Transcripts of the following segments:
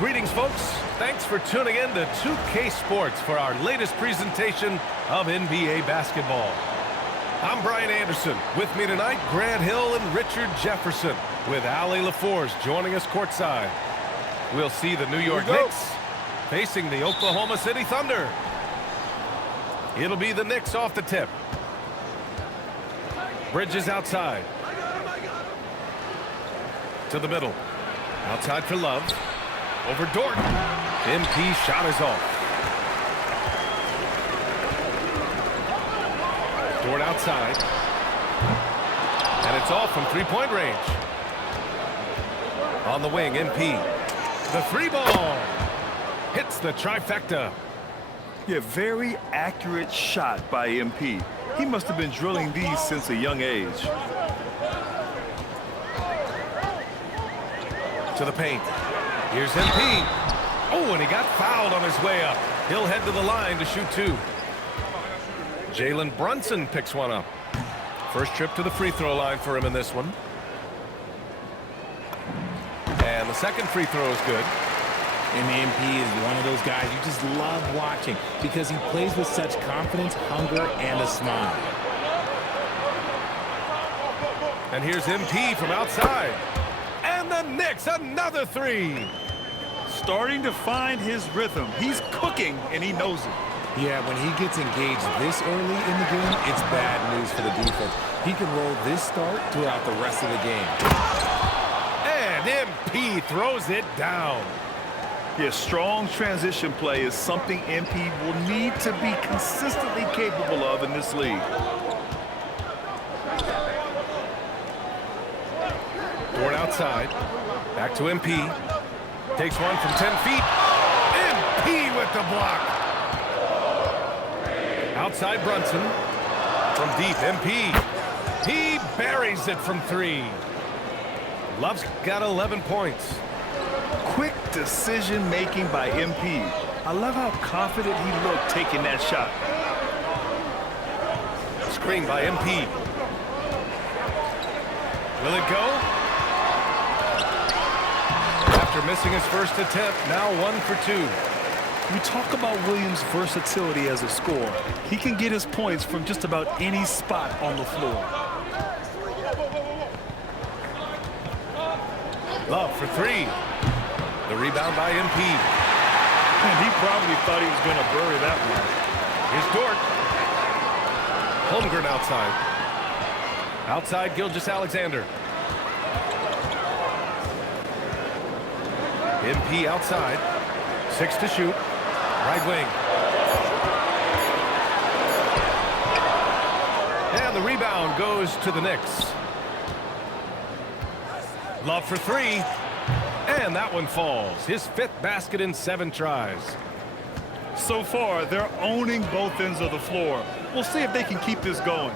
Greetings, folks. Thanks for tuning in to 2K Sports for our latest presentation of NBA basketball. I'm Brian Anderson. With me tonight, Grant Hill and Richard Jefferson, with Allie LaForce joining us courtside. We'll see the New York Knicks facing the Oklahoma City Thunder. It'll be the Knicks off the tip. Bridges outside. To the middle. Outside for Love. Over Dort. MP shot is off. Dort outside. And it's off from three-point range. On the wing, MP. The three ball. Hits the trifecta. Yeah, very accurate shot by MP. He must have been drilling these since a young age. To the paint. Here's MP. Oh, and he got fouled on his way up. He'll head to the line to shoot two. Jalen Brunson picks one up. First trip to the free throw line for him in this one. And the second free throw is good. And MP is one of those guys you just love watching because he plays with such confidence, hunger, and a smile. And here's MP from outside. And the Knicks, another three. Starting to find his rhythm. He's cooking, and he knows it. Yeah, when he gets engaged this early in the game, it's bad news for the defense. He can roll this start throughout the rest of the game. And MP throws it down. Yeah, strong transition play is something MP will need to be consistently capable of in this league. Dort outside. Back to MP. Takes one from 10 feet. MP with the block. Outside Brunson. From deep, MP. He buries it from three. Love's got 11 points. Quick decision-making by MP. I love how confident he looked taking that shot. Screen by MP. Will it go? After missing his first attempt, now 1 for 2. We talk about Williams' versatility as a scorer. He can get his points from just about any spot on the floor. Love for three. The rebound by MP. And he probably thought he was going to bury that one. Here's Dort. Holmgren outside. Outside Gilgeous-Alexander. MP outside. 6 to shoot. Right wing. And the rebound goes to the Knicks. Love for three. And that one falls. His 5th basket in 7 tries. So far, they're owning both ends of the floor. We'll see if they can keep this going.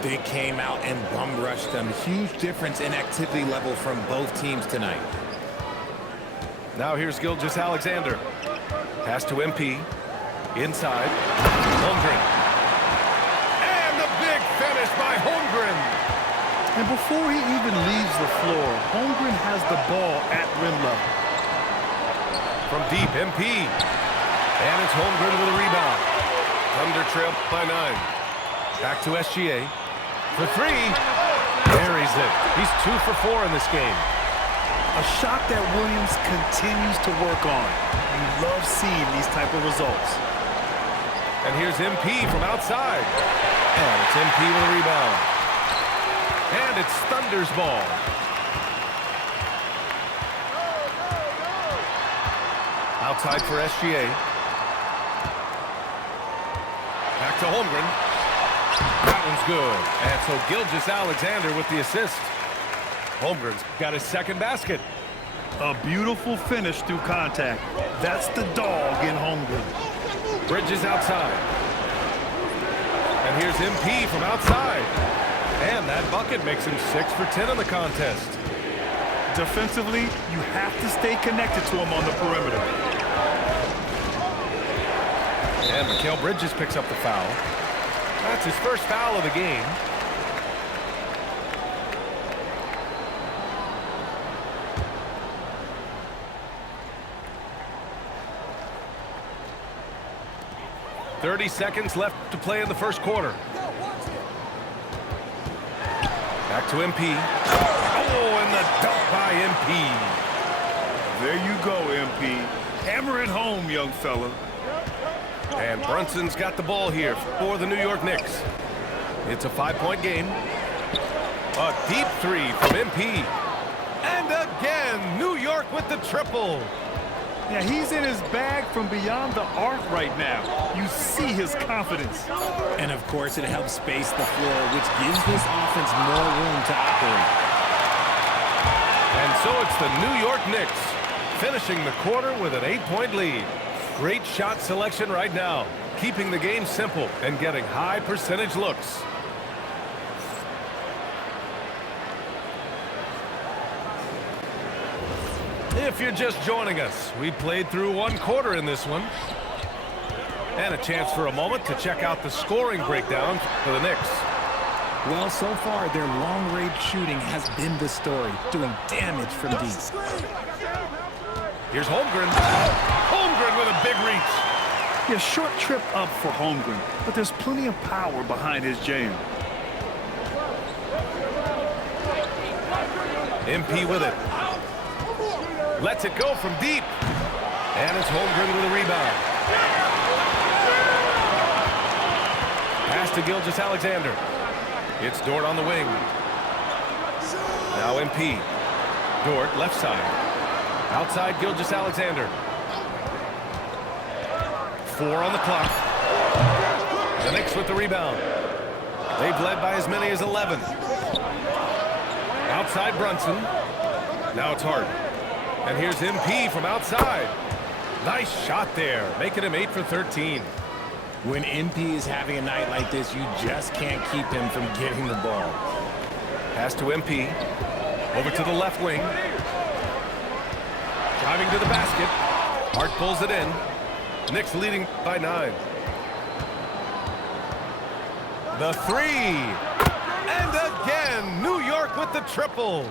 They came out and bum rushed them. Huge difference in activity level from both teams tonight. Now here's Gilgeous-Alexander. Pass to MP. Inside. Holmgren. And the big finish by Holmgren. And before he even leaves the floor, Holmgren has the ball at rim level. From deep, MP. And it's Holmgren with a rebound. Thunder trail by 9. Back to SGA. For three. Buries it. He's 2 for 4 in this game. A shot that Williams continues to work on. You love seeing these type of results. And here's MP from outside. And it's MP with a rebound. And it's Thunder's ball. Outside for SGA. Back to Holmgren. That one's good. And so Gilgeous-Alexander with the assist. Holmgren's got his 2nd basket. A beautiful finish through contact. That's the dog in Holmgren. Bridges outside. And here's MP from outside. And that bucket makes him 6 for 10 in the contest. Defensively, you have to stay connected to him on the perimeter. And Mikal Bridges picks up the foul. That's his first foul of the game. 30 seconds left to play in the first quarter. Back to MP. Oh, and the dunk by MP. There you go, MP. Hammer it home, young fella. And Brunson's got the ball here for the New York Knicks. It's a 5-point game. A deep three from MP. And again, New York with the triple. Yeah, he's in his bag from beyond the arc right now. You see his confidence. And, of course, it helps space the floor, which gives this offense more room to operate. And so it's the New York Knicks finishing the quarter with an 8-point lead. Great shot selection right now, keeping the game simple and getting high percentage looks. If you're just joining us, we played through one quarter in this one. And a chance for a moment to check out the scoring breakdown for the Knicks. Well, so far, their long-range shooting has been the story, doing damage from deep. Here's Holmgren. Holmgren with a big reach. Yeah, short trip up for Holmgren, but there's plenty of power behind his jam. MP with it. Lets it go from deep. And it's Holmgren with a rebound. Pass to Gilgeous-Alexander. It's Dort on the wing. Now MP. Dort left side. Outside Gilgeous-Alexander. 4 on the clock. The Knicks with the rebound. They've led by as many as 11. Outside Brunson. Now it's Hart. And here's MP from outside. Nice shot there, making him 8 for 13. When MP is having a night like this, you just can't keep him from getting the ball. Pass to MP. Over to the left wing. Driving to the basket. Hart pulls it in. Knicks leading by 9. The three. And again, New York with the triple.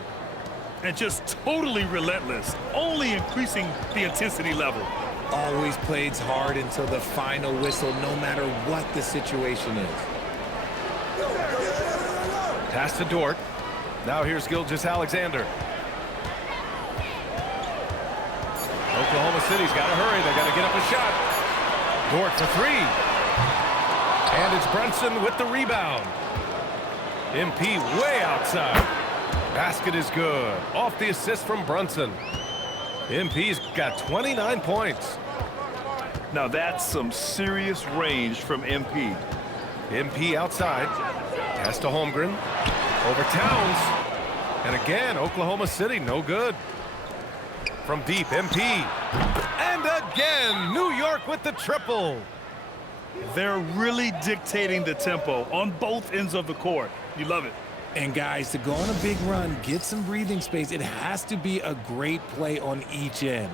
And just totally relentless, only increasing the intensity level. Always plays hard until the final whistle, no matter what the situation is. Pass to Dort. Now here's Gilgeous-Alexander. Oklahoma City's got to hurry. They got to get up a shot. Dort for 3. And it's Brunson with the rebound. MP way outside. Basket is good. Off the assist from Brunson. MP's got 29 points. Now that's some serious range from MP. MP outside. Pass to Holmgren. Over Towns. And again, Oklahoma City, no good. From deep, MP. And again, New York with the triple. They're really dictating the tempo on both ends of the court. You love it. And guys, to go on a big run, get some breathing space, it has to be a great play on each end.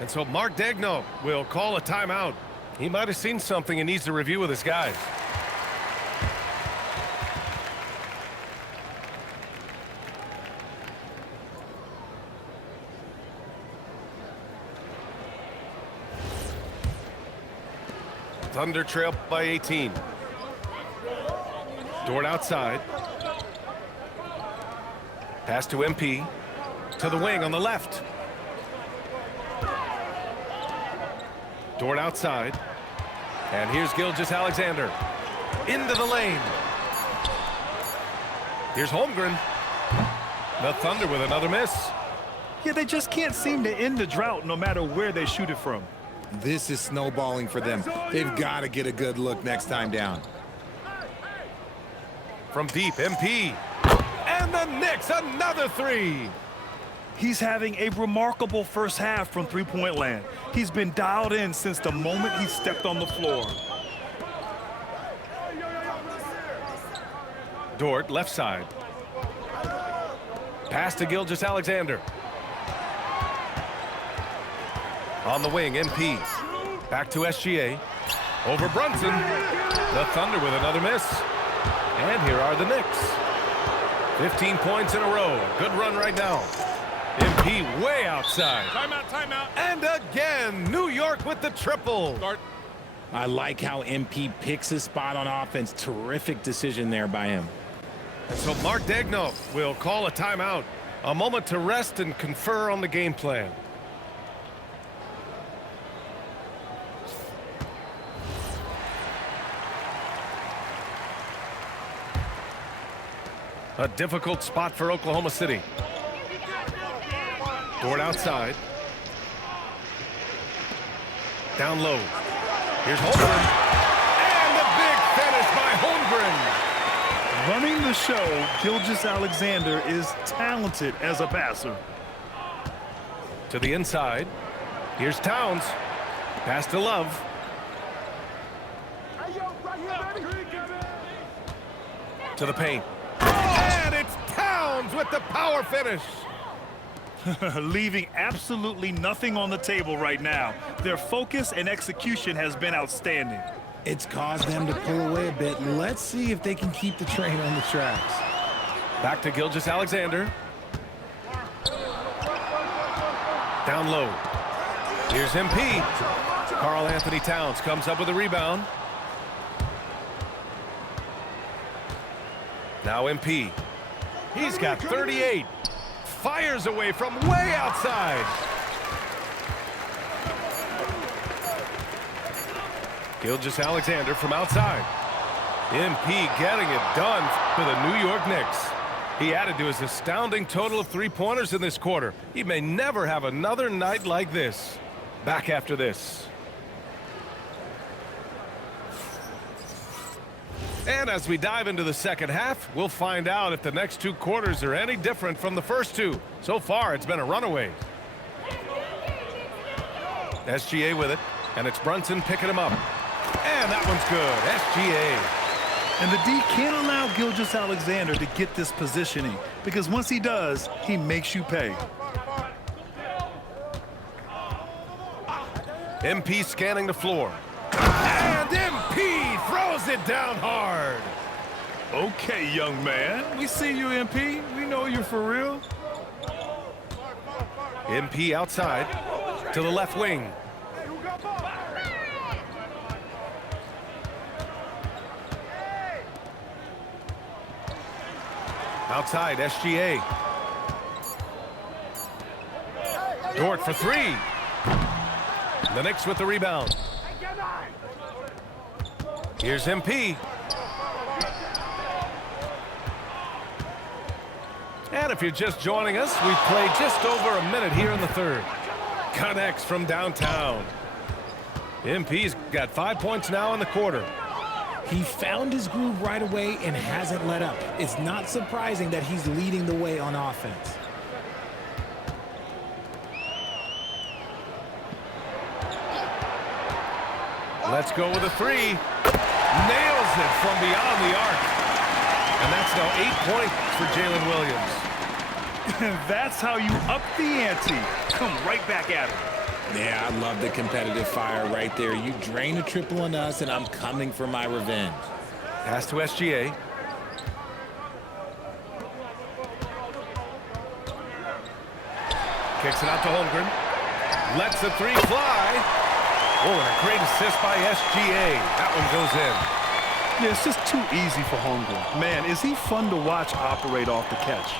And so Mark Daigneault will call a timeout. He might have seen something and needs to review with his guys. Thunder trail by 18. Dort outside. Pass to MP. To the wing on the left. Dort outside. And here's Gilgeous-Alexander. Into the lane. Here's Holmgren. The Thunder with another miss. Yeah, they just can't seem to end the drought no matter where they shoot it from. This is snowballing for them. They've got to get a good look next time down. From deep, MP. And the Knicks, another 3. He's having a remarkable first half from three-point land. He's been dialed in since the moment he stepped on the floor. Dort, left side. Pass to Gilgeous-Alexander. On the wing, MP. Back to SGA. Over Brunson. The Thunder with another miss. And here are the Knicks. 15 points in a row. Good run right now. MP way outside. Timeout, timeout. And again, New York with the triple. Start. I like how MP picks his spot on offense. Terrific decision there by him. And so Mark Degno will call a timeout. A moment to rest and confer on the game plan. A difficult spot for Oklahoma City. Dort outside. Down low. Here's Holmgren. And the big finish by Holmgren. Running the show, Gilgeous-Alexander is talented as a passer. To the inside. Here's Towns. Pass to Love. To the paint. And it's Towns with the power finish. Leaving absolutely nothing on the table right now. Their focus and execution has been outstanding. It's caused them to pull away a bit. Let's see if they can keep the train on the tracks. Back to Gilgeous-Alexander. Down low. Here's MP. Karl Anthony Towns comes up with a rebound. Now MP. He's got 38. Fires away from way outside. Gilgeous-Alexander from outside. MP getting it done for the New York Knicks. He added to his astounding total of three-pointers in this quarter. He may never have another night like this. Back after this. And as we dive into the second half, we'll find out if the next two quarters are any different from the first two. So far, it's been a runaway. SGA with it, and it's Brunson picking him up. And that one's good. SGA. And the D can't allow Gilgeous-Alexander to get this positioning, because once he does, he makes you pay. MP scanning the floor. And MP throws it down hard. Okay, young man. We see you, MP. We know you're for real. MP outside to the left wing. Outside, SGA. Dort for three. The Knicks with the rebound. Here's MP. And if you're just joining us, we've played just over a minute here in the third. Connects from downtown. MP's got 5 points now in the quarter. He found his groove right away and hasn't let up. It's not surprising that he's leading the way on offense. Let's go with a three. Nails it from beyond the arc. And that's now 8 points for Jalen Williams. That's how you up the ante. Come right back at him. Yeah, I love the competitive fire right there. You drain a triple on us, and I'm coming for my revenge. Pass to SGA. Kicks it out to Holmgren. Lets the three fly. Oh, and a great assist by SGA. That one goes in. Yeah, it's just too easy for Holmgren. Man, is he fun to watch operate off the catch.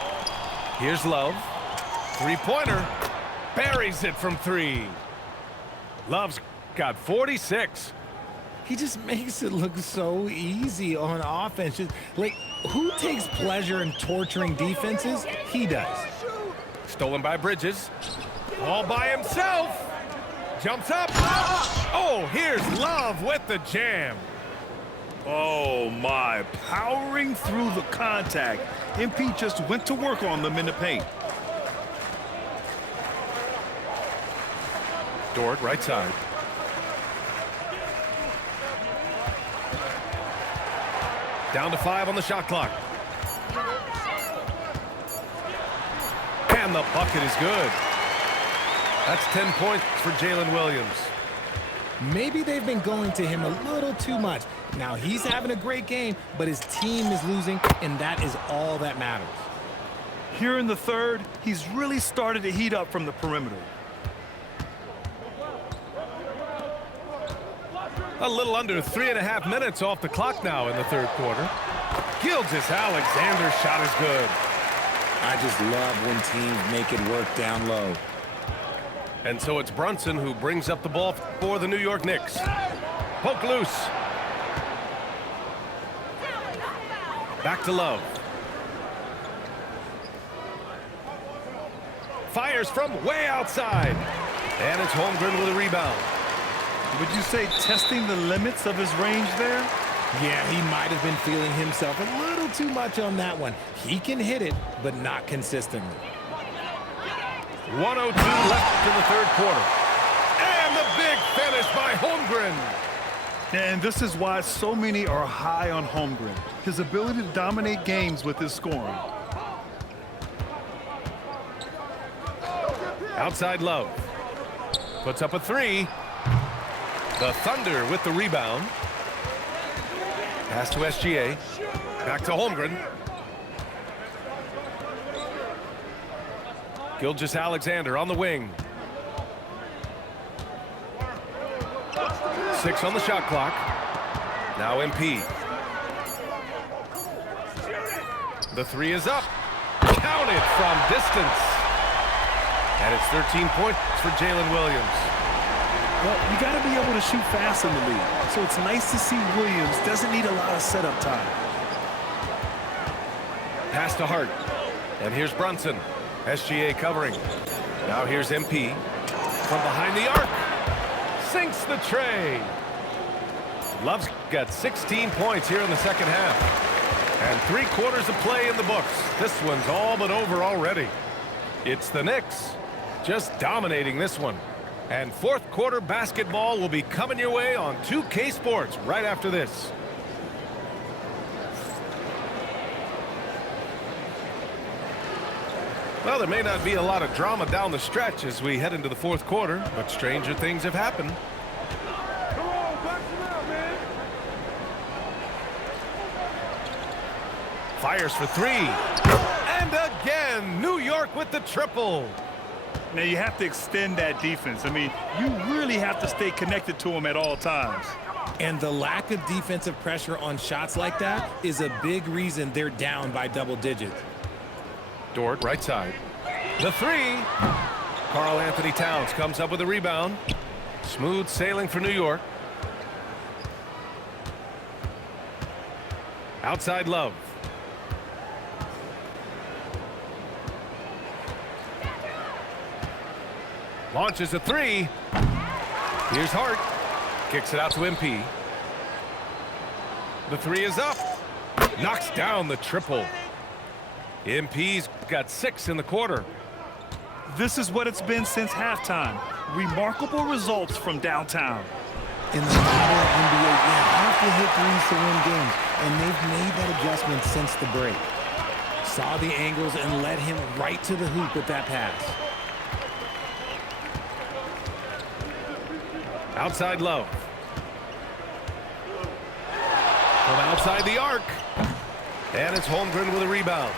Here's Love. Three-pointer. Buries it from three. Love's got 46. He just makes it look so easy on offense. Just, like, who takes pleasure in torturing defenses? He does. Stolen by Bridges. All by himself. Jumps up. Oh, here's Love with the jam. Oh, my. Powering through the contact. MP just went to work on them in the paint. Dort, right side. Down to 5 on the shot clock. And the bucket is good. That's 10 points for Jalen Williams. Maybe they've been going to him a little too much. Now, he's having a great game, but his team is losing, and that is all that matters. Here in the third, he's really started to heat up from the perimeter. A little under 3.5 minutes off the clock now in the third quarter. Gilgeous-Alexander's shot is good. I just love when teams make it work down low. And so it's Brunson who brings up the ball for the New York Knicks. Poke loose. Back to Love. Fires from way outside. And it's Holmgren with a rebound. Would you say testing the limits of his range there? Yeah, he might have been feeling himself a little too much on that one. He can hit it, but not consistently. 1:02 left in the third quarter. And the big finish by Holmgren. And this is why so many are high on Holmgren. His ability to dominate games with his scoring. Outside Love. Puts up a three. The Thunder with the rebound. Pass to SGA. Back to Holmgren. Gilgeous-Alexander on the wing. 6 on the shot clock. Now MP. The three is up. Counted from distance. And it's 13 points for Jalen Williams. Well, you got to be able to shoot fast in the league. So it's nice to see Williams doesn't need a lot of setup time. Pass to Hart. And here's Brunson. SGA covering. Now here's MP. From behind the arc. Sinks the tray. Love's got 16 points here in the second half. And 3 quarters of play in the books. This one's all but over already. It's the Knicks just dominating this one. And fourth quarter basketball will be coming your way on 2K Sports right after this. Well, there may not be a lot of drama down the stretch as we head into the fourth quarter, but stranger things have happened. Come on, box him out, man. Fires for three. And again, New York with the triple. Now, you have to extend that defense. I mean, you really have to stay connected to him at all times. And the lack of defensive pressure on shots like that is a big reason they're down by double digits. Dort, right side. The three. Karl Anthony Towns comes up with a rebound. Smooth sailing for New York. Outside Love. Launches a three. Here's Hart. Kicks it out to MP. The three is up. Knocks down the triple. MP's got 6 in the quarter. This is what it's been since halftime. Remarkable results from downtown. In the modern NBA, you have to hit threes to win games, and they've made that adjustment since the break. Saw the angles and led him right to the hoop with that pass. Outside Love. From outside the arc. And it's Holmgren with a rebound.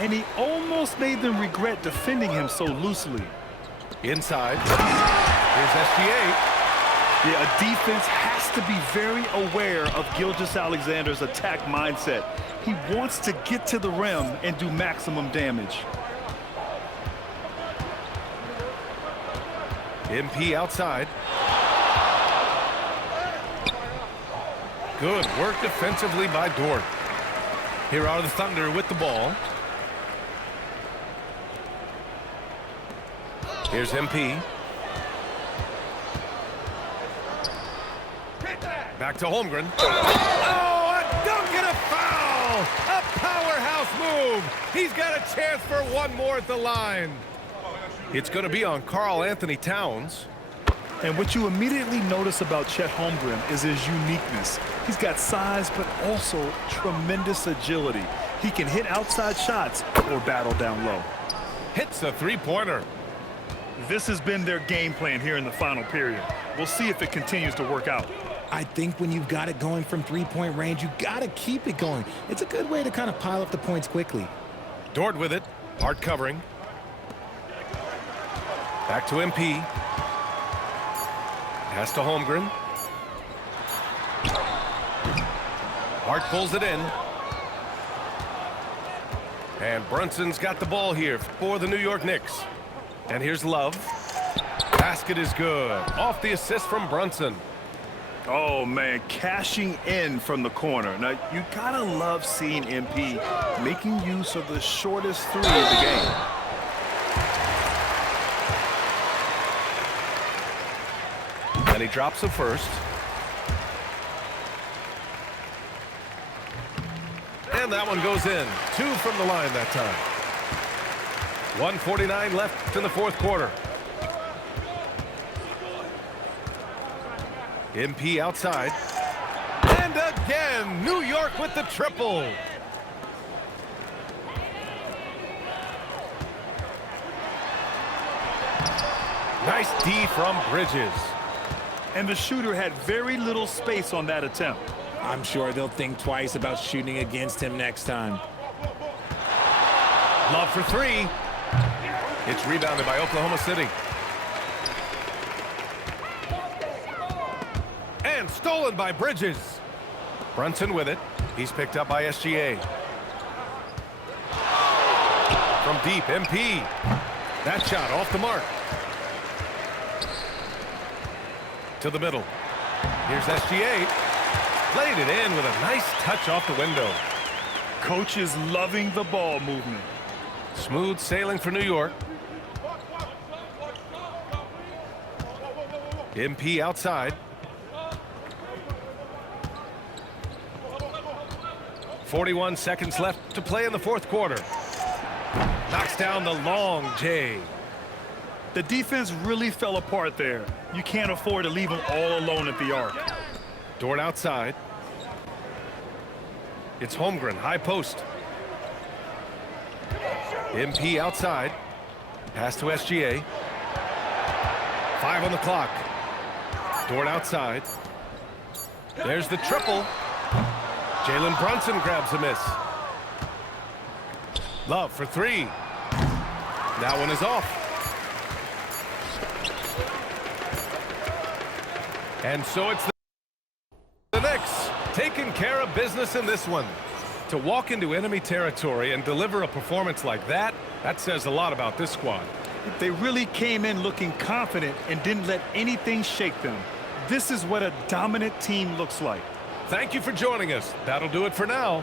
And he almost made them regret defending him so loosely. Inside. Here's SGA. Yeah, a defense has to be very aware of Gilgeous-Alexander's attack mindset. He wants to get to the rim and do maximum damage. MP outside. Good work defensively by Dort. Here are the Thunder with the ball. Here's MP. Back to Holmgren. Oh, a dunk and a foul! A powerhouse move. He's got a chance for one more at the line. It's going to be on Karl Anthony Towns. And what you immediately notice about Chet Holmgren is his uniqueness. He's got size, but also tremendous agility. He can hit outside shots or battle down low. Hits a three-pointer. This has been their game plan here in the final period. We'll see if it continues to work out. I think when you've got it going from three-point range, you got to keep it going. It's a good way to kind of pile up the points quickly. Dort with it. Hart covering. Back to MP. Pass to Holmgren. Hart pulls it in. And Brunson's got the ball here for the New York Knicks. And here's Love. Basket is good. Off the assist from Brunson. Oh, man, cashing in from the corner. Now, you gotta love seeing MP making use of the shortest three of the game. And he drops the first. And that one goes in. 2 from the line that time. 1:49 left in the fourth quarter. MP outside. And again, New York with the triple. Nice D from Bridges. And the shooter had very little space on that attempt. I'm sure they'll think twice about shooting against him next time. Love for 3. It's rebounded by Oklahoma City. And stolen by Bridges. Brunson with it. He's picked up by SGA. From deep, MP. That shot off the mark. To the middle. Here's SGA. Played it in with a nice touch off the window. Coach is loving the ball movement. Smooth sailing for New York. MP outside. 41 seconds left to play in the fourth quarter. Knocks down the long J. The defense really fell apart there. You can't afford to leave them all alone at the arc. Dort outside. It's Holmgren, high post. MP outside. Pass to SGA. 5 on the clock. Dort outside. There's the triple. Jalen Brunson grabs a miss. Love for 3. That one is off. And so it's the Knicks taking care of business in this one. To walk into enemy territory and deliver a performance like that, that says a lot about this squad. They really came in looking confident and didn't let anything shake them. This is what a dominant team looks like. Thank you for joining us. That'll do it for now.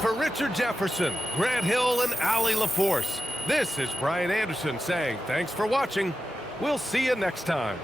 For Richard Jefferson, Grant Hill, and Allie LaForce, this is Brian Anderson saying thanks for watching. We'll see you next time.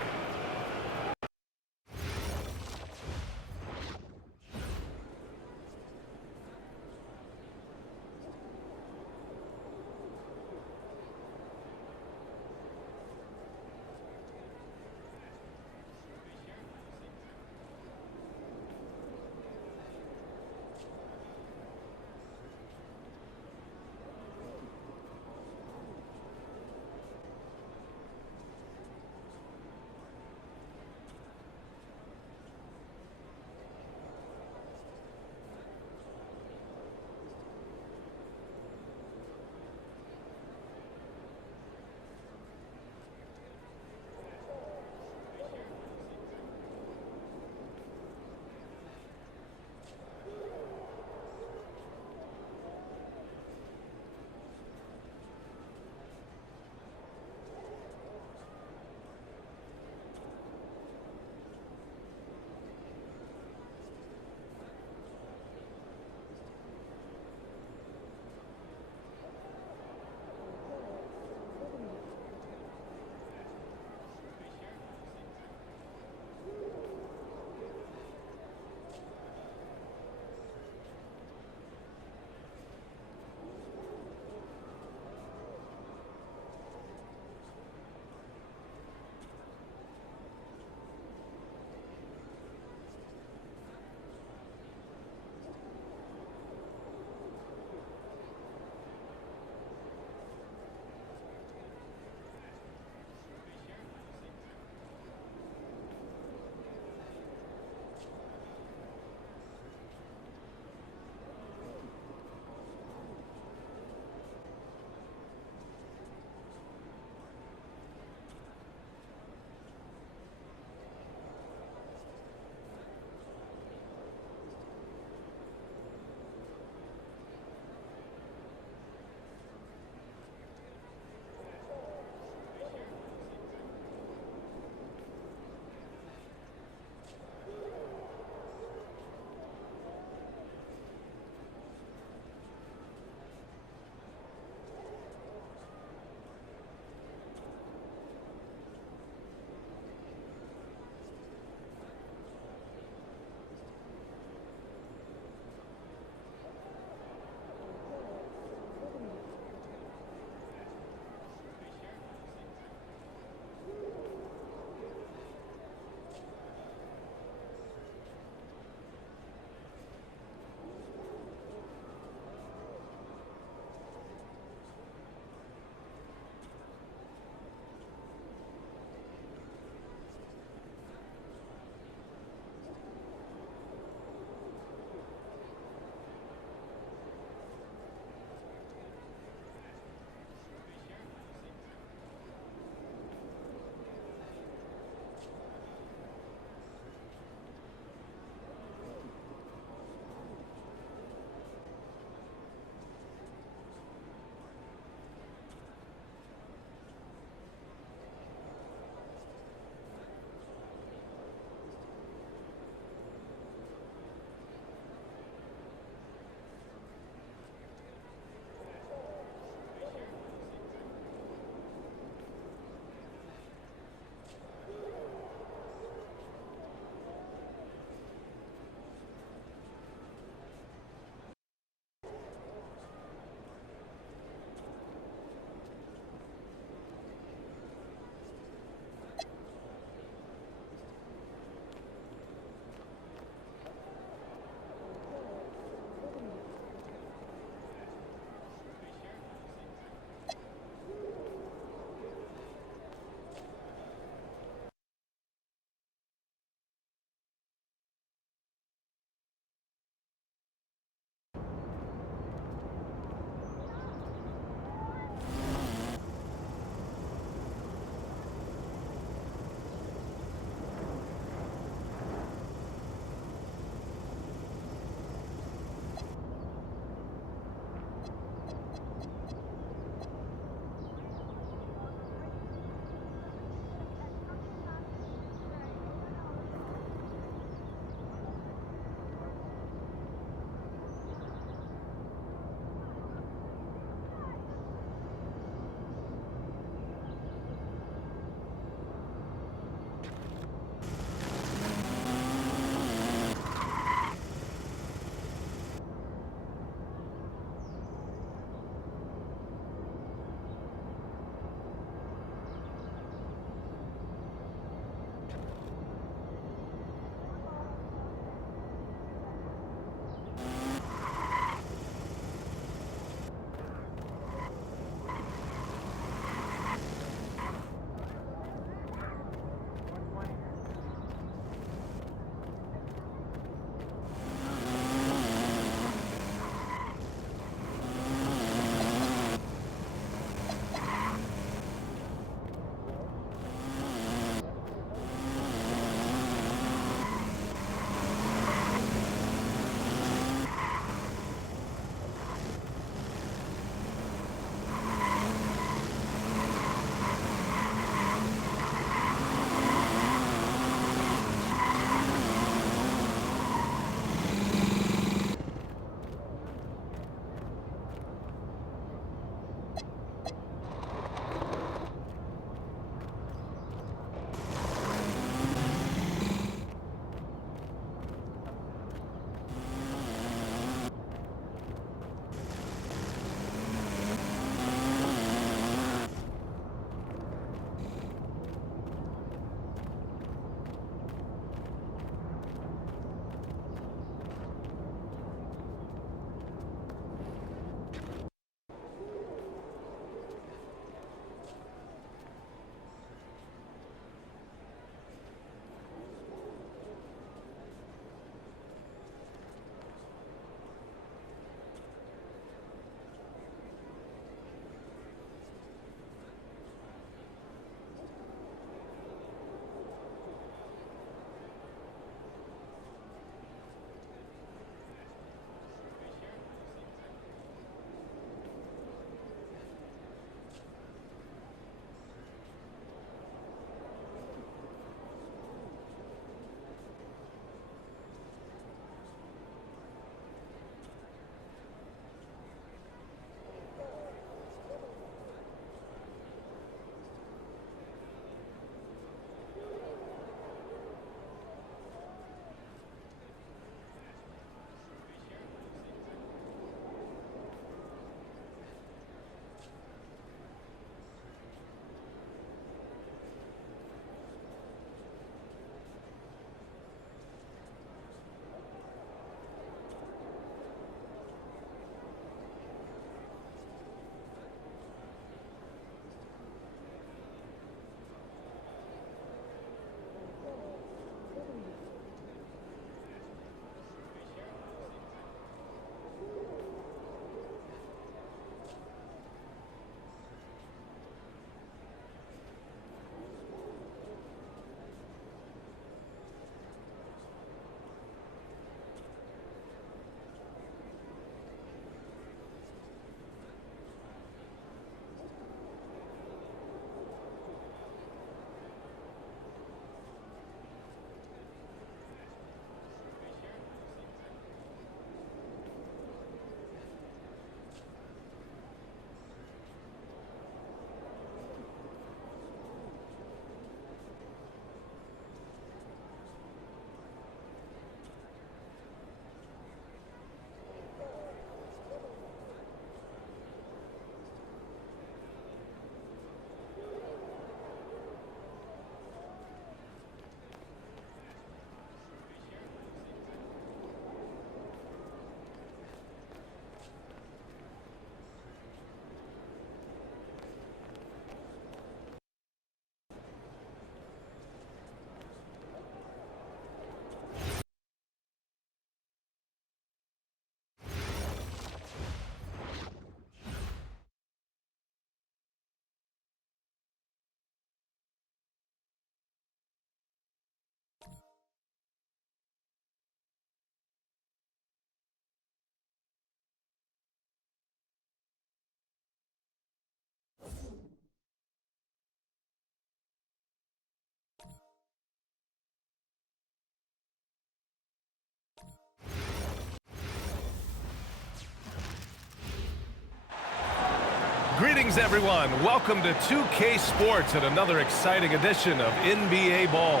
Greetings, everyone. Welcome to 2K Sports and another exciting edition of NBA Ball.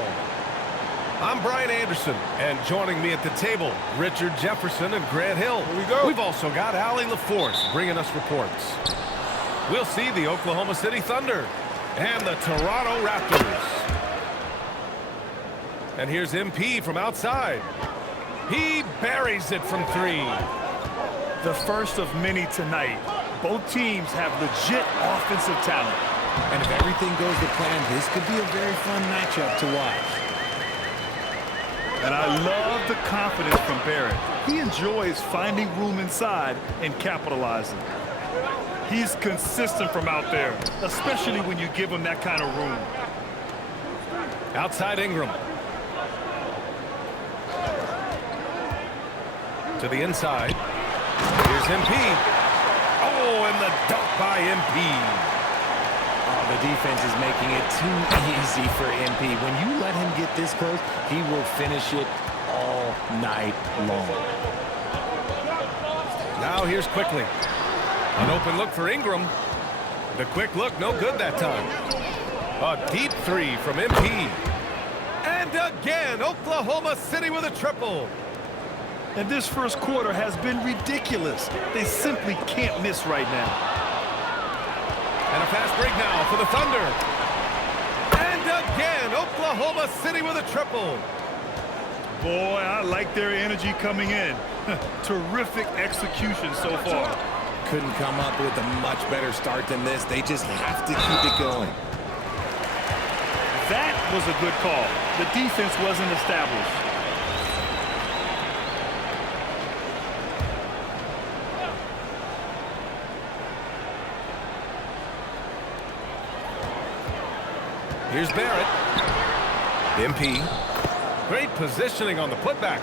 I'm Brian Anderson, and joining me at the table, Richard Jefferson and Grant Hill. Here we go. We've also got Allie LaForce bringing us reports. We'll see the Oklahoma City Thunder and the Toronto Raptors. And here's MP from outside. He buries it from three. The first of many tonight. Both teams have legit offensive talent. And if everything goes to plan, this could be a very fun matchup to watch. And I love the confidence from Barrett. He enjoys finding room inside and capitalizing. He's consistent from out there, especially when you give him that kind of room. Outside Ingram. To the inside. Here's MP. Oh, and the dunk by MP. Oh, the defense is making it too easy for MP. When you let him get this close, he will finish it all night long. Now here's quickly. An open look for Ingram. The quick look, no good that time. A deep three from MP. And again, Oklahoma City with a triple. And this first quarter has been ridiculous. They simply can't miss right now. And a fast break now for the Thunder. And again, Oklahoma City with a triple. Boy, I like their energy coming in. Terrific execution so far. Couldn't come up with a much better start than this. They just have to keep it going. That was a good call. The defense wasn't established. Here's Barrett. MP. Great positioning on the putback.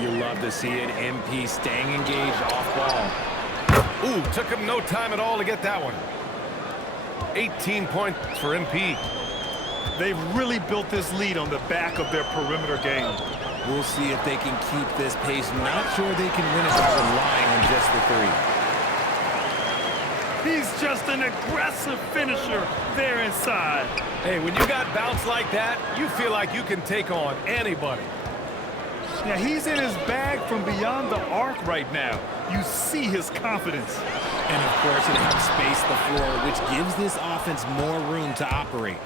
You love to see it. MP staying engaged off ball. Ooh, took him no time at all to get that one. 18 points for MP. They've really built this lead on the back of their perimeter game. We'll see if they can keep this pace. Not sure they can win it by relying on just the three. He's just an aggressive finisher there inside. Hey, when you got bounce like that, you feel like you can take on anybody. Yeah, he's in his bag from beyond the arc right now. You see his confidence. And of course, it helps space the floor, which gives this offense more room to operate.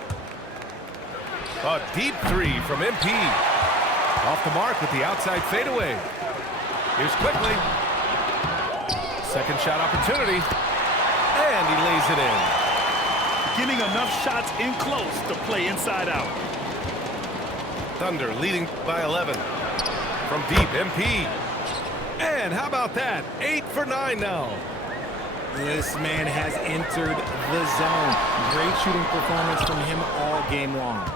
A deep three from MP. Off the mark with the outside fadeaway. Here's quickly. Second shot opportunity. And he lays it in. Getting enough shots in close to play inside out. Thunder leading by 11. From deep, MP. And how about that? 8 for 9 now. This man has entered the zone. Great shooting performance from him all game long.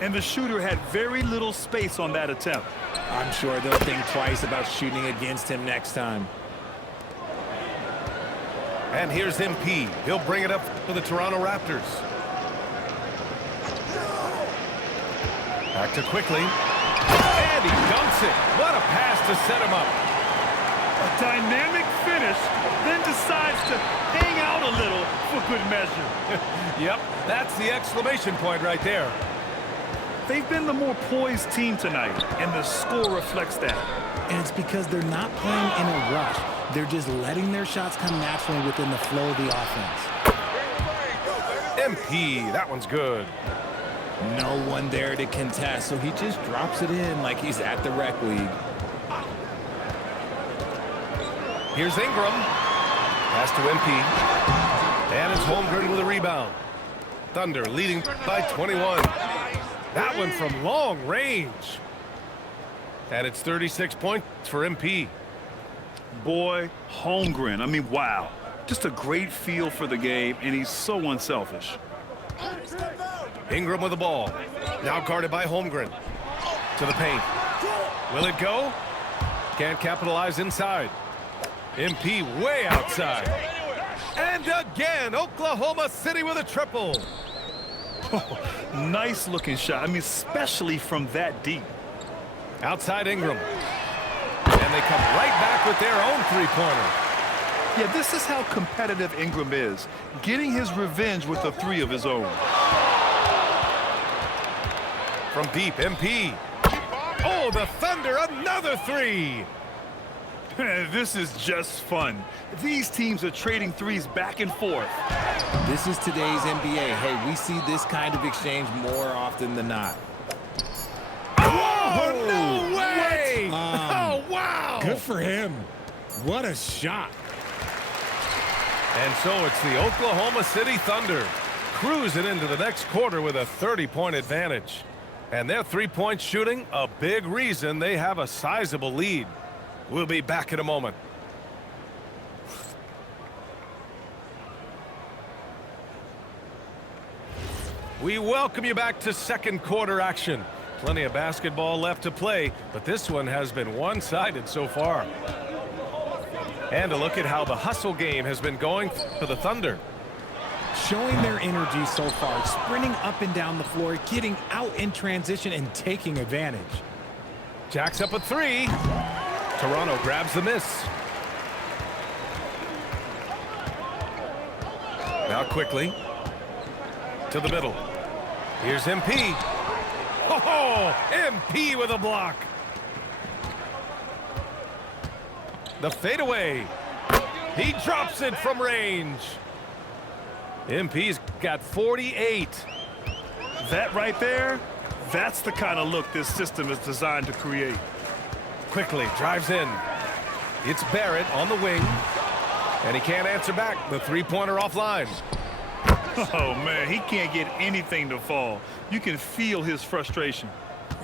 And the shooter had very little space on that attempt. I'm sure they'll think twice about shooting against him next time. And here's MP. He'll bring it up for the Toronto Raptors. Back to quickly. And he dunks it. What a pass to set him up. A dynamic finish, then decides to hang out a little for good measure. Yep, that's the exclamation point right there. They've been the more poised team tonight, and the score reflects that. And it's because they're not playing in a rush. They're just letting their shots come naturally within the flow of the offense. MP, that one's good. No one there to contest, so he just drops it in like he's at the rec league. Here's Ingram. Pass to MP. And it's Holmgren with a rebound. Thunder leading by 21. That one from long range. And it's 36 points for MP. Boy, Holmgren, I mean, wow. Just a great feel for the game, and he's so unselfish. Ingram with the ball. Now guarded by Holmgren. To the paint. Will it go? Can't capitalize inside. MP way outside. And again, Oklahoma City with a triple. Oh, nice looking shot. I mean, especially from that deep. Outside Ingram. And they come right back with their own three-pointer. Yeah, this is how competitive Ingram is, getting his revenge with a three of his own. From deep, MP. Oh, the Thunder, another three. This is just fun. These teams are trading threes back and forth. This is today's NBA. Hey, we see this kind of exchange more often than not. Oh, no way! Oh, wow! Good for him. What a shot. And so it's the Oklahoma City Thunder cruising into the next quarter with a 30-point advantage. And their three-point shooting, a big reason they have a sizable lead. We'll be back in a moment. We welcome you back to second quarter action. Plenty of basketball left to play, but this one has been one-sided so far. And a look at how the hustle game has been going for the Thunder. Showing their energy so far, sprinting up and down the floor, getting out in transition and taking advantage. Jacks up a three. Toronto grabs the miss. Now quickly to the middle. Here's MP. Oh, MP with a block. The fadeaway. He drops it from range. MP's got 48. That right there, that's the kind of look this system is designed to create. Quickly drives in. It's Barrett on the wing. And he can't answer back. The three-pointer offline. Oh, man, he can't get anything to fall. You can feel his frustration.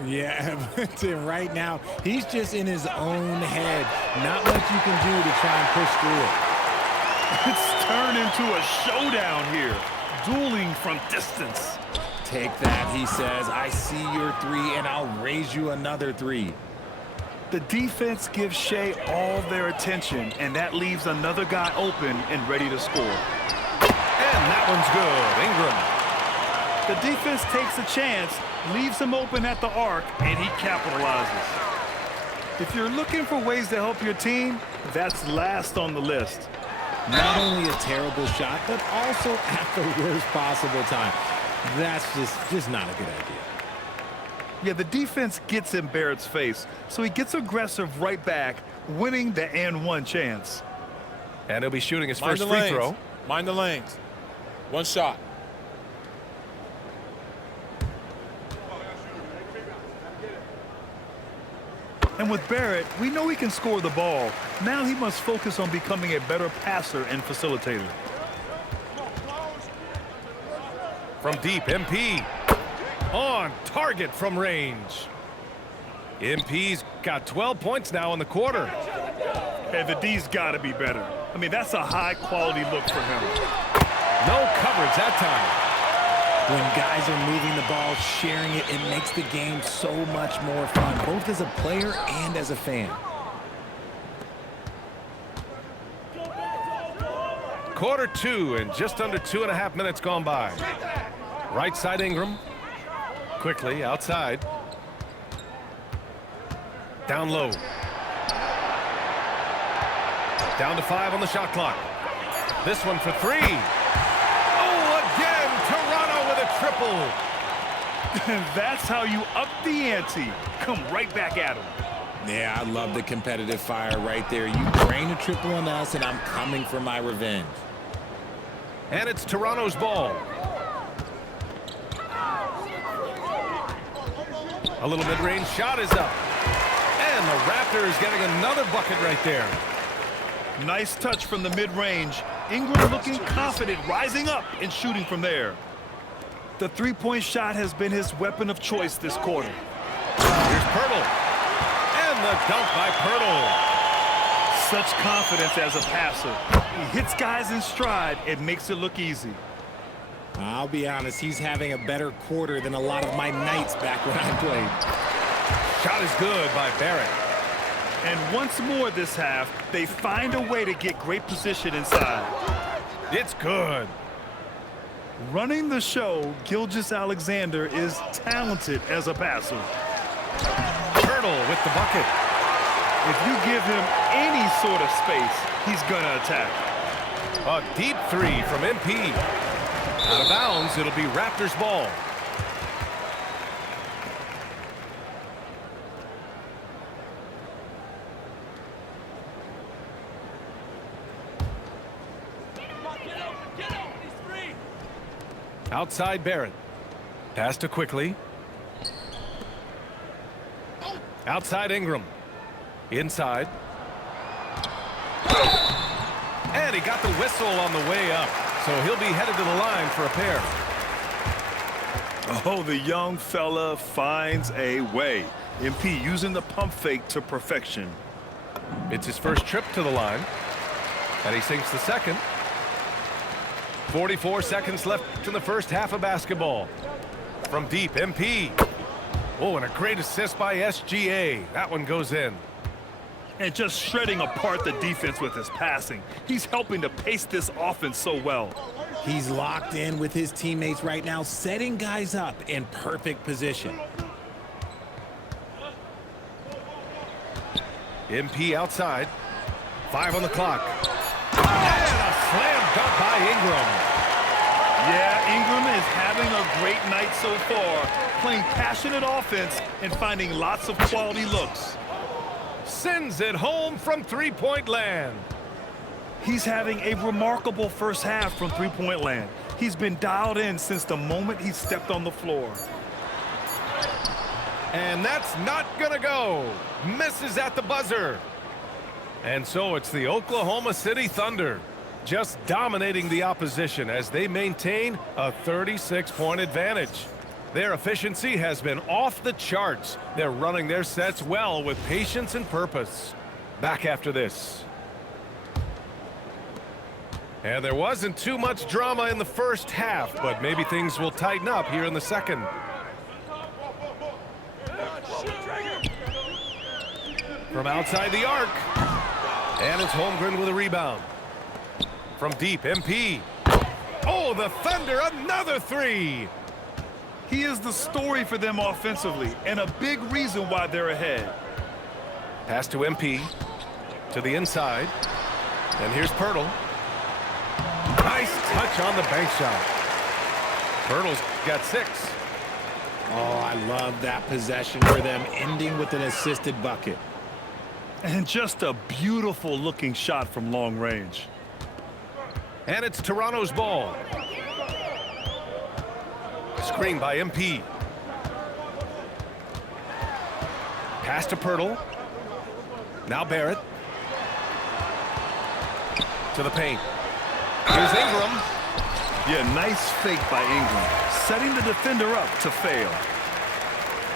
Yeah, but right now, he's just in his own head. Not much you can do to try and push through it. It's turned into a showdown here. Dueling from distance. Take that, he says. I see your three, and I'll raise you another three. The defense gives Shea all their attention, and that leaves another guy open and ready to score. And that one's good. Ingram. The defense takes a chance, leaves him open at the arc, and he capitalizes. If you're looking for ways to help your team, that's last on the list. Not only a terrible shot, but also at the worst possible time. That's just not a good idea. Yeah, the defense gets in Barrett's face, so he gets aggressive right back, winning the and one chance. And he'll be shooting his first free throw. Mind the lanes. One shot. And with Barrett, we know he can score the ball. Now he must focus on becoming a better passer and facilitator. From deep, MP. On target from range. MP's got 12 points now in the quarter. And the D's got to be better. I mean, that's a high-quality look for him. No coverage that time. When guys are moving the ball, sharing it, it makes the game so much more fun, both as a player and as a fan. Quarter two and just under 2.5 minutes gone by. Right side Ingram. Quickly outside. Down low. Down to 5 on the shot clock. This one for 3. Oh, again, Toronto with a triple. And that's how you up the ante. Come right back at him. Yeah, I love the competitive fire right there. You drain a triple on us, and I'm coming for my revenge. And it's Toronto's ball. A little mid-range shot is up. And the Raptors getting another bucket right there. Nice touch from the mid-range. Ingram looking confident, rising up and shooting from there. The three-point shot has been his weapon of choice this quarter. Here's Pirtle. And the dunk by Pirtle. Such confidence as a passer. He hits guys in stride and makes it look easy. I'll be honest, he's having a better quarter than a lot of my nights back when I played. Shot is good by Barrett. And once more this half, they find a way to get great position inside. It's good. Running the show, Gilgeous-Alexander is talented as a passer. Pirtle with the bucket. If you give him any sort of space, he's going to attack. A deep three from MP. Out of bounds, it'll be Raptors ball. Outside Barrett. Pass to Quickly. Outside Ingram. Inside. And he got the whistle on the way up. So he'll be headed to the line for a pair. Oh, the young fella finds a way. MP using the pump fake to perfection. It's his first trip to the line. And he sinks the second. 44 seconds left in the first half of basketball. From deep, MP. Oh, and a great assist by SGA. That one goes in. And just shredding apart the defense with his passing. He's helping to pace this offense so well. He's locked in with his teammates right now, setting guys up in perfect position. MP outside. 5 on the clock. And a slam dunk by Ingram. Yeah, Ingram is having a great night so far, playing passionate offense and finding lots of quality looks. Sends it home from three-point land. He's having a remarkable first half from three-point land. He's been dialed in since the moment he stepped on the floor. And that's not gonna go. Misses at the buzzer. And so it's the Oklahoma City Thunder just dominating the opposition as they maintain a 36-point advantage. Their efficiency has been off the charts. They're running their sets well with patience and purpose. Back after this. And there wasn't too much drama in the first half, but maybe things will tighten up here in the second. From outside the arc. And it's Holmgren with a rebound. From deep, MP. Oh, the Thunder, another three. He is the story for them offensively and a big reason why they're ahead. Pass to MP. To the inside. And here's Pirtle. Nice touch on the bank shot. Pirtle's got 6. Oh, I love that possession for them, ending with an assisted bucket. And just a beautiful looking shot from long range. And it's Toronto's ball. Screen by MP. Pass to Pirtle. Now Barrett. To the paint. Here's Ingram. Yeah, nice fake by Ingram, setting the defender up to fail.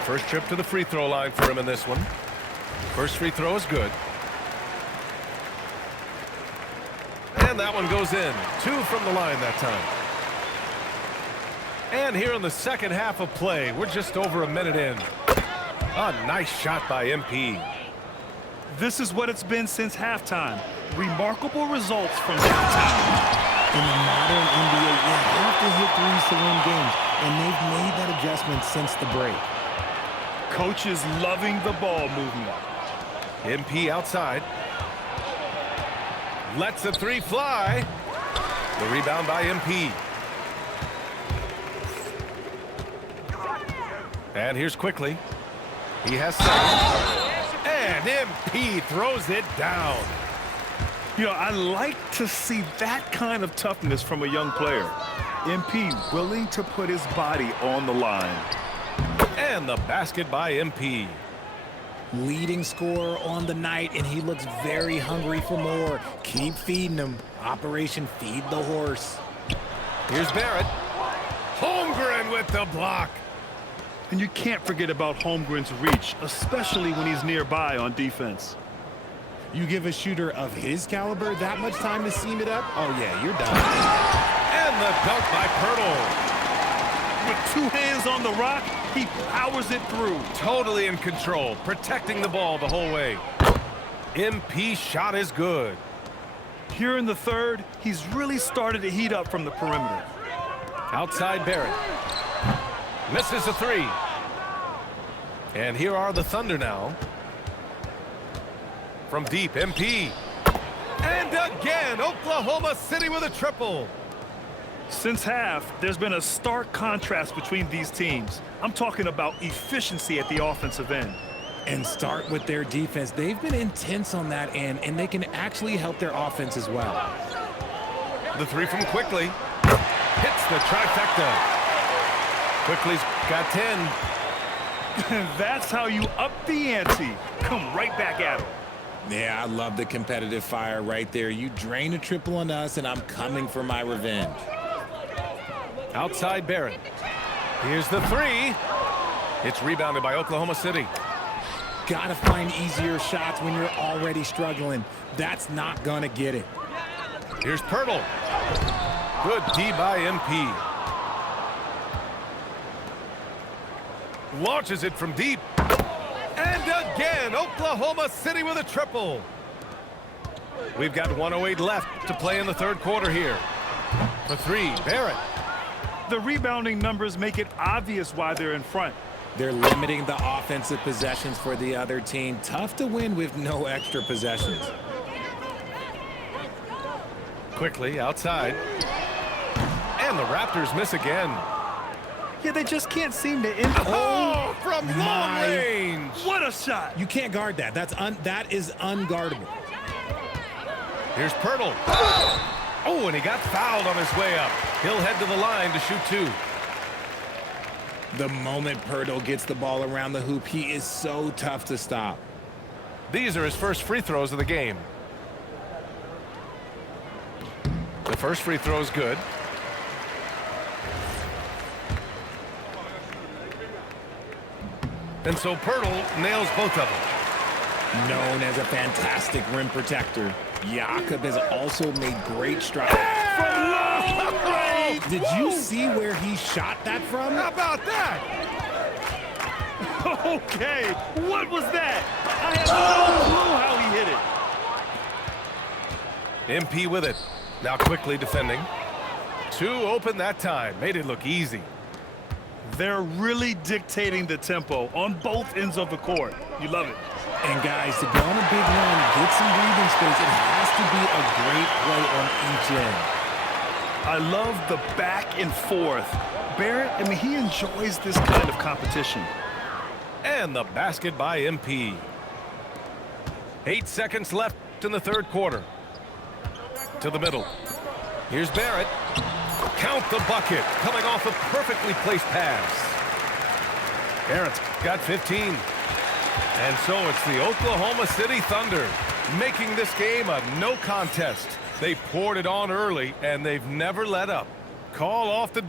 First trip to the free throw line for him in this one. First free throw is good. And that one goes in. 2 from the line that time. And here in the second half of play, we're just over a minute in. A nice shot by MP. This is what it's been since halftime. Remarkable results from downtown. In the modern NBA, you have to hit threes to win games, and they've made that adjustment since the break. Coach is loving the ball movement. MP outside. Lets the three fly. The rebound by MP. And here's Quickly. He has 7. And MP throws it down. You know, I like to see that kind of toughness from a young player. MP willing to put his body on the line. And the basket by MP. Leading scorer on the night, and he looks very hungry for more. Keep feeding him. Operation Feed the Horse. Here's Barrett. Holmgren with the block. And you can't forget about Holmgren's reach, especially when he's nearby on defense. You give a shooter of his caliber that much time to seam it up? Oh, yeah, you're done. And the dunk by Pirtle. With 2 hands on the rock, he powers it through. Totally in control, protecting the ball the whole way. MP shot is good. Here in the third, he's really started to heat up from the perimeter. Outside Barrett. Misses a 3. And here are the Thunder now. From deep, MP. And again, Oklahoma City with a triple. Since half, there's been a stark contrast between these teams. I'm talking about efficiency at the offensive end. And start with their defense. They've been intense on that end, and they can actually help their offense as well. The three from Quickly. Hits the trifecta. Quickly's got 10. That's how you up the ante. Come right back at him. Yeah, I love the competitive fire right there. You drain a triple on us, and I'm coming for my revenge. Outside Barrett. Here's the three. It's rebounded by Oklahoma City. Gotta find easier shots when you're already struggling. That's not gonna get it. Here's Pirtle. Good D by MP. Launches it from deep. And again, Oklahoma City with a triple. We've got 1:08 left to play in the third quarter here. For three, Barrett. The rebounding numbers make it obvious why they're in front. They're limiting the offensive possessions for the other team. Tough to win with no extra possessions. Quickly outside. And the Raptors miss again. Yeah, they just can't seem to end. Oh, from long my. range. What a shot. You can't guard that. That is unguardable. Here's Pirtle. Oh, and he got fouled on his way up. He'll head to the line to shoot two. The moment Pirtle gets the ball around the hoop, he is so tough to stop. These are his first free throws of the game. The first free throw is good. And so Pirtle nails both of them. Known as a fantastic rim protector, Jakob has also made great strides. From long range. Did you see where he shot that from? How about that? Okay, what was that? I have no clue how he hit it. MP with it. Now quickly defending. Two open that time. Made it look easy. They're really dictating the tempo on both ends of the court. You love it. And guys, to go on a big run, get some breathing space, it has to be a great play on each end. I love the back and forth. Barrett, I mean, he enjoys this kind of competition. And the basket by MP. 8 seconds left in the third quarter. To the middle. Here's Barrett. Count the bucket. Coming off a perfectly placed pass. Barrett's got 15. And so it's the Oklahoma City Thunder making this game a no contest. They poured it on early, and they've never let up. Call off the...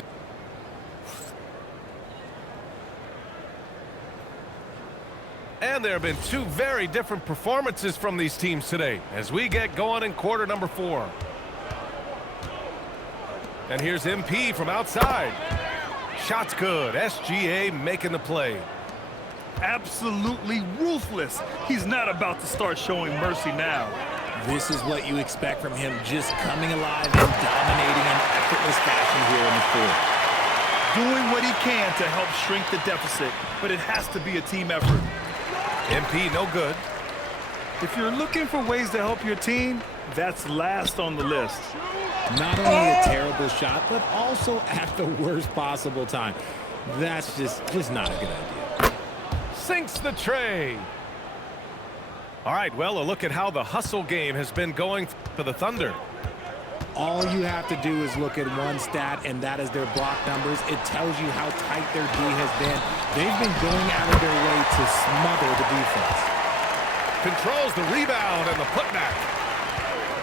And there have been two very different performances from these teams today as we get going in quarter number 4. And here's MP from outside. Shot's good. SGA making the play. Absolutely ruthless. He's not about to start showing mercy now. This is what you expect from him, just coming alive and dominating in effortless fashion here in the fourth. Doing what he can to help shrink the deficit, but it has to be a team effort. MP no good. If you're looking for ways to help your team, that's last on the list. Not only a terrible shot, but also at the worst possible time. That's just not a good idea. Sinks the tray. All right, well, a look at how the hustle game has been going for the Thunder. All you have to do is look at one stat, and that is their block numbers. It tells you how tight their D has been. They've been going out of their way to smother the defense. Controls the rebound and the putback.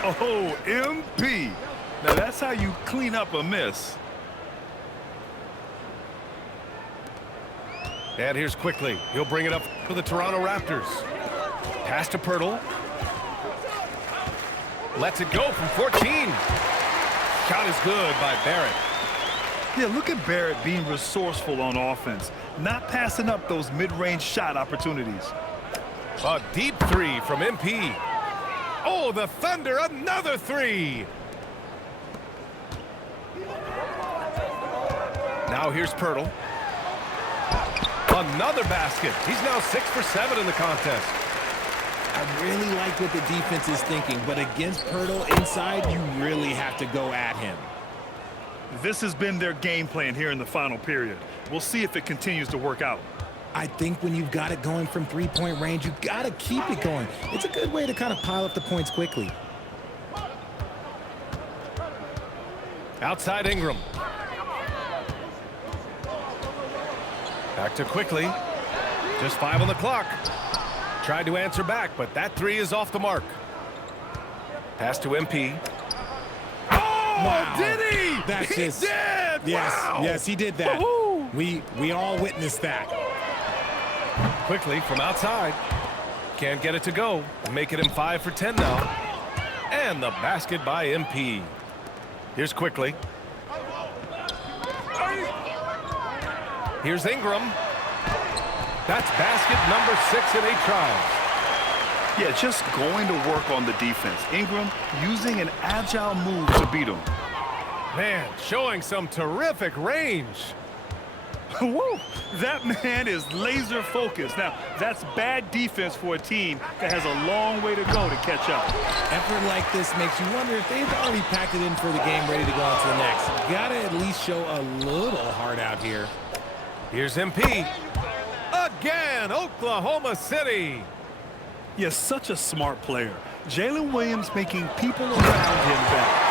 Oh, MP. Now that's how you clean up a miss. And here's Quickly. He'll bring it up for the Toronto Raptors. Pass to Pirtle. Lets it go from 14. Shot is good by Barrett. Yeah, look at Barrett being resourceful on offense, not passing up those mid-range shot opportunities. A deep three from MP. Oh, the Thunder, another three. Now here's Pirtle. Another basket. He's now 6 for 7 in the contest. I really like what the defense is thinking, but against Pirtle inside, you really have to go at him. This has been their game plan here in the final period. We'll see if it continues to work out. I think when you've got it going from three-point range, you've got to keep it going. It's a good way to kind of pile up the points quickly. Outside Ingram. Back to quickly. Just 5 on the clock. Tried to answer back, but that 3 is off the mark. Pass to MP. Oh, Wow. did he? That's he just, did. Yes, Wow. yes, he did that. We all witnessed that. Quickly from outside. Can't get it to go. Making him 5 for 10 now. And the basket by MP. Here's quickly. Here's Ingram. That's basket number 6 in 8 tries. Yeah, just going to work on the defense. Ingram using an agile move to beat him. Man, showing some terrific range. Whoa, that man is laser focused. Now, that's bad defense for a team that has a long way to go to catch up. Effort like this makes you wonder if they've already packed it in for the game, ready to go on to the next. Gotta at least show a little heart out here. Here's MP. Again, Oklahoma City. Yeah, such a smart player. Jalen Williams making people around him better.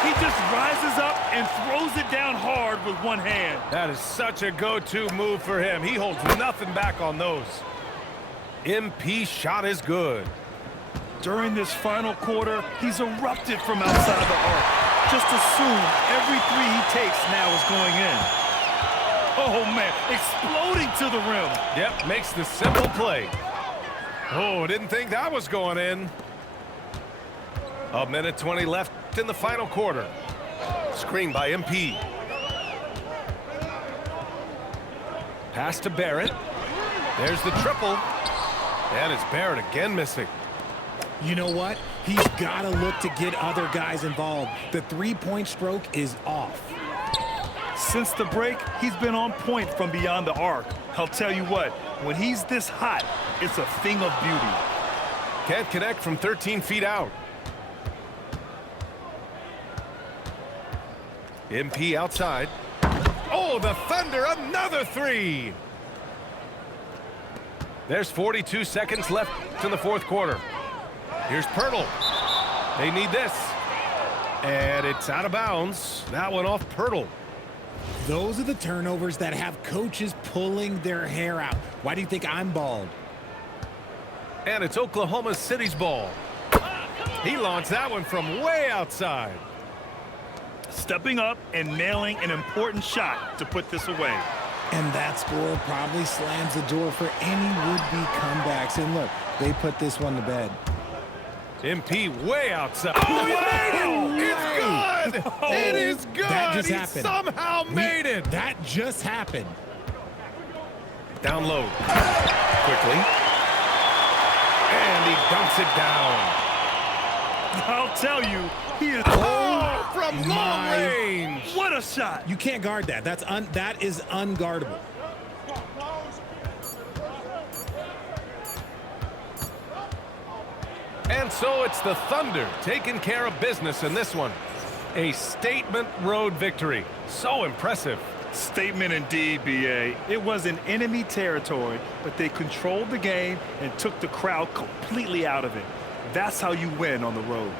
He just rises up and throws it down hard with one hand. That is such a go-to move for him. He holds nothing back on those. MP shot is good. During this final quarter, he's erupted from outside the arc. Just assume every 3 he takes now is going in. Oh, man, exploding to the rim. Yep, makes the simple play. Oh, didn't think that was going in. 1:20 left in the final quarter. Screen by MP. Pass to Barrett. There's the triple. And it's Barrett again missing. You know what? He's got to look to get other guys involved. The three-point stroke is off. Since the break, he's been on point from beyond the arc. I'll tell you what, when he's this hot, it's a thing of beauty. Can't connect from 13 feet out. MP outside. Oh, the Thunder, another 3. There's 42 seconds left in the fourth quarter. Here's Pirtle. They need this. And it's out of bounds. That one off Pirtle. Those are the turnovers that have coaches pulling their hair out. Why do you think I'm bald? And it's Oklahoma City's ball. He launched that one from way outside. Stepping up and nailing an important shot to put this away. And that score probably slams the door for any would-be comebacks. And look, they put this one to bed. MP way outside. Oh, he made it! It's good! It is good! That just he happened. somehow made it! That just happened. Down low. Quickly. And he dunks it down. I'll tell you, he is... Oh, from long my- range! What a shot! You can't guard that. That is unguardable. And so it's the Thunder taking care of business in this one. A statement road victory. So impressive. Statement indeed, B.A. It was in enemy territory, but they controlled the game and took the crowd completely out of it. That's how you win on the road.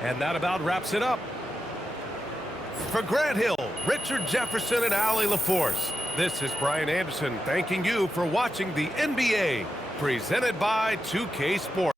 And that about wraps it up. For Grant Hill, Richard Jefferson, and Allie LaForce, this is Brian Anderson thanking you for watching the NBA, presented by 2K Sports.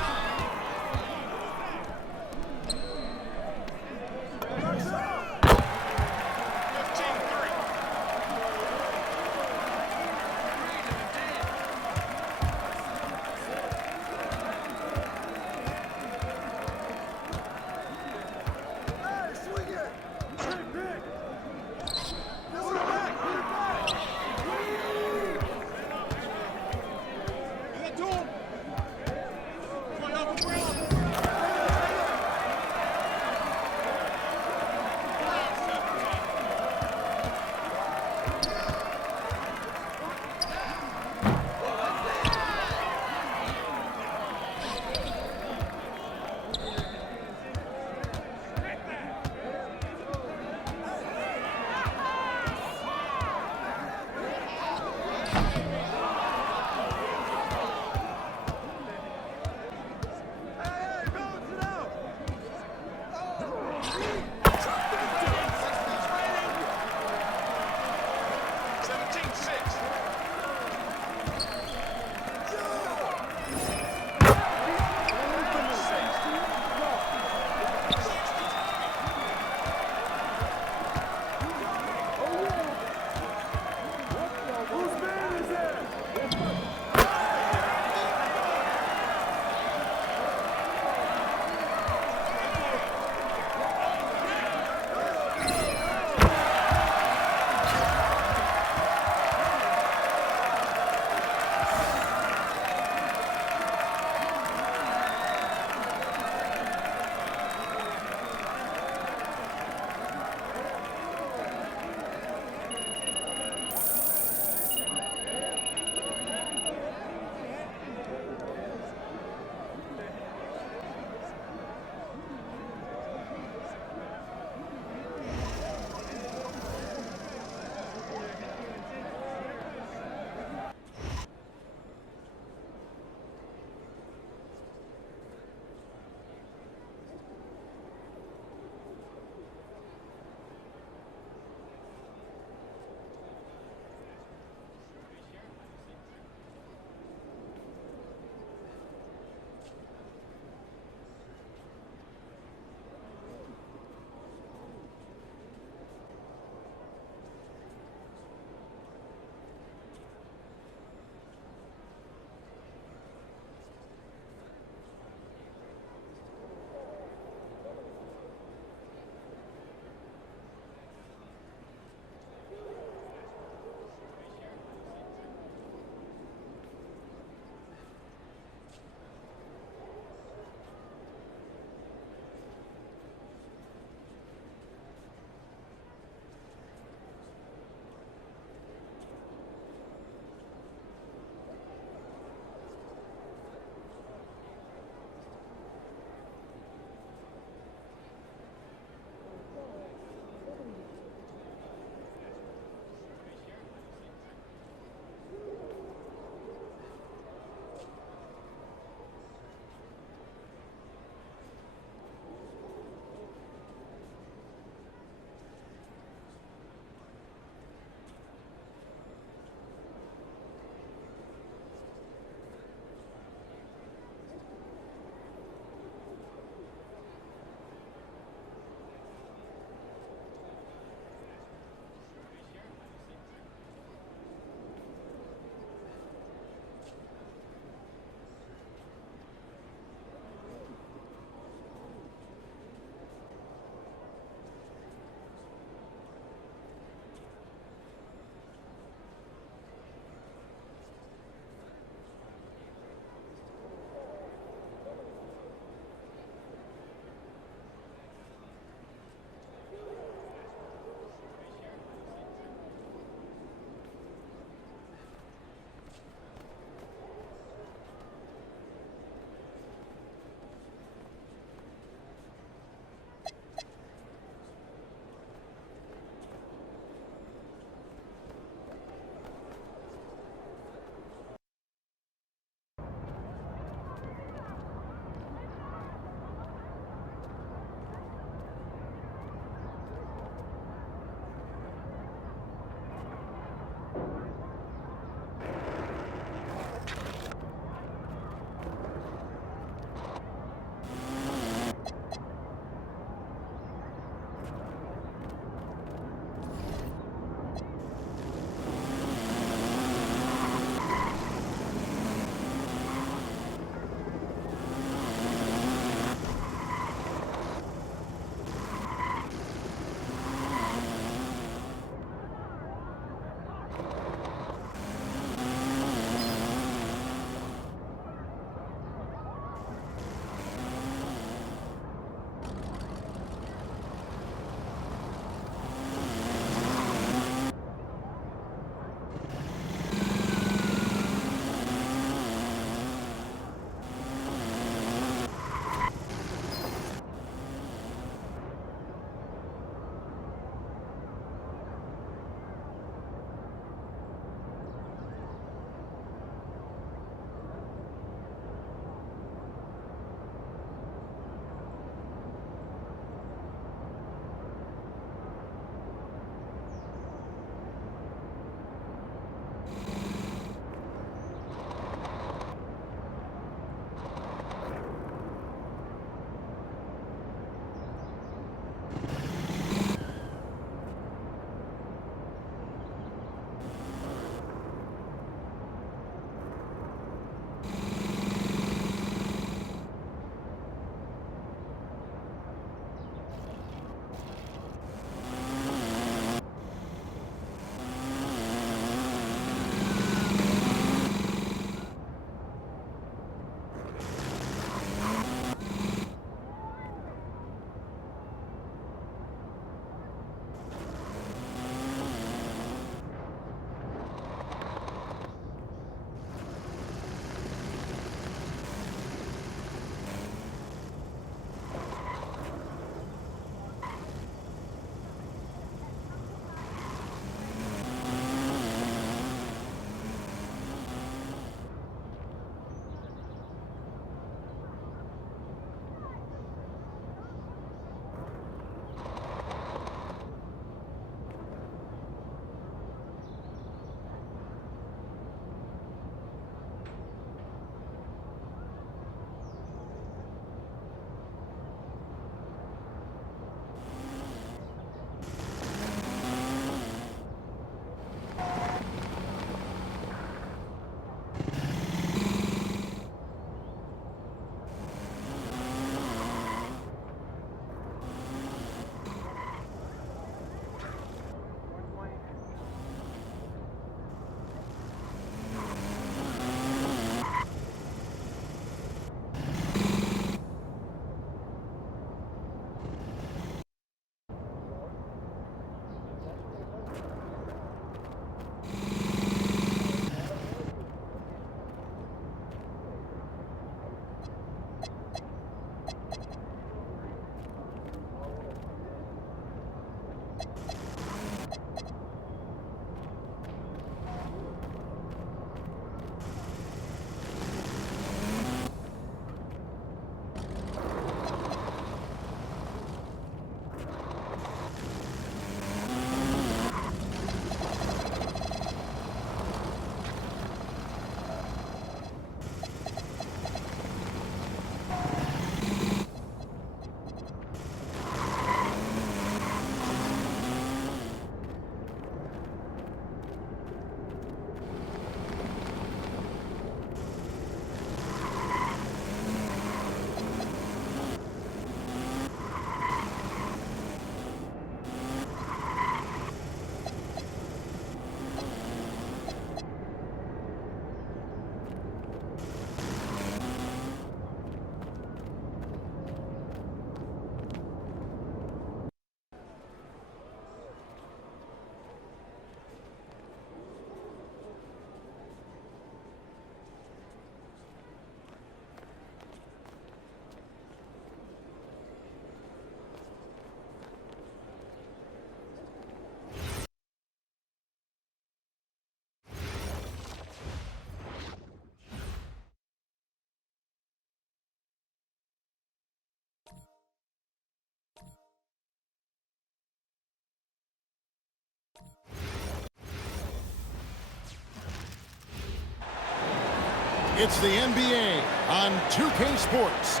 It's the NBA on 2K Sports.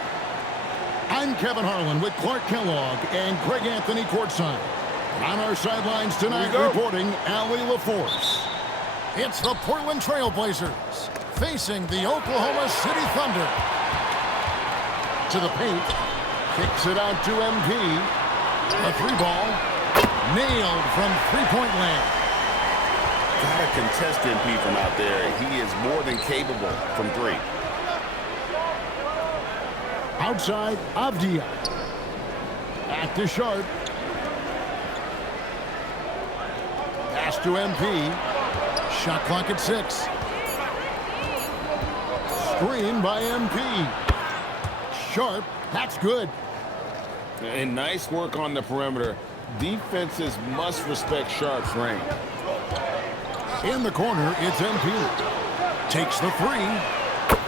I'm Kevin Harlan with Clark Kellogg and Greg Anthony courtside. On our sidelines tonight, reporting Allie LaForce. It's the Portland Trailblazers facing the Oklahoma City Thunder. To the paint, kicks it out to MP. A three ball, nailed from three-point land. Gotta contest MP from out there. He is more than capable from three. Outside, Avdia. Back to Sharp. Pass to MP. Shot clock at 6. Screen by MP. Sharp, that's good. And nice work on the perimeter. Defenses must respect Sharp's range. In the corner, it's MP. Takes the three.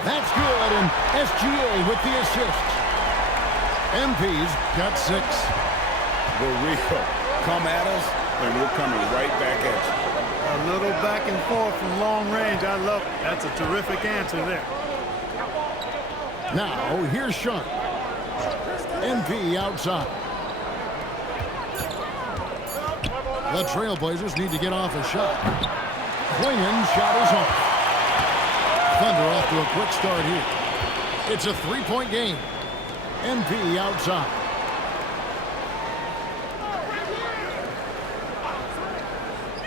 That's good, and SGA with the assist. MP's got 6. The real. Come at us, and we're coming right back at you. A little back and forth from long range. I love it. That's a terrific answer there. Now, here's Sharp. MP outside. The Trailblazers need to get off a shot. Klingen's shot is off. Thunder off to a quick start here. It's a three-point game. MP outside.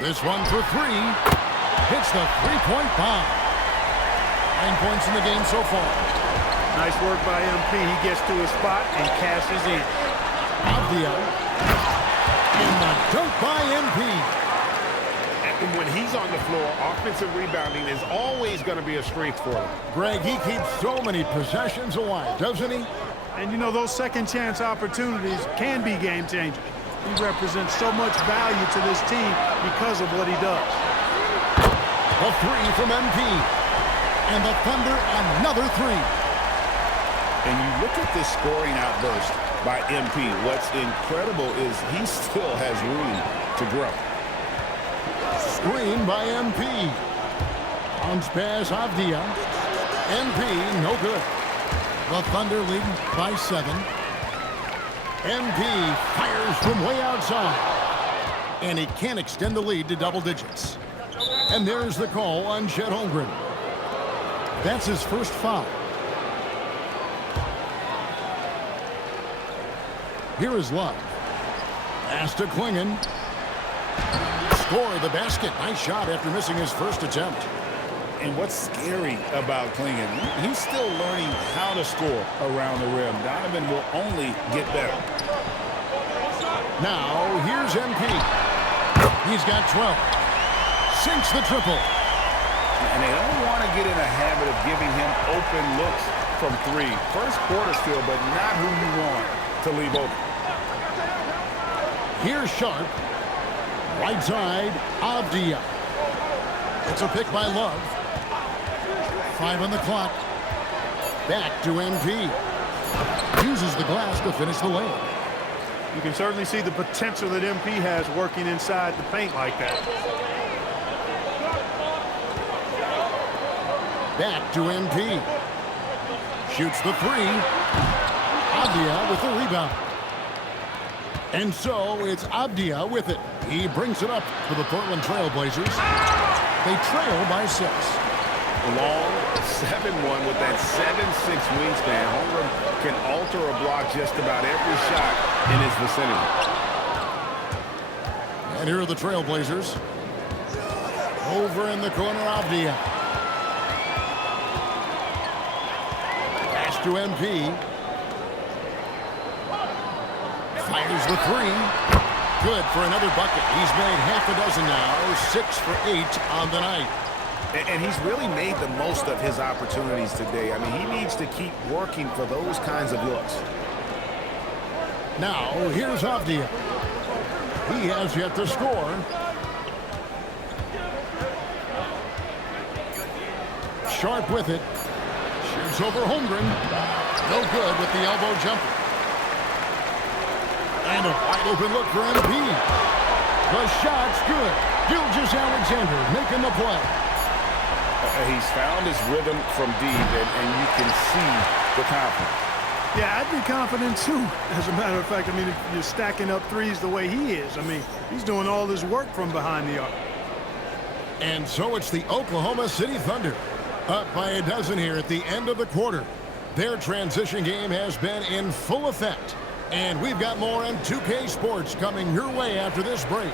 This one for 3. Hits the three-point bomb. 9 points in the game so far. Nice work by MP. He gets to his spot and cashes in. Avdia. And the dunk by MP. And when he's on the floor, offensive rebounding is always going to be a strength for him. Greg, he keeps so many possessions alive, doesn't he? And you know, those second chance opportunities can be game changers. He represents so much value to this team because of what he does. A three from MP. And the Thunder another 3. And you look at this scoring outburst by MP. What's incredible is he still has room to grow. Screen by MP. Bounce pass, Avdia. MP, no good. The Thunder leading by 7. MP fires from way outside. And he can't extend the lead to double digits. And there's the call on Chet Holmgren. That's his first foul. Here is Love. Pass to Klingen. Score the basket. Nice shot after missing his first attempt. And what's scary about Klingen, he's still learning how to score around the rim. Donovan will only get better. Now, here's MP. He's got 12. Sinks the triple. And they don't want to get in a habit of giving him open looks from 3. First quarter still, but not who you want to leave open. Here's Sharp. Right side, Avdia. It's a pick by Love. 5 on the clock. Back to MP. Uses the glass to finish the lane. You can certainly see the potential that MP has working inside the paint like that. Back to MP. Shoots the 3. Avdia with the rebound. And so it's Avdia with it. He brings it up for the Portland Trailblazers. They trail by 6. Long 7-1 with that 7'6" wingspan. Holmgren can alter a block just about every shot in his vicinity. And here are the Trailblazers. Over in the corner, Avdia. Pass to MP. Fires the 3. Good for another bucket. He's made half a dozen now. 6 for 8 on the night. And he's really made the most of his opportunities today. I mean, he needs to keep working for those kinds of looks. Now, here's Avdia. He has yet to score. Sharp with it. Shoots over Holmgren. No good with the elbow jumper. And a wide open look for MP. The shot's good. Gilgeous-Alexander making the play. He's found his rhythm from deep, and you can see the confidence. Yeah, I'd be confident too. As a matter of fact, I mean, if you're stacking up threes the way he is, I mean, he's doing all this work from behind the arc. And so it's the Oklahoma City Thunder, up by a dozen here at the end of the quarter. Their transition game has been in full effect. And we've got more on 2K Sports coming your way after this break.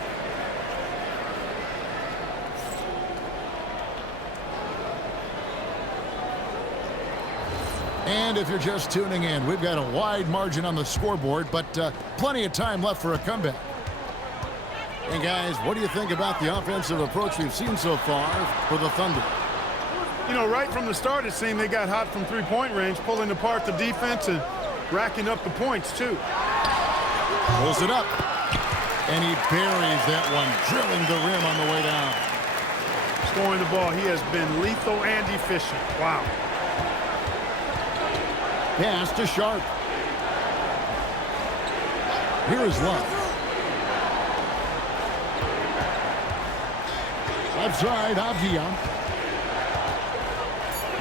And if you're just tuning in, we've got a wide margin on the scoreboard, but plenty of time left for a comeback. And guys, what do you think about the offensive approach we've seen so far for the Thunder? You know, right from the start, it seemed they got hot from three-point range, pulling apart the defense and racking up the points, too. Pulls it up. And he buries that one, drilling the rim on the way down. Scoring the ball, he has been lethal and efficient. Wow. Pass to Sharp. Here is Love. Left side, Avdia.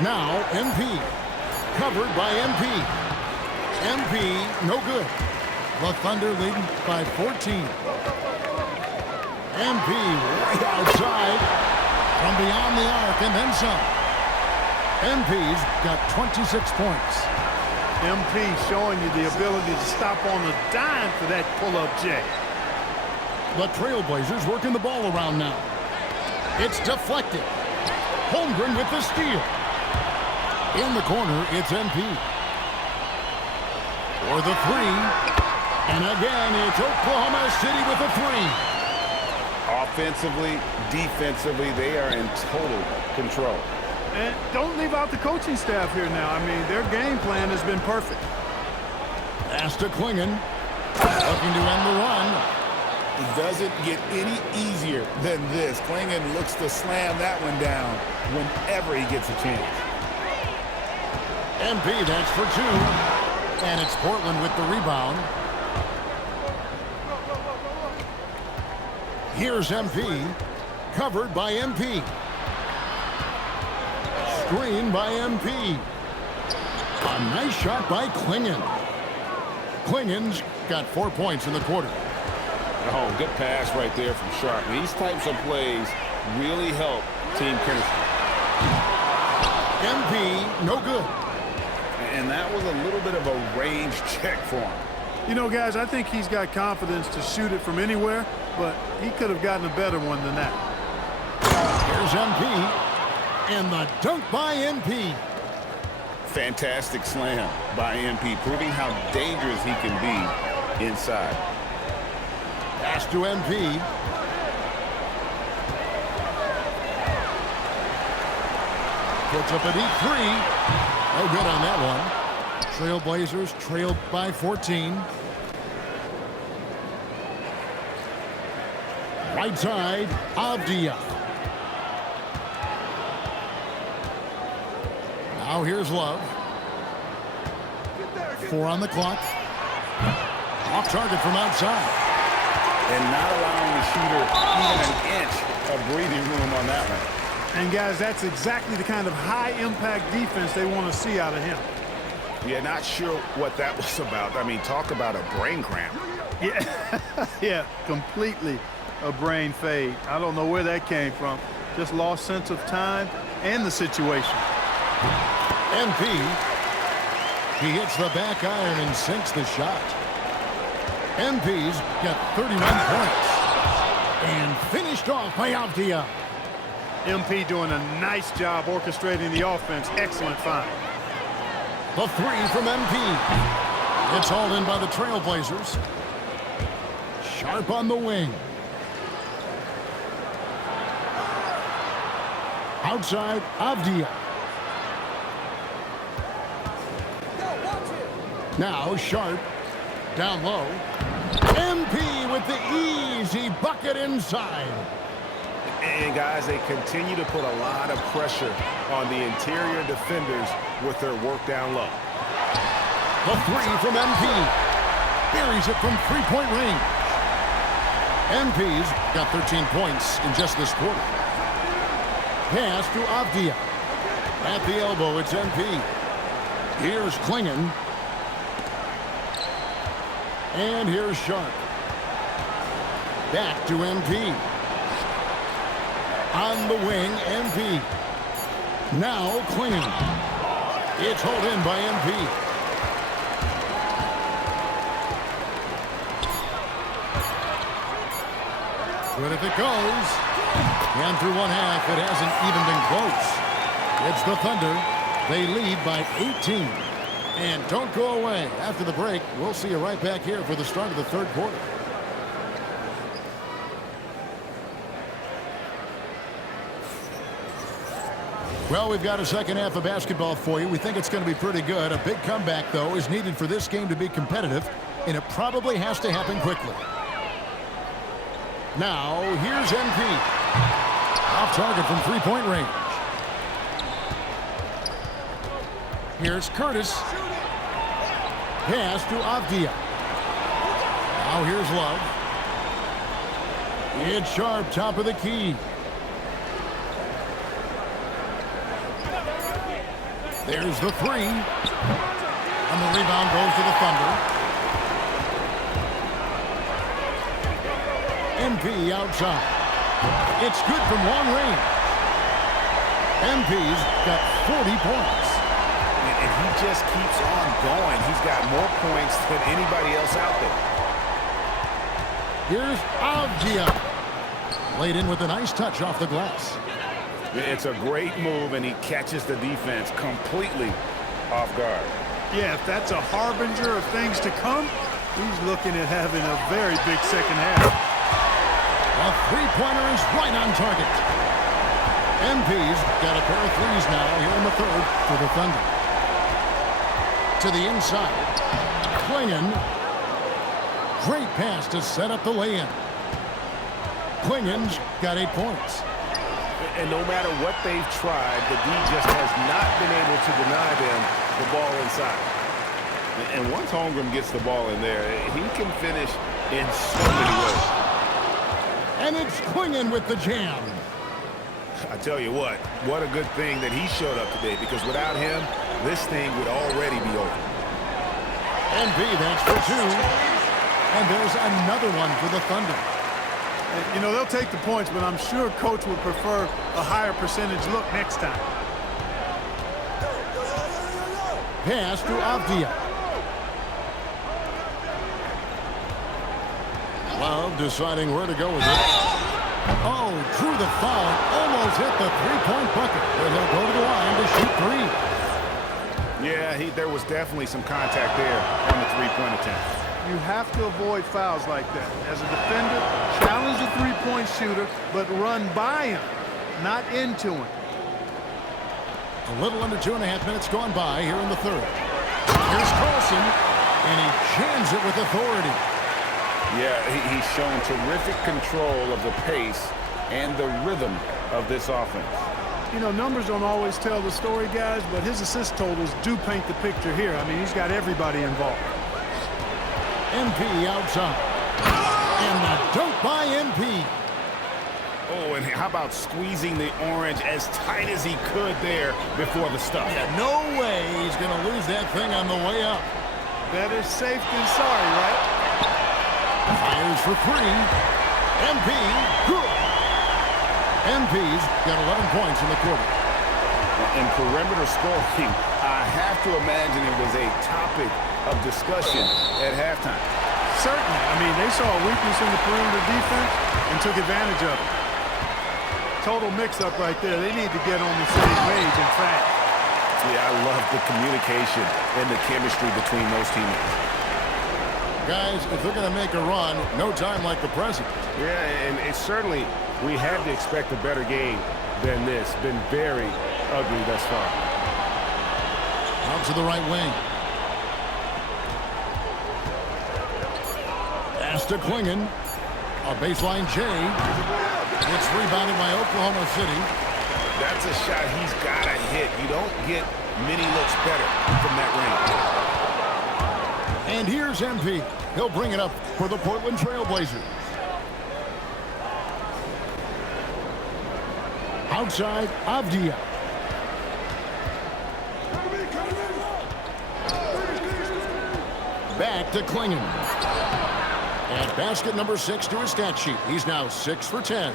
Now, MP. Covered by MP. MP, no good. The Thunder leading by 14. MP right outside from beyond the arc and then some. MP's got 26 points. MP showing you the ability to stop on the dime for that pull-up J. The Trailblazers working the ball around now. It's deflected. Holmgren with the steal. In the corner, it's MP. For the three. And again, it's Oklahoma City with a three. Offensively, defensively, they are in total control. And don't leave out the coaching staff here now. I mean, their game plan has been perfect. Pass to Klingon. Looking to end the run. It doesn't get any easier than this. Klingon looks to slam that one down whenever he gets a chance. MP, that's for two. And it's Portland with the rebound. Here's MP. Covered by MP. Screen by MP. A nice shot by Klingon. Klingon's got 4 points in the quarter. Oh, good pass right there from Sharp. These types of plays really help team chemistry. MP, no good. And that was a little bit of a range check for him. You know, guys, I think he's got confidence to shoot it from anywhere, but he could have gotten a better one than that. Here's MP. And the dunk by MP. Fantastic slam by MP, proving how dangerous he can be inside. Pass to MP. Puts up a deep three. No good on that one. Trailblazers trailed by 14. Right side, Avdia. Now here's Love. 4 on the clock. Off target from outside. And not allowing the shooter even an inch of breathing room on that one. And, guys, that's exactly the kind of high-impact defense they want to see out of him. Yeah, not sure what that was about. I mean, talk about a brain cramp. Yeah, yeah, completely a brain fade. I don't know where that came from. Just lost sense of time and the situation. MP. He hits the back iron and sinks the shot. MP's got 31 points. And finished off by Avdia. MP doing a nice job orchestrating the offense. Excellent find. The three from MP. It's hauled in by the Trailblazers. Sharp on the wing. Outside, Avdia. Now Sharp. Down low. MP with the easy bucket inside. And, guys, they continue to put a lot of pressure on the interior defenders with their work down low. The three from MP. Buries it from three-point range. MP's got 13 points in just this quarter. Pass to Avdia. At the elbow, it's MP. Here's Klingon. And here's Sharp. Back to MP. On the wing, MP. Now Klingon. It's hauled in by MP. Good if it goes. And through one half, it hasn't even been close. It's the Thunder. They lead by 18. And don't go away. After the break, we'll see you right back here for the start of the third quarter. Well, we've got a second half of basketball for you. We think it's going to be pretty good. A big comeback, though, is needed for this game to be competitive, and it probably has to happen quickly. Now, here's MP. Off target from three-point range. Here's Curtis. Pass to Avdia. Now here's Love. It's Sharp, top of the key. There's the three. And the rebound goes to the Thunder. MP outside. It's good from long range. MP's got 40 points. And he just keeps on going. He's got more points than anybody else out there. Here's Avdia. Laid in with a nice touch off the glass. It's a great move, and he catches the defense completely off guard. Yeah, if that's a harbinger of things to come, he's looking at having a very big second half. A three-pointer is right on target. MP's got a pair of threes now here in the third for the Thunder. To the inside. Klingon. Great pass to set up the lay-in. Klingon's got 8 points. And no matter what they've tried, the D just has not been able to deny them the ball inside. And once Holmgren gets the ball in there, he can finish in so many ways. And it's Klingon with the jam. I tell you what a good thing that he showed up today, because without him, this thing would already be over. NB, that's for two. And there's another one for the Thunder. You know, they'll take the points, but I'm sure Coach would prefer a higher percentage look next time. Pass to Avdia. Love deciding where to go with it. Oh, drew the foul. Almost hit the three-point bucket. But he'll go to the line to shoot three. Yeah, there was definitely some contact there on the three-point attempt. You have to avoid fouls like that. As a defender, challenge the three-point shooter, but run by him, not into him. A little under 2.5 minutes gone by here in the third. Here's Carlson, and he jams it with authority. Yeah, he's shown terrific control of the pace and the rhythm of this offense. You know, numbers don't always tell the story, guys, but his assist totals do paint the picture here. I mean, he's got everybody involved. MP outside. And the dunk by MP. Oh, and how about squeezing the orange as tight as he could there before the stuff? Yeah, no way he's going to lose that thing on the way up. Better safe than sorry, right? Fires for three. MP, good. MP's got 11 points in the quarter. In perimeter scoring, I have to imagine it was a topic of discussion at halftime. Certainly. I mean, they saw a weakness in the perimeter defense and took advantage of it. Total mix-up right there. They need to get on the same page, in fact. Yeah, I love the communication and the chemistry between those teammates. Guys, if they're going to make a run, no time like the present. Yeah, and it's certainly, we had to expect a better game than this. Been very ugly thus far. Out to the right wing. Pass to Klingon. A baseline J. It's rebounded by Oklahoma City. That's a shot he's got to hit. You don't get many looks better from that range. And here's MP. He'll bring it up for the Portland Trail Blazers. Outside, Avdia. Back to Klingon. And basket number 6 to his stat sheet. He's now 6 for 10.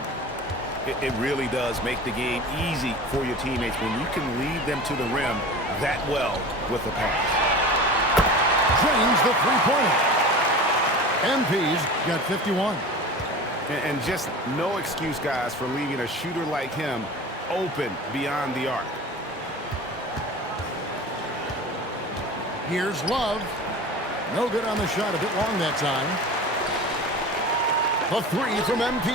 It really does make the game easy for your teammates when you can lead them to the rim that well with the pass. Drains the three-pointer. MP's got 51. And just no excuse, guys, for leaving a shooter like him open beyond the arc. Here's Love. No good on the shot, a bit long that time. The three from MP.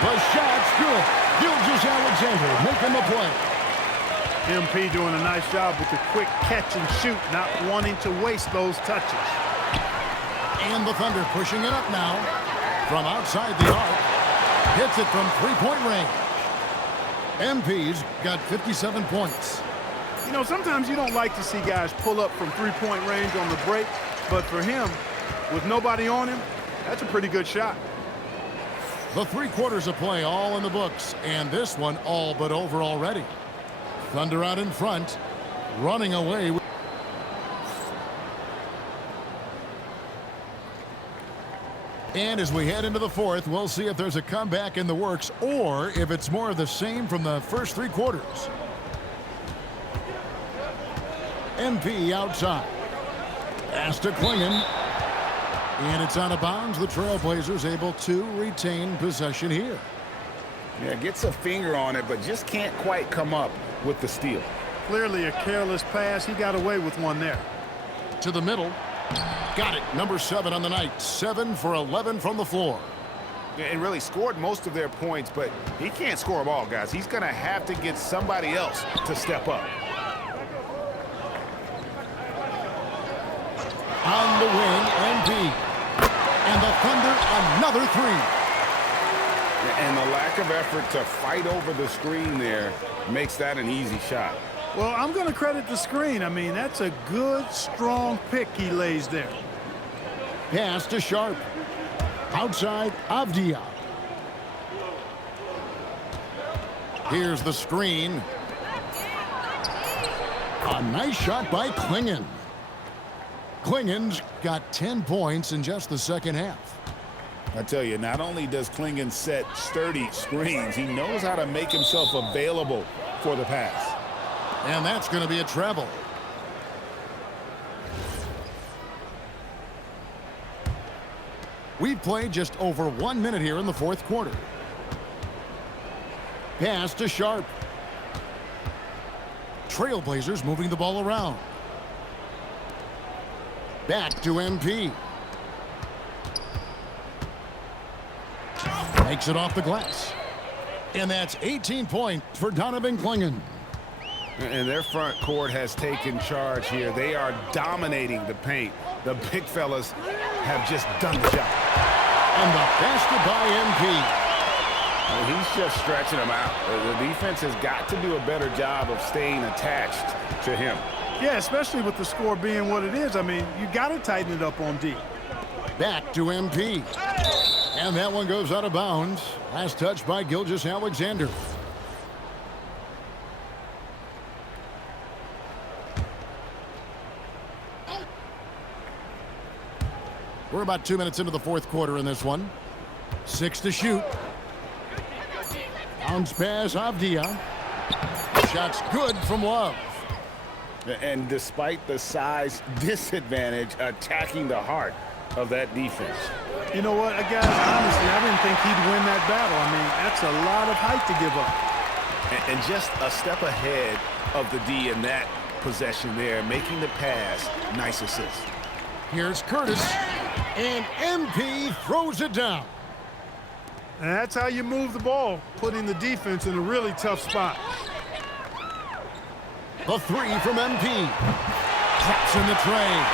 The shot's good. Gilgeous-Alexander making the play. MP doing a nice job with the quick catch and shoot, not wanting to waste those touches. And the Thunder pushing it up now. From outside the arc. Hits it from three-point range. MP's got 57 points. You know, sometimes you don't like to see guys pull up from three-point range on the break, but for him, with nobody on him, that's a pretty good shot. The 3 quarters of play all in the books, and this one all but over already. Thunder out in front, running away. And as we head into the fourth, we'll see if there's a comeback in the works or if it's more of the same from the first 3 quarters. MP outside. Pass to Klingon. And it's out of bounds. The Trailblazers able to retain possession here. Yeah, gets a finger on it, but just can't quite come up with the steal. Clearly a careless pass. He got away with one there. To the middle. Got it. Number 7 on the night. 7 for 11 from the floor. And really scored most of their points, but he can't score them all, guys. He's going to have to get somebody else to step up. On the wing, MP. And the Thunder, another 3. And the lack of effort to fight over the screen there makes that an easy shot. Well, I'm going to credit the screen. I mean, that's a good, strong pick he lays there. Pass to Sharp. Outside, Avdia. Here's the screen. A nice shot by Klingon. Klingon's got 10 points in just the second half. I tell you, not only does Klingon set sturdy screens, he knows how to make himself available for the pass. And that's going to be a treble. We've played just over 1 minute here in the fourth quarter. Pass to Sharp. Trailblazers moving the ball around. Back to MP. Makes it off the glass. And that's 18 points for Donovan Klingon. And their front court has taken charge here. They are dominating the paint. The big fellas have just done the job. And the basket by MP. Well, he's just stretching them out. The defense has got to do a better job of staying attached to him. Yeah, especially with the score being what it is. I mean, you got to tighten it up on D. Back to MP. And that one goes out of bounds. Last touch by Gilgeous-Alexander. We're about 2 minutes into the fourth quarter in this one. 6 to shoot. Bounce pass, Avdia. Shot's good from Love. And despite the size disadvantage, attacking the heart of that defense. You know what, guys, honestly, I didn't think he'd win that battle. I mean, that's a lot of height to give up. And just a step ahead of the D in that possession there, making the pass. Nice assist. Here's Curtis. And MP throws it down. And that's how you move the ball, putting the defense in a really tough spot. The 3 from MP. Traps in the tray.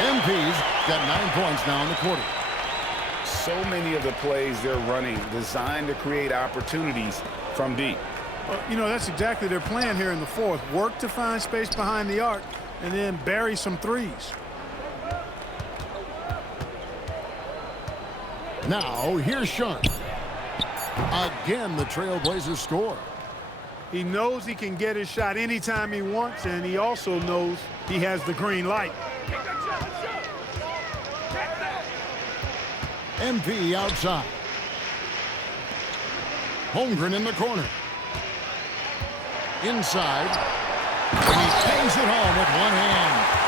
MP's got 9 points now in the quarter. So many of the plays they're running designed to create opportunities from deep. Well, you know, that's exactly their plan here in the fourth. Work to find space behind the arc and then bury some threes. Now, here's Sharp. Again, the Trailblazers score. He knows he can get his shot anytime he wants, and he also knows he has the green light. MP outside. Holmgren in the corner. Inside. And he bangs it home with one hand.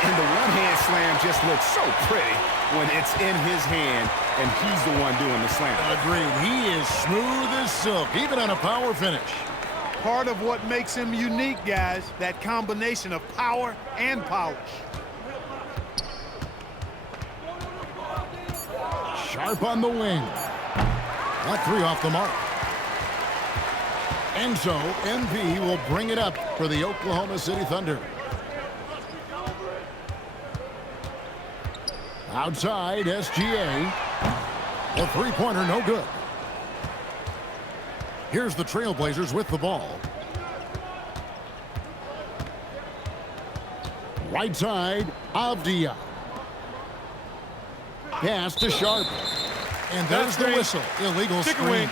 And the one-hand slam just looks so pretty when it's in his hand and he's the one doing the slam. Agreed. He is smooth as silk, even on a power finish. Part of what makes him unique, guys, that combination of power and polish. Sharp on the wing. That three off the mark. And so, MP will bring it up for the Oklahoma City Thunder. Outside, SGA. The three-pointer, no good. Here's the Trailblazers with the ball. Right side, Avdia. Pass to Sharp. And there's the whistle. Illegal screen.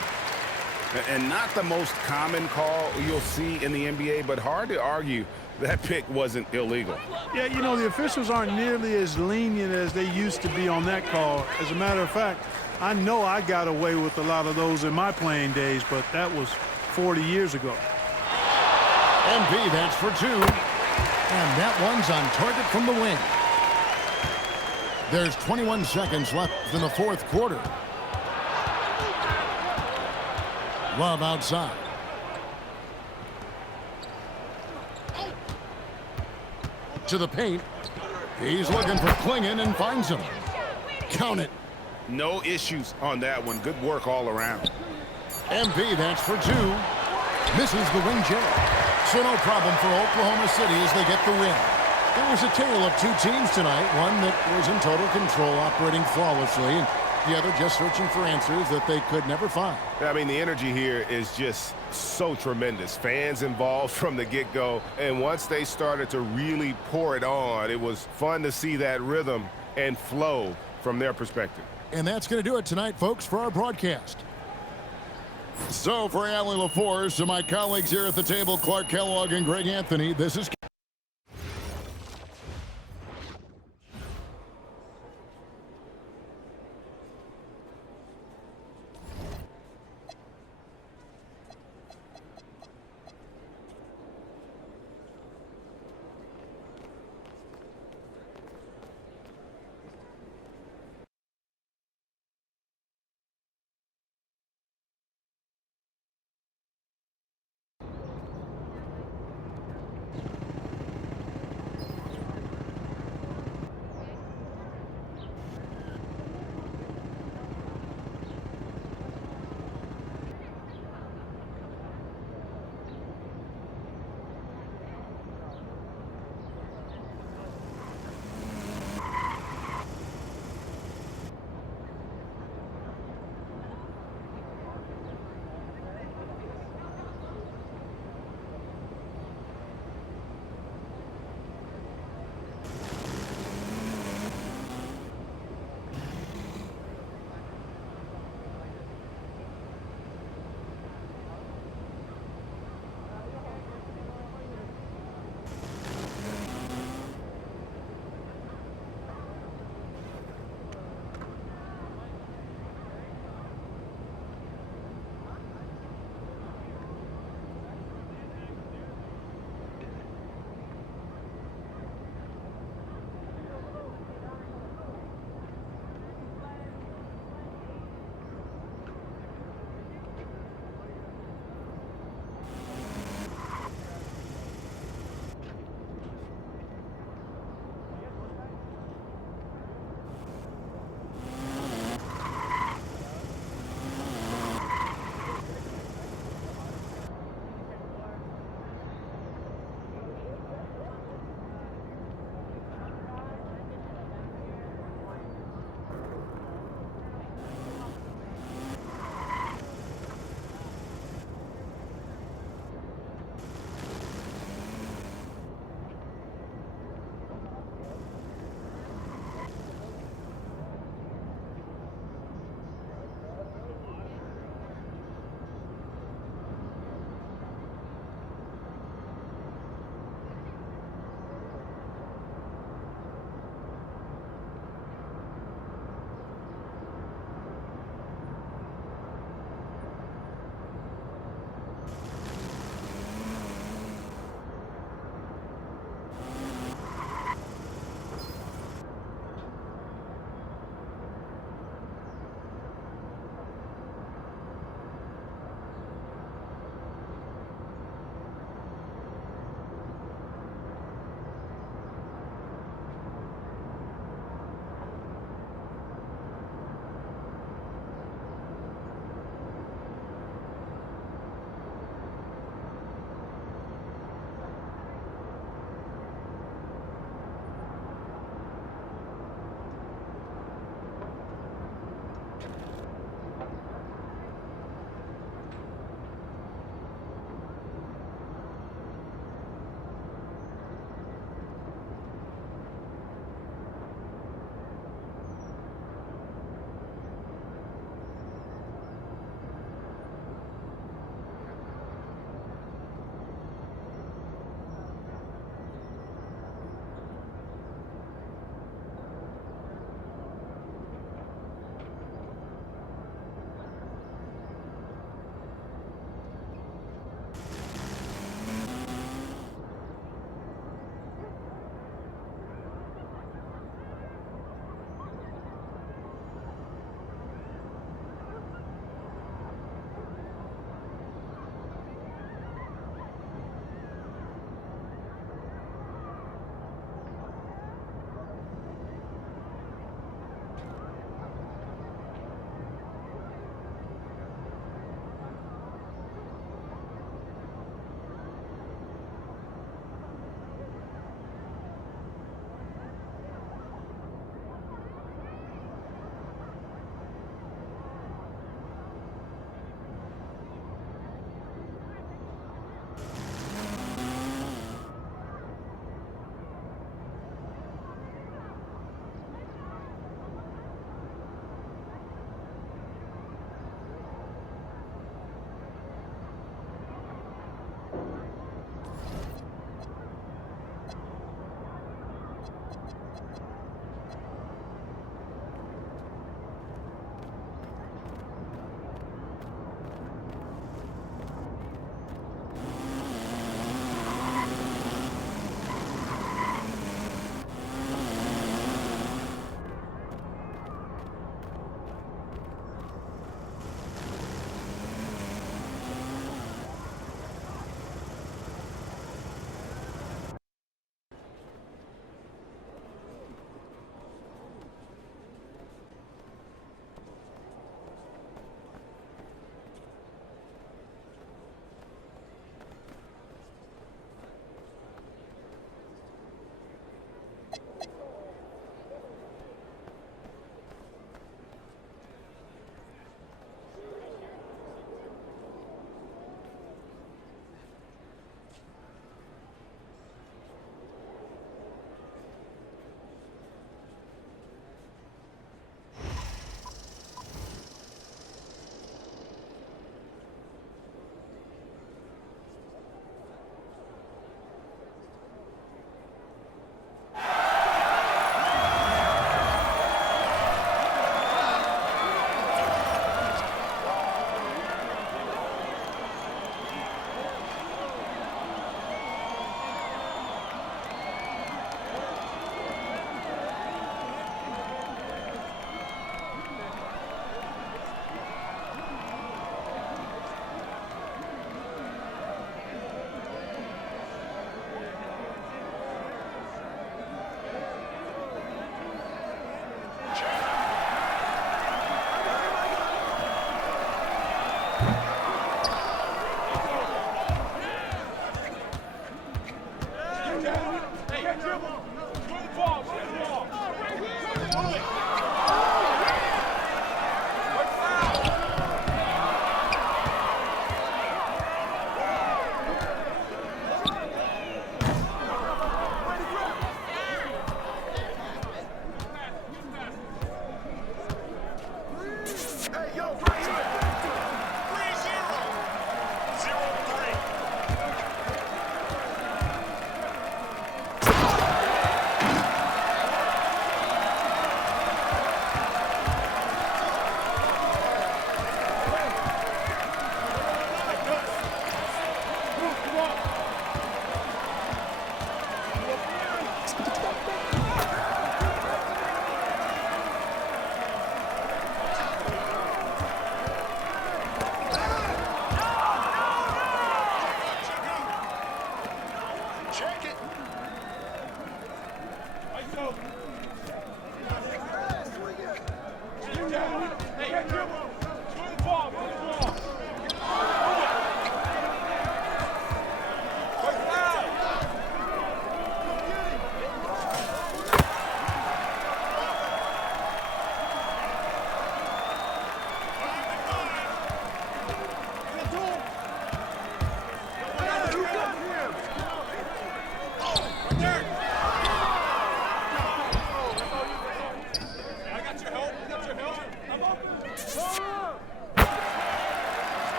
And not the most common call you'll see in the NBA, but hard to argue that pick wasn't illegal. Yeah, you know, the officials aren't nearly as lenient as they used to be on that call. As a matter of fact, I know I got away with a lot of those in my playing days, but that was 40 years ago. MP, that's for two. And that one's on target from the wing. There's 21 seconds left in the fourth quarter. Love outside. To the paint. He's looking for Klingon and finds him. Count it. No issues on that one. Good work all around. MP, that's for two. Misses the wing jab. So no problem for Oklahoma City as they get the win. It was a tale of two teams tonight. One that was in total control, operating flawlessly, and the other just searching for answers that they could never find. I mean, the energy here is just so tremendous. Fans involved from the get-go, and once they started to really pour it on, it was fun to see that rhythm and flow from their perspective. And that's going to do it tonight, folks, for our broadcast. So for Allie LaForce and my colleagues here at the table, Clark Kellogg and Greg Anthony, this is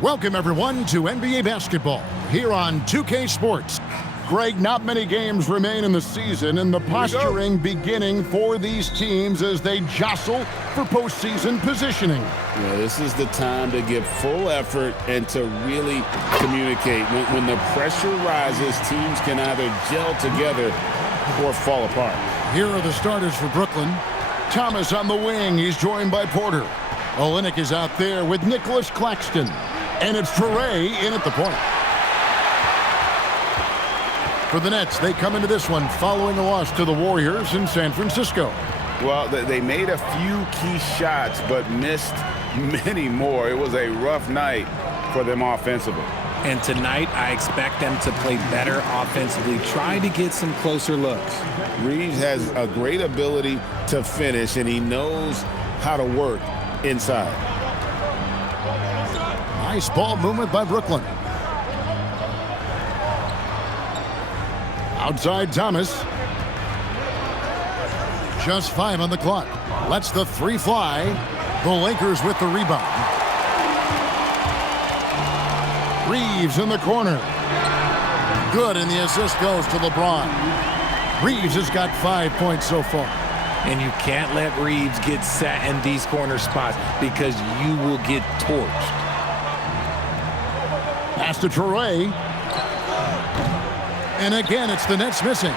Welcome, everyone, to NBA basketball here on 2K Sports. Greg, not many games remain in the season, and the posturing beginning for these teams as they jostle for postseason positioning. Yeah, this is the time to give full effort and to really communicate. When the pressure rises, teams can either gel together or fall apart. Here are the starters for Brooklyn. Thomas on the wing. He's joined by Porter. Olynyk is out there with Nicholas Claxton. And it's Toure in at the point. For the Nets, they come into this one following a loss to the Warriors in San Francisco. Well, they made a few key shots, but missed many more. It was a rough night for them offensively. And tonight, I expect them to play better offensively. Try to get some closer looks. Reeves has a great ability to finish, and he knows how to work inside. Nice ball movement by Brooklyn. Outside Thomas. Just 5 on the clock. Lets the 3 fly. The Lakers with the rebound. Reeves in the corner. Good, and the assist goes to LeBron. Reeves has got 5 points so far. And you can't let Reeves get set in these corner spots because you will get torched. Pass to Toure. And again, it's the Nets missing.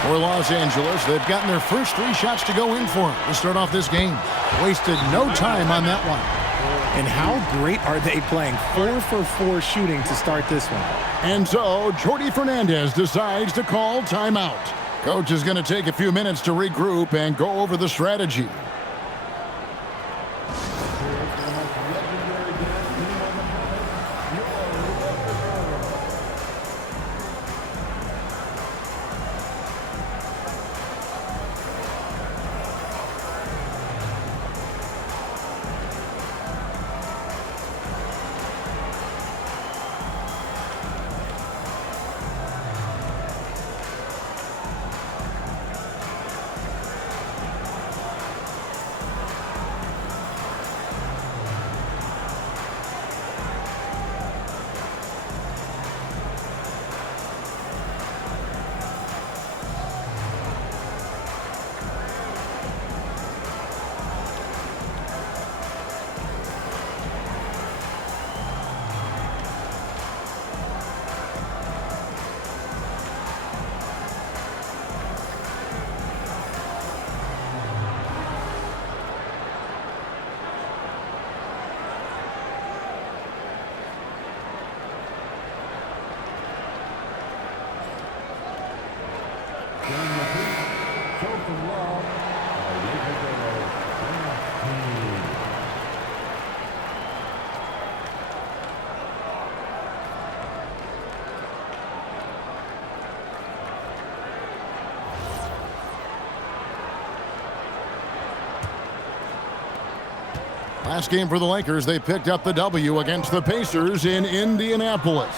For Los Angeles, they've gotten their first 3 shots to go in for to start off this game. Wasted no time on that one. And how great are they playing? 4 for 4 shooting to start this one. And so, Jordi Fernandez decides to call timeout. Coach is going to take a few minutes to regroup and go over the strategy. Last game for the Lakers, they picked up the W against the Pacers in Indianapolis.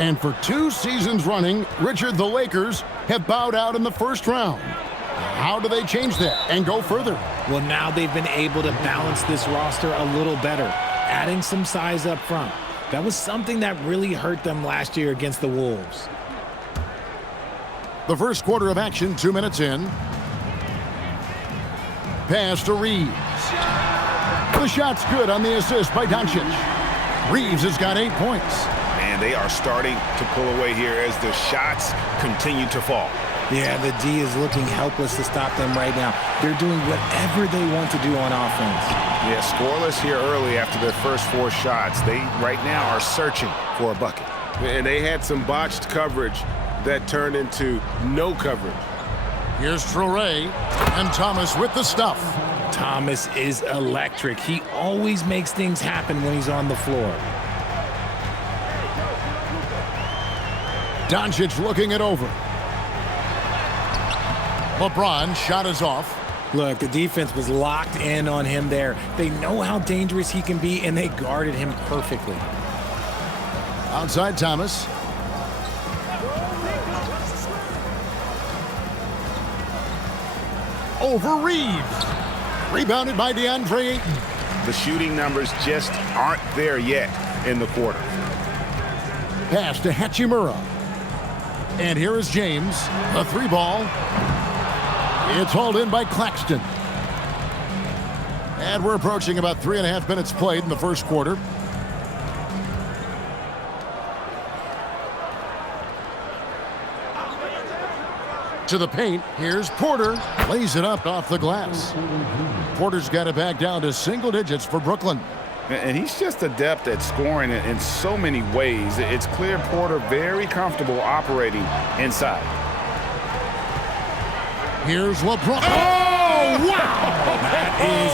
And for 2 seasons running, Richard, the Lakers have bowed out in the first round. How do they change that and go further? Well, now they've been able to balance this roster a little better, adding some size up front. That was something that really hurt them last year against the Wolves. The first quarter of action, 2 minutes in. Pass to Reeves. The shot's good on the assist by Doncic. Reeves has got 8 points. And they are starting to pull away here as the shots continue to fall. Yeah, the D is looking helpless to stop them right now. They're doing whatever they want to do on offense. Yeah, scoreless here early after their first 4 shots. They right now are searching for a bucket. And they had some botched coverage that turned into no coverage. Here's Toure and Thomas with the stuff. Thomas is electric. He always makes things happen when he's on the floor. Doncic looking it over. LeBron shot is off. Look, the defense was locked in on him there. They know how dangerous he can be, and they guarded him perfectly. Outside Thomas. Over Reeves. Rebounded by DeAndre Ayton. The shooting numbers just aren't there yet in the quarter. Pass to Hachimura. And here is James. A 3-ball. It's hauled in by Claxton. And we're approaching about 3.5 minutes played in the first quarter. To the paint. Here's Porter. Lays it up off the glass. Porter's got it back down to single digits for Brooklyn. And he's just adept at scoring in so many ways. It's clear Porter very comfortable operating inside. Here's LeBron. Oh, wow! That is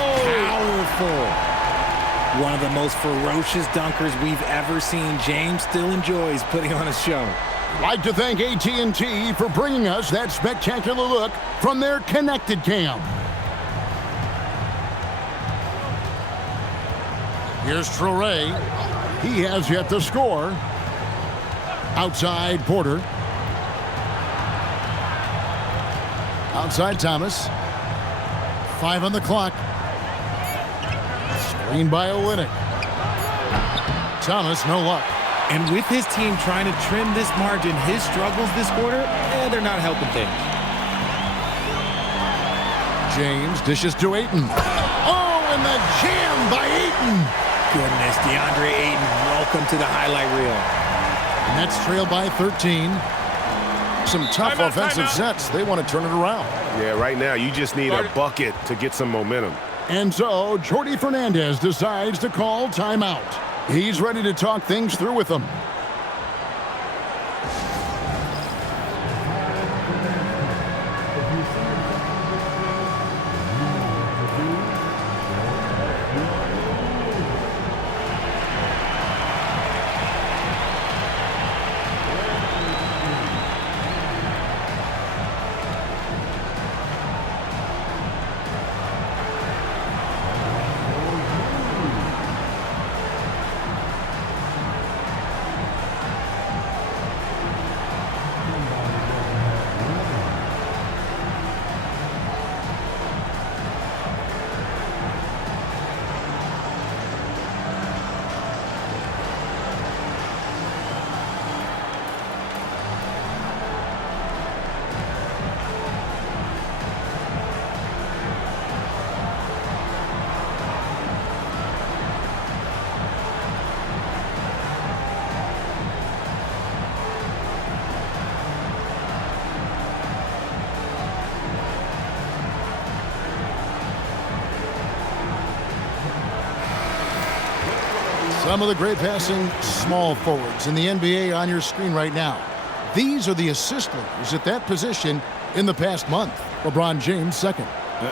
powerful. One of the most ferocious dunkers we've ever seen. James still enjoys putting on a show. Like to thank AT&T for bringing us that spectacular look from their connected cam. Here's Traore. He has yet to score. Outside Porter. Outside Thomas. 5 on the clock. Screen by Olynyk. Thomas, no luck. And with his team trying to trim this margin, his struggles this quarter, they're not helping things. James dishes to Ayton. Oh, and the jam by Ayton. Goodness, DeAndre Ayton, welcome to the highlight reel. Nets trail by 13. Some tough offensive sets. They want to turn it around. Yeah, right now you just need a bucket to get some momentum. And so Jordi Fernandez decides to call timeout. He's ready to talk things through with them. Some of the great passing small forwards in the NBA on your screen right now. These are the assist leaders at that position in the past month. LeBron James second.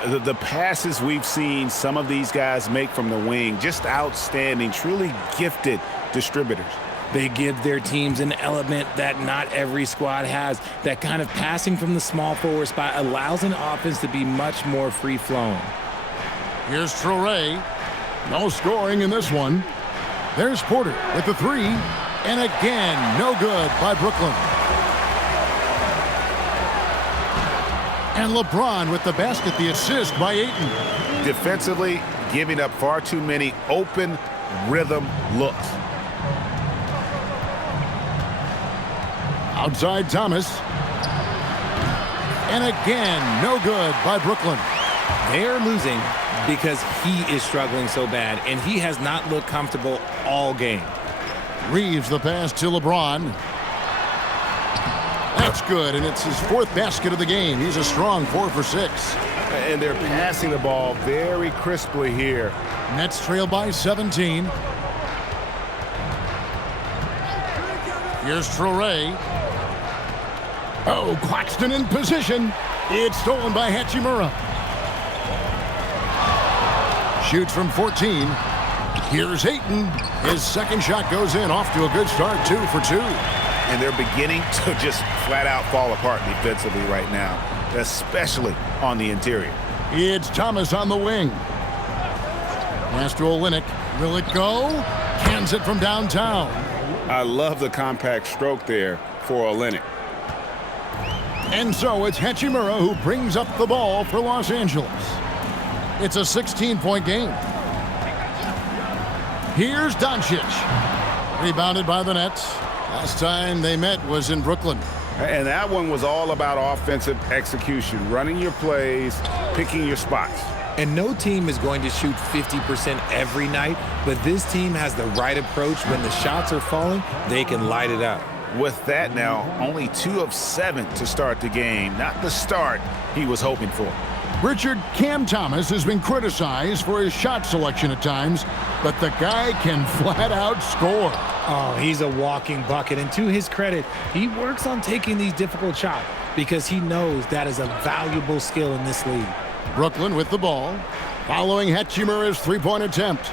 The passes we've seen some of these guys make from the wing, just outstanding, truly gifted distributors. They give their teams an element that not every squad has. That kind of passing from the small forward spot allows an offense to be much more free-flowing. Here's Traore. No scoring in this one. There's Porter with the 3. And again, no good by Brooklyn. And LeBron with the basket, the assist by Ayton. Defensively, giving up far too many open rhythm looks. Outside Thomas. And again, no good by Brooklyn. They're losing because he is struggling so bad, and he has not looked comfortable all game. Reeves the pass to LeBron. That's good, and it's his 4th basket of the game. He's a strong 4 for 6. And they're passing the ball very crisply here. Nets trail by 17. Here's Traore. Oh, Claxton in position. It's stolen by Hachimura. Shoots from 14. Here's Ayton. His second shot goes in. Off to a good start, 2 for 2. And they're beginning to just flat out fall apart defensively right now, especially on the interior. It's Thomas on the wing. Pass to Olynyk. Will it go? Cans it from downtown. I love the compact stroke there for Olynyk. And so it's Hachimura who brings up the ball for Los Angeles. It's a 16-point game. Here's Doncic. Rebounded by the Nets. Last time they met was in Brooklyn. And that one was all about offensive execution, running your plays, picking your spots. And no team is going to shoot 50% every night, but this team has the right approach. When the shots are falling, they can light it up. With that now, only 2 of 7 to start the game. Not the start he was hoping for. Richard, Cam Thomas has been criticized for his shot selection at times, but the guy can flat out score. Oh, he's a walking bucket, and to his credit, he works on taking these difficult shots because he knows that is a valuable skill in this league. Brooklyn with the ball, following Hachimura's three-point attempt.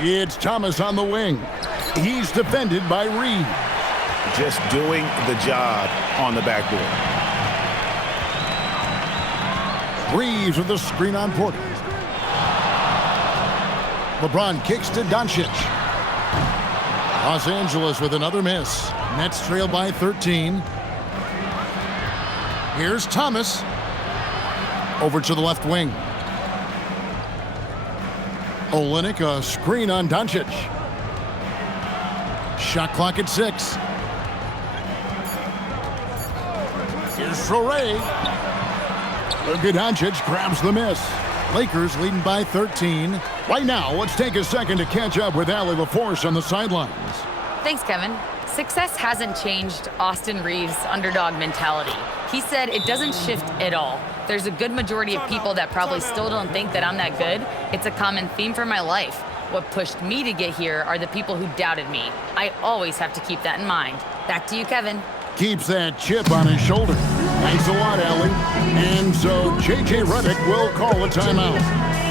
It's Thomas on the wing. He's defended by Reed. Just doing the job on the backboard. Reeves with the screen on Porter. LeBron kicks to Doncic. Los Angeles with another miss. Nets trail by 13. Here's Thomas. Over to the left wing. Olynyk, a screen on Doncic. Shot clock at 6. Here's Traore. Luka Doncic grabs the miss. Lakers leading by 13. Right now, let's take a second to catch up with Allie LaForce on the sidelines. Thanks, Kevin. Success hasn't changed Austin Reeves' underdog mentality. He said it doesn't shift at all. There's a good majority of people that probably still don't think that I'm that good. It's a common theme for my life. What pushed me to get here are the people who doubted me. I always have to keep that in mind. Back to you, Kevin. Keeps that chip on his shoulder. Thanks a lot, Allie. And so J.J. Redick will call a timeout.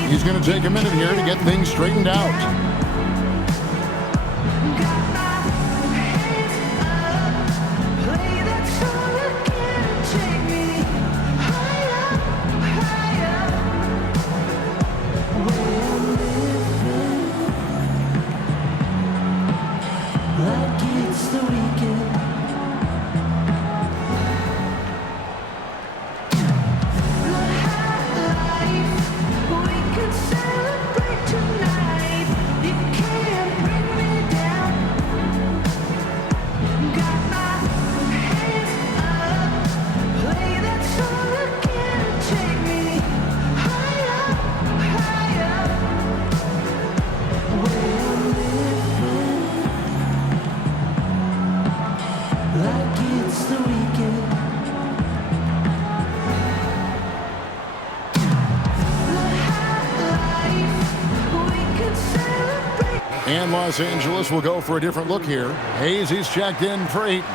He's going to take a minute here to get things straightened out. And Los Angeles will go for a different look here. Hayes, he's checked in for Ayton.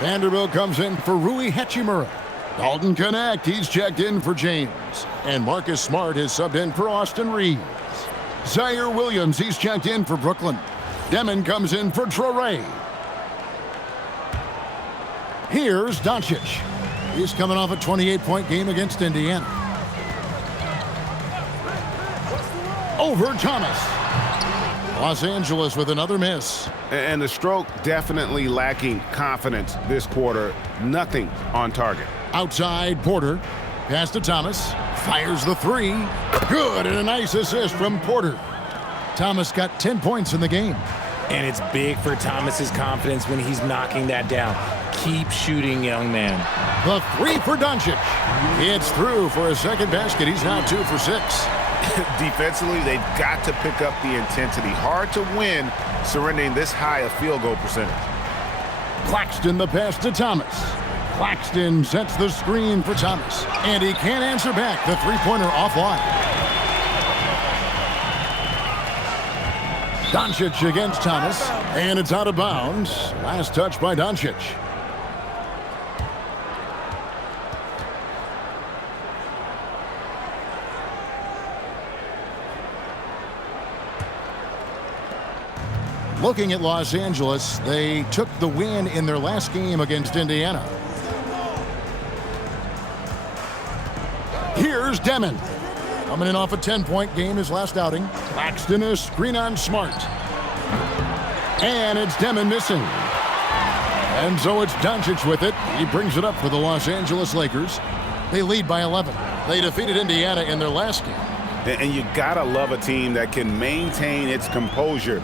Vanderbilt comes in for Rui Hachimura. Dalton Connect, he's checked in for James. And Marcus Smart is subbed in for Austin Reeves. Zaire Williams, he's checked in for Brooklyn. Demon comes in for Traore. Here's Doncic. He's coming off a 28-point game against Indiana. Over Thomas. Los Angeles with another miss. And the stroke definitely lacking confidence this quarter. Nothing on target. Outside, Porter. Pass to Thomas. Fires the three. Good, and a nice assist from Porter. Thomas got 10 points in the game. And it's big for Thomas's confidence when he's knocking that down. Keep shooting, young man. The three for Doncic. It's through for a second basket. He's now 2 for 6. Defensively, they've got to pick up the intensity. Hard to win surrendering this high a field goal percentage. Claxton the pass to Thomas. Claxton sets the screen for Thomas. And he can't answer back. The three-pointer offline. Doncic against Thomas. And it's out of bounds. Last touch by Doncic. Looking at Los Angeles, they took the win in their last game against Indiana. Here's Demon. Coming in off a 10-point game his last outing. Claxton a screen on Smart. And it's Demon missing. And so it's Doncic with it. He brings it up for the Los Angeles Lakers. They lead by 11. They defeated Indiana in their last game. And you gotta love a team that can maintain its composure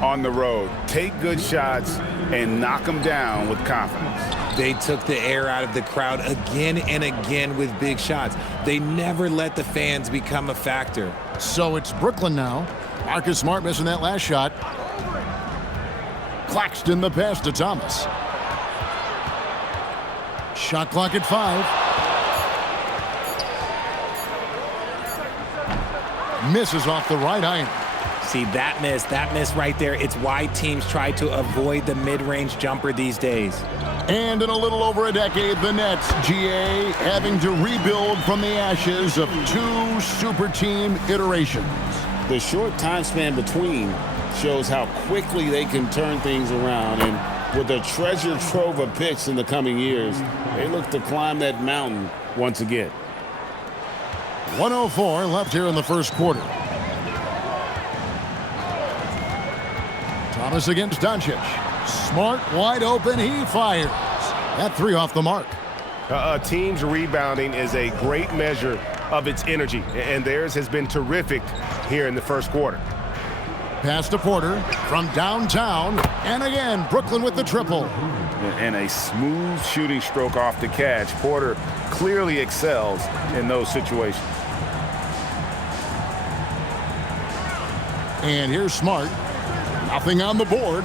on the road, take good shots, and knock them down with confidence. They took the air out of the crowd again and again with big shots. They never let the fans become a factor. So it's Brooklyn now. Marcus Smart missing that last shot. Claxton the pass to Thomas. Shot clock at 5. Misses off the right iron. See, that miss right there, it's why teams try to avoid the mid-range jumper these days. And in a little over a decade, the Nets, GA, having to rebuild from the ashes of 2 super team iterations. The short time span between shows how quickly they can turn things around. And with a treasure trove of picks in the coming years, they look to climb that mountain once again. 1:04 left here in the first quarter. Thomas against Doncic. Smart wide open. He fires. That 3 off the mark. A team's rebounding is a great measure of its energy, and theirs has been terrific here in the first quarter. Pass to Porter from downtown. And again, Brooklyn with the triple. And a smooth shooting stroke off the catch. Porter clearly excels in those situations. And here's Smart. Nothing on the board.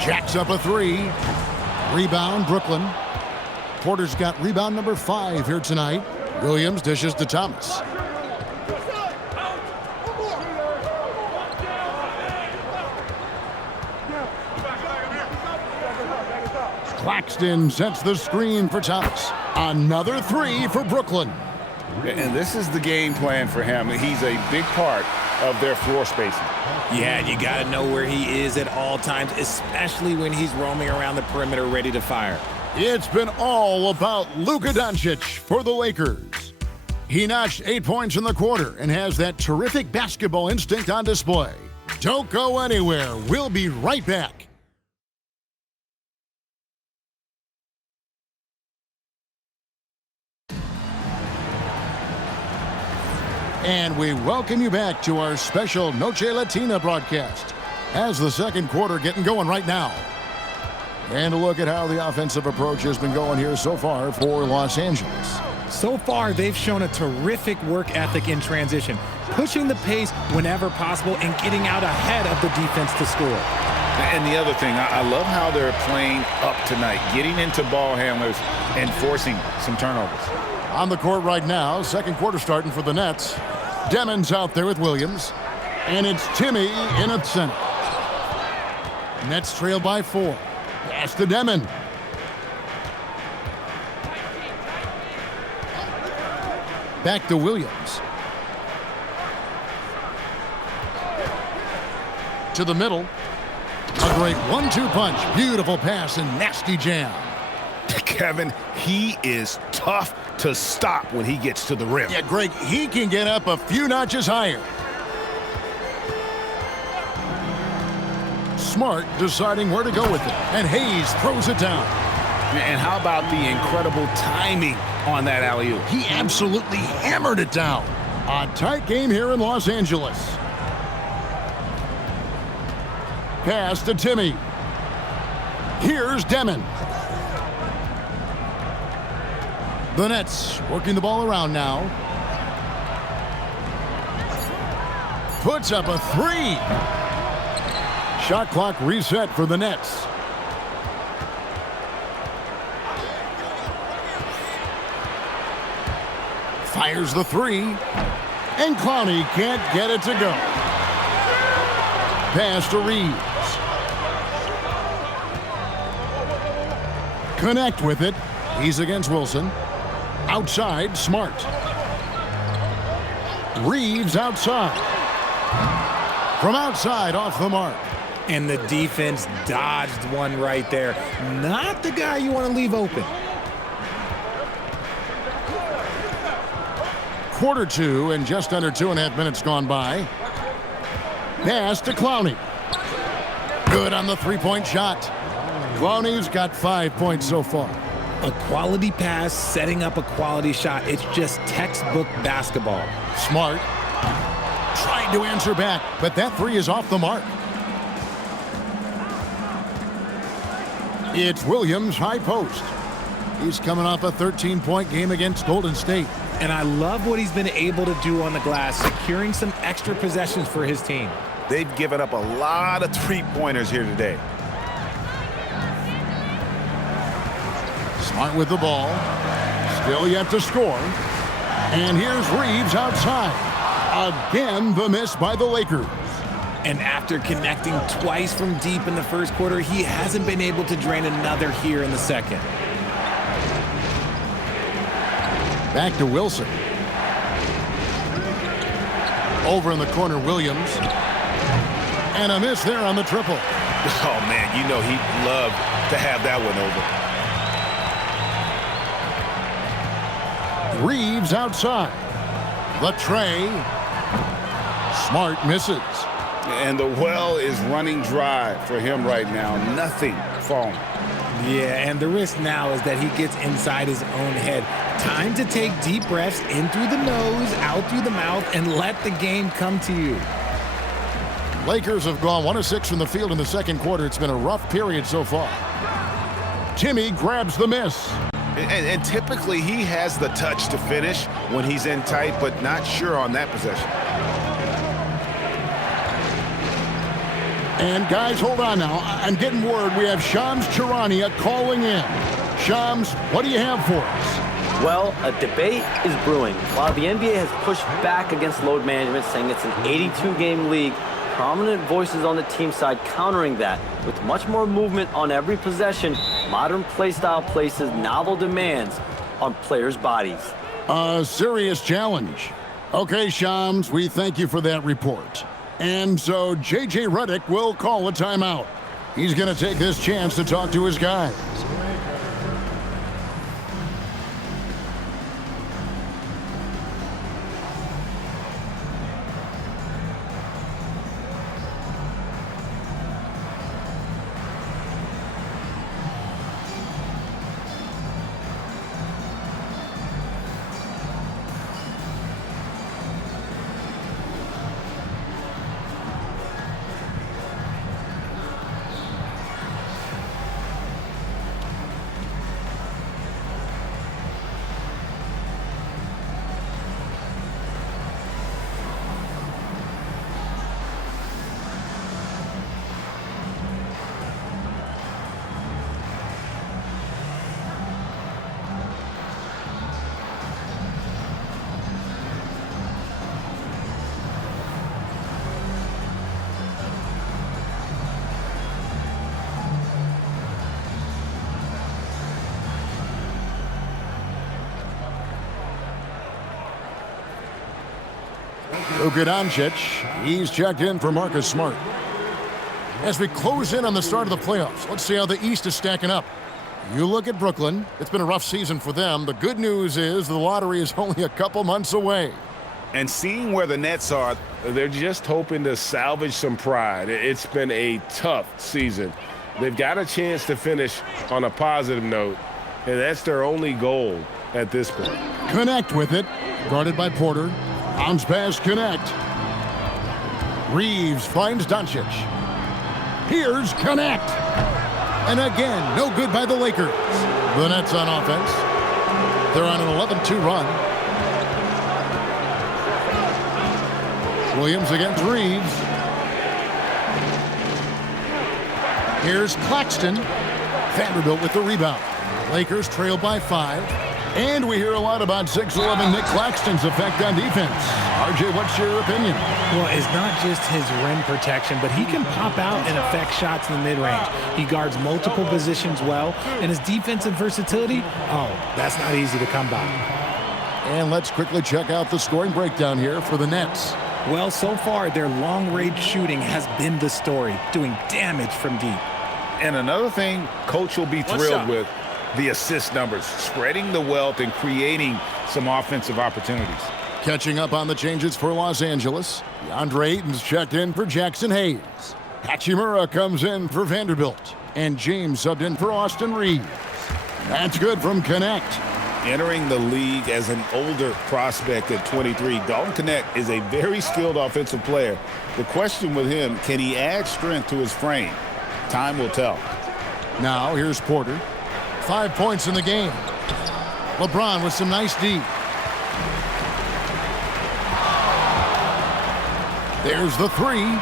Jacks up a 3. Rebound, Brooklyn. Porter's got rebound number 5 here tonight. Williams dishes to Thomas. Claxton sets the screen for Thomas. Another 3 for Brooklyn. And this is the game plan for him. He's a big part of their floor spacing. Yeah, you got to know where he is at all times, especially when he's roaming around the perimeter ready to fire. It's been all about Luka Doncic for the Lakers. He notched 8 points in the quarter and has that terrific basketball instinct on display. Don't go anywhere. We'll be right back. And we welcome you back to our special Noche Latina broadcast as the second quarter getting going right now. And a look at how the offensive approach has been going here so far for Los Angeles. So far, they've shown a terrific work ethic in transition, pushing the pace whenever possible and getting out ahead of the defense to score. And the other thing, I love how they're playing up tonight, getting into ball handlers and forcing some turnovers. On the court right now, second quarter starting for the Nets. Demon's out there with Williams. And it's Timmy in at center. Nets trail by 4. Pass to Demon. Back to Williams. To the middle. A great 1-2 punch. Beautiful pass and nasty jam. Kevin, he is tough to stop when he gets to the rim. Yeah, Greg, he can get up a few notches higher. Smart deciding where to go with it, and Hayes throws it down. And how about the incredible timing on that alley-oop? He absolutely hammered it down. A tight game here in Los Angeles. Pass to Timmy. Here's Demon. The Nets working the ball around now. Puts up a 3. Shot clock reset for the Nets. Fires the 3. And Clowney can't get it to go. Pass to Reeves. Connect with it. He's against Wilson. Outside, Smart. Reeves outside. From outside, off the mark. And the defense dodged one right there. Not the guy you want to leave open. Quarter 2 and just under 2.5 minutes gone by. Pass to Clowney. Good on the 3-point shot. Clowney's got 5 points so far. A quality pass, setting up a quality shot. It's just textbook basketball. Smart trying to answer back, but that three is off the mark. It's Williams, high post. He's coming off a 13-point game against Golden State. And I love what he's been able to do on the glass, securing some extra possessions for his team. They've given up a lot of three-pointers here today. Smart with the ball. Still yet to score. And here's Reeves outside. Again, the miss by the Lakers. And after connecting twice from deep in the first quarter, he hasn't been able to drain another here in the second. Back to Wilson. Over in the corner, Williams. And a miss there on the triple. Oh, man, you know he'd love to have that one over. Reeves outside. The tray. Smart misses. And the well is running dry for him right now. Nothing falling. Yeah, and the risk now is that he gets inside his own head. Time to take deep breaths in through the nose, out through the mouth, and let the game come to you. Lakers have gone 1 of 6 from the field in the second quarter. It's been a rough period so far. Timmy grabs the miss. And typically he has the touch to finish when he's in tight, but not sure on that possession. And guys, hold on now. I'm getting word we have Shams Charania calling in. Shams, what do you have for us? Well, a debate is brewing. While the NBA has pushed back against load management, saying it's an 82-game league, prominent voices on the team side countering that. With much more movement on every possession, modern play style places novel demands on players' bodies. A serious challenge. Okay, Shams, we thank you for that report. And so J.J. Redick will call a timeout. He's going to take this chance to talk to his guys. Luka Doncic, he's checked in for Marcus Smart. As we close in on the start of the playoffs, let's see how the East is stacking up. You look at Brooklyn. It's been a rough season for them. The good news is the lottery is only a couple months away. And seeing where the Nets are, they're just hoping to salvage some pride. It's been a tough season. They've got a chance to finish on a positive note, and that's their only goal at this point. Connect with it. Guarded by Porter. Bounce pass, connect. Reeves finds Doncic. Here's connect. And again, no good by the Lakers. The Nets on offense. They're on an 11-2 run. Williams against Reeves. Here's Claxton. Vanderbilt with the rebound. Lakers trail by 5. And we hear a lot about 6'11" Nick Claxton's effect on defense. RJ, what's your opinion? Well, it's not just his rim protection, but he can pop out and affect shots in the mid-range. He guards multiple positions well, and his defensive versatility, that's not easy to come by. And let's quickly check out the scoring breakdown here for the Nets. Well, so far, their long-range shooting has been the story, doing damage from deep. And another thing Coach will be thrilled with, the assist numbers, spreading the wealth and creating some offensive opportunities. Catching up on the changes for Los Angeles, DeAndre Ayton's checked in for Jackson Hayes. Hachimura comes in for Vanderbilt. And James subbed in for Austin Reeves. That's good from Connect. Entering the league as an older prospect at 23, Dalton Connect is a very skilled offensive player. The question with him, can he add strength to his frame? Time will tell. Now here's Porter. 5 points in the game. LeBron with some nice D. There's the three.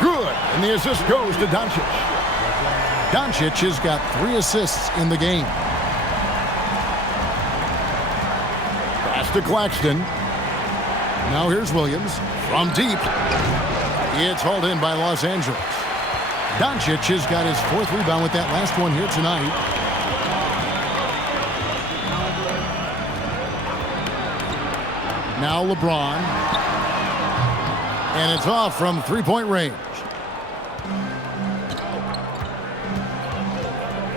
Good. And the assist goes to Doncic. Doncic has got 3 assists in the game. Pass to Claxton. Now here's Williams from deep. It's hauled in by Los Angeles. Doncic has got his 4th rebound with that last one here tonight. Now LeBron. And it's off from 3-point range.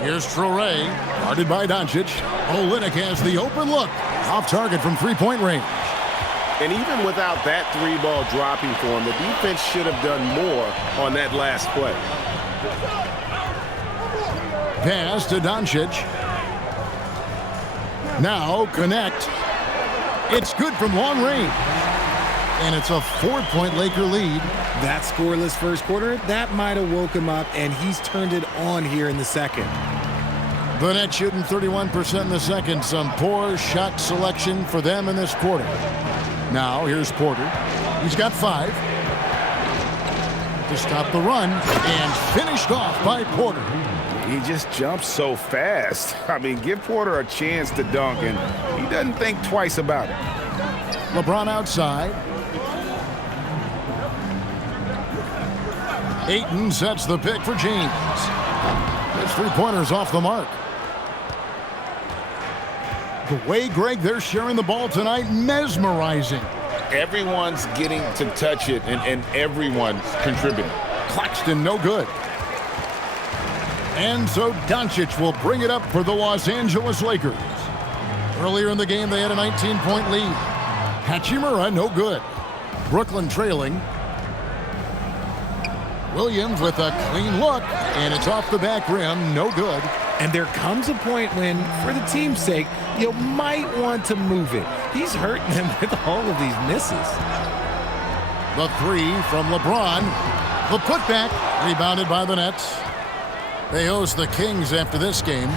Here's Traore, guarded by Doncic. Olynyk has the open look. Off target from 3-point range. And even without that 3-ball dropping for him, the defense should have done more on that last play. Pass to Doncic. Now Connect. It's good from long range. And it's a 4-point Laker lead. That scoreless first quarter, that might have woke him up, and he's turned it on here in the second. The Nets shooting 31% in the second. Some poor shot selection for them in this quarter. Now here's Porter. He's got 5. To stop the run, and finished off by Porter. He just jumps so fast. I mean, give Porter a chance to dunk, and he doesn't think twice about it. LeBron outside. Ayton sets the pick for James. His 3-pointer's off the mark. The way, Greg, they're sharing the ball tonight, mesmerizing. Everyone's getting to touch it, and everyone's contributing. Claxton, no good. And so Doncic will bring it up for the Los Angeles Lakers. Earlier in the game, they had a 19-point lead. Hachimura, no good. Brooklyn trailing. Williams with a clean look, and it's off the back rim, no good. And there comes a point when, for the team's sake, you might want to move it. He's hurting them with all of these misses. The 3 from LeBron. The putback, rebounded by the Nets. They host the Kings after this game.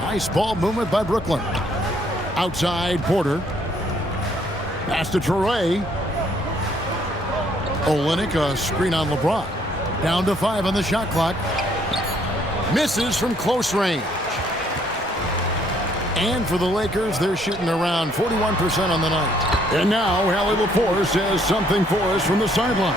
Nice ball movement by Brooklyn. Outside, Porter. Pass to Traore. Olynyk, a screen on LeBron. Down to 5 on the shot clock. Misses from close range. And for the Lakers, they're shooting around 41% on the night. And now, Allie LaForce says something for us from the sideline.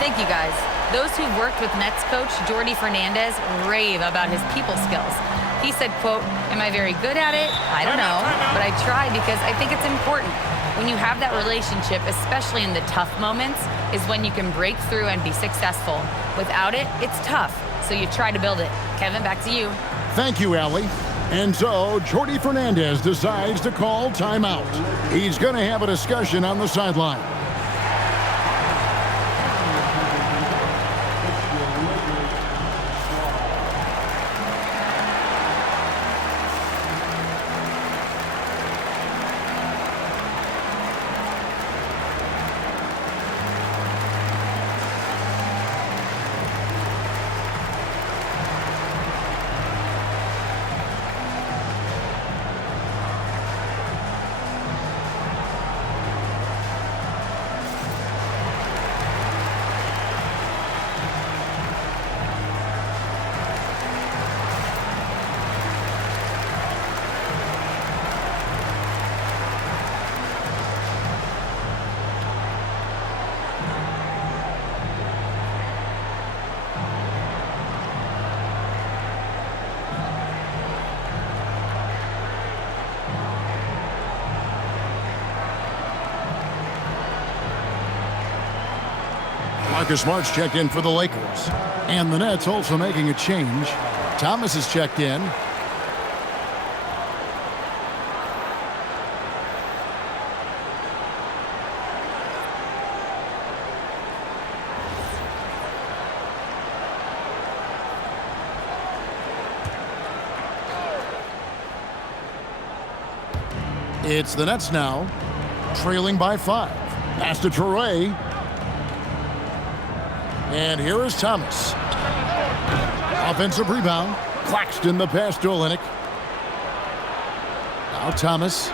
Thank you, guys. Those who've worked with Nets coach Jordi Fernandez rave about his people skills. He said, quote, "Am I very good at it? I don't know, but I try because I think it's important. When you have that relationship, especially in the tough moments, is when you can break through and be successful. Without it, it's tough. So you try to build it." Kevin, back to you. Thank you, Allie. And so, Jordi Fernandez decides to call timeout. He's going to have a discussion on the sideline. Marcus Smart's checked in for the Lakers. And the Nets also making a change. Thomas is checked in. It's the Nets now, trailing by 5. Pass to Toure. And here is Thomas. Offensive rebound. Claxton the pass to Olynyk. Now Thomas.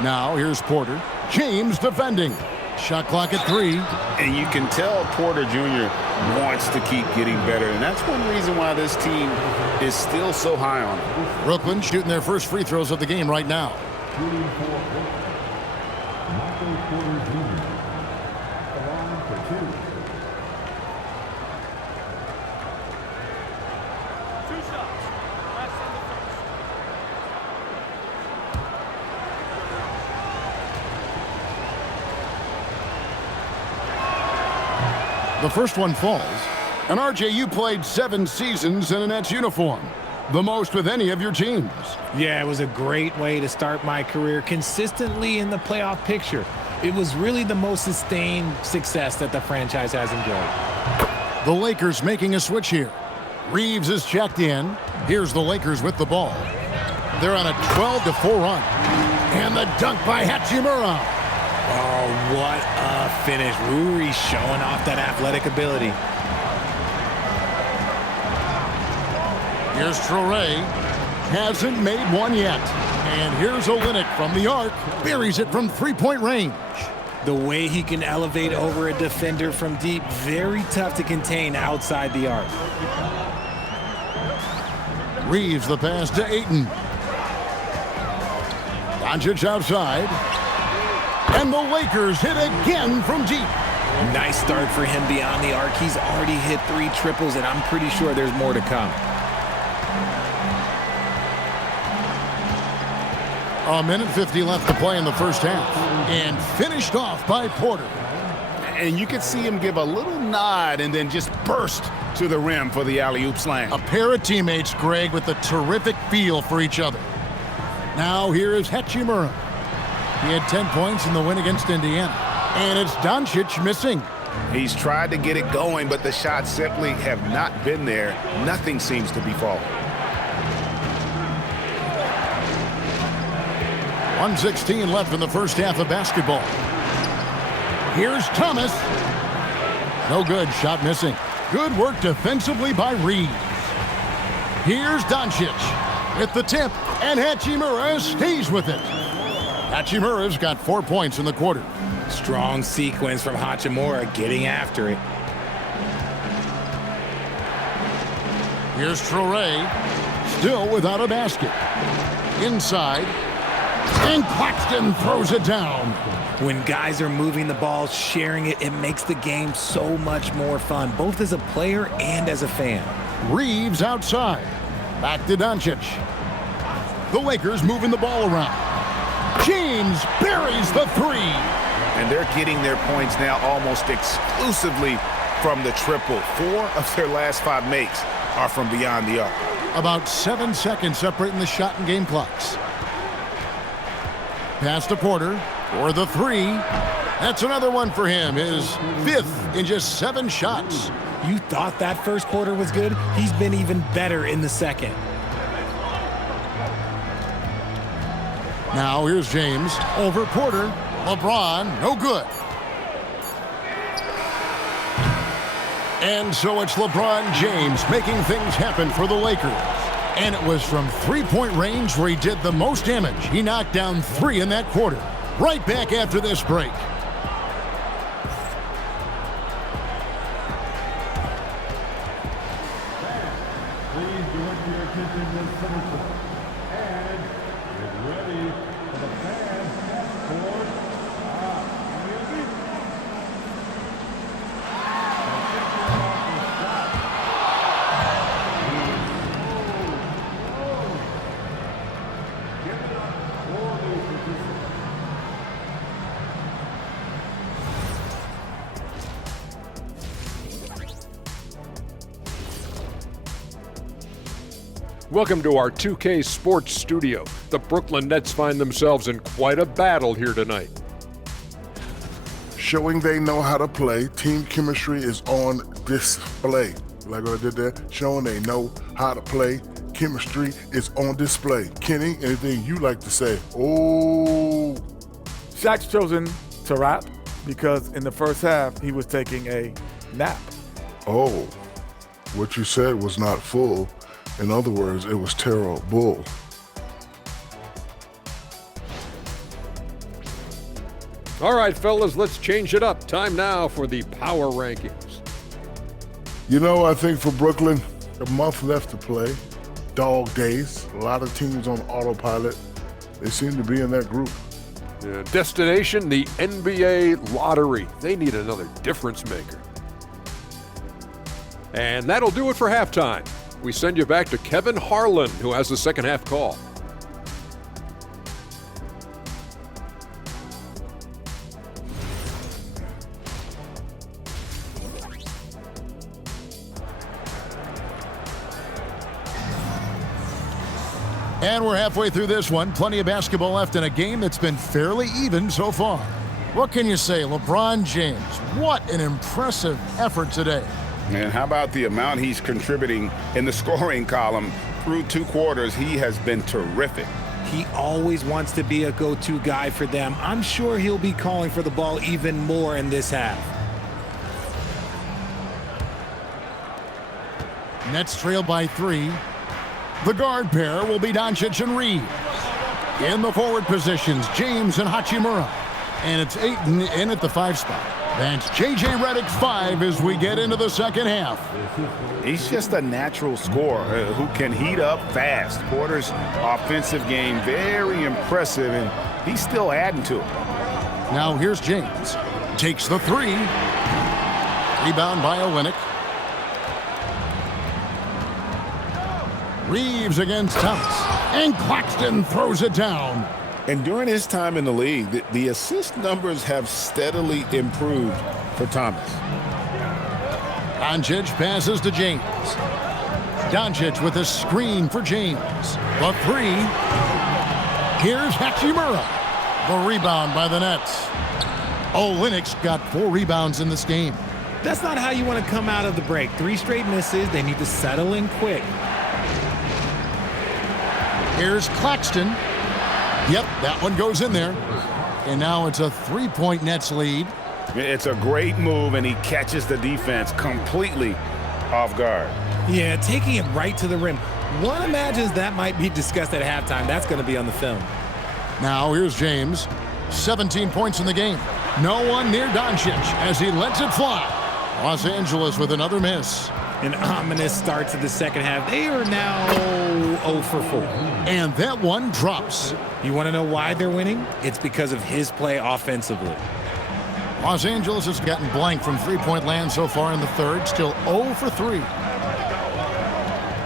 Now here's Porter. James defending. Shot clock at 3. And you can tell Porter Jr. wants to keep getting better. And that's one reason why this team is still so high on him. Brooklyn shooting their first free throws of the game right now. The first one falls. And RJ, you played 7 seasons in a Nets uniform. The most with any of your teams. Yeah, it was a great way to start my career consistently in the playoff picture. It was really the most sustained success that the franchise has enjoyed. The Lakers making a switch here. Reeves is checked in. Here's the Lakers with the ball. They're on a 12-4 run. And the dunk by Hachimura. Oh, what a finish. Ruri showing off that athletic ability. Here's Toure. Hasn't made one yet. And here's Olynyk from the arc. Buries it from three-point range. The way he can elevate over a defender from deep, very tough to contain outside the arc. Reeves the pass to Ayton. Doncic outside. And the Lakers hit again from deep. Nice start for him beyond the arc. He's already hit 3 triples, and I'm pretty sure there's more to come. A minute 50 left to play in the first half. And finished off by Porter. And you could see him give a little nod and then just burst to the rim for the alley-oop slam. A pair of teammates, Greg, with a terrific feel for each other. Now here is Hachimura. He had 10 points in the win against Indiana. And it's Doncic missing. He's tried to get it going, but the shots simply have not been there. Nothing seems to be falling. 1:16 left in the first half of basketball. Here's Thomas. No good, shot missing. Good work defensively by Reeves. Here's Doncic with the tip, and Hachimura stays with it. Hachimura's got 4 points in the quarter. Strong sequence from Hachimura getting after it. Here's Toure, still without a basket. Inside, and Claxton throws it down. When guys are moving the ball, sharing it, it makes the game so much more fun, both as a player and as a fan. Reeves outside. Back to Doncic. The Lakers moving the ball around. James buries the 3. And they're getting their points now almost exclusively from the triple. 4 of their last 5 makes are from beyond the arc. About 7 seconds separating the shot and game clocks. Pass to Porter for the 3. That's another one for him. His 5th in just 7 shots. You thought that first quarter was good? He's been even better in the second. Now here's James over Porter. LeBron, no good. And so it's LeBron James making things happen for the Lakers. And it was from three-point range where he did the most damage. He knocked down 3 in that quarter. Right back after this break. Welcome to our 2K Sports Studio. The Brooklyn Nets find themselves in quite a battle here tonight. Showing they know how to play, team chemistry is on display. Like what I did there, showing they know how to play, chemistry is on display. Kenny, anything you like to say? Oh. Shaq's chosen to rap because in the first half, he was taking a nap. Oh, what you said was not full. In other words, it was terrible. All right, fellas, let's change it up. Time now for the power rankings. You know, I think for Brooklyn, a month left to play. Dog days. A lot of teams on autopilot. They seem to be in that group. Destination, the NBA lottery. They need another difference maker. And that'll do it for halftime. We send you back to Kevin Harlan, who has the second half call. And we're halfway through this one. Plenty of basketball left in a game that's been fairly even so far. What can you say? LeBron James, what an impressive effort today. And how about the amount he's contributing in the scoring column? Through 2 quarters, he has been terrific. He always wants to be a go-to guy for them. I'm sure he'll be calling for the ball even more in this half. Nets trail by 3. The guard pair will be Doncic and Reeves. In the forward positions, James and Hachimura. And it's Ayton in at the 5 spot. That's J.J. Redick 5 as we get into the second half. He's just a natural scorer who can heat up fast. Porter's offensive game, very impressive, and he's still adding to it. Now here's James. Takes the 3. Rebound by Olynyk. Reeves against Thomas. And Claxton throws it down. And during his time in the league, the assist numbers have steadily improved for Thomas. Doncic passes to James. Doncic with a screen for James. The 3. Here's Hachimura. The rebound by the Nets. Olynyk's got 4 rebounds in this game. That's not how you want to come out of the break. 3 straight misses. They need to settle in quick. Here's Claxton. Yep, that one goes in there. And now it's a 3-point Nets lead. It's a great move, and he catches the defense completely off guard. Yeah, taking it right to the rim. One imagines that might be discussed at halftime. That's going to be on the film. Now here's James. 17 points in the game. No one near Doncic as he lets it fly. Los Angeles with another miss. An ominous start to the second half. They are now 0 for 4. And that one drops. You want to know why they're winning? It's because of his play offensively. Los Angeles has gotten blank from 3-point land so far in the third. Still 0 for 3.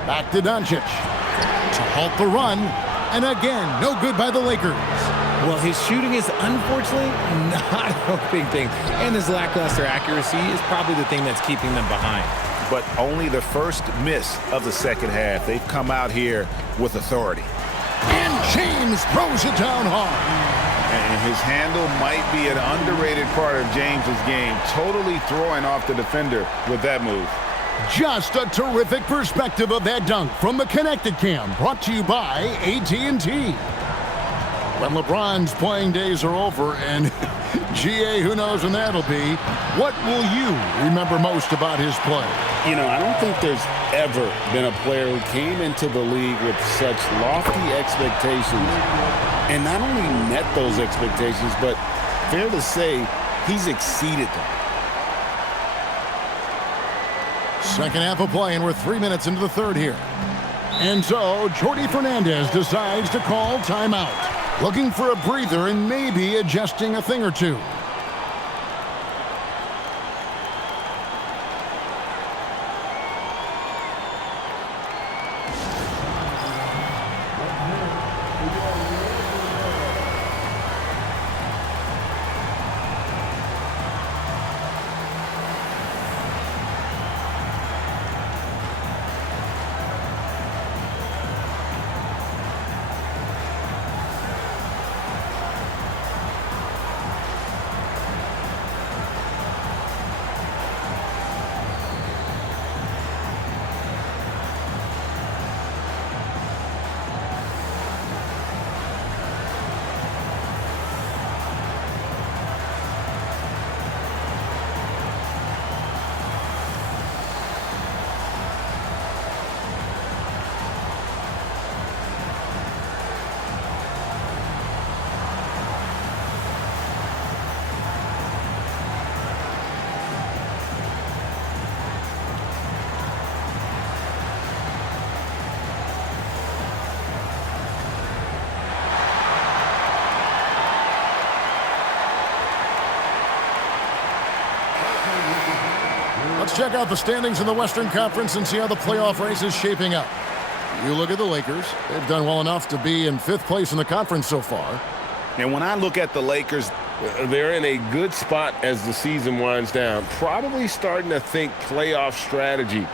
Back to Doncic. To halt the run. And again, no good by the Lakers. Well, his shooting is unfortunately not helping things. And his lackluster accuracy is probably the thing that's keeping them behind. But only the first miss of the second half. They've come out here with authority. And James throws it down hard. And his handle might be an underrated part of James's game. Totally throwing off the defender with that move. Just a terrific perspective of that dunk from the Connected Cam, brought to you by AT&T. When LeBron's playing days are over, and GA, who knows when that'll be, what will you remember most about his play? You know, I don't think there's ever been a player who came into the league with such lofty expectations and not only met those expectations, but fair to say, he's exceeded them. Second half of play, and we're 3 minutes into the third here. And so, Jordi Fernandez decides to call timeout. Looking for a breather and maybe adjusting a thing or two. Let's check out the standings in the Western Conference and see how the playoff race is shaping up. You look at the Lakers. They've done well enough to be in 5th place in the conference so far. And when I look at the Lakers, they're in a good spot as the season winds down. Probably starting to think playoff strategy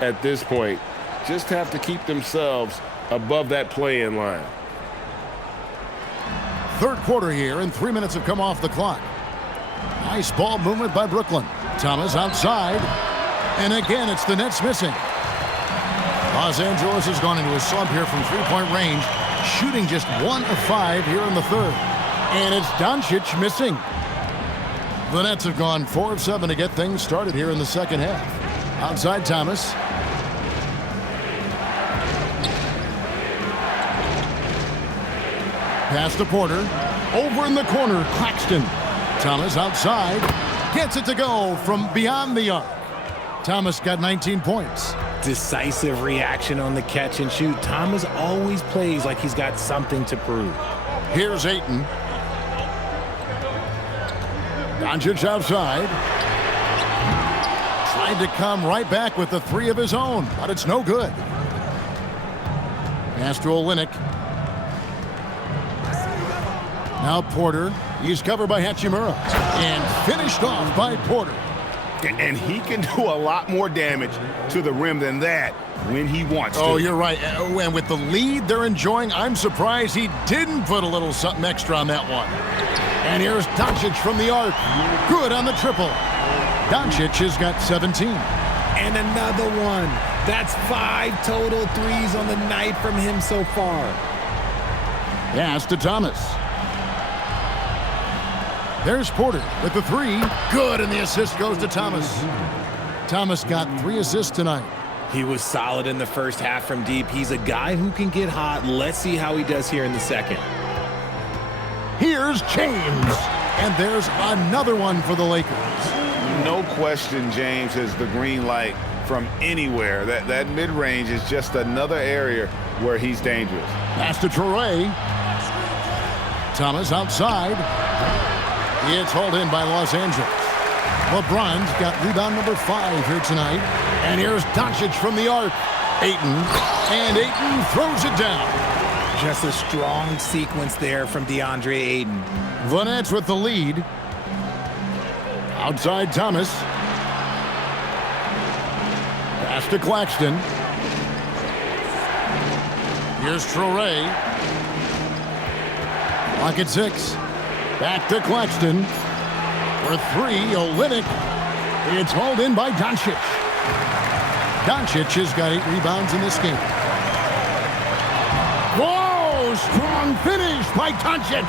at this point. Just have to keep themselves above that play-in line. Third quarter here, and 3 minutes have come off the clock. Nice ball movement by Brooklyn. Thomas outside. And again, it's the Nets missing. Los Angeles has gone into a slump here from three-point range, shooting just 1 of 5 here in the third. And it's Doncic missing. The Nets have gone 4 of 7 to get things started here in the second half. Outside Thomas. Pass to Porter. Over in the corner, Claxton. Thomas outside. Gets it to go from beyond the arc. Thomas got 19 points. Decisive reaction on the catch and shoot. Thomas always plays like he's got something to prove. Here's Ayton. Doncic outside. Tried to come right back with the 3 of his own, but it's no good. Pass to Olynyk. Now Porter. He's covered by Hachimura. And finished off by Porter. and he can do a lot more damage to the rim than that when he wants to. Oh, you're right. And with the lead they're enjoying, I'm surprised he didn't put a little something extra on that one. And here's Doncic from the arc. Good on the triple. Doncic has got 17. And another one. That's 5 total threes on the night from him so far. Pass to Thomas. There's Porter with the 3. Good, and the assist goes to Thomas. Thomas got 3 assists tonight. He was solid in the first half from deep. He's a guy who can get hot. Let's see how he does here in the second. Here's James. And there's another one for the Lakers. No question James has the green light from anywhere. That mid-range is just another area where he's dangerous. Pass to Traore. Thomas outside. It's hauled in by Los Angeles. LeBron's got rebound number 5 here tonight. And here's Doncic from the arc. Ayton. And Ayton throws it down. Just a strong sequence there from DeAndre Ayton. The Nets with the lead. Outside Thomas. Pass to Claxton. Here's Traore. Clock at 6. Back to Claxton. For 3, Olynyk. It's hauled in by Doncic. Doncic has got 8 rebounds in this game. Whoa! Strong finish by Doncic.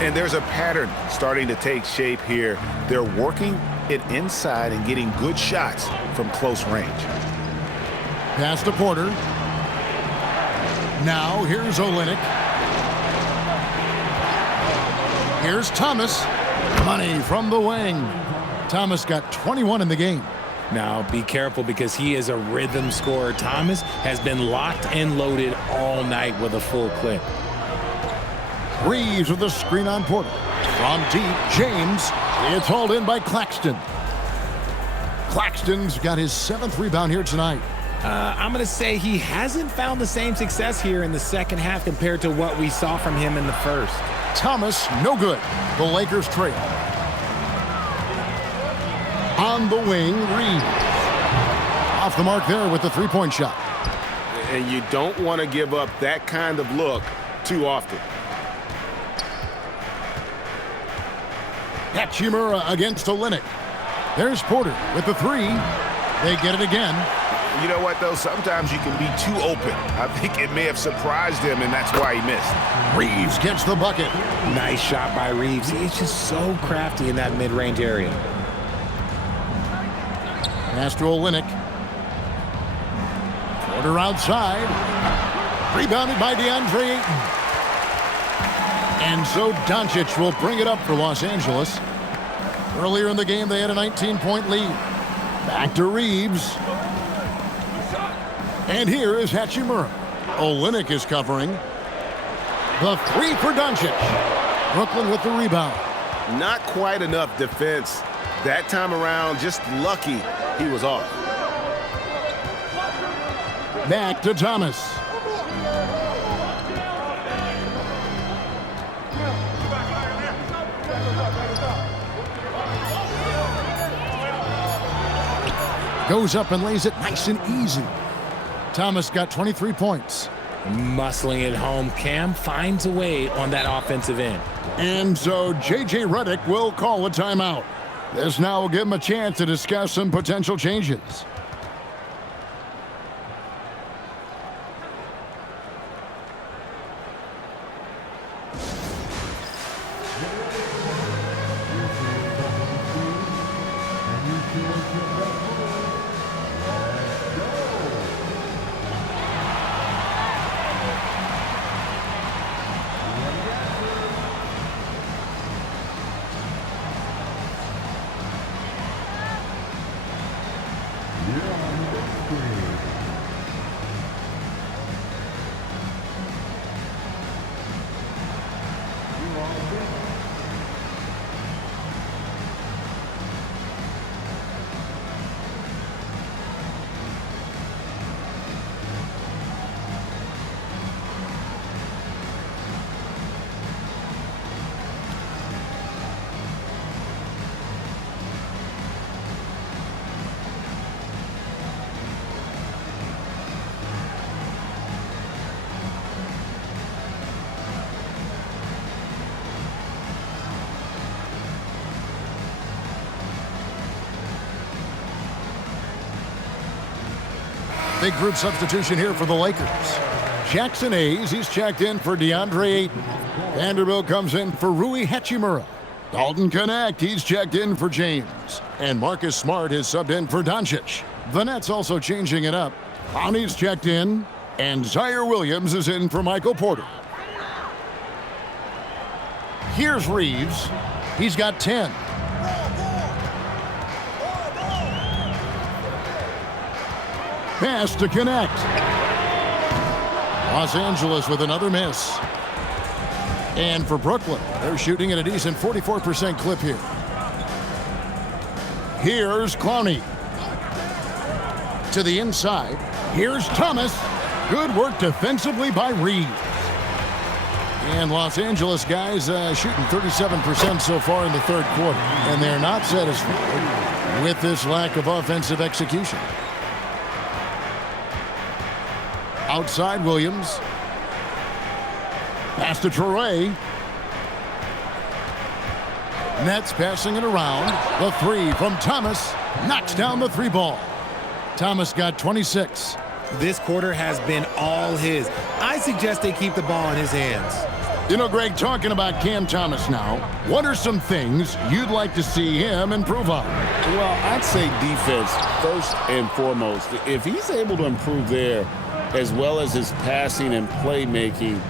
And there's a pattern starting to take shape here. They're working it inside and getting good shots from close range. Pass to Porter. Now here's Olynyk. Here's Thomas. Money from the wing. Thomas got 21 in the game. Now be careful because he is a rhythm scorer. Thomas has been locked and loaded all night with a full clip. Reeves with the screen on Porter. From deep, James. It's hauled in by Claxton. Claxton's got his 7th rebound here tonight. I'm going to say he hasn't found the same success here in the second half compared to what we saw from him in the first. Thomas, no good. The Lakers trail. On the wing, Reeves. Off the mark there with the 3-point shot. And you don't want to give up that kind of look too often. Hachimura against Olynyk. There's Porter with the 3. They get it again. You know what, though? Sometimes you can be too open. I think it may have surprised him, and that's why he missed. Reeves gets the bucket. Nice shot by Reeves. He's just so crafty in that mid-range area. Pass to Olynyk. Porter outside. Rebounded by DeAndre Ayton. And so Doncic will bring it up for Los Angeles. Earlier in the game, they had a 19-point lead. Back to Reeves. And here is Hachimura. Olynyk is covering. The 3 for Doncic. Brooklyn with the rebound. Not quite enough defense That time around, just lucky he was off. Back to Thomas. Goes up and lays it nice and easy. Thomas got 23 points. Muscling it home, Cam finds a way on that offensive end. And so J.J. Redick will call a timeout. This now will give him a chance to discuss some potential changes. Big group substitution here for the Lakers. Jackson Hayes, he's checked in for DeAndre Ayton. Vanderbilt comes in for Rui Hachimura. Dalton Connect, he's checked in for James. And Marcus Smart is subbed in for Doncic. The Nets also changing it up. Bonnie's checked in, and Zaire Williams is in for Michael Porter. Here's Reeves. He's got 10. Pass to Connect. Los Angeles with another miss. And for Brooklyn, they're shooting at a decent 44% clip here. Here's Clowney. To the inside. Here's Thomas. Good work defensively by Reeves. And Los Angeles guys shooting 37% so far in the third quarter. And they're not satisfied with this lack of offensive execution. Outside Williams. Pass to Traore. Nets passing it around. The three from Thomas. Knocks down the three ball. Thomas got 26. This quarter has been all his. I suggest they keep the ball in his hands. You know, Greg, talking about Cam Thomas now, what are some things you'd like to see him improve on? Well, I'd say defense first and foremost. If he's able to improve there, as well as his passing and playmaking,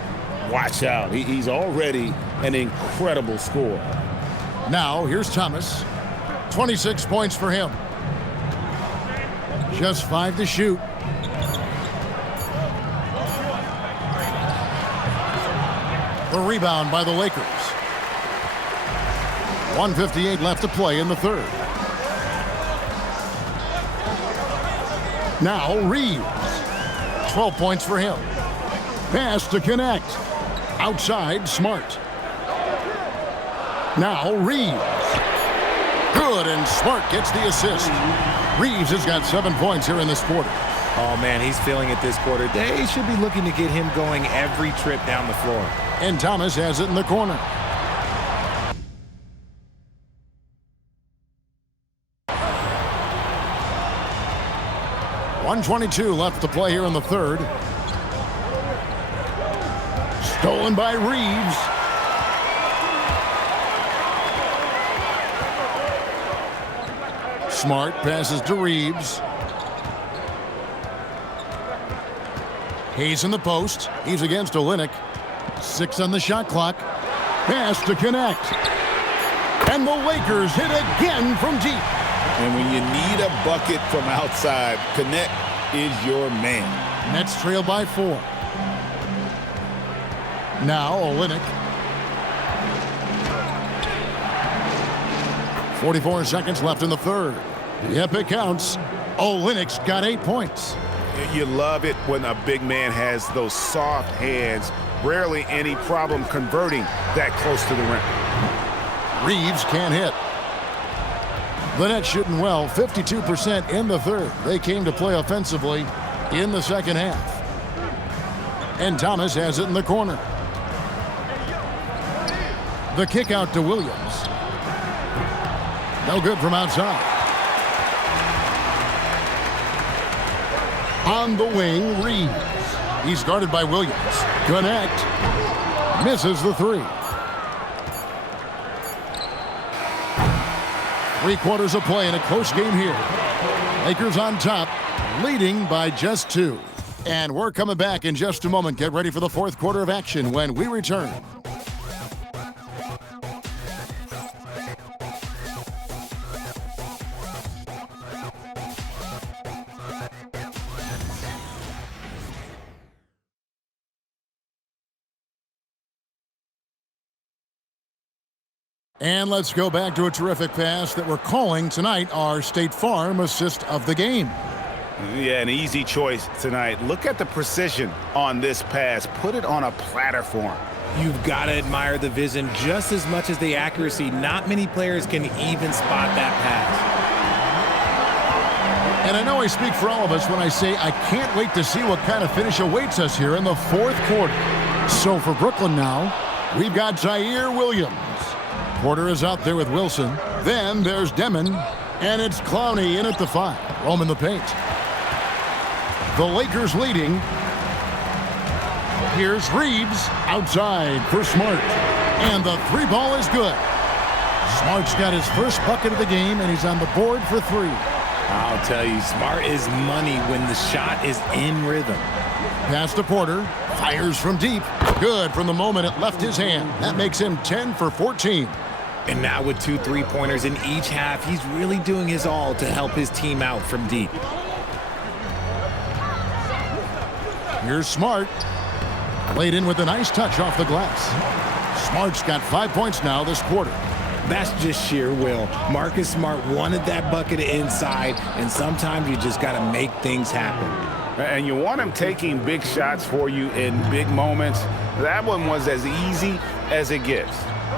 watch out. He's already an incredible scorer. Now, here's Thomas. 26 points for him. Just 5 to shoot. The rebound by the Lakers. 1:58 left to play in the third. Now, Reeves. 12 points for him. Pass to Connect. Outside, Smart. Now Reeves. Good, and Smart gets the assist. Reeves has got 7 points here in this quarter. Oh, man, he's feeling it this quarter. They should be looking to get him going every trip down the floor. And Thomas has it in the corner. .122 left to play here in the third. Stolen by Reeves. Smart passes to Reeves. Hayes in the post. He's against Olynyk. 6 on the shot clock. Pass to Connect. And the Lakers hit again from deep. And when you need a bucket from outside, Connect is your man. Nets trail by 4. Now Olynyk. 44 seconds left in the third. Yep, it counts. Olynyk's got 8 points. You love it when a big man has those soft hands. Rarely any problem converting that close to the rim. Reeves can't hit. The Nets shooting well, 52% in the third. They came to play offensively in the second half. And Thomas has it in the corner. The kick out to Williams. No good from outside. On the wing, Reeves. He's guarded by Williams. Connect. Misses the three. 3 quarters of play in a close game here. Lakers on top, leading by just 2. And we're coming back in just a moment. Get ready for the fourth quarter of action when we return. And let's go back to a terrific pass that we're calling tonight our State Farm assist of the game. Yeah, an easy choice tonight. Look at the precision on this pass. Put it on a platter for him. You've got to admire the vision just as much as the accuracy. Not many players can even spot that pass. And I know I speak for all of us when I say I can't wait to see what kind of finish awaits us here in the fourth quarter. So for Brooklyn now, we've got Zaire Williams. Porter is out there with Wilson. Then there's Demon, and it's Clowney in at the 5. Roaming the paint. The Lakers leading. Here's Reeves outside for Smart. And the 3 ball is good. Smart's got his first bucket of the game, and he's on the board for 3. I'll tell you, Smart is money when the shot is in rhythm. Pass to Porter. Fires from deep. Good from the moment it left his hand. That makes him 10 for 14. And now with 2 3-pointers in each half, he's really doing his all to help his team out from deep. Here's Smart. Laid in with a nice touch off the glass. Smart's got 5 points now this quarter. That's just sheer will. Marcus Smart wanted that bucket inside, and sometimes you just got to make things happen. And you want him taking big shots for you in big moments. That one was as easy as it gets.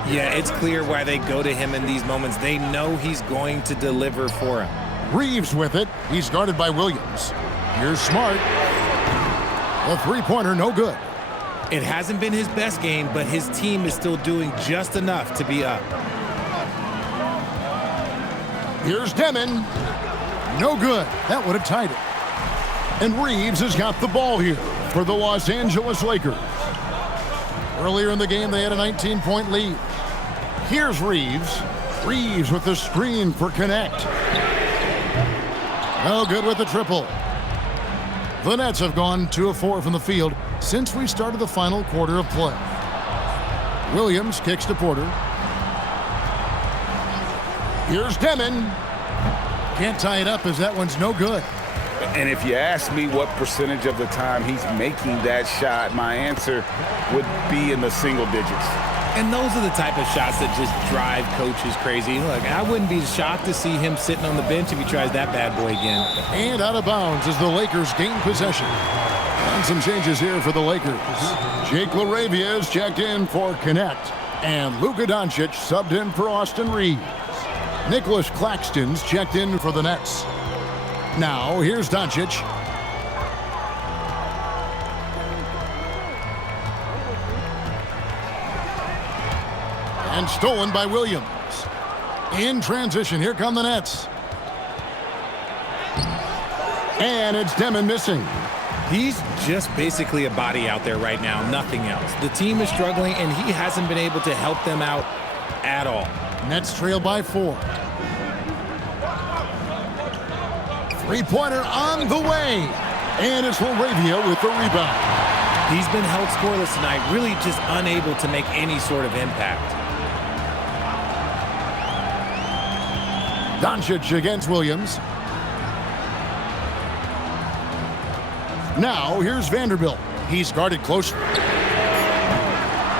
Yeah, it's clear why they go to him in these moments. They know he's going to deliver for him. Reeves with it. He's guarded by Williams. Here's Smart. The 3-pointer, no good. It hasn't been his best game, but his team is still doing just enough to be up. Here's Demon. No good. That would have tied it. And Reeves has got the ball here for the Los Angeles Lakers. Earlier in the game, they had a 19-point lead. Here's Reeves. Reeves with the screen for Connect. No good with the triple. The Nets have gone 2 of 4 from the field since we started the final quarter of play. Williams kicks to Porter. Here's Demon. Can't tie it up as that one's no good. And if you ask me what percentage of the time he's making that shot, my answer would be in the single digits. And those are the type of shots that just drive coaches crazy. Look, I wouldn't be shocked to see him sitting on the bench if he tries that bad boy again. And out of bounds as the Lakers gain possession. And some changes here for the Lakers. Jake LaRavia is checked in for Connect. And Luka Doncic subbed in for Austin Reeves. Nicholas Claxton's checked in for the Nets. Now, here's Doncic. And stolen by Williams. In transition, here come the Nets. And it's Demon missing. He's just basically a body out there right now, nothing else. The team is struggling, and he hasn't been able to help them out at all. Nets trail by 4. 3-pointer on the way. And it's LaRavia with the rebound. He's been held scoreless tonight, really just unable to make any sort of impact. Doncic against Williams. Now, here's Vanderbilt. He's guarded closely.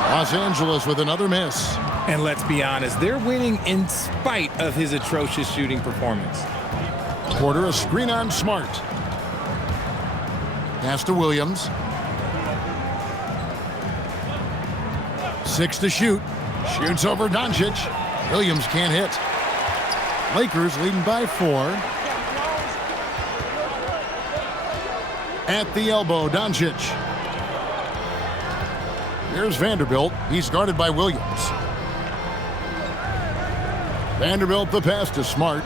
Los Angeles with another miss. And let's be honest, they're winning in spite of his atrocious shooting performance. Porter, a screen on Smart. Pass to Williams. 6 to shoot. Shoots over Doncic. Williams can't hit. Lakers leading by 4. At the elbow, Doncic. Here's Vanderbilt. He's guarded by Williams. Vanderbilt the pass to Smart.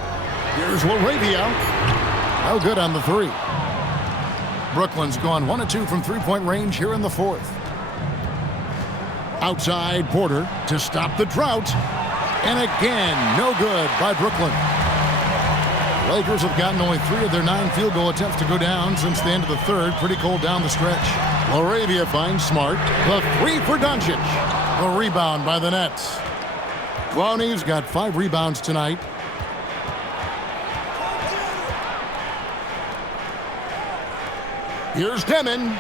Here's LaRavia. No good on the 3. Brooklyn's gone 1 of 2 from three-point range here in the 4th. Outside Porter to stop the drought. And again, no good by Brooklyn. Lakers have gotten only 3 of their 9 field goal attempts to go down since the end of the 3rd. Pretty cold down the stretch. LaRavia finds Smart. The 3 for Doncic. The rebound by the Nets. Clowney's got 5 rebounds tonight. Here's Demon.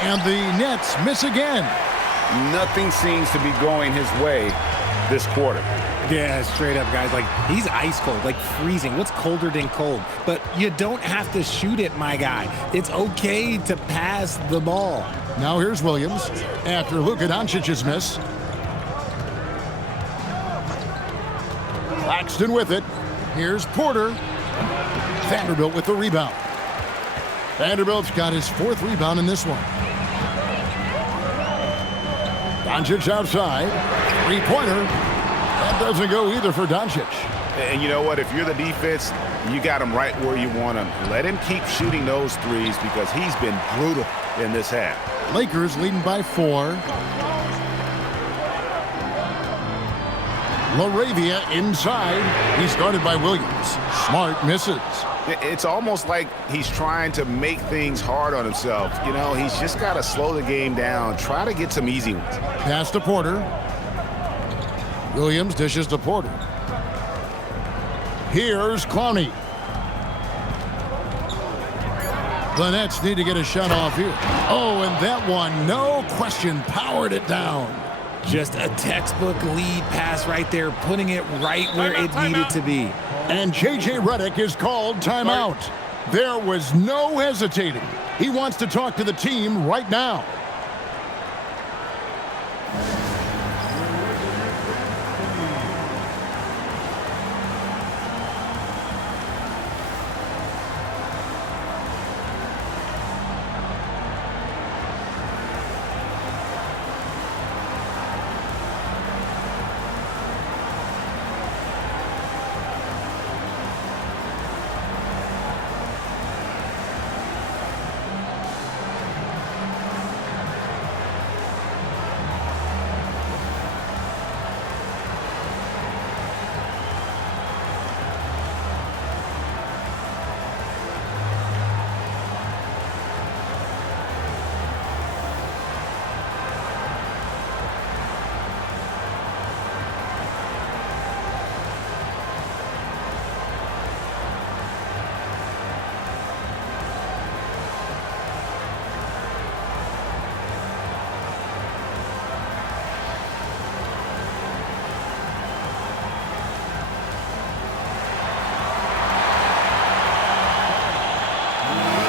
And the Nets miss again. Nothing seems to be going his way this quarter. Yeah, straight up, guys. Like, he's ice cold, like freezing. What's colder than cold? But you don't have to shoot it, my guy. It's okay to pass the ball. Now here's Williams after Luka Doncic's miss. Claxton with it. Here's Porter. Vanderbilt with the rebound. Vanderbilt's got his 4th rebound in this one. Doncic outside. 3-pointer. That doesn't go either for Doncic. And you know what? If you're the defense, you got him right where you want him. Let him keep shooting those threes because he's been brutal in this half. Lakers leading by 4. LaRavia inside. He's guarded by Williams. Smart misses. It's almost like he's trying to make things hard on himself. You know, he's just got to slow the game down. Try to get some easy ones. Pass to Porter. Williams dishes to Porter. Here's Clowney. The Nets need to get a shot off here. Oh, and that one, no question, powered it down. Just a textbook lead pass right there, putting it right where it needed to be. And J.J. Redick is called timeout. There was no hesitating. He wants to talk to the team right now.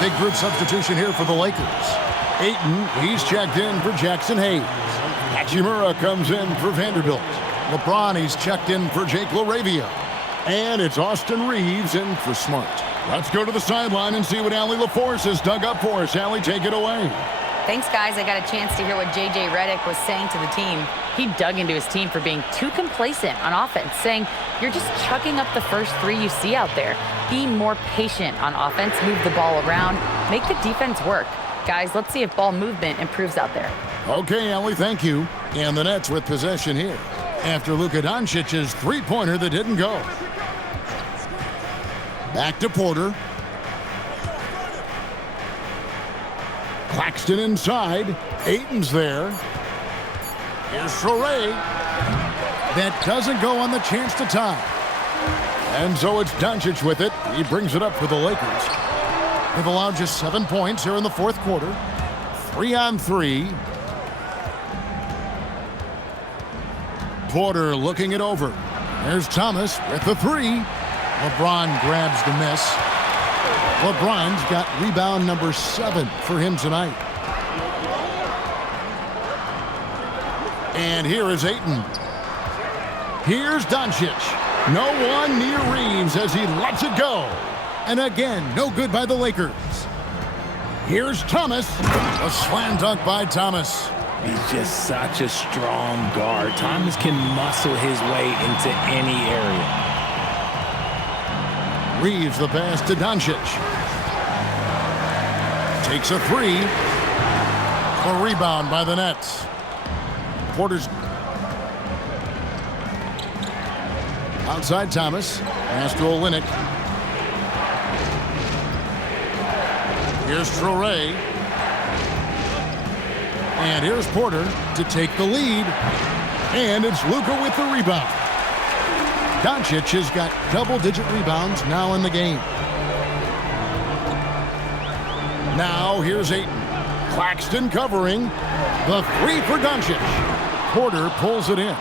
Big group substitution here for the Lakers. Ayton, he's checked in for Jackson Hayes. Hachimura comes in for Vanderbilt. LeBron, he's checked in for Jake LaRavia. And it's Austin Reeves in for Smart. Let's go to the sideline and see what Allie LaForce has dug up for us. Allie, take it away. Thanks, guys. I got a chance to hear what J.J. Redick was saying to the team. He dug into his team for being too complacent on offense, saying, you're just chucking up the first 3 you see out there. Be more patient on offense, move the ball around, make the defense work. Guys, let's see if ball movement improves out there. Okay, Allie, thank you. And the Nets with possession here after Luka Doncic's 3-pointer that didn't go. Back to Porter. Claxton inside. Ayton's there. Here's Soray. That doesn't go on the chance to tie. And so it's Doncic with it. He brings it up for the Lakers. They've allowed just 7 points here in the 4th quarter. 3-on-3. Porter looking it over. There's Thomas with the three. LeBron grabs the miss. LeBron's got rebound number 7 for him tonight. And here is Ayton. Here's Doncic. No one near Reeves as he lets it go. And again, no good by the Lakers. Here's Thomas. A slam dunk by Thomas. He's just such a strong guard. Thomas can muscle his way into any area. Reeves the pass to Doncic. Takes a three. A rebound by the Nets. Porter's outside Thomas. Pass to Olynyk. Here's Traore. And here's Porter to take the lead. And it's Luka with the rebound. Doncic has got double-digit rebounds now in the game. Now here's Ayton. Claxton covering. The three for Doncic. Porter pulls it in.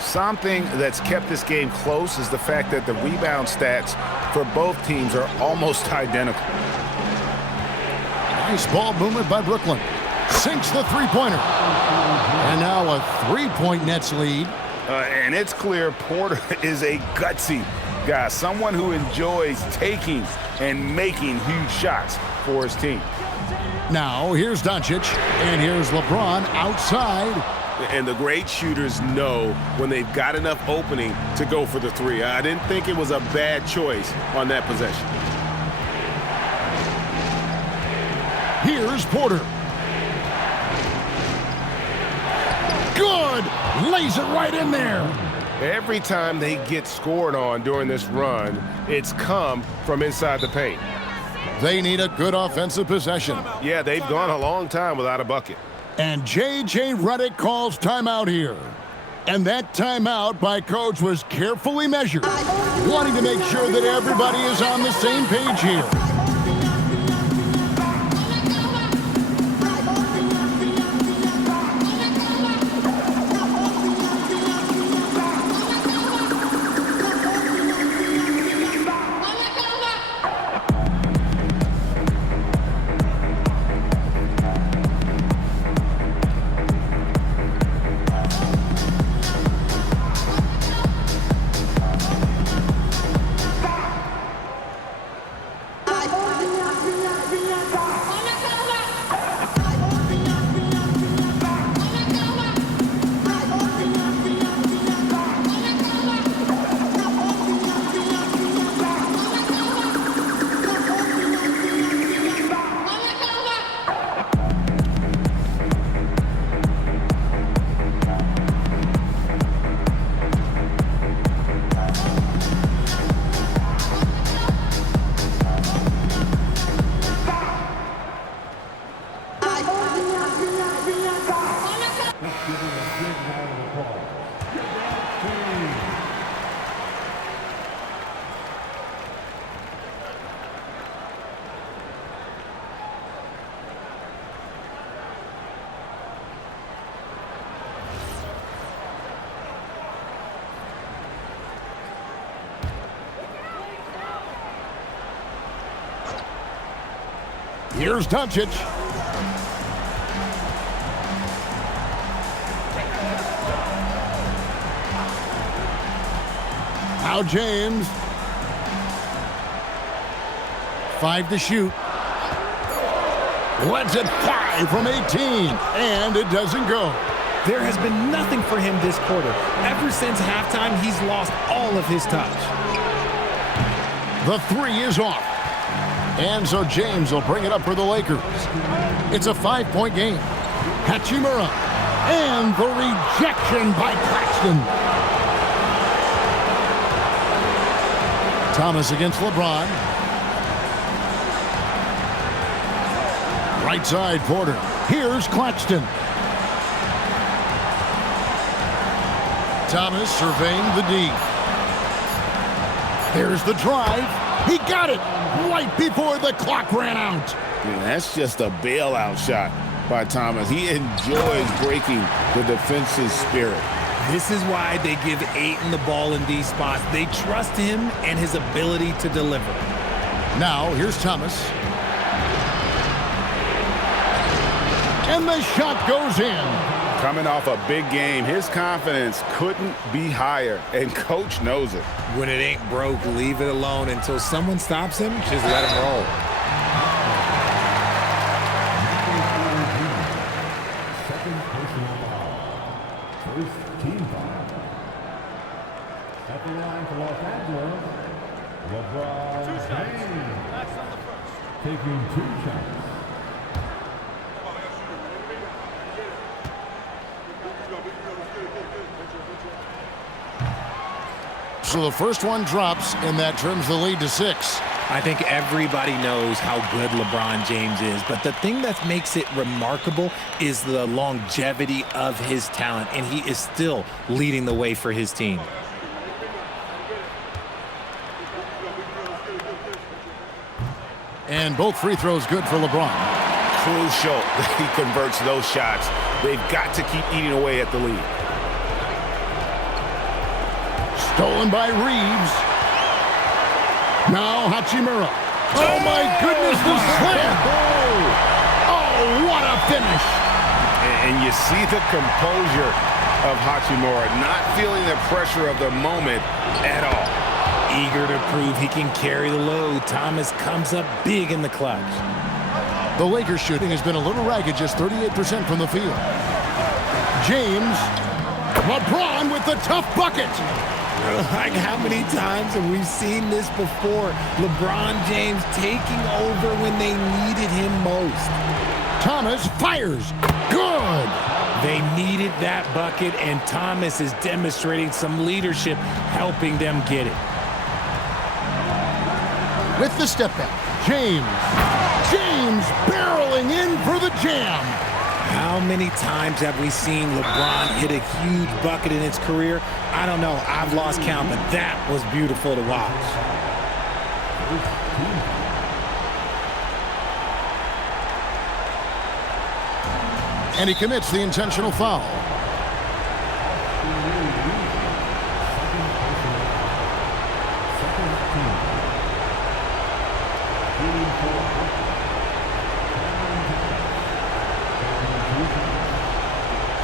Something that's kept this game close is the fact that the rebound stats for both teams are almost identical. Nice ball movement by Brooklyn. Sinks the three-pointer. And now a three-point Nets lead. And it's clear Porter is a gutsy guy, someone who enjoys taking and making huge shots for his team. Now here's Doncic, and here's LeBron outside. And the great shooters know when they've got enough opening to go for the three. I didn't think it was a bad choice on that possession. Here's Porter. Good! Lays it right in there. Every time they get scored on during this run, it's come from inside the paint. They need a good offensive possession. Yeah, they've gone a long time without a bucket. And J.J. Redick calls timeout here. And that timeout by Coach was carefully measured, wanting to make sure that everybody is on the same page here. Here's Doncic. Now James. 5 to shoot. Lets it fly from 18, and it doesn't go. There has been nothing for him this quarter. Ever since halftime, he's lost all of his touch. The three is off. And so James will bring it up for the Lakers. It's a 5-point game. Hachimura. And the rejection by Claxton. Thomas against LeBron. Right side, Porter. Here's Claxton. Thomas surveying the D. There's the drive. He got it right before the clock ran out. Yeah, that's just a bailout shot by Thomas. He enjoys breaking the defense's spirit. This is why they give Ayton the ball in these spots. They trust him and his ability to deliver. Now, here's Thomas. And the shot goes in. Coming off a big game, his confidence couldn't be higher, and coach knows it. When it ain't broke, leave it alone until someone stops him. Just let him roll. Second personal foul. First team foul. At the line for Los Angeles, LeBron James. Taking 2 shots. So the first one drops, and that trims the lead to 6. I think everybody knows how good LeBron James is, but the thing that makes it remarkable is the longevity of his talent, and he is still leading the way for his team. And both free throws good for LeBron. Crucial that he converts those shots. They've got to keep eating away at the lead. Stolen by Reeves. Now Hachimura. Oh my goodness, the slam! Oh, what a finish! And you see the composure of Hachimura, not feeling the pressure of the moment at all. Eager to prove he can carry the load, Thomas comes up big in the clutch. The Lakers shooting has been a little ragged, just 38% from the field. James, LeBron with the tough bucket. Like, how many times have we seen this before? LeBron James taking over when they needed him most. Thomas fires. Good. They needed that bucket, and Thomas is demonstrating some leadership, helping them get it. With the step back, James barreling in for the jam. How many times have we seen LeBron hit a huge bucket in his career? I don't know. I've lost count, but that was beautiful to watch. And he commits the intentional foul.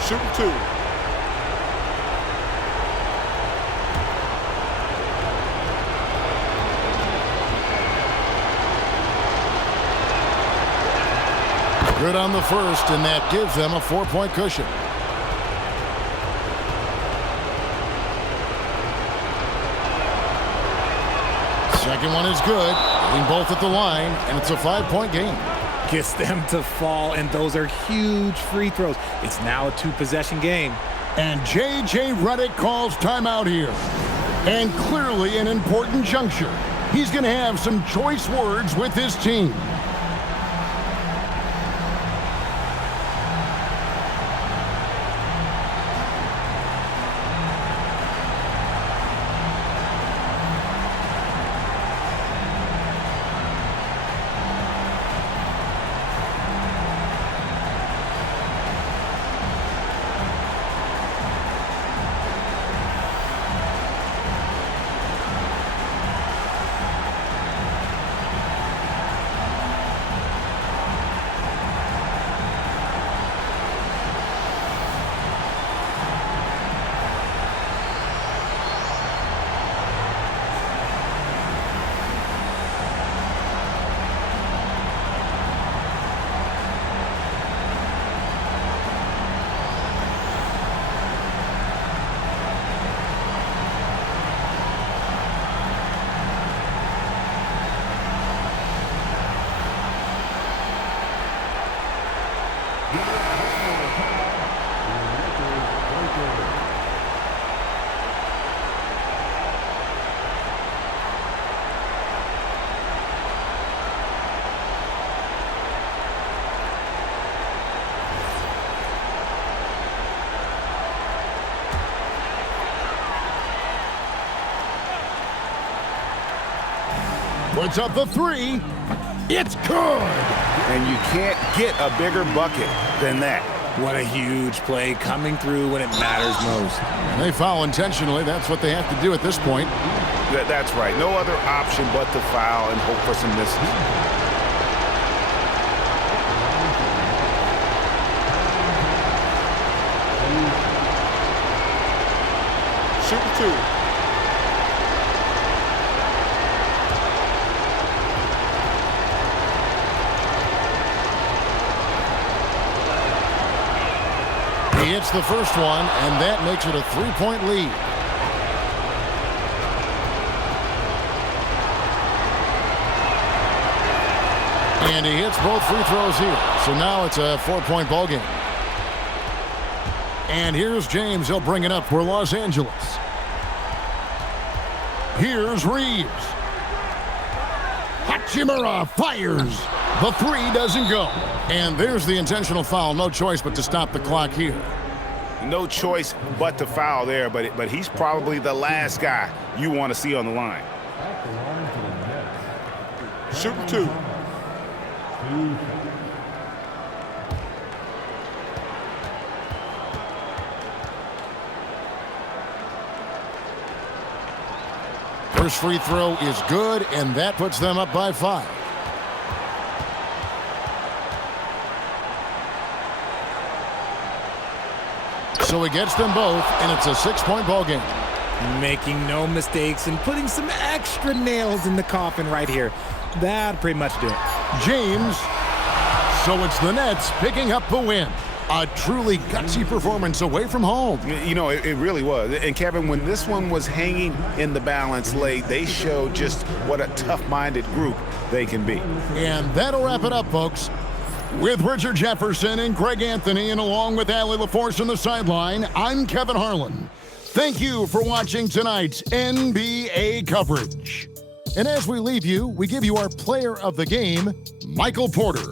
Shooting 2. Good on the first, and that gives them a 4-point cushion. Second one is good. Hitting both at the line, and it's a 5-point game. Gets them to fall, and those are huge free throws. It's now a 2-possession game. And J.J. Redick calls timeout here. And clearly an important juncture. He's going to have some choice words with his team. Puts up the 3. It's good. And you can't get a bigger bucket than that. What a huge play coming through when it matters most. And they foul intentionally. That's what they have to do at this point. That's right. No other option but to foul and hope for some misses. Shoot 2. He hits the first one, and that makes it a 3-point lead. And he hits both free throws here. So now it's a 4-point ball game. And here's James. He'll bring it up for Los Angeles. Here's Reeves. Hachimura fires. The three doesn't go. And there's the intentional foul. No choice but to stop the clock here. No choice but to foul there, but he's probably the last guy you want to see on the line. Shoot 2. First free throw is good, and that puts them up by 5. So he gets them both, and it's a 6-point ball game. Making no mistakes and putting some extra nails in the coffin right here. That'd pretty much do it. James. So it's the Nets picking up the win. A truly gutsy performance away from home. You know, it really was. And Kevin, when this one was hanging in the balance late, they showed just what a tough-minded group they can be. And that'll wrap it up, folks. With Richard Jefferson and Greg Anthony, and along with Allie LaForce on the sideline, I'm Kevin Harlan. Thank you for watching tonight's NBA coverage. And as we leave you, we give you our player of the game, Michael Porter.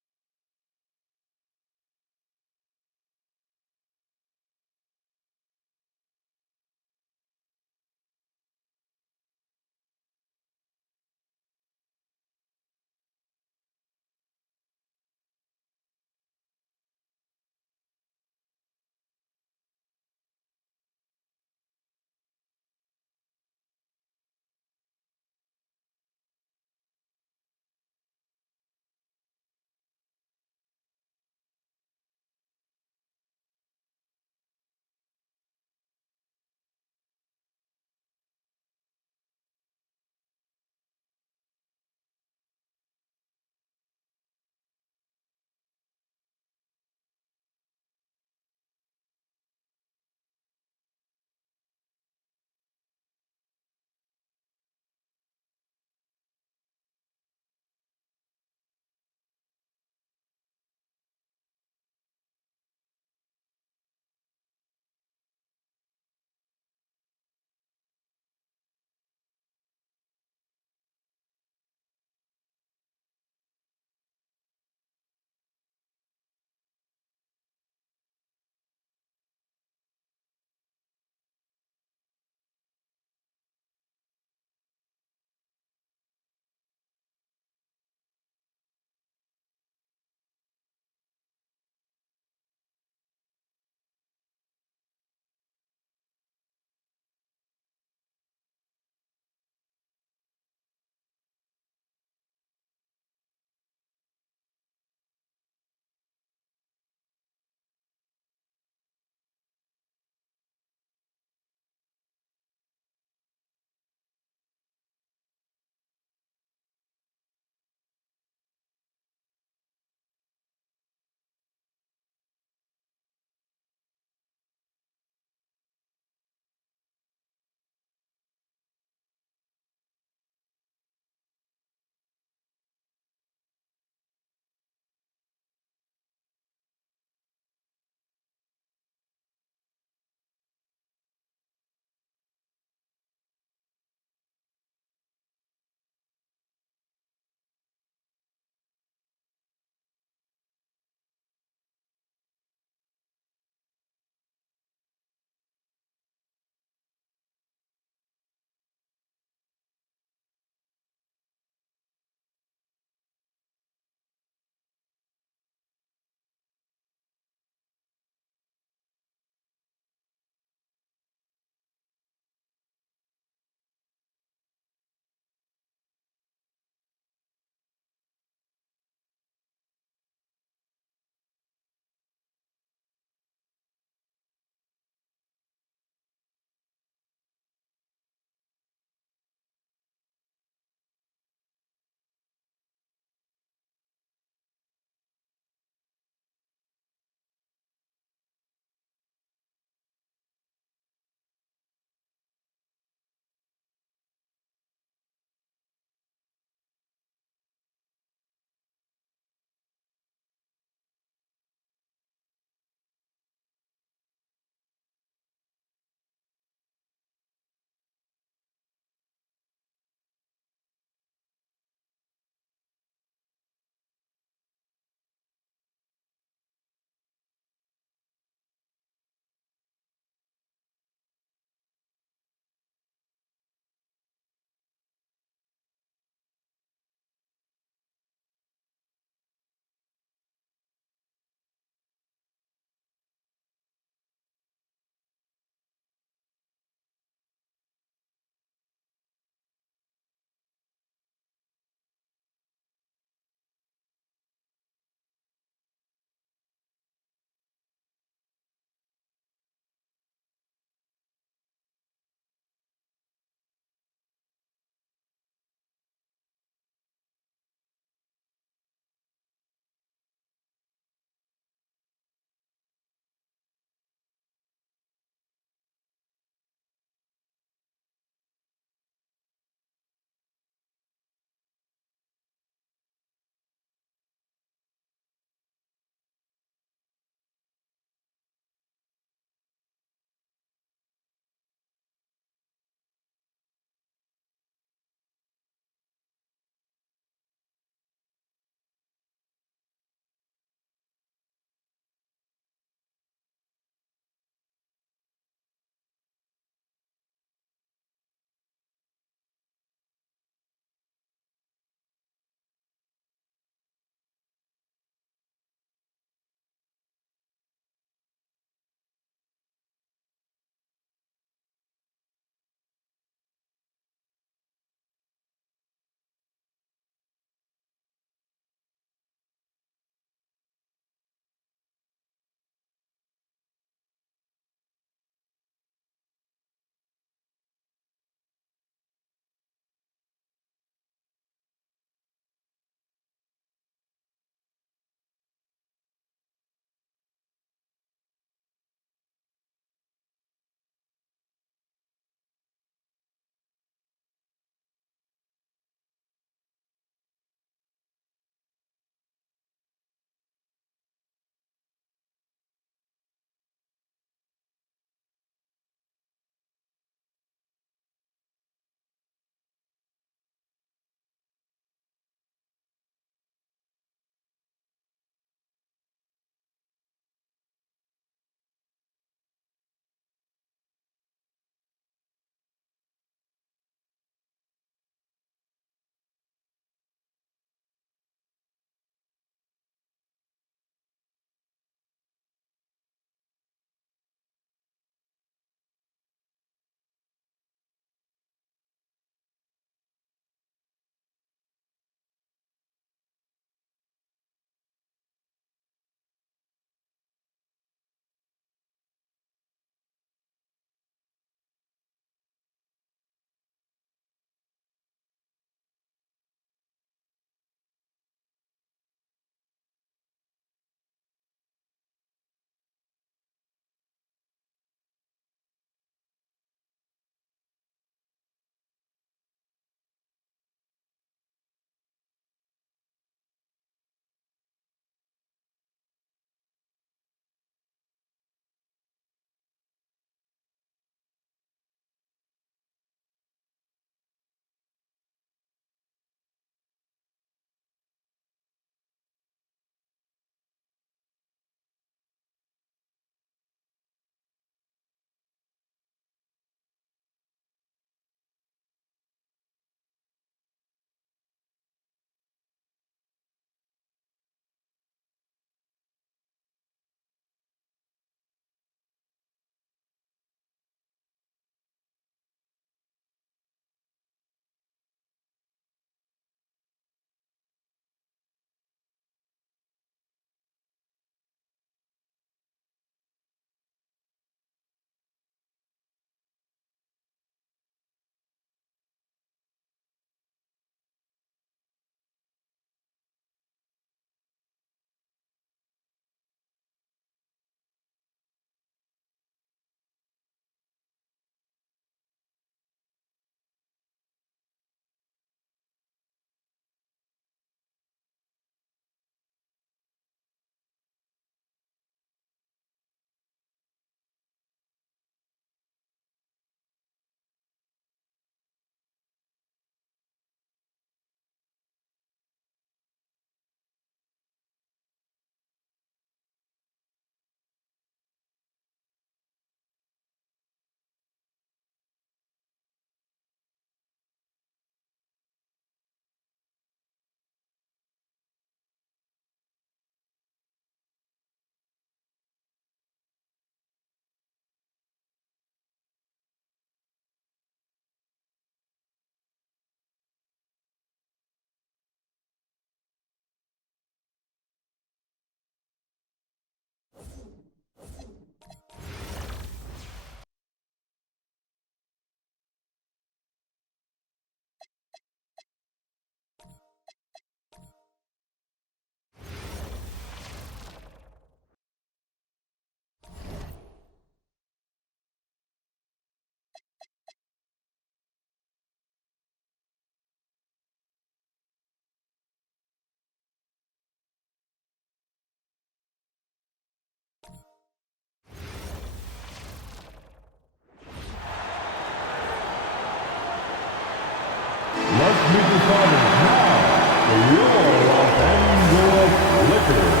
Let's meet the starters now for your Los Angeles Lakers.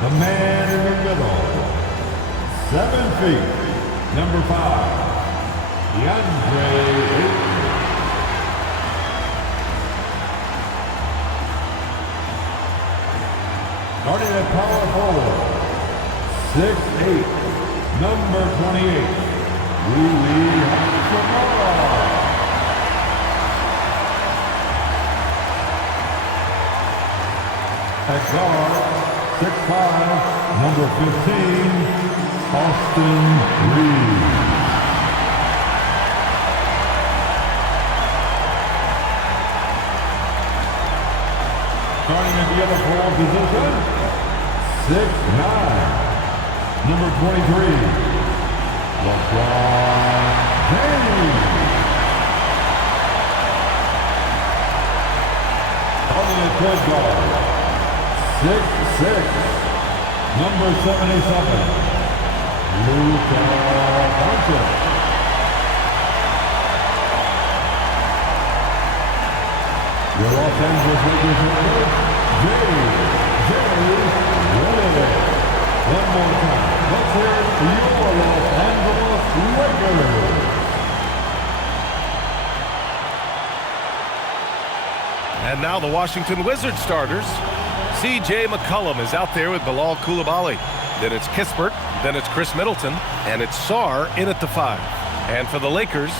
The man in the middle, 7 feet, number 5, DeAndre Ayton. Starting at power forward, 6'8", number 28, Rui Hachimura. At guard, 6'5", number 15, Austin Reeves. Starting at the other forward position, 6'9", number 23, LeBron James. Starting at point guard, 6'6", number 77, Luka Doncic. Your Los Angeles Lakers head coach, J.J. One more time, let's hear it for your Los Angeles Lakers. And now the Washington Wizards starters. C.J. McCollum is out there with Bilal Coulibaly. Then it's Kispert, then it's Chris Middleton, and it's Sarr in at the 5. And for the Lakers,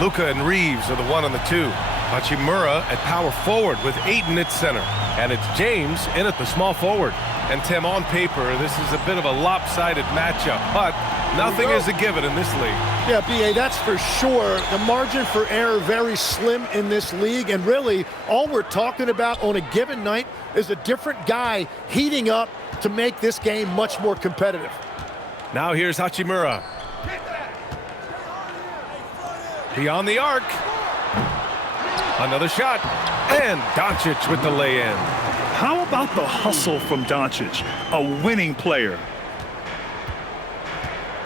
Luka and Reeves are the 1 and the 2. Hachimura at power forward with Ayton at center. And it's James in at the small forward. And Tim, on paper, this is a bit of a lopsided matchup, but nothing is a given in this league. Yeah, B.A., that's for sure. The margin for error very slim in this league, and really all we're talking about on a given night is a different guy heating up to make this game much more competitive. Now here's Hachimura. Beyond the arc. Another shot. And Doncic with the lay-in. How about the hustle from Doncic, a winning player?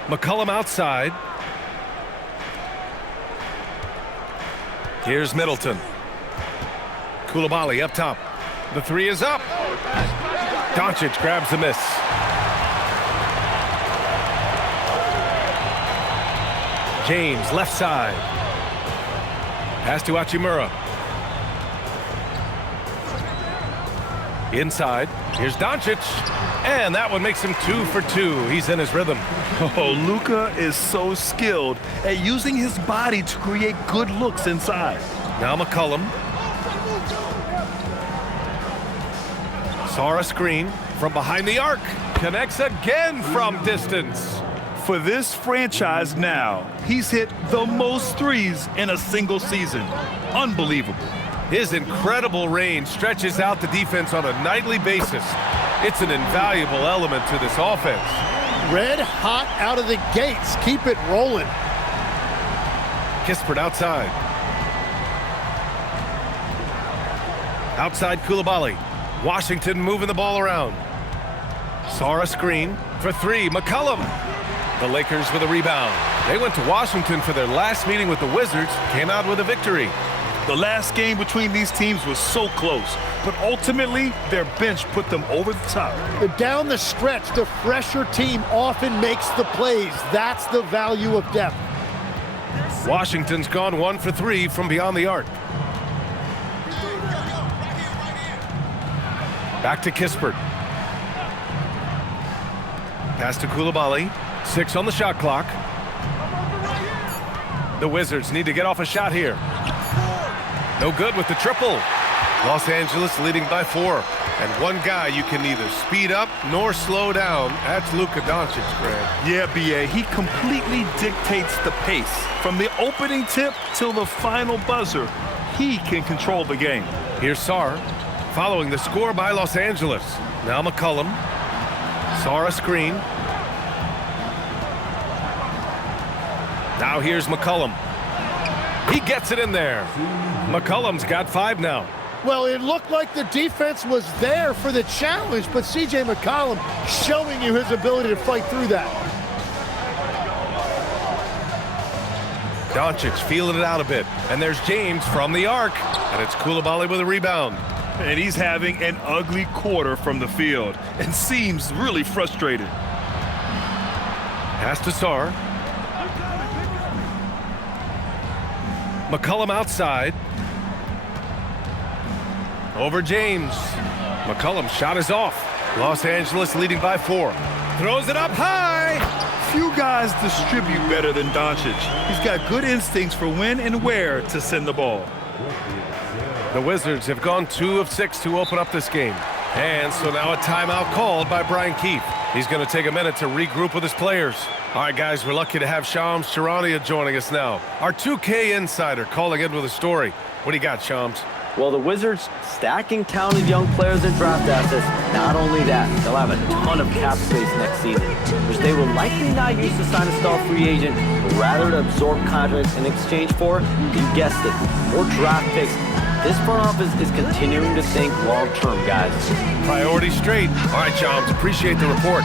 McCollum outside. Here's Middleton. Coulibaly up top. The 3 is up. Doncic grabs the miss. James left side. Pass to Hachimura. Inside. Here's Doncic. And that one makes him 2 for 2. He's in his rhythm. Oh, Luka is so skilled at using his body to create good looks inside. Now McCollum. Sarr a screen from behind the arc. Connects again from distance. For this franchise now, he's hit the most threes in a single season. Unbelievable. His incredible range stretches out the defense on a nightly basis. It's an invaluable element to this offense. Red hot out of the gates. Keep it rolling. Kispert outside. Outside Coulibaly. Washington moving the ball around. Sarr a screen for 3. McCollum. The Lakers with a rebound. They went to Washington for their last meeting with the Wizards. Came out with a victory. The last game between these teams was so close, but ultimately their bench put them over the top. Down the stretch, the fresher team often makes the plays. That's the value of depth. Washington's gone 1 for 3 from beyond the arc. Back to Kispert. Pass to Coulibaly. 6 on the shot clock. The Wizards need to get off a shot here. No good with the triple. Los Angeles leading by 4. And one guy you can neither speed up nor slow down. That's Luka Doncic, Grant. Yeah, B.A., he completely dictates the pace. From the opening tip till the final buzzer, he can control the game. Here's Sarr, following the score by Los Angeles. Now McCollum. Sarr a screen. Now here's McCollum. He gets it in there. McCollum's got 5 now. Well, it looked like the defense was there for the challenge, but C.J. McCollum showing you his ability to fight through that. Doncic feeling it out a bit. And there's James from the arc. And it's Coulibaly with a rebound. And he's having an ugly quarter from the field and seems really frustrated. Pass to Sarr. McCollum outside. Over James. McCollum's shot is off. Los Angeles leading by 4. Throws it up high. Few guys distribute better than Doncic. He's got good instincts for when and where to send the ball. The Wizards have gone 2 of 6 to open up this game. And so now a timeout called by Brian Keefe. He's going to take a minute to regroup with his players. All right, guys, we're lucky to have Shams Charania joining us now. Our 2K insider calling in with a story. What do you got, Shams? Well, the Wizards stacking talented young players and draft assets. Not only that, they'll have a ton of cap space next season, which they will likely not use to sign a star free agent, but rather to absorb contracts in exchange for, you guessed it, more draft picks. This front office is continuing to think long-term, guys. Priority straight. All right, Shams, appreciate the report.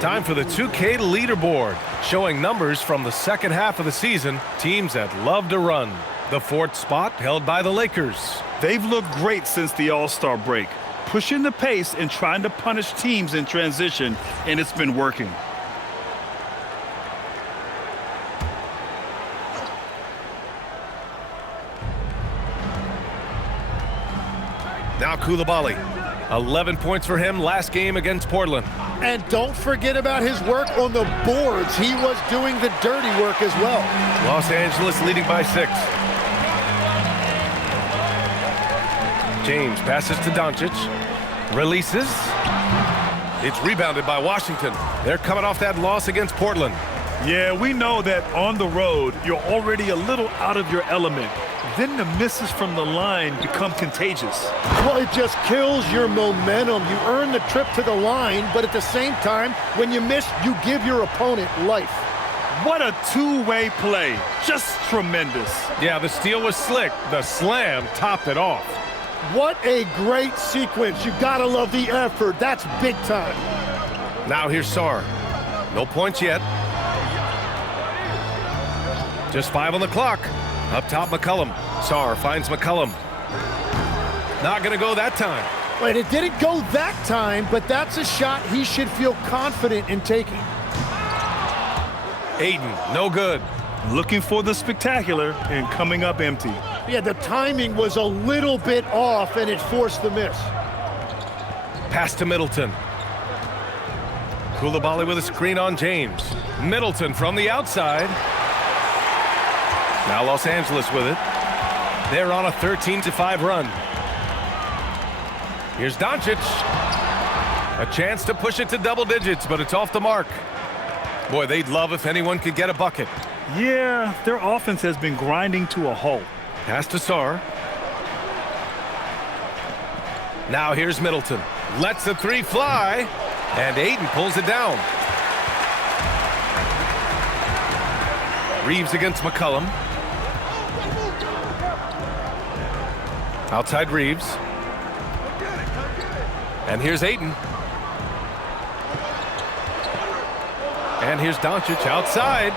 Time for the 2K leaderboard, showing numbers from the second half of the season, teams that love to run. The 4th spot held by the Lakers. They've looked great since the All-Star break, pushing the pace and trying to punish teams in transition, and it's been working. Now Coulibaly. 11 points for him last game against Portland. And don't forget about his work on the boards. He was doing the dirty work as well. Los Angeles leading by 6. James passes to Doncic. Releases. It's rebounded by Washington. They're coming off that loss against Portland. Yeah, we know that on the road, you're already a little out of your element. Then the misses from the line become contagious. Well, it just kills your momentum. You earn the trip to the line, but at the same time, when you miss, you give your opponent life. What a two-way play. Just tremendous. Yeah, the steal was slick. The slam topped it off. What a great sequence. You gotta love the effort. That's big time. Now here's Sarr. No points yet. Just 5 on the clock. Up top, McCollum. Sarr finds McCollum. Not going to go that time. Wait, it didn't go that time, but that's a shot he should feel confident in taking. Aiden, no good. Looking for the spectacular and coming up empty. Yeah, the timing was a little bit off, and it forced the miss. Pass to Middleton. Coulibaly with a screen on James. Middleton from the outside. Now Los Angeles with it. They're on a 13-5 run. Here's Doncic. A chance to push it to double digits, but it's off the mark. Boy, they'd love if anyone could get a bucket. Yeah, their offense has been grinding to a halt. Pass to Sarr. Now here's Middleton. Lets the 3 fly, and Aiden pulls it down. Reeves against McCollum. Outside Reeves. And here's Aiden. And here's Doncic outside.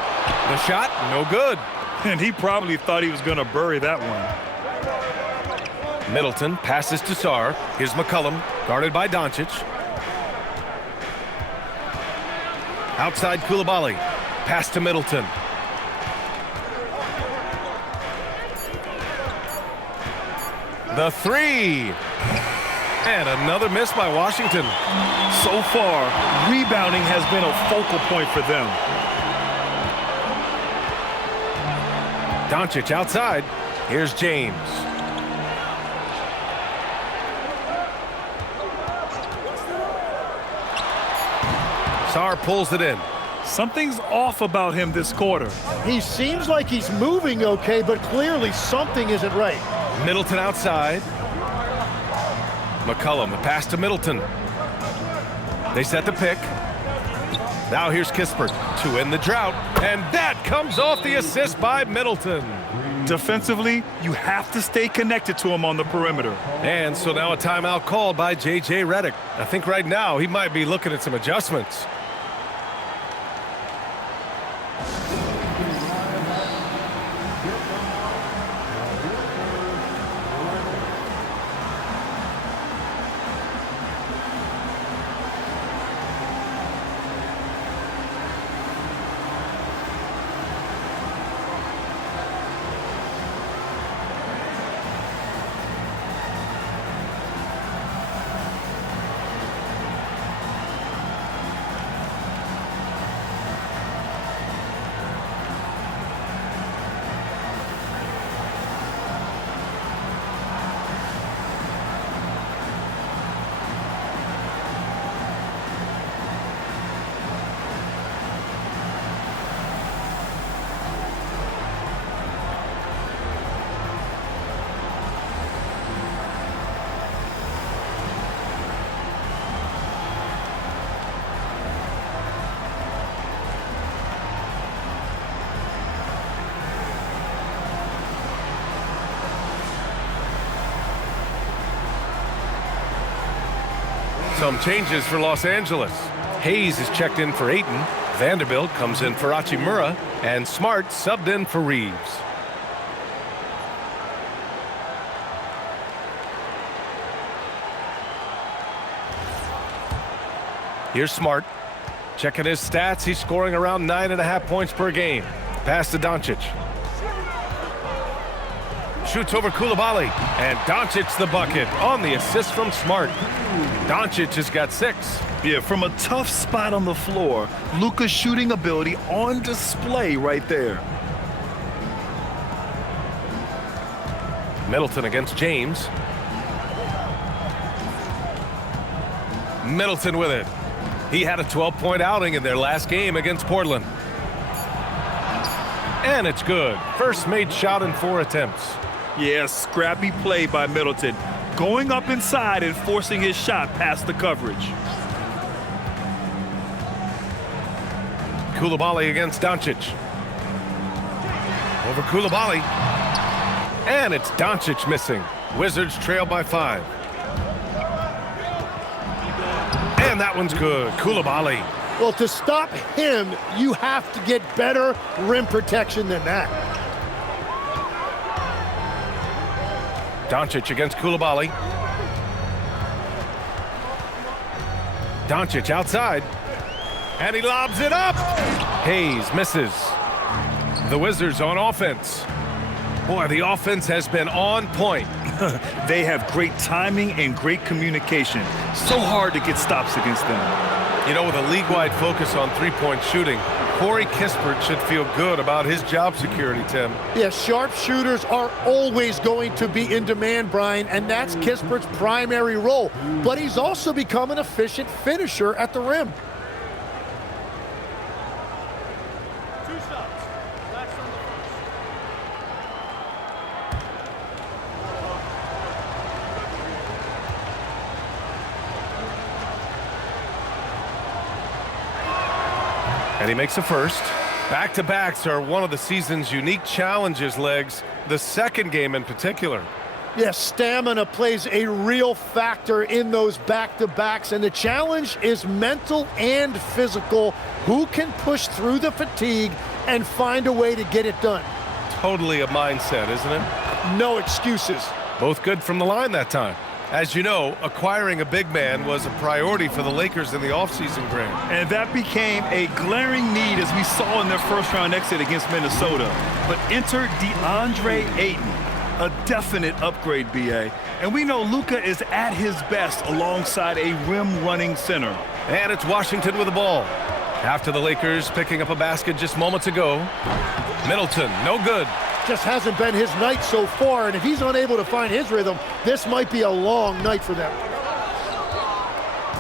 The shot, no good. And he probably thought he was going to bury that one. Middleton passes to Sarr. Here's McCollum, guarded by Doncic. Outside Coulibaly. Pass to Middleton. The 3. And another miss by Washington. So far, rebounding has been a focal point for them. Doncic outside. Here's James. Sarr pulls it in. Something's off about him this quarter. He seems like he's moving okay, but clearly something isn't right. Middleton outside. McCollum, a pass to Middleton. They set the pick. Now here's Kispert to end the drought, and that comes off the assist by Middleton. Defensively, you have to stay connected to him on the perimeter. And so now a timeout called by J.J. Redick. I think right now he might be looking at some adjustments. Some changes for Los Angeles. Hayes is checked in for Ayton. Vanderbilt comes in for Hachimura. And Smart subbed in for Reeves. Here's Smart. Checking his stats. He's scoring around 9.5 points per game. Pass to Doncic. Shoots over Koulibaly, and Doncic the bucket on the assist from Smart. Doncic has got 6. Yeah, from a tough spot on the floor, Luka's shooting ability on display right there. Middleton against James. Middleton with it. He had a 12-point outing in their last game against Portland. And it's good. First made shot in 4 attempts. Yeah, scrappy play by Middleton. Going up inside and forcing his shot past the coverage. Koulibaly against Doncic. Over Koulibaly. And it's Doncic missing. Wizards trail by 5. And that one's good. Koulibaly. Well, to stop him, you have to get better rim protection than that. Doncic against Koulibaly. Doncic outside. And he lobs it up. Hayes misses. The Wizards on offense. Boy, the offense has been on point. They have great timing and great communication. So hard to get stops against them. You know, with a league-wide focus on three-point shooting, Corey Kispert should feel good about his job security, Tim. Yeah, sharp shooters are always going to be in demand, Brian, and that's Kispert's primary role. But he's also become an efficient finisher at the rim. And he makes a first. Back-to-backs are one of the season's unique challenges, Legs. The second game in particular. Yes, stamina plays a real factor in those back-to-backs, and the challenge is mental and physical. Who can push through the fatigue and find a way to get it done? Totally a mindset, isn't it? No excuses. Both good from the line that time. As you know, acquiring a big man was a priority for the Lakers in the offseason, Grant. And that became a glaring need as we saw in their first-round exit against Minnesota. But enter DeAndre Ayton. A definite upgrade, B.A. And we know Luka is at his best alongside a rim-running center. And it's Washington with the ball. After the Lakers picking up a basket just moments ago. Middleton, no good. Just hasn't been his night so far, and if he's unable to find his rhythm, this might be a long night for them.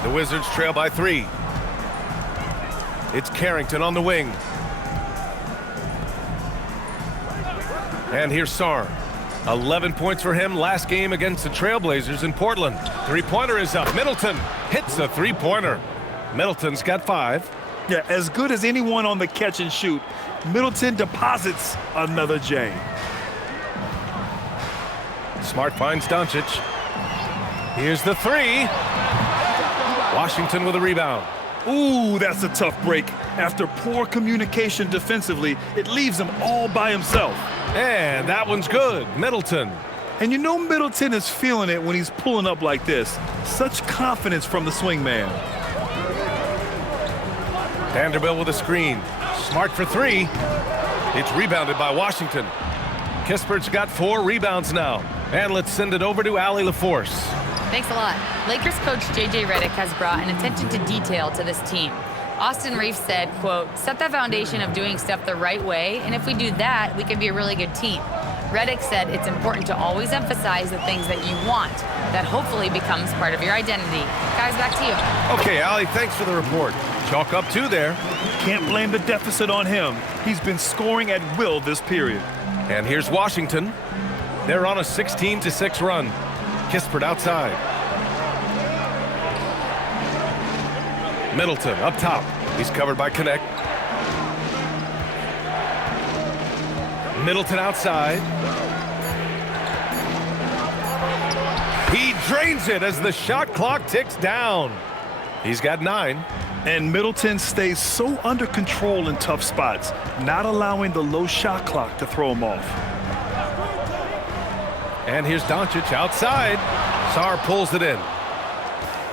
The Wizards trail by 3. It's Carrington on the wing. And here's Sarr. 11 points for him last game against the Trailblazers in Portland. Three-pointer is up. Middleton hits the three-pointer. Middleton's got 5. Yeah, as good as anyone on the catch and shoot, Middleton deposits another J. Smart finds Doncic. Here's the 3. Washington with a rebound. Ooh, that's a tough break. After poor communication defensively, it leaves him all by himself. And that one's good. Middleton. And you know Middleton is feeling it when he's pulling up like this. Such confidence from the swing man. Vanderbilt with a screen. Smart for 3. It's rebounded by Washington. Kispert's got 4 rebounds now. And let's send it over to Allie LaForce. Thanks a lot. Lakers coach J.J. Redick has brought an attention to detail to this team. Austin Reeves said, quote, set the foundation of doing stuff the right way, and if we do that, we can be a really good team. Redick said it's important to always emphasize the things that you want. That hopefully becomes part of your identity. Guys, back to you. Okay, Allie, thanks for the report. Chalk up 2 there. Can't blame the deficit on him. He's been scoring at will this period. And here's Washington. They're on a 16-6 run. Kispert outside. Middleton up top. He's covered by Connect. Middleton outside. He drains it as the shot clock ticks down. He's got 9. And Middleton stays so under control in tough spots, not allowing the low shot clock to throw him off. And here's Doncic outside. Sarr pulls it in.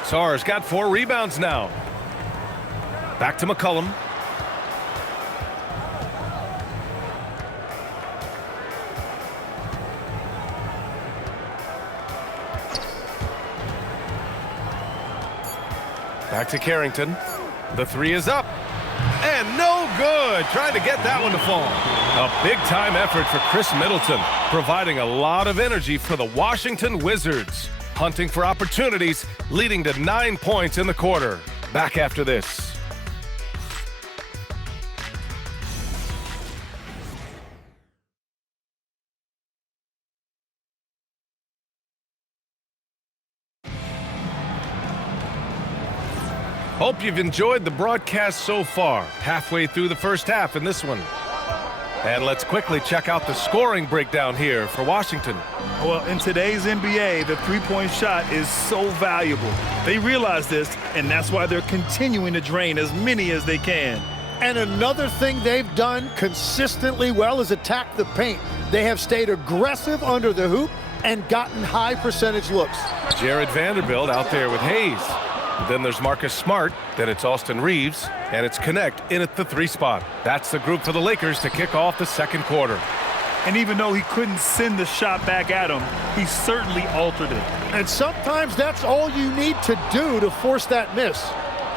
Sarr's got 4 rebounds now. Back to McCollum. Back to Carrington. The 3 is up. And no good. Trying to get that one to fall. A big-time effort for Chris Middleton, providing a lot of energy for the Washington Wizards. Hunting for opportunities, leading to 9 points in the quarter. Back after this. Hope you've enjoyed the broadcast so far. Halfway through the first half in this one. And let's quickly check out the scoring breakdown here for Washington. Well, in today's NBA, the three-point shot is so valuable. They realize this, and that's why they're continuing to drain as many as they can. And another thing they've done consistently well is attack the paint. They have stayed aggressive under the hoop and gotten high percentage looks. Jared Vanderbilt out there with Hayes. Then there's Marcus Smart, then it's Austin Reeves, and it's Connect in at the 3 spot. That's the group for the Lakers to kick off the second quarter. And even though he couldn't send the shot back at him, he certainly altered it. And sometimes that's all you need to do to force that miss.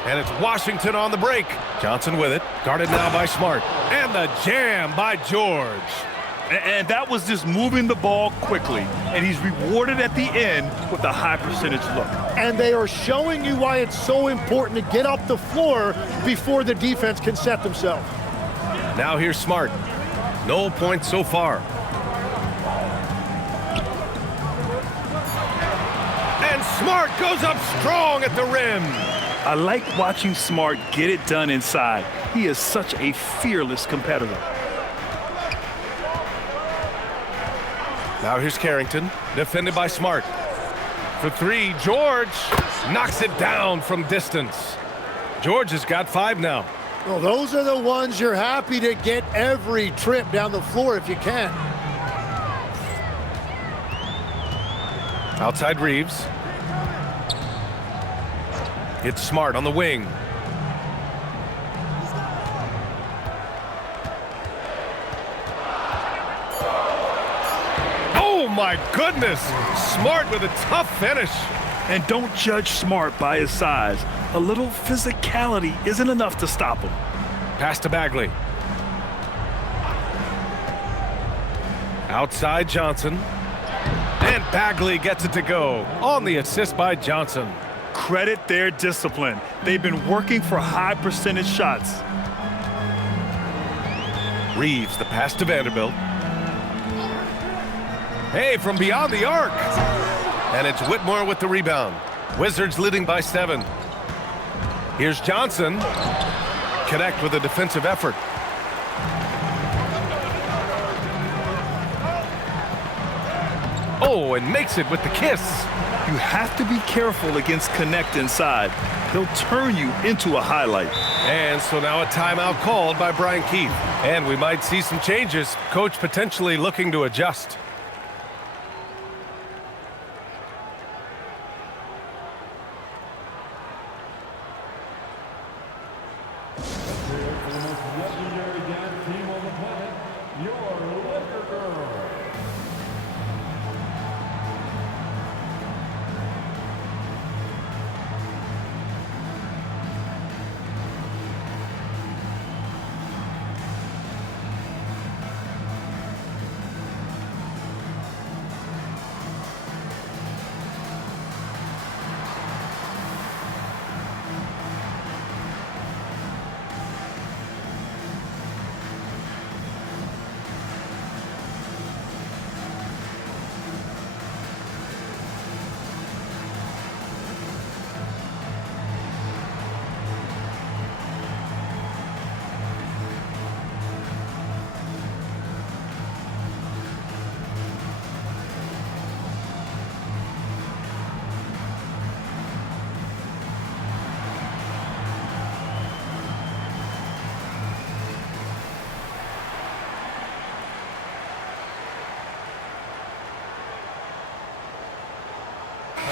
And it's Washington on the break. Johnson with it, guarded now by Smart. And the jam by George. And that was just moving the ball quickly. And he's rewarded at the end with a high percentage look. And they are showing you why it's so important to get up the floor before the defense can set themselves. Now here's Smart. No points so far. And Smart goes up strong at the rim. I like watching Smart get it done inside. He is such a fearless competitor. Now here's Carrington, defended by Smart. For 3, George knocks it down from distance. George has got 5 now. Well, those are the ones you're happy to get every trip down the floor if you can. Outside Reeves. It's Smart on the wing. Oh my goodness. Smart with a tough finish. And don't judge Smart by his size. A little physicality isn't enough to stop him. Pass to Bagley. Outside Johnson. And Bagley gets it to go on the assist by Johnson. Credit their discipline. They've been working for high percentage shots. Reeves, the pass to Vanderbilt. Hey, from beyond the arc. And it's Whitmore with the rebound. Wizards leading by 7. Here's Johnson. Connect with a defensive effort. Oh, and makes it with the kiss. You have to be careful against Connect inside. He'll turn you into a highlight. And so now a timeout called by Brian Keefe. And we might see some changes. Coach potentially looking to adjust.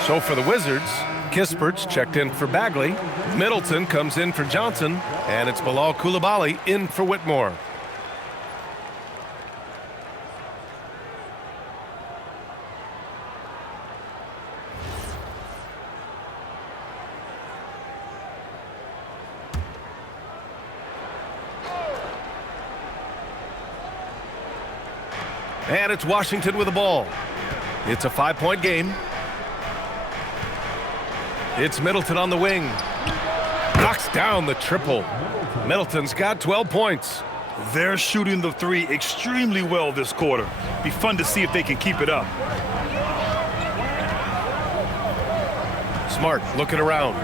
So for the Wizards, Kispert's checked in for Bagley. Middleton comes in for Johnson. And it's Bilal Coulibaly in for Whitmore. And it's Washington with the ball. It's a 5-point game. It's Middleton on the wing. Knocks down the triple. Middleton's got 12 points. They're shooting the three extremely well this quarter. Be fun to see if they can keep it up. Smart looking around.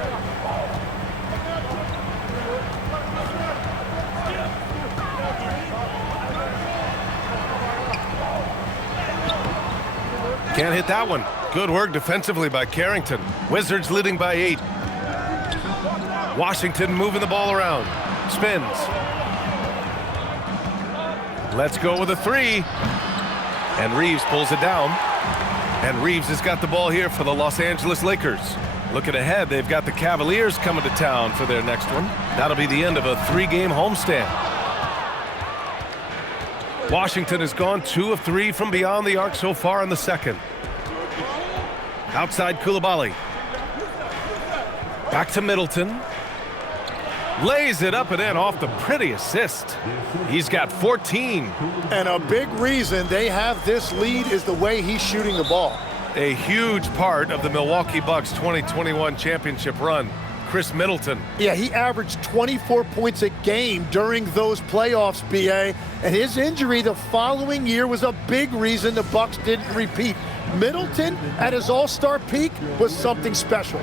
Can't hit that one. Good work defensively by Carrington. Wizards leading by 8. Washington moving the ball around. Spins. Let's go with a 3. And Reeves pulls it down. And Reeves has got the ball here for the Los Angeles Lakers. Looking ahead, they've got the Cavaliers coming to town for their next one. That'll be the end of a 3-game homestand. Washington has gone 2 of 3 from beyond the arc so far in the second. Outside Coulibaly. Back to Middleton. Lays it up and in off the pretty assist. He's got 14. And a big reason they have this lead is the way he's shooting the ball. A huge part of the Milwaukee Bucks 2021 championship run. Chris Middleton. Yeah, he averaged 24 points a game during those playoffs, B.A., and his injury the following year was a big reason the Bucks didn't repeat. Middleton, at his all-star peak, was something special.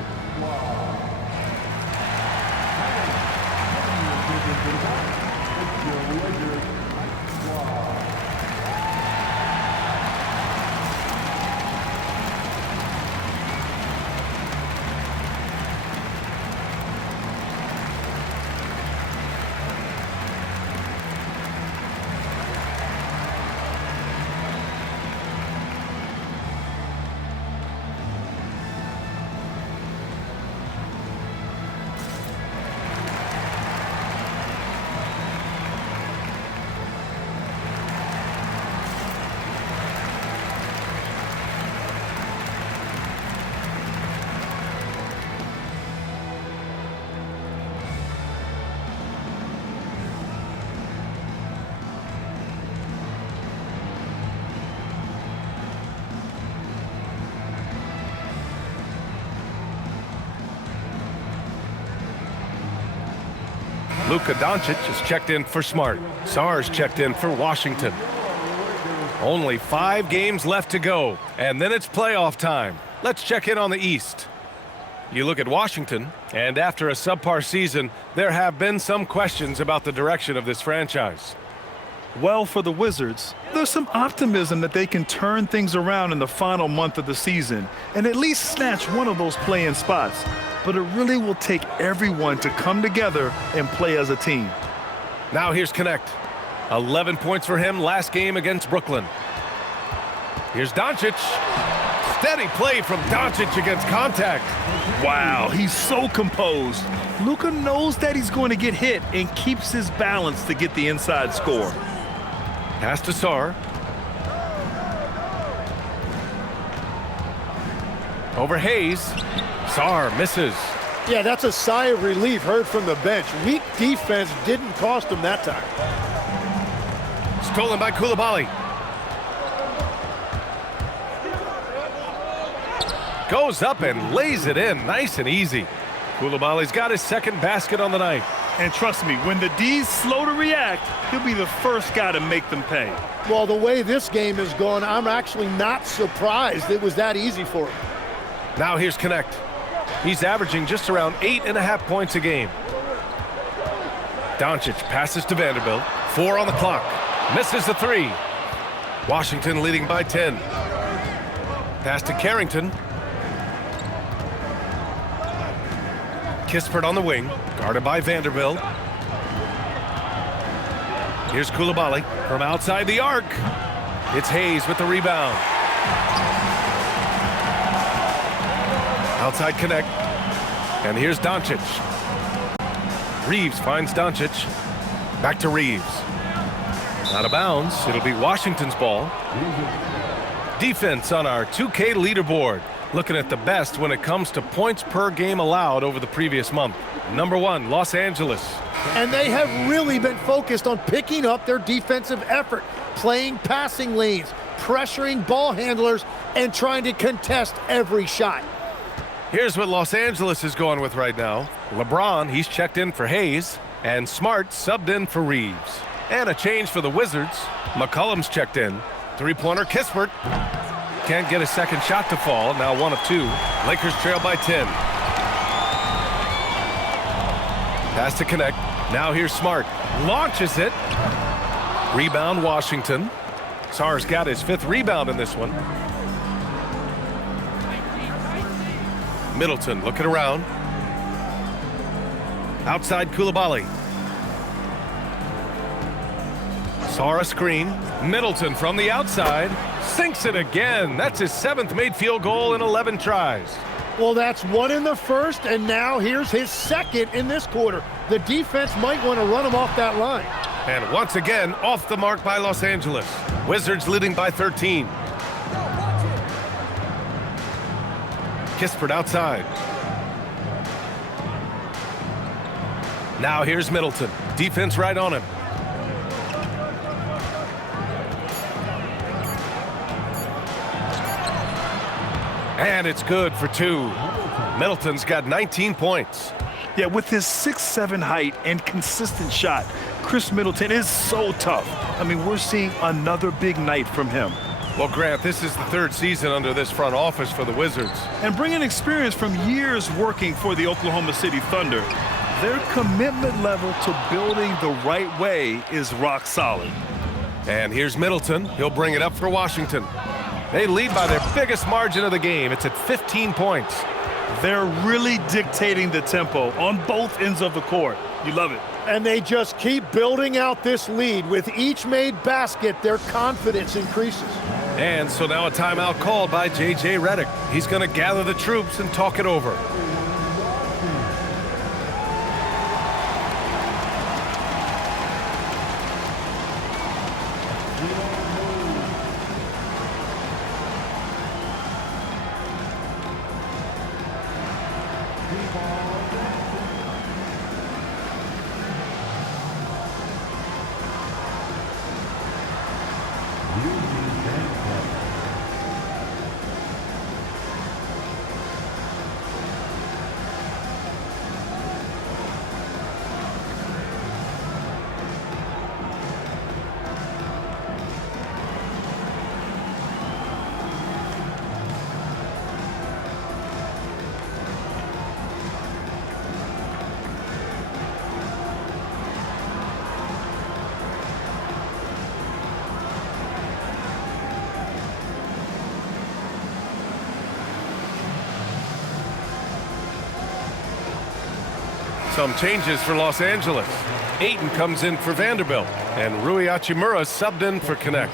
Luka Doncic is checked in for Smart. Sarr's checked in for Washington. Only 5 games left to go, and then it's playoff time. Let's check in on the East. You look at Washington, and after a subpar season, there have been some questions about the direction of this franchise. Well, for the Wizards, there's some optimism that they can turn things around in the final month of the season and at least snatch one of those play-in spots. But it really will take everyone to come together and play as a team. Now here's Connect. 11 points for him last game against Brooklyn. Here's Doncic. Steady play from Doncic against contact. Wow, he's so composed. Luka knows that he's going to get hit and keeps his balance to get the inside score. Pass to Sarr. Over Hayes. Sarr misses. Yeah, that's a sigh of relief heard from the bench. Weak defense didn't cost him that time. Stolen by Coulibaly. Goes up and lays it in nice and easy. Coulibaly's got his second basket on the night. And trust me, when the D's slow to react, he'll be the first guy to make them pay. Well, the way this game has gone, I'm actually not surprised it was that easy for him. Now here's Connect. He's averaging just around 8.5 points a game. Doncic passes to Vanderbilt. 4 on the clock. Misses the 3. Washington leading by 10. Pass to Carrington. Kispert on the wing, guarded by Vanderbilt. Here's Coulibaly from outside the arc. It's Hayes with the rebound. Outside Connect. And here's Doncic. Reeves finds Doncic. Back to Reeves. Out of bounds. It'll be Washington's ball. Defense on our 2K leaderboard. Looking at the best when it comes to points per game allowed over the previous month. Number 1, Los Angeles. And they have really been focused on picking up their defensive effort, playing passing lanes, pressuring ball handlers, and trying to contest every shot. Here's what Los Angeles is going with right now. LeBron, he's checked in for Hayes, and Smart subbed in for Reeves. And a change for the Wizards. McCollum's checked in. 3-pointer Kispert. Can't get a second shot to fall. Now 1 of 2. Lakers trail by 10. Pass to Connect. Now here's Smart. Launches it. Rebound Washington. Sarr's got his 5th rebound in this one. Middleton looking around. Outside Coulibaly. Sarr a screen. Middleton from the outside. Sinks it again. That's his 7th made field goal in 11 tries. Well, that's 1 in the first, and now here's his 2nd in this quarter. The defense might want to run him off that line. And once again, off the mark by Los Angeles. Wizards leading by 13. Kispert outside. Now here's Middleton. Defense right on him. And it's good for 2. Middleton's got 19 points. Yeah, with his 6'7" height and consistent shot, Chris Middleton is so tough. I mean, we're seeing another big night from him. Well, Grant, this is the 3rd season under this front office for the Wizards. And bringing experience from years working for the Oklahoma City Thunder, their commitment level to building the right way is rock solid. And here's Middleton. He'll bring it up for Washington. They lead by their biggest margin of the game. It's at 15 points. They're really dictating the tempo on both ends of the court. You love it. And they just keep building out this lead. With each made basket, their confidence increases. And so now a timeout called by J.J. Redick. He's going to gather the troops and talk it over. Some changes for Los Angeles. Ayton comes in for Vanderbilt, and Rui Hachimura subbed in for Connect.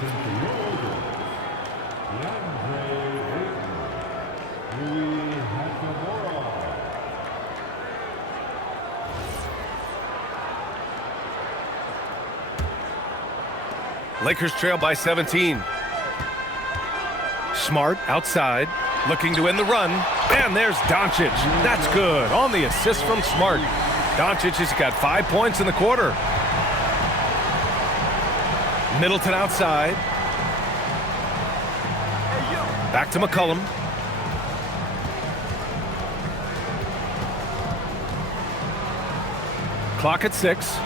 Lakers trail by 17. Smart outside, looking to win the run. And there's Doncic. That's good on the assist from Smart. Doncic has got 5 points in the quarter. Middleton outside. Back to McCollum. Clock at 6.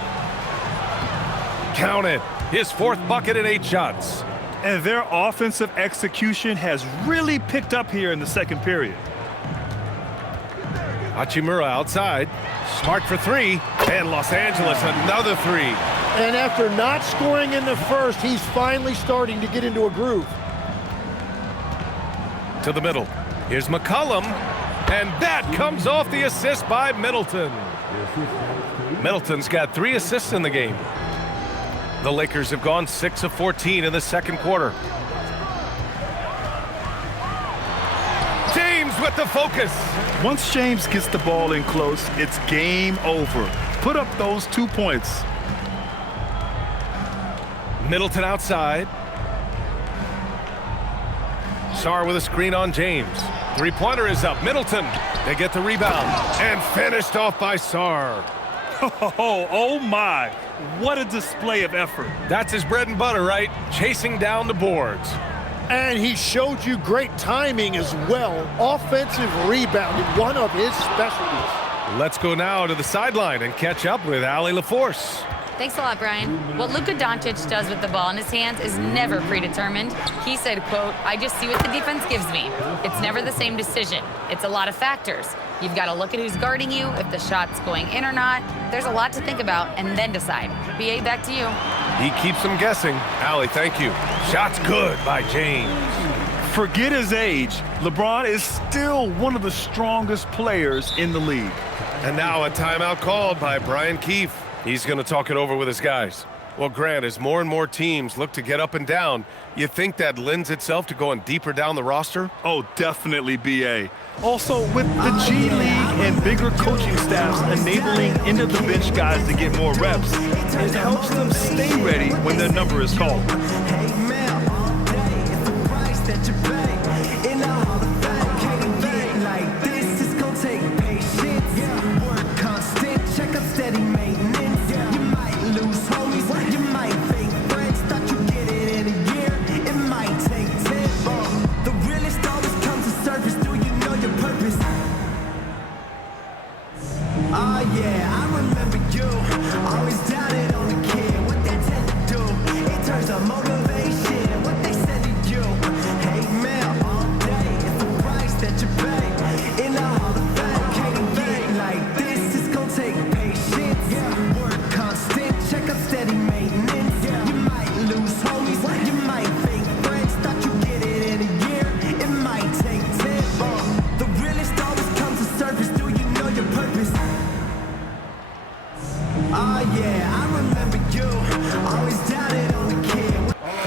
Count it. His 4th bucket in 8 shots. And their offensive execution has really picked up here in the second period. Hachimura outside. Smart for 3. And Los Angeles another 3. And after not scoring in the first, he's finally starting to get into a groove. To the middle. Here's McCollum. And that comes off the assist by Middleton. Middleton's got 3 assists in the game. The Lakers have gone 6 of 14 in the second quarter. James with the focus. Once James gets the ball in close, it's game over. Put up those 2 points. Middleton outside. Sarr with a screen on James. 3-pointer is up. Middleton. They get the rebound. And finished off by Sarr. Oh my. What a display of effort. That's his bread and butter, right? Chasing down the boards. And he showed you great timing as well. Offensive rebounding, one of his specialties. Let's go now to the sideline and catch up with Allie LaForce. Thanks a lot, Brian. What Luka Doncic does with the ball in his hands is never predetermined. He said, quote, "I just see what the defense gives me. It's never the same decision. It's a lot of factors. You've got to look at who's guarding you, if the shot's going in or not. There's a lot to think about and then decide." BA, back to you. He keeps them guessing. Allie, thank you. Shot's good by James. Forget his age. LeBron is still one of the strongest players in the league. And now a timeout called by Brian Keefe. He's going to talk it over with his guys. Well, Grant, as more and more teams look to get up and down, you think that lends itself to going deeper down the roster? Oh, definitely, BA. Also, with the G League and bigger coaching staffs enabling end-of-the-bench guys to get more reps, it helps them stay ready when their number is called.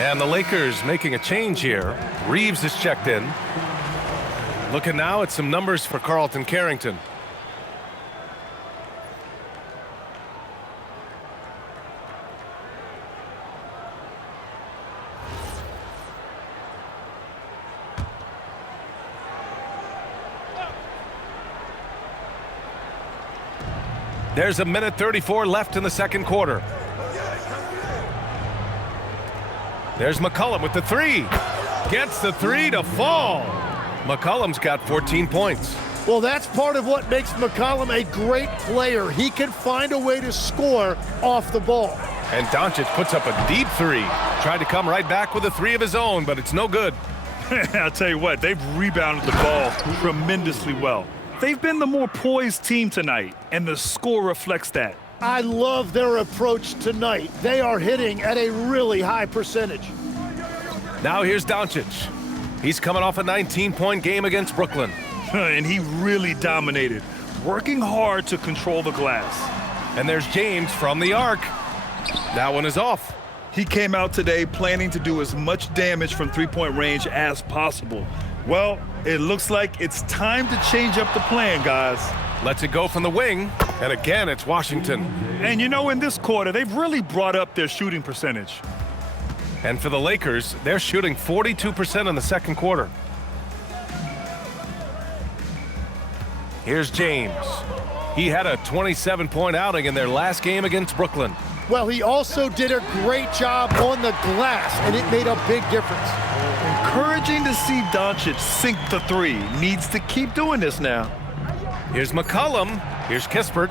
And the Lakers making a change here. Reeves is checked in. Looking now at some numbers for Carlton Carrington. There's a minute 34 left in the second quarter. There's McCollum with the 3. Gets the 3 to fall. McCollum's got 14 points. Well, that's part of what makes McCollum a great player. He can find a way to score off the ball. And Doncic puts up a deep 3. Tried to come right back with a 3 of his own, but it's no good. I'll tell you what, they've rebounded the ball tremendously well. They've been the more poised team tonight, and the score reflects that. I love their approach tonight. They are hitting at a really high percentage. Now here's Doncic. He's coming off a 19-point game against Brooklyn. And he really dominated. working hard to control the glass. And there's James from the arc. That one is off. He came out today planning to do as much damage from three-point range as possible. Well, it looks like it's time to change up the plan, guys. Lets it go from the wing, and again, it's Washington. And you know, in this quarter, they've really brought up their shooting percentage. And for the Lakers, they're shooting 42% in the second quarter. Here's James. He had a 27-point outing in their last game against Brooklyn. Well, he also did a great job on the glass, and it made a big difference. Encouraging to see Doncic sink the three. Needs to keep doing this now. Here's McCollum. Here's Kispert.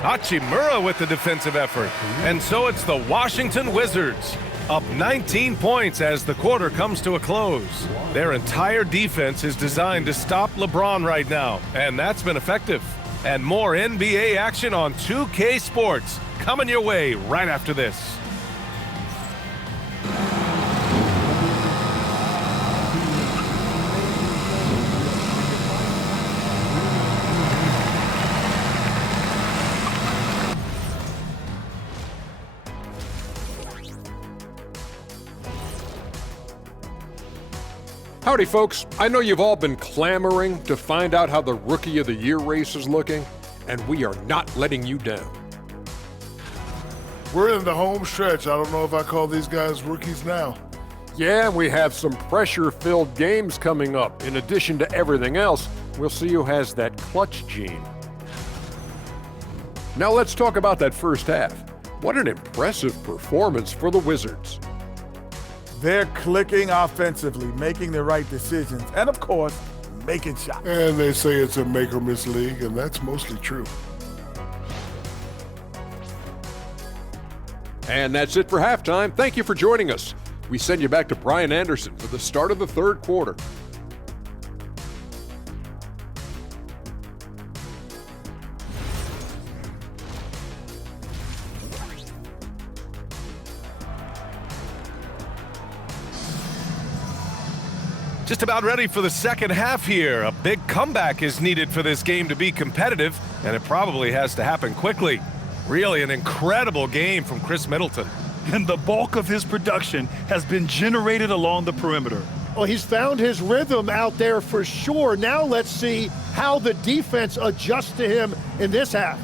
Hachimura with the defensive effort. And so it's the Washington Wizards, up 19 points as the quarter comes to a close. Their entire defense is designed to stop LeBron right now, and that's been effective. And more NBA action on 2K Sports coming your way right after this. Howdy, folks. I know you've all been clamoring to find out how the Rookie of the Year race is looking, and we are not letting you down. We're in the home stretch. I don't know if I call these guys rookies now. Yeah, we have some pressure-filled games coming up. In addition to everything else, we'll see who has that clutch gene. Now let's talk about that first half. What an impressive performance for the Wizards. They're clicking offensively, making the right decisions, and of course, making shots. And they say it's a make or miss league, and that's mostly true. And that's it for halftime. Thank you for joining us. We send you back to Brian Anderson for the start of the third quarter. Just about ready for the second half here. A big comeback is needed for this game to be competitive, and it probably has to happen quickly. Really an incredible game from Chris Middleton. And the bulk of his production has been generated along the perimeter. Well, he's found his rhythm out there for sure. Now let's see how the defense adjusts to him in this half.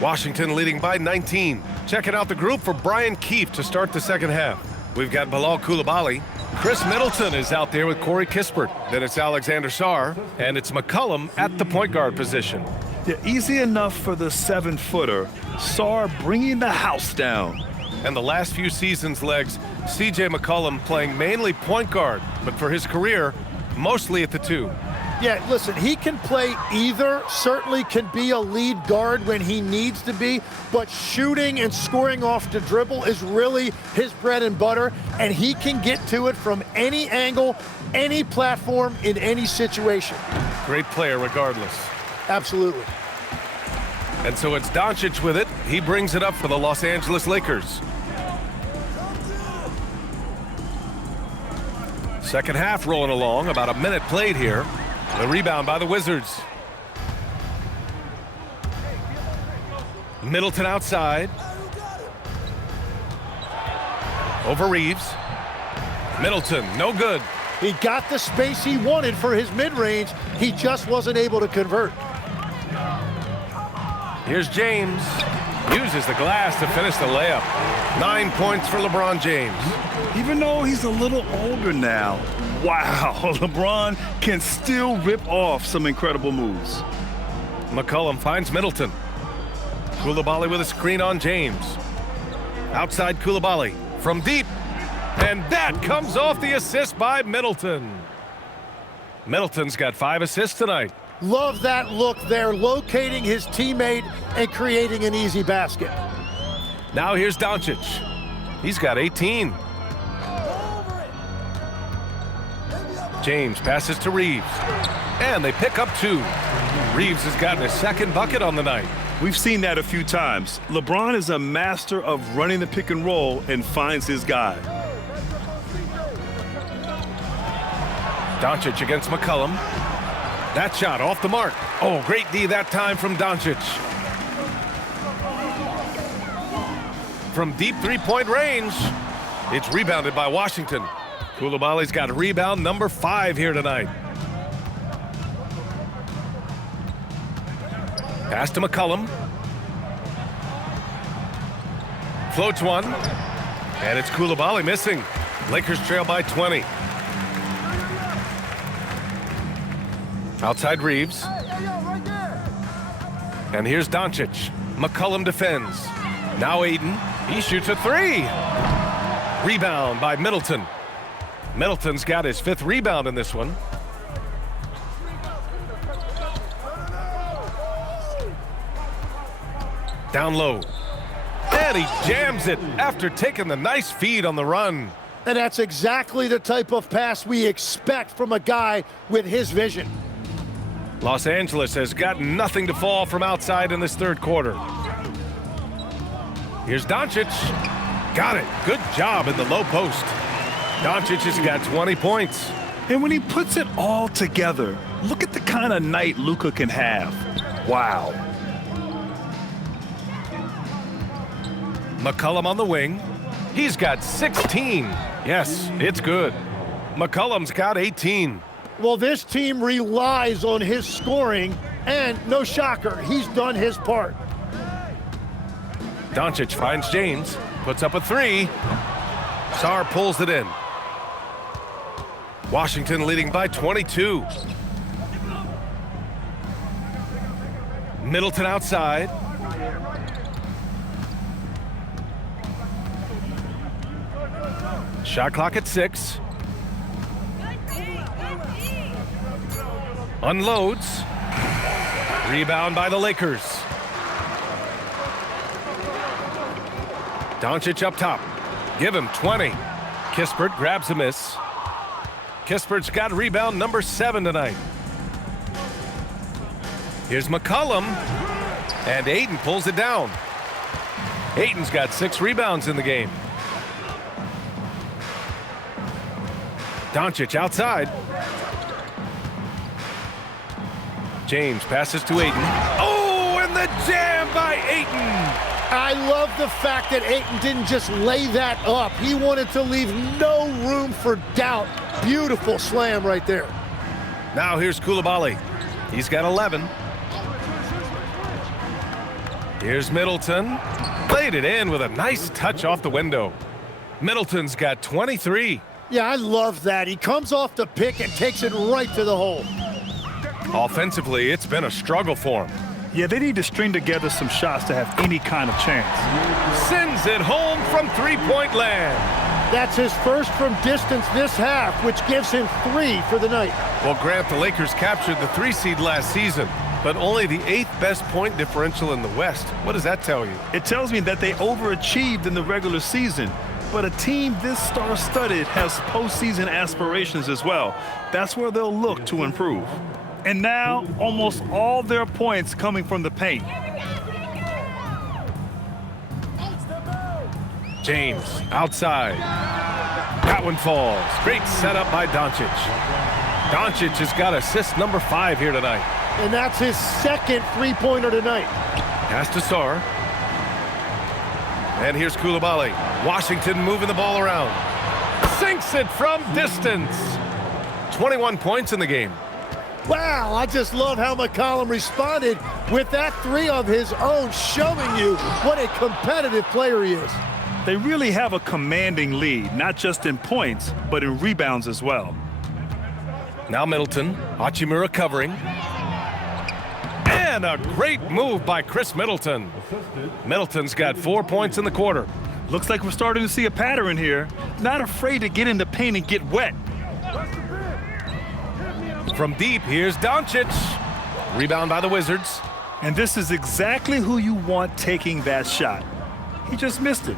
Washington leading by 19. Checking out the group for Brian Keefe to start the second half. We've got Bilal Coulibaly. Chris Middleton is out there with Corey Kispert. Then it's Alexander Sarr, and it's McCollum at the point guard position. Yeah, easy enough for the 7-footer. Sarr bringing the house down. And the last few seasons' legs, C.J. McCollum playing mainly point guard, but for his career, mostly at the 2. Yeah, listen, he can play either, certainly can be a lead guard when he needs to be, but shooting and scoring off the dribble is really his bread and butter, and he can get to it from any angle, any platform, in any situation. Great player regardless. Absolutely. And so it's Doncic with it. He brings it up for the Los Angeles Lakers. Second half rolling along, about a minute played here. The rebound by the Wizards. Middleton outside. Over Reeves. Middleton, no good. He got the space he wanted for his mid-range. He just wasn't able to convert. Here's James. Uses the glass to finish the layup. 9 points for LeBron James. Even though he's a little older now, wow, LeBron can still rip off some incredible moves. McCollum finds Middleton. Coulibaly with a screen on James. Outside Coulibaly from deep. And that comes off the assist by Middleton. Middleton's got 5 assists tonight. Love that look there, locating his teammate and creating an easy basket. Now here's Doncic. He's got 18. James passes to Reeves. And they pick up 2. Reeves has gotten his second bucket on the night. We've seen that a few times. LeBron is a master of running the pick and roll and finds his guy. Doncic against McCollum. That shot off the mark. Oh, great D that time from Doncic. From deep three-point range, it's rebounded by Washington. Coulibaly's got rebound number 5 here tonight. Pass to McCollum. Floats one. And it's Coulibaly missing. Lakers trail by 20. Outside Reeves. And here's Doncic. McCollum defends. Now Ayton. He shoots a 3. Rebound by Middleton. Middleton's got his 5th rebound in this one. Down low. And he jams it after taking the nice feed on the run. And that's exactly the type of pass we expect from a guy with his vision. Los Angeles has got nothing to fall from outside in this third quarter. Here's Doncic. Got it. Good job in the low post. Doncic has got 20 points. And when he puts it all together, look at the kind of night Luka can have. Wow. McCollum on the wing. He's got 16. Yes, it's good. McCollum's got 18. Well, this team relies on his scoring, and no shocker, he's done his part. Doncic finds James, puts up a 3. Sarr pulls it in. Washington leading by 22. Middleton outside. Shot clock at 6. Unloads. Rebound by the Lakers. Doncic up top. Give him 20. Kispert grabs a miss. Kispert's got rebound number 7 tonight. Here's McCollum. And Ayton pulls it down. Ayton's got 6 rebounds in the game. Doncic outside. James passes to Ayton. Oh, and the jam by Ayton! I love the fact that Ayton didn't just lay that up. He wanted to leave no room for doubt. Beautiful slam right there. Now here's Coulibaly. He's got 11. Here's Middleton. Played it in with a nice touch off the window. Middleton's got 23. Yeah, I love that. He comes off the pick and takes it right to the hole. Offensively, it's been a struggle for him. Yeah, they need to string together some shots to have any kind of chance. Sends it home from three-point land. That's his first from distance this half, which gives him 3 for the night. Well, Grant, the Lakers captured the 3 seed last season, but only the 8th best point differential in the West. What does that tell you? It tells me that they overachieved in the regular season. But a team this star-studded has postseason aspirations as well. That's where they'll look to improve. And now, almost all their points coming from the paint. James, outside. That one falls. Great setup by Doncic. Doncic has got assist number 5 here tonight. And that's his 2nd three-pointer tonight. Pass to Sarr. And here's Coulibaly. Washington moving the ball around. Sinks it from distance. 21 points in the game. Wow, I just love how McCollum responded with that 3 of his own, showing you what a competitive player he is. They really have a commanding lead, not just in points, but in rebounds as well. Now Middleton, Hachimura covering. And a great move by Chris Middleton. Middleton's got 4 points in the quarter. Looks like we're starting to see a pattern here. Not afraid to get in the paint and get wet. From deep, here's Doncic. Rebound by the Wizards. And this is exactly who you want taking that shot. He just missed it.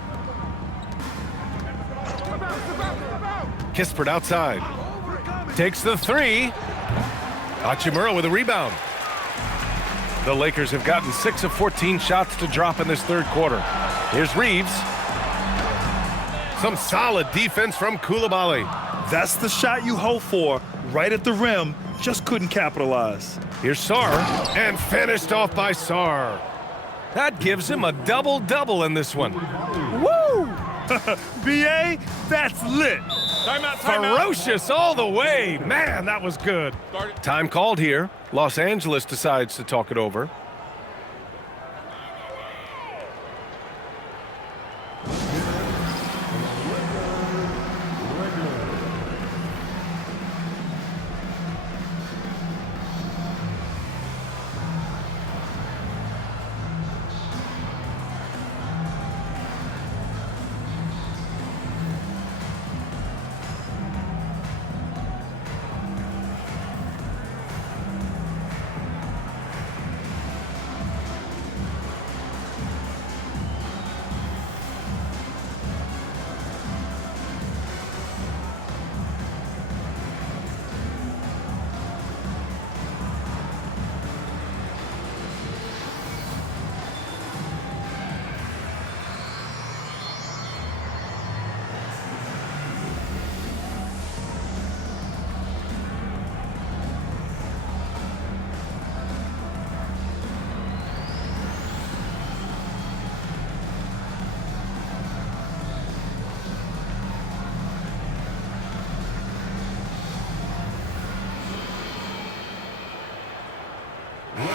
Kispert outside. Takes the 3. Hachimura with a rebound. The Lakers have gotten 6 of 14 shots to drop in this third quarter. Here's Reeves. Some solid defense from Coulibaly. That's the shot you hope for, right at the rim, just couldn't capitalize. Here's Sarr, and finished off by Sarr. That gives him a double-double in this one. Woo! B.A., that's lit. Timeout. Ferocious all the way. Man, that was good. Time called here. Los Angeles decides to talk it over.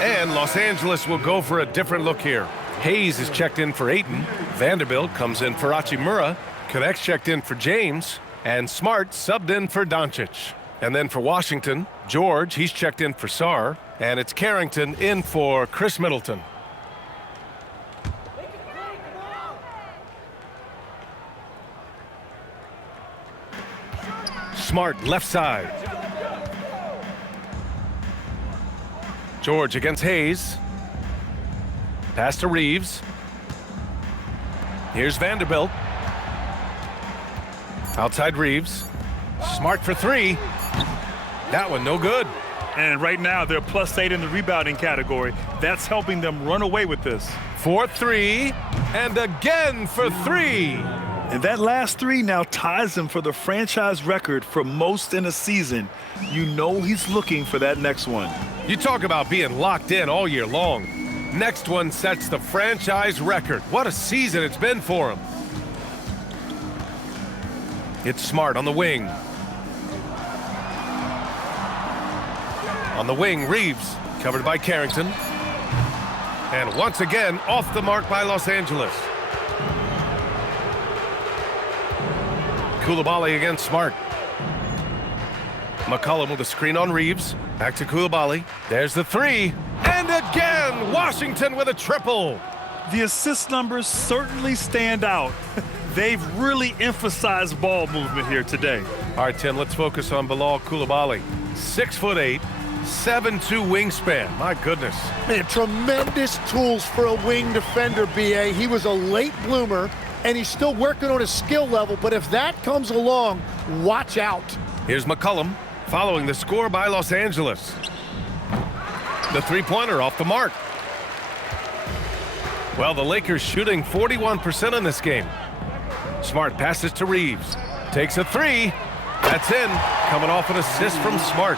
And Los Angeles will go for a different look here. Hayes is checked in for Ayton. Vanderbilt comes in for Hachimura. Connect's checked in for James. And Smart subbed in for Doncic. And then for Washington, George, he's checked in for Sarr. And it's Carrington in for Chris Middleton. Smart left side. George against Hayes. Pass to Reeves. Here's Vanderbilt. Outside Reeves. Smart for three. That one no good. And right now they're +8 in the rebounding category. That's helping them run away with this. 4-3, and again for three. And that last three now ties him for the franchise record for most in a season. You know he's looking for that next one. You talk about being locked in all year long. Next one sets the franchise record. What a season it's been for him. It's Smart on the wing. On the wing, Reeves, covered by Carrington. And once again, off the mark by Los Angeles. Coulibaly against Smart. McCollum with a screen on Reeves. Back to Coulibaly. There's the three. And again, Washington with a triple. The assist numbers certainly stand out. They've really emphasized ball movement here today. All right, Tim, let's focus on Bilal Coulibaly. 6'8", 7'2" wingspan. My goodness. Man, tremendous tools for a wing defender, B.A. He was a late bloomer, and he's still working on his skill level, but if that comes along, watch out. Here's McCollum following the score by Los Angeles. The three-pointer off the mark. Well, the Lakers shooting 41% in this game. Smart passes to Reeves. Takes a three. That's in. Coming off an assist from Smart.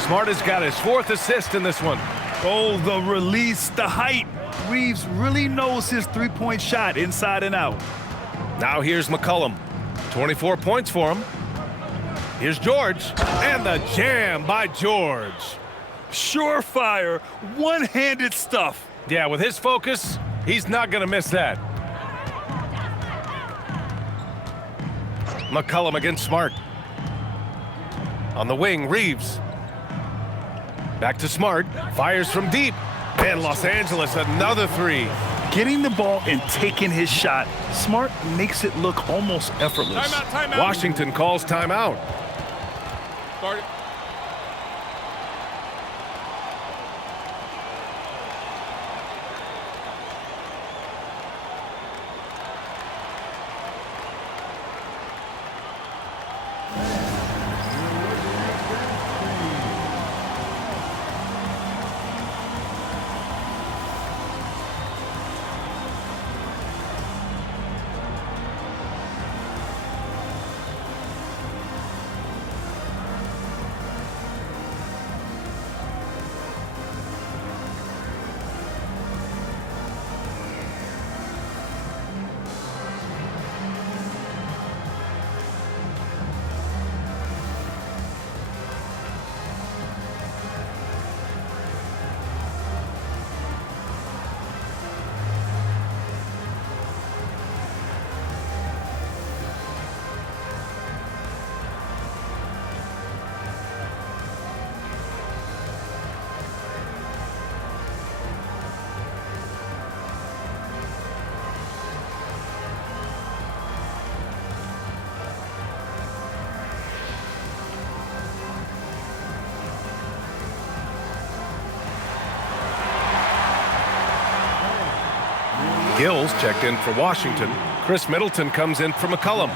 Smart has got his fourth assist in this one. Oh, the release, the height. Reeves really knows his three-point shot inside and out. Now here's McCollum. 24 points for him. Here's George. And the jam by George. Surefire, one-handed stuff. Yeah, with his focus, he's not going to miss that. McCollum against Smart. On the wing, Reeves. Back to Smart. Fires from deep. And Los Angeles, another three. Getting the ball and taking his shot, Smart makes it look almost effortless. Timeout. Washington calls timeout. Start it. Gill's checked in for Washington. Chris Middleton comes in for McCollum.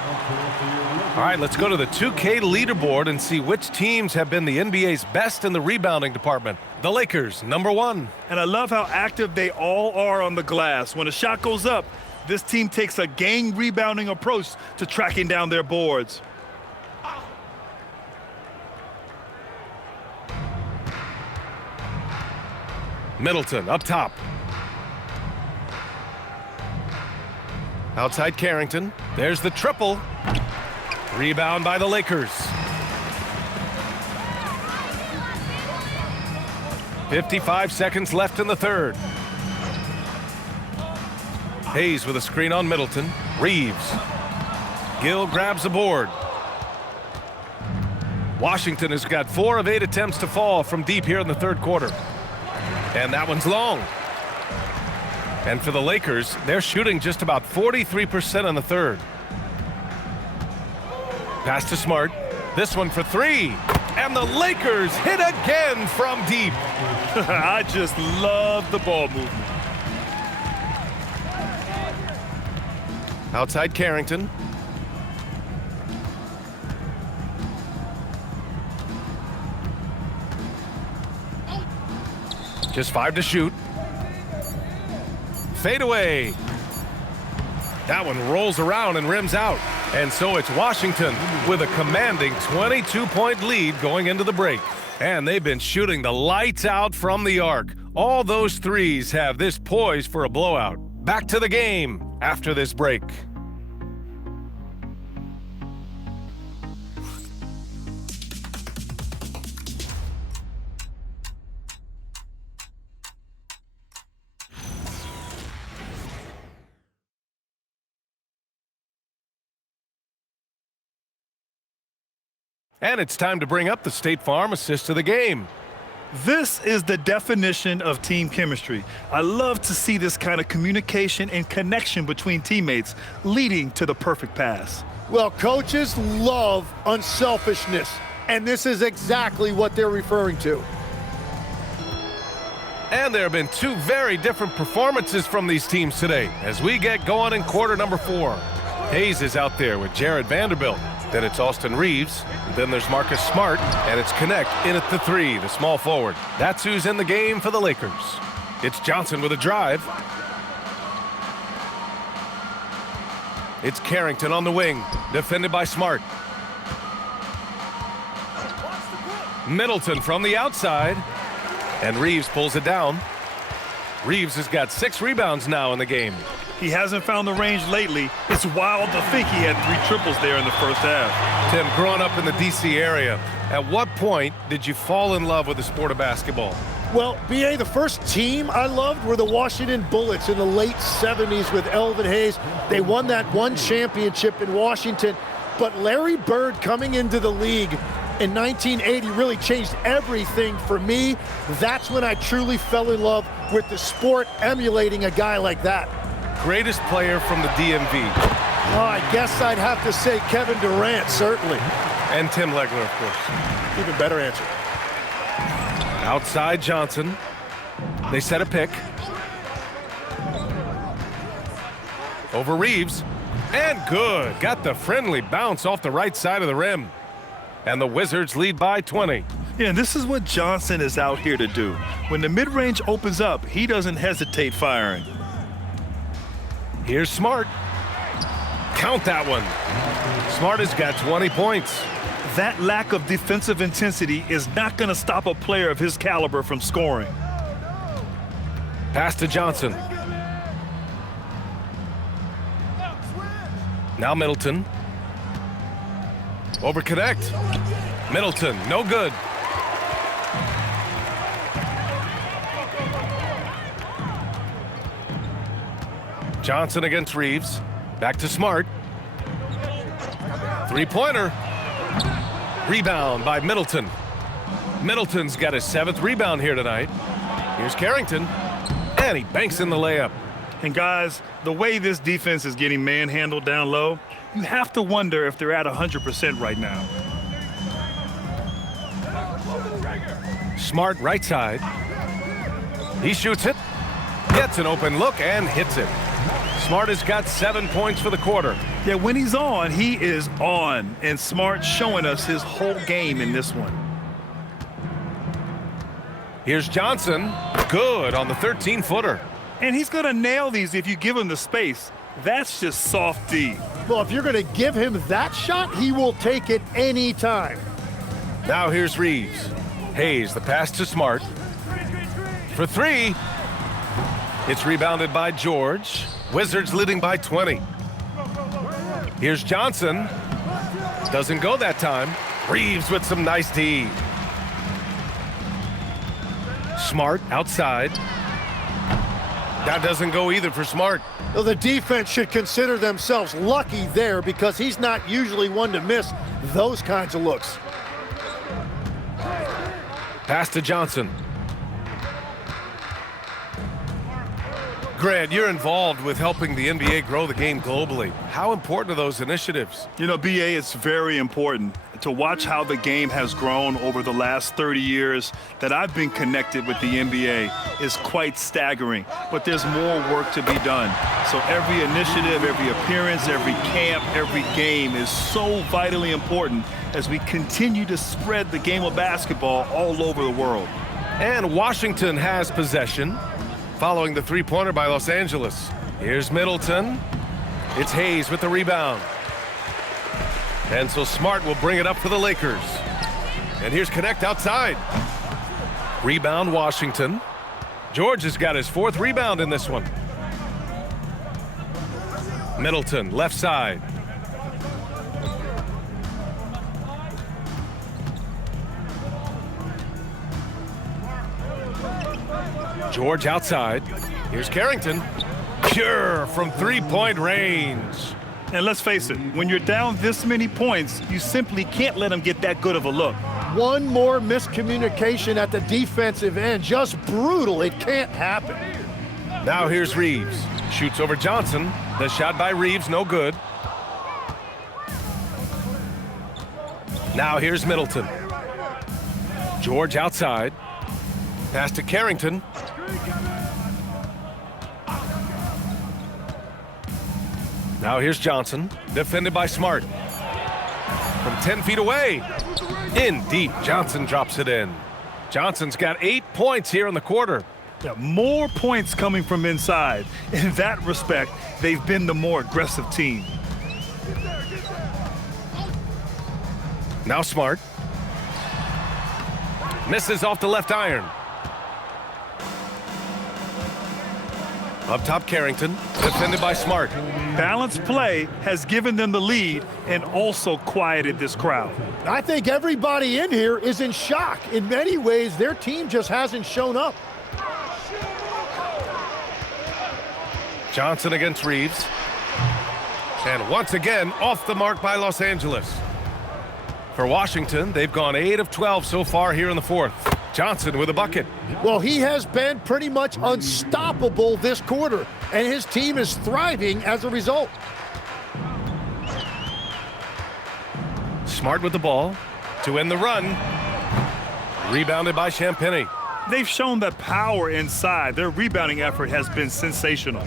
All right, let's go to the 2K leaderboard and see which teams have been the NBA's best in the rebounding department. The Lakers, #1. And I love how active they all are on the glass. When a shot goes up, this team takes a gang rebounding approach to tracking down their boards. Middleton up top. Outside Carrington. There's the triple. Rebound by the Lakers. 55 seconds left in the third. Hayes with a screen on Middleton. Reeves. Gill grabs the board. Washington has got 4 of 8 attempts to fall from deep here in the third quarter. And that one's long. And for the Lakers, they're shooting just about 43% in the third. Pass to Smart. This one for 3. And the Lakers hit again from deep. I just love the ball movement. Outside Carrington. Just 5 to shoot. Fade away. That one rolls around and rims out. And so it's Washington with a commanding 22-point lead going into the break. And they've been shooting the lights out from the arc. All those threes have this poised for a blowout. Back to the game after this break. And it's time to bring up the State Farm assist of the game. This is the definition of team chemistry. I love to see this kind of communication and connection between teammates leading to the perfect pass. Well, coaches love unselfishness, and this is exactly what they're referring to. And there have been 2 very different performances from these teams today as we get going in quarter number 4. Hayes is out there with Jared Vanderbilt. Then it's Austin Reeves. Then there's Marcus Smart. And it's Connect in at the 3, the small forward. That's who's in the game for the Lakers. It's Johnson with a drive. It's Carrington on the wing, defended by Smart. Middleton from the outside. And Reeves pulls it down. Reeves has got 6 rebounds now in the game. He hasn't found the range lately. It's wild to think he had 3 triples there in the first half. Tim, growing up in the D.C. area, at what point did you fall in love with the sport of basketball? Well, B.A., the first team I loved were the Washington Bullets in the late 70s with Elvin Hayes. They won that one championship in Washington. But Larry Bird coming into the league in 1980 really changed everything for me. That's when I truly fell in love with the sport, emulating a guy like that. Greatest player from the DMV? Oh, I guess I'd have to say Kevin Durant, certainly. And Tim Legler, of course. Even better answer. Outside Johnson. They set a pick. Over Reeves. And good. Got the friendly bounce off the right side of the rim. And the Wizards lead by 20. Yeah, and this is what Johnson is out here to do. When the mid-range opens up, he doesn't hesitate firing. Here's Smart. Count that one. Smart has got 20 points. That lack of defensive intensity is not going to stop a player of his caliber from scoring. Pass to Johnson. Now Middleton. Over Connect. Middleton, no good. Johnson against Reeves. Back to Smart. 3-pointer. Rebound by Middleton. Middleton's got his 7th rebound here tonight. Here's Carrington. And he banks in the layup. And guys, the way this defense is getting manhandled down low, you have to wonder if they're at 100% right now. Smart right side. He shoots it. Gets an open look and hits it. Smart has got 7 points for the quarter. Yeah, when he's on, he is on. And Smart showing us his whole game in this one. Here's Johnson. Good on the 13-footer. And he's going to nail these if you give him the space. That's just soft D. Well, if you're going to give him that shot, he will take it any time. Now here's Reeves. Hayes, the pass to Smart. For three. It's rebounded by George. Wizards leading by 20. Here's Johnson. Doesn't go that time. Reeves with some nice D. Smart outside. That doesn't go either for Smart. Well, the defense should consider themselves lucky there because he's not usually one to miss those kinds of looks. Pass to Johnson. Grant, you're involved with helping the NBA grow the game globally. How important are those initiatives? You know, BA, it's very important to watch how the game has grown over the last 30 years that I've been connected with the NBA is quite staggering, but there's more work to be done. So every initiative, every appearance, every camp, every game is so vitally important as we continue to spread the game of basketball all over the world. And Washington has possession following the three-pointer by Los Angeles. Here's Middleton. It's Hayes with the rebound. And so Smart will bring it up for the Lakers. And here's Connect outside. Rebound Washington. George has got his 4th rebound in this one. Middleton, left side. George outside. Here's Carrington. Pure from three-point range. And let's face it, when you're down this many points, you simply can't let them get that good of a look. One more miscommunication at the defensive end. Just brutal. It can't happen. Now here's Reeves. Shoots over Johnson. The shot by Reeves, no good. Now here's Middleton. George outside. Pass to Carrington. Now here's Johnson, defended by Smart. From 10 feet away. In deep, Johnson drops it in. Johnson's got 8 points here in the quarter. Yeah, more points coming from inside. In that respect, they've been the more aggressive team. Now Smart. Misses off the left iron. Up top, Carrington, defended by Smart. Balanced play has given them the lead and also quieted this crowd. I think everybody in here is in shock. In many ways, their team just hasn't shown up. Johnson against Reeves. And once again, off the mark by Los Angeles. For Washington, they've gone 8 of 12 so far here in the 4th. Johnson with a bucket. Well, he has been pretty much unstoppable this quarter, and his team is thriving as a result. Smart with the ball to end the run. Rebounded by Champagnie. They've shown that power inside. Their rebounding effort has been sensational.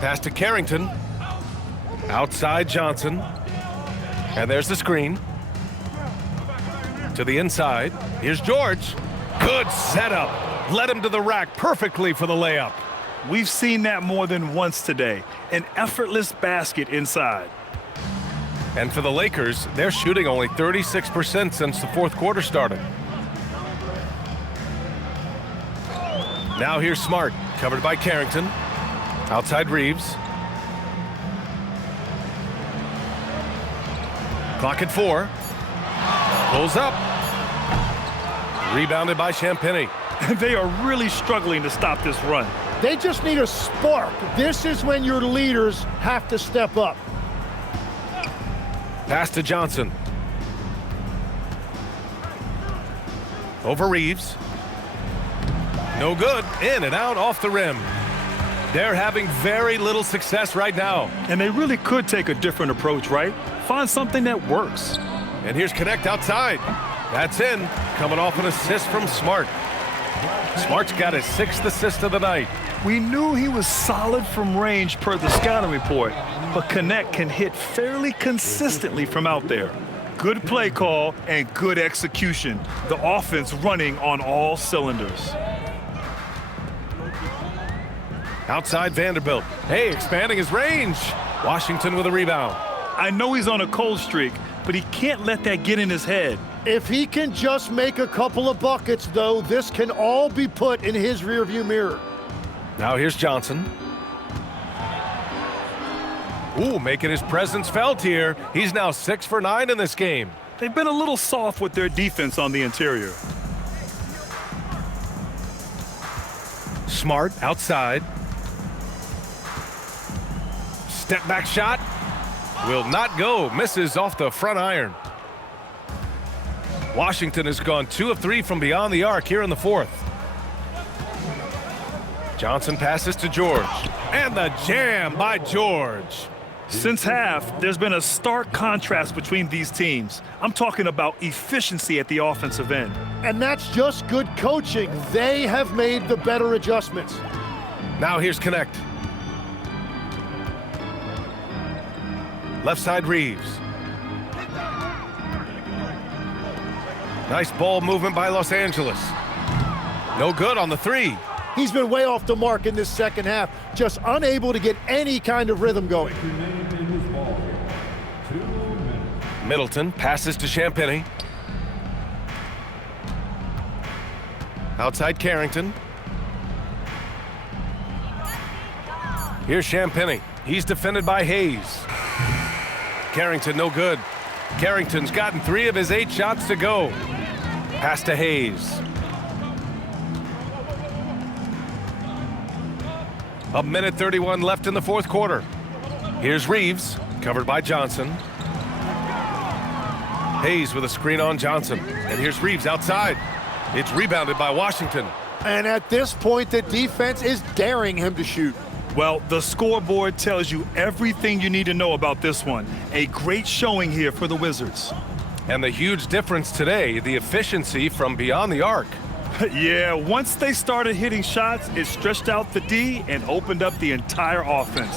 Pass to Carrington. Outside Johnson. And there's the screen. To the inside. Here's George. Good setup. Led him to the rack perfectly for the layup. We've seen that more than once today. An effortless basket inside. And for the Lakers, they're shooting only 36% since the fourth quarter started. Now here's Smart, covered by Carrington. Outside Reeves. Clock at 4. Pulls up. Rebounded by Champagny. They are really struggling to stop this run. They just need a spark. This is when your leaders have to step up. Pass to Johnson. Over Reeves. No good. In and out off the rim. They're having very little success right now. And they really could take a different approach, right? Find something that works. And here's Connect outside. That's in. Coming off an assist from Smart. Smart's got his 6th assist of the night. We knew he was solid from range per the scouting report, but Connect can hit fairly consistently from out there. Good play call and good execution. The offense running on all cylinders. Outside Vanderbilt. Hey, expanding his range. Washington with a rebound. I know he's on a cold streak, but he can't let that get in his head. If he can just make a couple of buckets, though, this can all be put in his rearview mirror. Now here's Johnson. Ooh, making his presence felt here. He's now 6 for 9 in this game. They've been a little soft with their defense on the interior. Smart outside. Step back shot. Will not go. Misses off the front iron. Washington has gone 2 of 3 from beyond the arc here in the fourth. Johnson passes to George. And the jam by George. Since half, there's been a stark contrast between these teams. I'm talking about efficiency at the offensive end. And that's just good coaching. They have made the better adjustments. Now here's Connect. Left side Reeves. Nice ball movement by Los Angeles. No good on the 3. He's been way off the mark in this second half, just unable to get any kind of rhythm going. Middleton passes to Champagny. Outside Carrington. Here's Champagny. He's defended by Hayes. Carrington no good. Carrington's gotten 3 of his 8 shots to go. Pass to Hayes. A minute 31 left in the fourth quarter. Here's Reeves, covered by Johnson. Hayes with a screen on Johnson. And here's Reeves outside. It's rebounded by Washington. And at this point, the defense is daring him to shoot. Well, the scoreboard tells you everything you need to know about this one. A great showing here for the Wizards. And the huge difference today, the efficiency from beyond the arc. Yeah, once they started hitting shots, it stretched out the D and opened up the entire offense.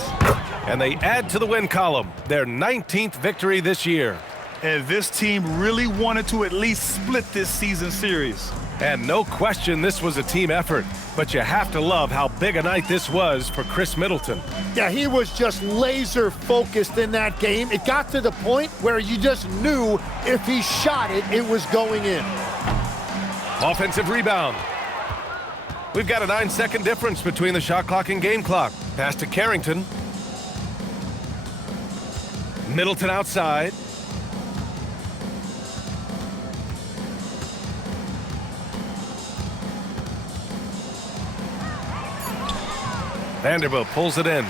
And they add to the win column, their 19th victory this year. And this team really wanted to at least split this season series. And no question this was a team effort, but you have to love how big a night this was for Chris Middleton. Yeah, he was just laser focused in that game. It got to the point where you just knew if he shot it, it was going in. Offensive rebound. We've got a 9-second difference between the shot clock and game clock. Pass to Carrington. Middleton outside. Vanderbilt pulls it in.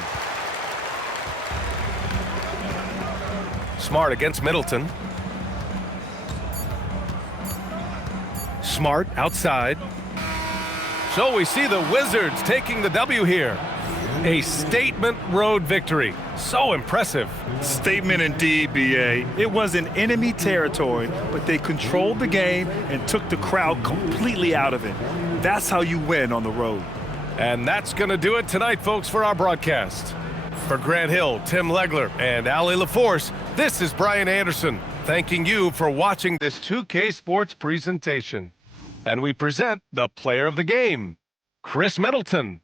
Smart against Middleton. Smart outside. So we see the Wizards taking the W here. A statement road victory. So impressive. Statement indeed, BA. It was in enemy territory, but they controlled the game and took the crowd completely out of it. That's how you win on the road. And that's going to do it tonight, folks, for our broadcast. For Grant Hill, Tim Legler, and Allie LaForce, this is Brian Anderson, thanking you for watching this 2K Sports presentation. And we present the player of the game, Chris Middleton.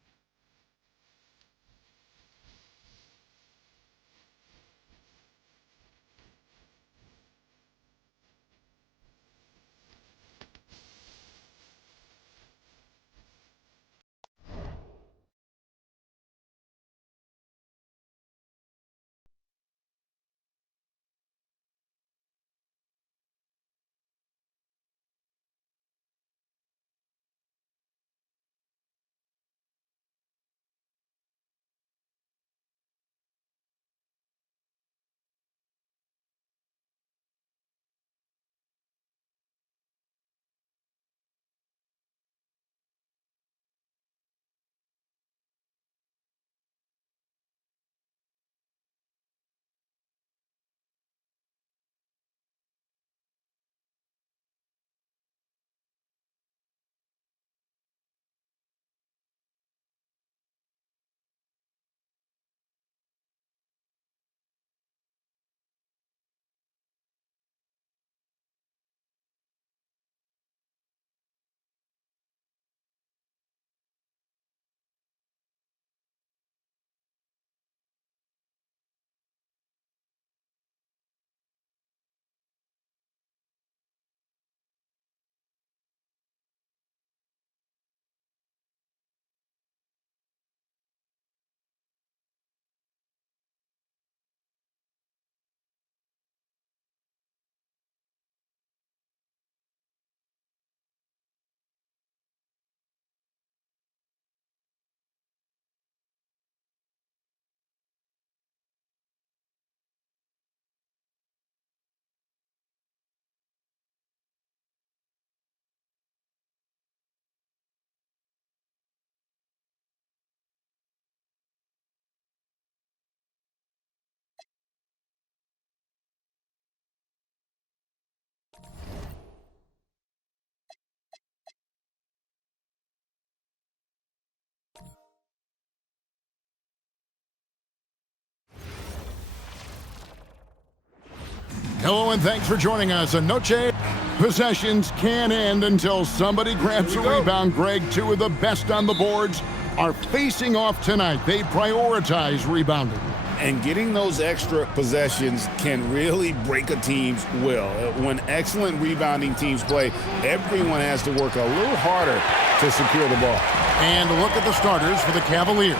Hello and thanks for joining us. A noche. Possessions can't end until somebody grabs a rebound. Greg, two of the best on the boards are facing off tonight. They prioritize rebounding. And getting those extra possessions can really break a team's will. When excellent rebounding teams play, everyone has to work a little harder to secure the ball. And look at the starters for the Cavaliers.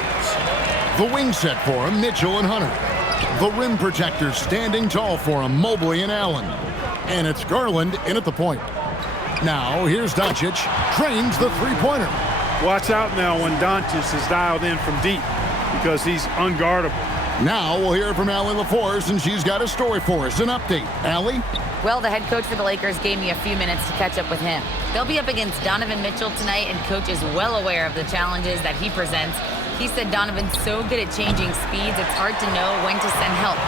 The wing set for them, Mitchell and Hunter. The rim protectors standing tall for him, Mobley and Allen. And it's Garland in at the point. Now, here's Doncic, trains the three-pointer. Watch out now when Doncic is dialed in from deep because he's unguardable. Now we'll hear from Allie LaForce, and she's got a story for us, an update. Allie? Well, the head coach for the Lakers gave me a few minutes to catch up with him. They'll be up against Donovan Mitchell tonight, and coach is well aware of the challenges that he presents. He said Donovan's so good at changing speeds, it's hard to know when to send help.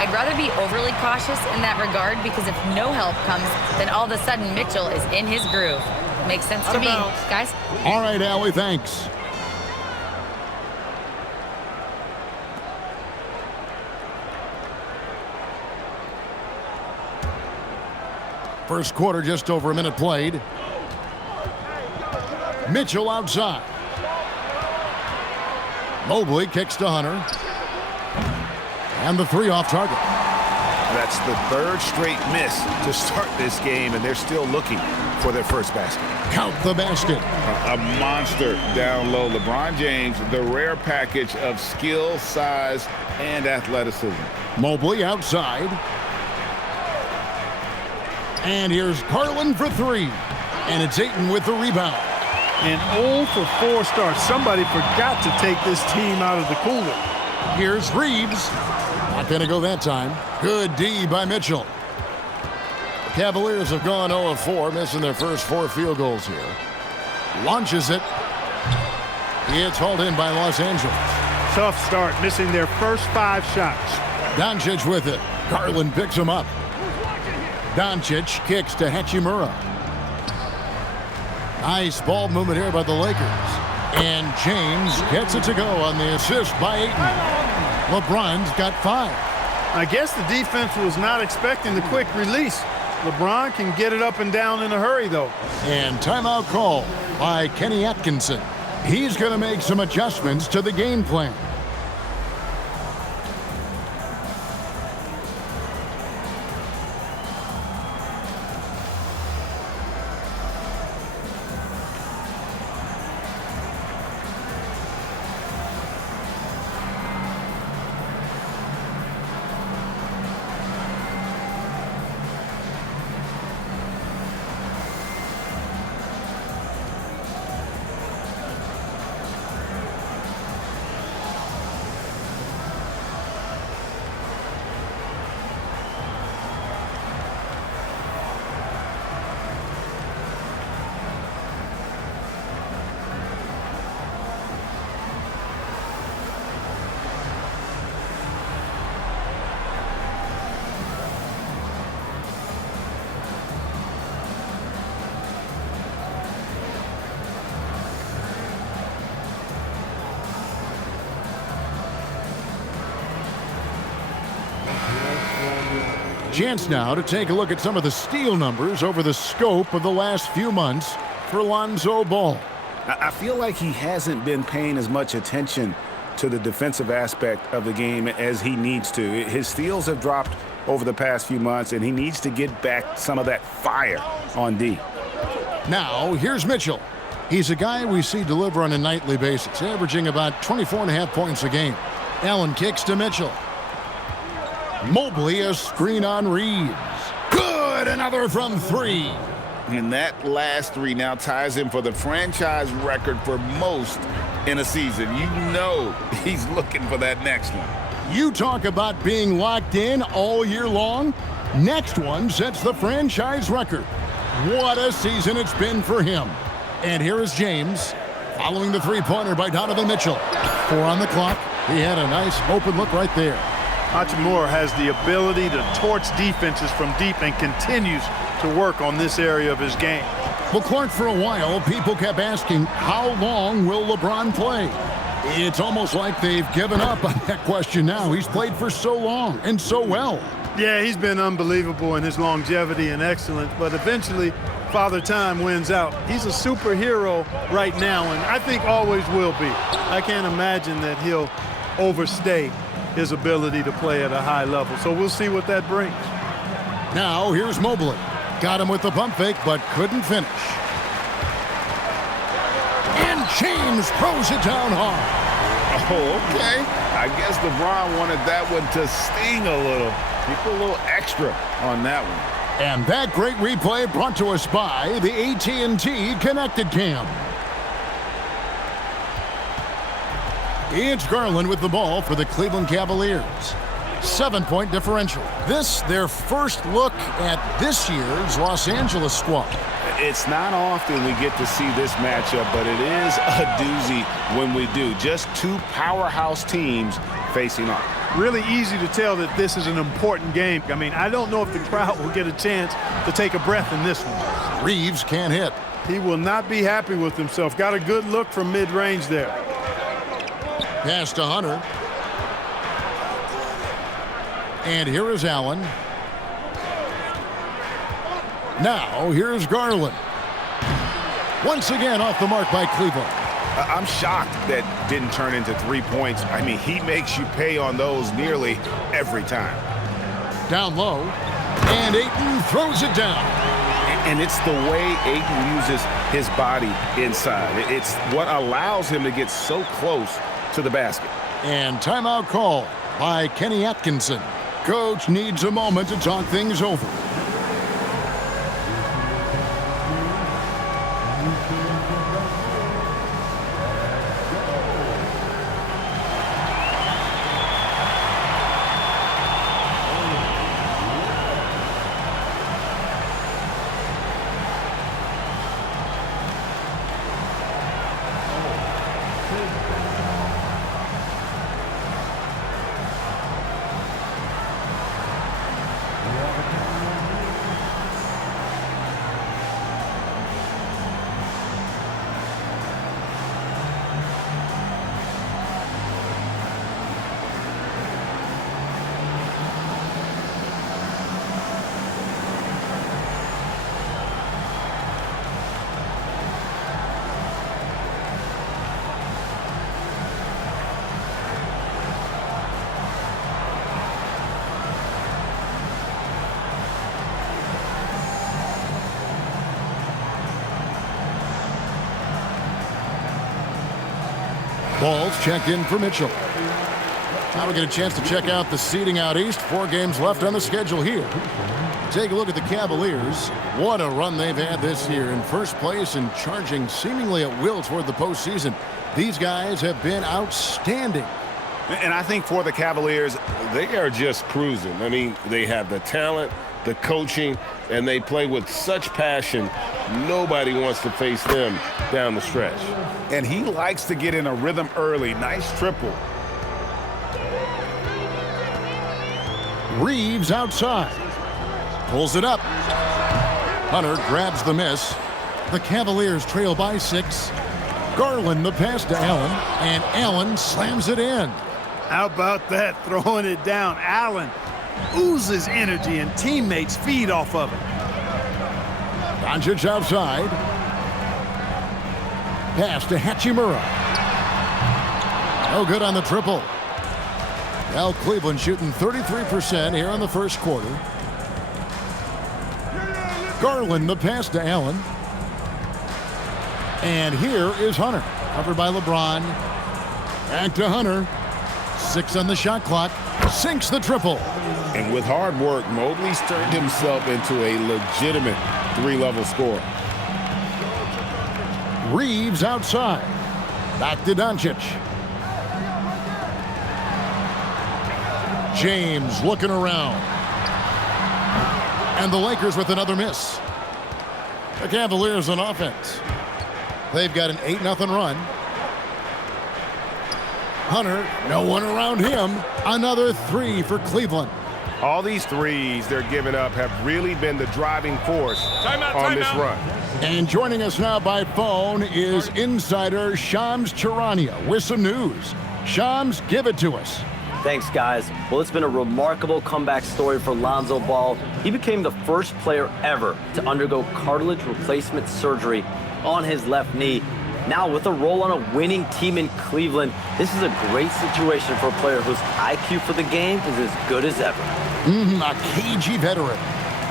I'd rather be overly cautious in that regard because if no help comes, then all of a sudden Mitchell is in his groove. Makes sense to me, guys. All right, Allie, thanks. First quarter, just over a minute played. Mitchell outside. Mobley kicks to Hunter. And the three off target. That's the third straight miss to start this game, and they're still looking for their first basket. Count the basket. A monster down low. LeBron James, the rare package of skill, size, and athleticism. Mobley outside. And here's Garland for three. And it's Ayton with the rebound. An 0 for 4 start. Somebody forgot to take this team out of the cooler. Here's Reeves. Not going to go that time. Good D by Mitchell. The Cavaliers have gone 0 of 4, missing their first 4 field goals here. Launches it. It's hauled in by Los Angeles. Tough start, missing their first 5 shots. Doncic with it. Garland picks him up. Doncic kicks to Hachimura. Nice ball movement here by the Lakers. And James gets it to go on the assist by Ayton. LeBron's got 5. I guess the defense was not expecting the quick release. LeBron can get it up and down in a hurry, though. And timeout call by Kenny Atkinson. He's going to make some adjustments to the game plan. Chance now to take a look at some of the steal numbers over the scope of the last few months for Lonzo Ball. I feel like he hasn't been paying as much attention to the defensive aspect of the game as he needs to. His steals have dropped over the past few months, and he needs to get back some of that fire on D. Now, here's Mitchell. He's a guy we see deliver on a nightly basis, averaging about 24.5 points a game. Allen kicks to Mitchell. Mobley, a screen on Reeves. Good, another from 3. And that last 3 now ties him for the franchise record for most in a season. You know he's looking for that next one. You talk about being locked in all year long. Next one sets the franchise record. What a season it's been for him. And here is James following the three-pointer by Donovan Mitchell. 4 on the clock. He had a nice open look right there. Hachimura has the ability to torch defenses from deep and continues to work on this area of his game. Well, Clark, for a while, people kept asking, how long will LeBron play? It's almost like they've given up on that question now. He's played for so long and so well. Yeah, he's been unbelievable in his longevity and excellence, but eventually Father Time wins out. He's a superhero right now, and I think always will be. I can't imagine that he'll overstay his ability to play at a high level. So we'll see what that brings. Now here's Mobley. Got him with the pump fake, but couldn't finish. And James throws it down hard. Oh, okay. I guess LeBron wanted that one to sting a little. He put a little extra on that one. And that great replay brought to us by the AT&T Connected Cam. It's Garland with the ball for the Cleveland Cavaliers. 7-point differential. This, their first look at this year's Los Angeles squad. It's not often we get to see this matchup, but it is a doozy when we do. Just 2 powerhouse teams facing off. Really easy to tell that this is an important game. I mean, I don't know if the crowd will get a chance to take a breath in this one. Reeves can't hit. He will not be happy with himself. Got a good look from mid-range there. Pass to Hunter. And here is Allen. Now, here's Garland. Once again off the mark by Cleveland. I'm shocked that didn't turn into 3 points. I mean, he makes you pay on those nearly every time. Down low. And Ayton throws it down. And it's the way Ayton uses his body inside. It's what allows him to get so close to the basket. And timeout call by Kenny Atkinson. Coach needs a moment to talk things over. Ball's checked in for Mitchell. Now we get a chance to check out the seeding out east. 4 games left on the schedule here. Take a look at the Cavaliers. What a run they've had this year, in first place and charging seemingly at will toward the postseason. These guys have been outstanding. And I think for the Cavaliers, they are just cruising. I mean, they have the talent, the coaching, and they play with such passion. Nobody wants to face them down the stretch. And he likes to get in a rhythm early. Nice triple. Reeves outside. Pulls it up. Hunter grabs the miss. The Cavaliers trail by 6. Garland the pass to Allen, and Allen slams it in. How about that, throwing it down? Allen oozes energy, and teammates feed off of it. Doncic outside. Pass to Hachimura. No good on the triple. Now Cleveland shooting 33% here in the first quarter. Garland the pass to Allen. And here is Hunter. Covered by LeBron. Back to Hunter. 6 on the shot clock. Sinks the triple. And with hard work, Mobley's turned himself into a legitimate 3-level scorer. Reeves outside. Back to Doncic. James looking around. And the Lakers with another miss. The Cavaliers on offense. They've got an 8-0 run. Hunter, no one around him. Another 3 for Cleveland. All these threes they're giving up have really been the driving force on this run. And joining us now by phone is insider Shams Charania with some news. Shams, give it to us. Thanks, guys. Well, it's been a remarkable comeback story for Lonzo Ball. He became the first player ever to undergo cartilage replacement surgery on his left knee. Now, with a role on a winning team in Cleveland, this is a great situation for a player whose IQ for the game is as good as ever. A cagey veteran.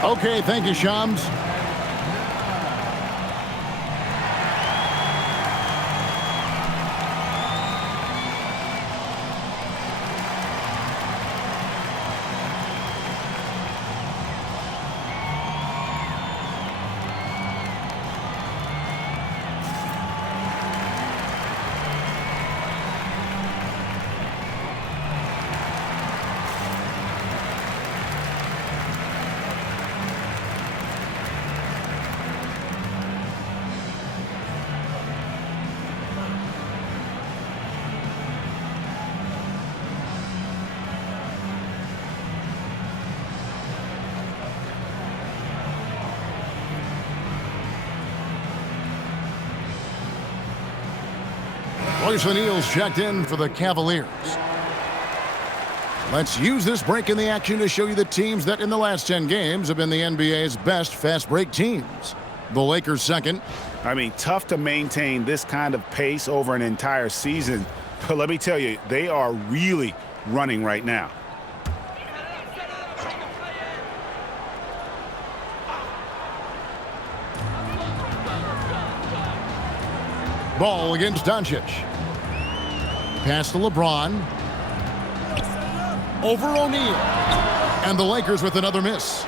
Okay, thank you, Shams. Royce O'Neal's checked in for the Cavaliers. Let's use this break in the action to show you the teams that in the last 10 games have been the NBA's best fast break teams. The Lakers second. I mean, tough to maintain this kind of pace over an entire season. But let me tell you, they are really running right now. Ball against Doncic. Pass to LeBron. Over O'Neal. And the Lakers with another miss.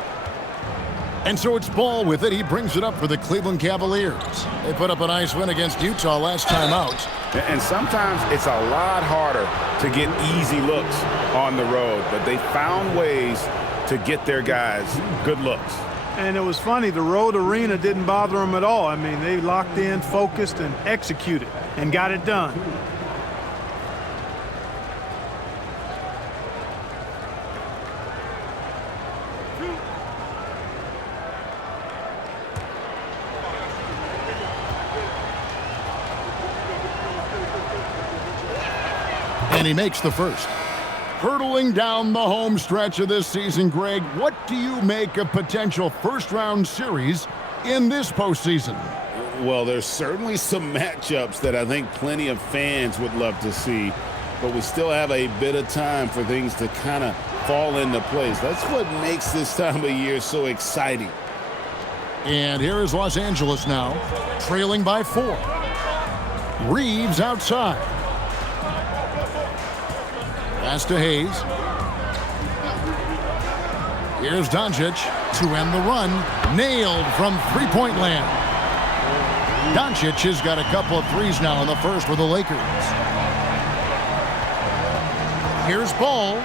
And so it's Ball with it. He brings it up for the Cleveland Cavaliers. They put up a nice win against Utah last time out. And sometimes it's a lot harder to get easy looks on the road, but they found ways to get their guys good looks. And it was funny, the road arena didn't bother them at all. I mean, they locked in, focused, and executed, and got it done. And he makes the first. Hurtling down the home stretch of this season, Greg, what do you make of potential first-round series in this postseason? Well, there's certainly some matchups that I think plenty of fans would love to see, but we still have a bit of time for things to kind of fall into place. That's what makes this time of year so exciting. And here is Los Angeles now, trailing by 4. Reeves outside. Pass to Hayes. Here's Doncic to end the run. Nailed from three-point land. Doncic has got a couple of threes now in the first for the Lakers. Here's Ball.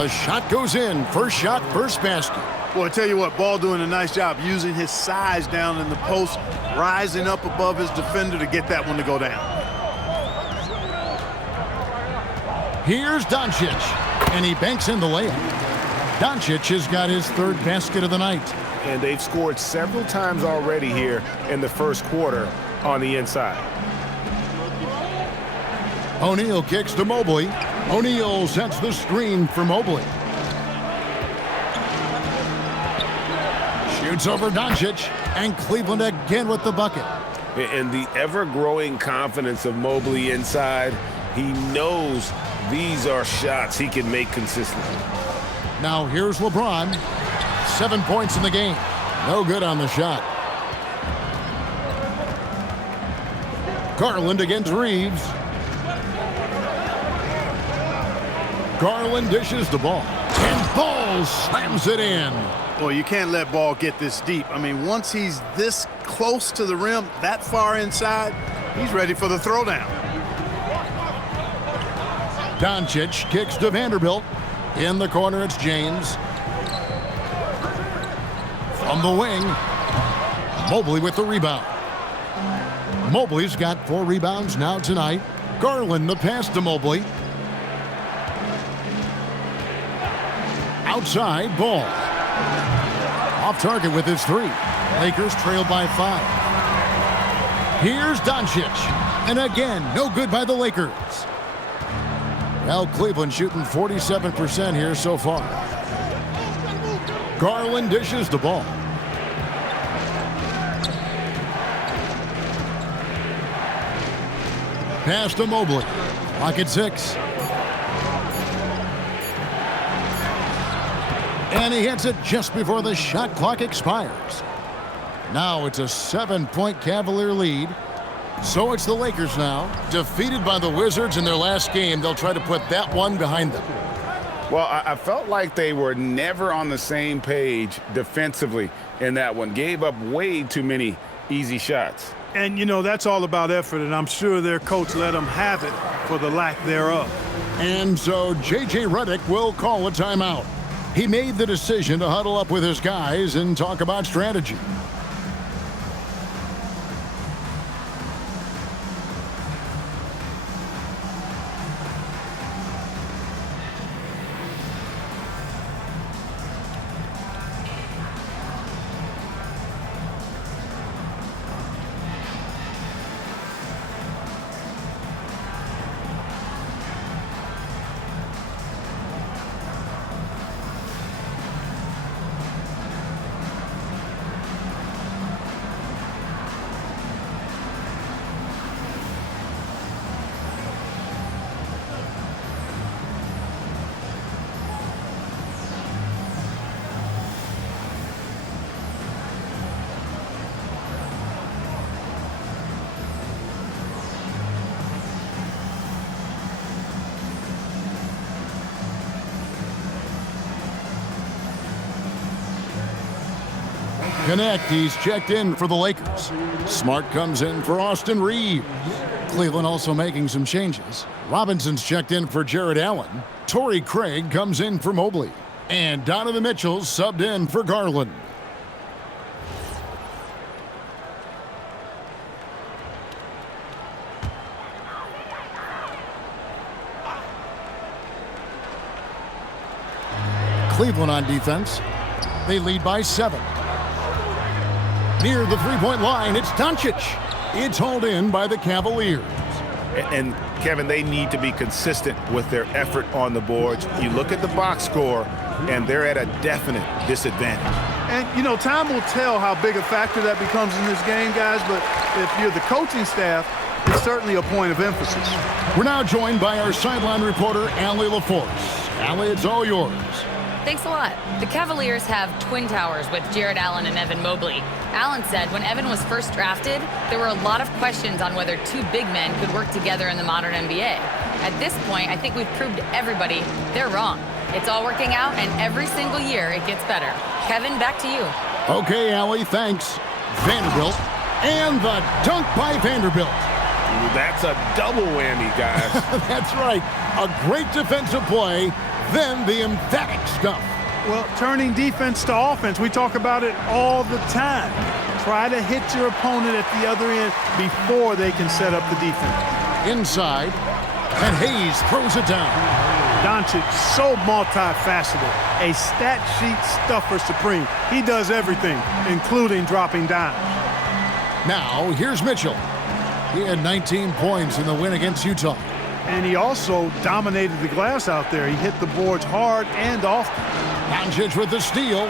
The shot goes in. First shot, first basket. Well, I tell you what, Ball doing a nice job using his size down in the post, rising up above his defender to get that one to go down. Here's Doncic, and he banks in the layup. Doncic has got his third basket of the night. And they've scored several times already here in the first quarter on the inside. O'Neal kicks to Mobley. O'Neal sets the screen for Mobley. Shoots over Doncic, and Cleveland again with the bucket. And the ever-growing confidence of Mobley inside, he knows these are shots he can make consistently. Now here's LeBron. 7 points in the game. No good on the shot. Garland against Reeves. Garland dishes the ball. And Ball slams it in. Well, you can't let Ball get this deep. I mean, once he's this close to the rim, that far inside, he's ready for the throwdown. Doncic kicks to Vanderbilt. In the corner, it's James. From the wing, Mobley with the rebound. Mobley's got 4 rebounds now tonight. Garland the pass to Mobley. Outside, Ball. Off target with his 3. Lakers trail by 5. Here's Doncic. And again, no good by the Lakers. Well, Cleveland shooting 47% here so far. Garland dishes the ball. Pass to Mobley. Clock at 6. And he hits it just before the shot clock expires. Now it's a 7-point Cavalier lead. So it's the Lakers now, defeated by the Wizards in their last game. They'll try to put that one behind them. Well, I felt like they were never on the same page defensively in that one. Gave up way too many easy shots. And, you know, that's all about effort, and I'm sure their coach let them have it for the lack thereof. And so J.J. Redick will call a timeout. He made the decision to huddle up with his guys and talk about strategy. Connect, he's checked in for the Lakers. Smart comes in for Austin Reeves. Cleveland also making some changes. Robinson's checked in for Jared Allen. Torrey Craig comes in for Mobley. And Donovan Mitchell subbed in for Garland. Cleveland on defense. They lead by 7. Near the three-point line, it's Doncic. It's hauled in by the Cavaliers. And Kevin, they need to be consistent with their effort on the boards. You look at the box score, and they're at a definite disadvantage. And, you know, time will tell how big a factor that becomes in this game, guys, but if you're the coaching staff, it's certainly a point of emphasis. We're now joined by our sideline reporter, Allie LaForce. Allie, it's all yours. Thanks a lot. The Cavaliers have twin towers with Jared Allen and Evan Mobley. Allen said when Evan was first drafted, there were a lot of questions on whether 2 big men could work together in the modern NBA. At this point, I think we've proved to everybody they're wrong. It's all working out, and every single year it gets better. Kevin, back to you. Okay, Allie, thanks. Vanderbilt, and the dunk by Vanderbilt. Ooh, that's a double whammy, guys. That's right. A great defensive play, then the emphatic stuff. Well, turning defense to offense, we talk about it all the time. Try to hit your opponent at the other end before they can set up the defense. Inside, and Hayes throws it down. Doncic, so multifaceted, a stat sheet stuffer supreme. He does everything, including dropping dimes. Now, here's Mitchell. He had 19 points in the win against Utah. And he also dominated the glass out there. He hit the boards hard and often. Doncic with the steal.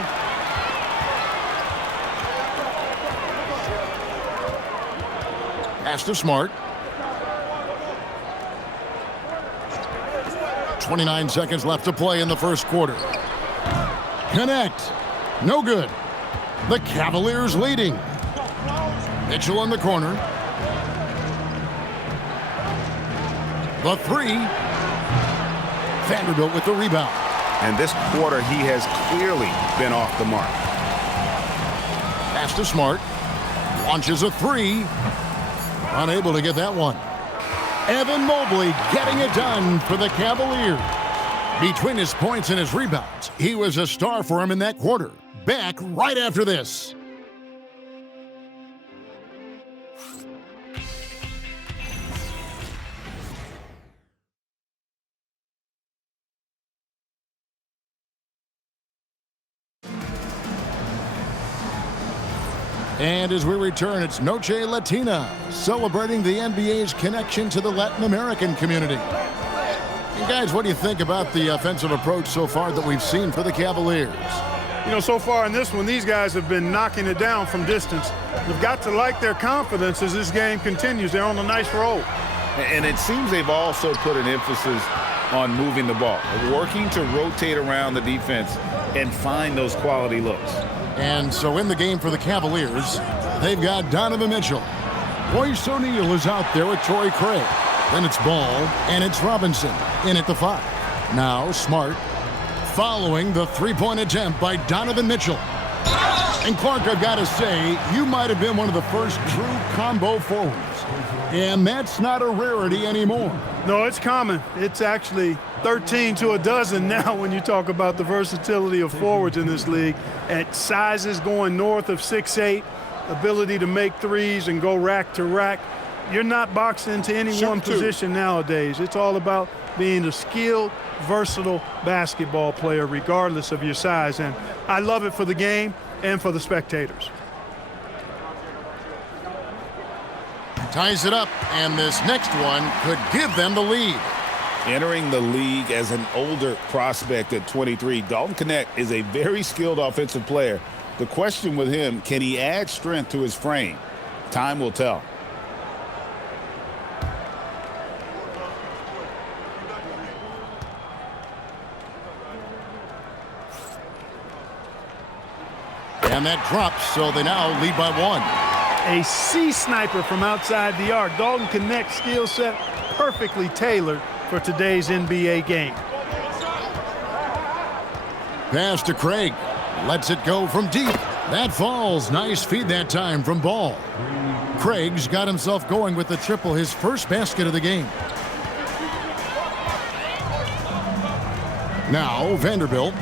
Pass to Smart. 29 seconds left to play in the first quarter. Connect. No good. The Cavaliers leading. Mitchell in the corner. The three. Vanderbilt with the rebound. And this quarter, he has clearly been off the mark. Pass to Smart. Launches a three. Unable to get that one. Evan Mobley getting it done for the Cavaliers. Between his points and his rebounds, he was a star for him in that quarter. Back right after this. And as we return, it's Noche Latina, celebrating the NBA's connection to the Latin American community. And guys, what do you think about the offensive approach so far that we've seen for the Cavaliers? You know, so far in this one, these guys have been knocking it down from distance. You've got to like their confidence as this game continues. They're on a nice roll. And it seems they've also put an emphasis on moving the ball, working to rotate around the defense and find those quality looks. And so in the game for the Cavaliers, they've got Donovan Mitchell. Royce O'Neal is out there with Torrey Craig. Then it's Ball, and it's Robinson in at the 5. Now Smart, following the three-point attempt by Donovan Mitchell. And Clark, I've got to say, you might have been one of the first true combo forwards. And that's not a rarity anymore. No, it's common. It's actually 13 to a dozen now when you talk about the versatility of forwards in this league. At sizes going north of 6'8", ability to make threes and go rack to rack. You're not boxed into any one position nowadays. It's all about being a skilled, versatile basketball player regardless of your size. And I love it for the game and for the spectators. Ties it up, and this next one could give them the lead. Entering the league as an older prospect at 23, Dalton Knecht is a very skilled offensive player. The question with him, can he add strength to his frame? Time will tell. And that drops, so they now lead by 1. A C sniper from outside the arc. Dalton Knecht's skill set perfectly tailored for today's NBA game. Pass to Craig. Lets it go from deep. That falls. Nice feed that time from Ball. Craig's got himself going with the triple, his first basket of the game. Now Vanderbilt.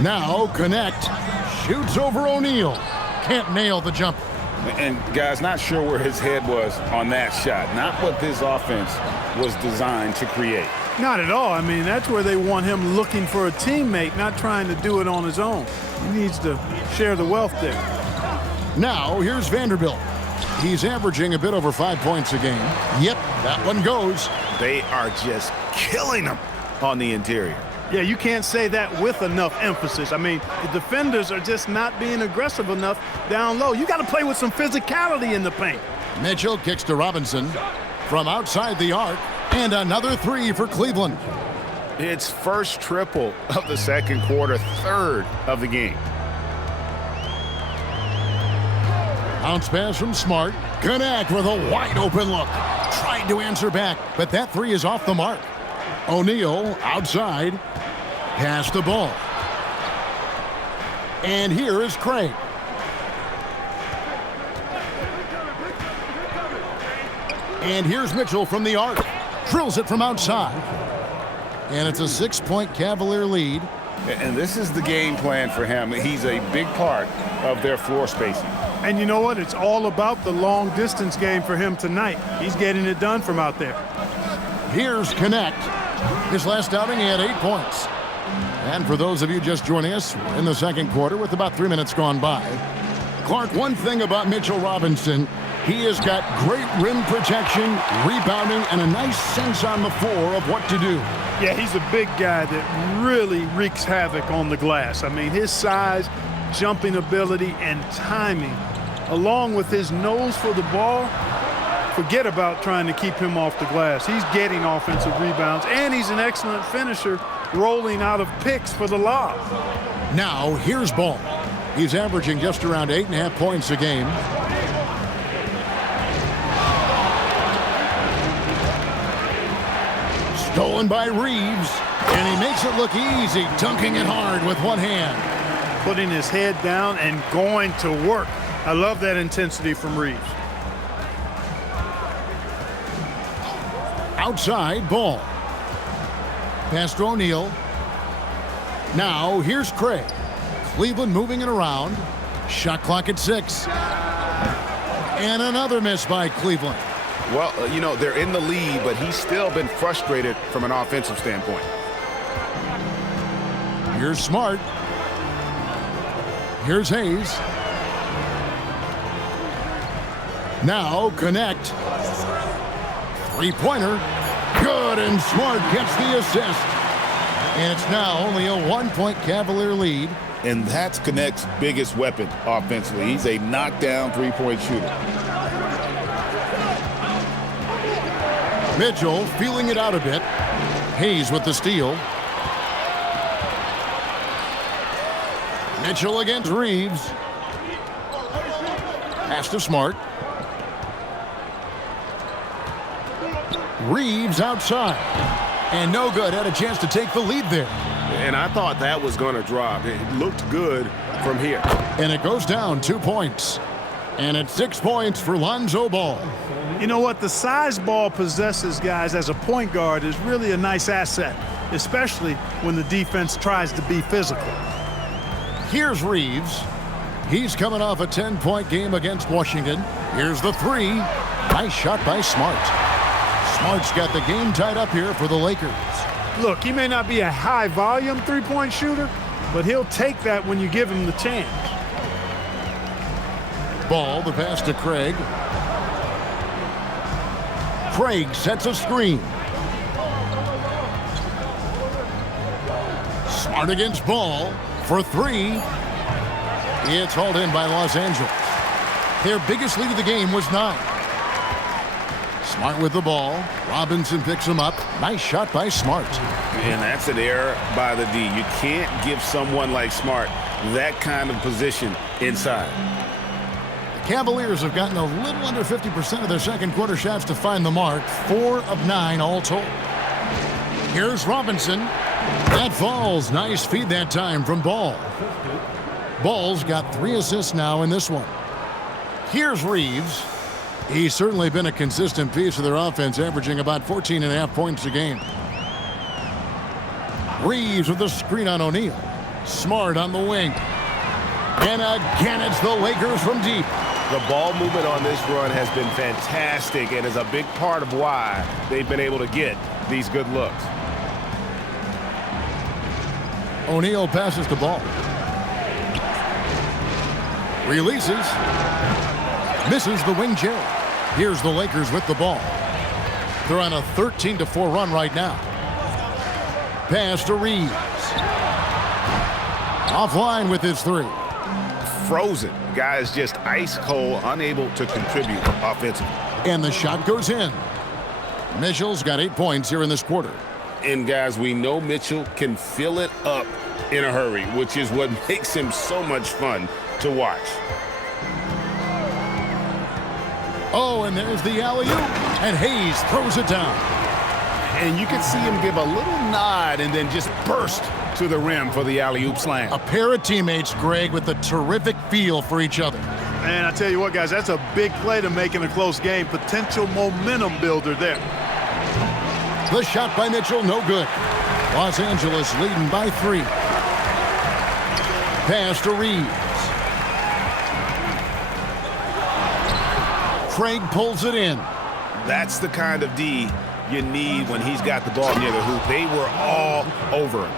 Now Knecht. Shoots over O'Neal. Can't nail the jump. And guys, not sure where his head was on that shot. Not what this offense was designed to create. Not at all. I mean, that's where they want him looking for a teammate, not trying to do it on his own. He needs to share the wealth there. Now here's Vanderbilt. He's averaging a bit over 5 points a game. Yep, that one goes. They are just killing him on the interior. Yeah, you can't say that with enough emphasis. I mean, the defenders are just not being aggressive enough down low. You got to play with some physicality in the paint. Mitchell kicks to Robinson from outside the arc, and another three for Cleveland. It's first triple of the second quarter, third of the game. Bounce pass from Smart. Connect with a wide open look. Tried to answer back, but that three is off the mark. O'Neal outside. Pass the ball. And here is Craig. And here's Mitchell from the arc. Drills it from outside. And it's a 6-point Cavalier lead. And this is the game plan for him. He's a big part of their floor spacing. And you know what? It's all about the long distance game for him tonight. He's getting it done from out there. Here's Connect. His last outing, he had 8 points. And for those of you just joining us, we're in the second quarter with about 3 minutes gone by. Clark, one thing about Mitchell Robinson, he has got great rim protection, rebounding, and a nice sense on the floor of what to do. Yeah, he's a big guy that really wreaks havoc on the glass. I mean, his size, jumping ability, and timing, along with his nose for the ball, forget about trying to keep him off the glass. He's getting offensive rebounds, and he's an excellent finisher, rolling out of picks for the lob. Now, here's Ball. He's averaging just around 8.5 points a game. Stolen by Reeves, and he makes it look easy, dunking it hard with one hand. Putting his head down and going to work. I love that intensity from Reeves. Outside, Ball. Pass to O'Neal. Now, here's Craig. Cleveland moving it around. Shot clock at 6. And another miss by Cleveland. Well, you know, they're in the lead, but he's still been frustrated from an offensive standpoint. Here's Smart. Here's Hayes. Now, Connect. Three-pointer. Good, and Smart gets the assist. And it's now only a 1-point Cavalier lead. And that's Connect's biggest weapon offensively. He's a knockdown three-point shooter. Mitchell feeling it out a bit. Hayes with the steal. Mitchell against Reeves. Pass to Smart. Reeves outside. And no good. Had a chance to take the lead there. And I thought that was going to drop. It looked good from here. And it goes down 2 points. And it's 6 points for Lonzo Ball. You know what? The size Ball possesses, guys, as a point guard is really a nice asset, especially when the defense tries to be physical. Here's Reeves. He's coming off a 10-point game against Washington. Here's the three. Nice shot by Smart. Smart's got the game tied up here for the Lakers. Look, he may not be a high-volume three-point shooter, but he'll take that when you give him the chance. Ball, the pass to Craig. Craig sets a screen. Smart against Ball for three. It's hauled in by Los Angeles. Their biggest lead of the game was 9. Smart with the ball. Robinson picks him up. Nice shot by Smart. And that's an error by the D. You can't give someone like Smart that kind of position inside. The Cavaliers have gotten a little under 50% of their second quarter shots to find the mark. 4 of 9 all told. Here's Robinson. That falls. Nice feed that time from Ball. Ball's got 3 assists now in this one. Here's Reeves. He's certainly been a consistent piece of their offense, averaging about 14.5 points a game. Reeves with the screen on O'Neal. Smart on the wing. And again, it's the Lakers from deep. The ball movement on this run has been fantastic and is a big part of why they've been able to get these good looks. O'Neal passes the ball. Releases. Misses the wing J. Here's the Lakers with the ball. They're on a 13-4 run right now. Pass to Reeves. Offline with his three. Frozen. Guys just ice cold, unable to contribute offensively. And the shot goes in. Mitchell's got 8 points here in this quarter. And guys, we know Mitchell can fill it up in a hurry, which is what makes him so much fun to watch. Oh, and there's the alley-oop, and Hayes throws it down. And you can see him give a little nod and then just burst to the rim for the alley-oop slam. A pair of teammates, Greg, with a terrific feel for each other. And I tell you what, guys, that's a big play to make in a close game. Potential momentum builder there. The shot by Mitchell, no good. Los Angeles leading by 3. Pass to Reeves. Craig pulls it in. That's the kind of D you need when he's got the ball near the hoop. They were all over him.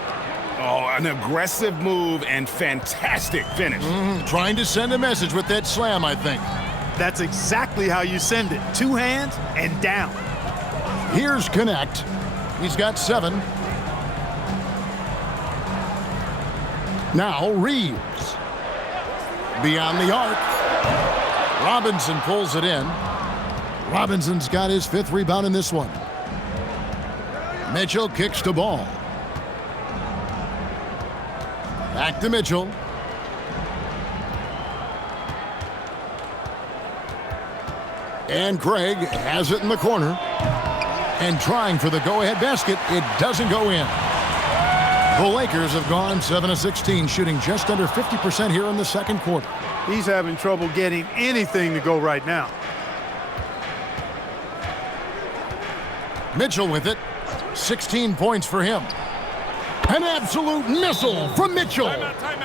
Oh, an aggressive move and fantastic finish. Trying to send a message with that slam, I think. That's exactly how you send it. 2 hands and down. Here's Connect. He's got 7. Now Reeves. Beyond the arc. Robinson pulls it in. Robinson's got his 5th rebound in this one. Mitchell kicks the ball. Back to Mitchell. And Craig has it in the corner. And trying for the go-ahead basket, it doesn't go in. The Lakers have gone 7 of 16, shooting just under 50% here in the second quarter. He's having trouble getting anything to go right now. Mitchell with it. 16 points for him. An absolute missile from Mitchell.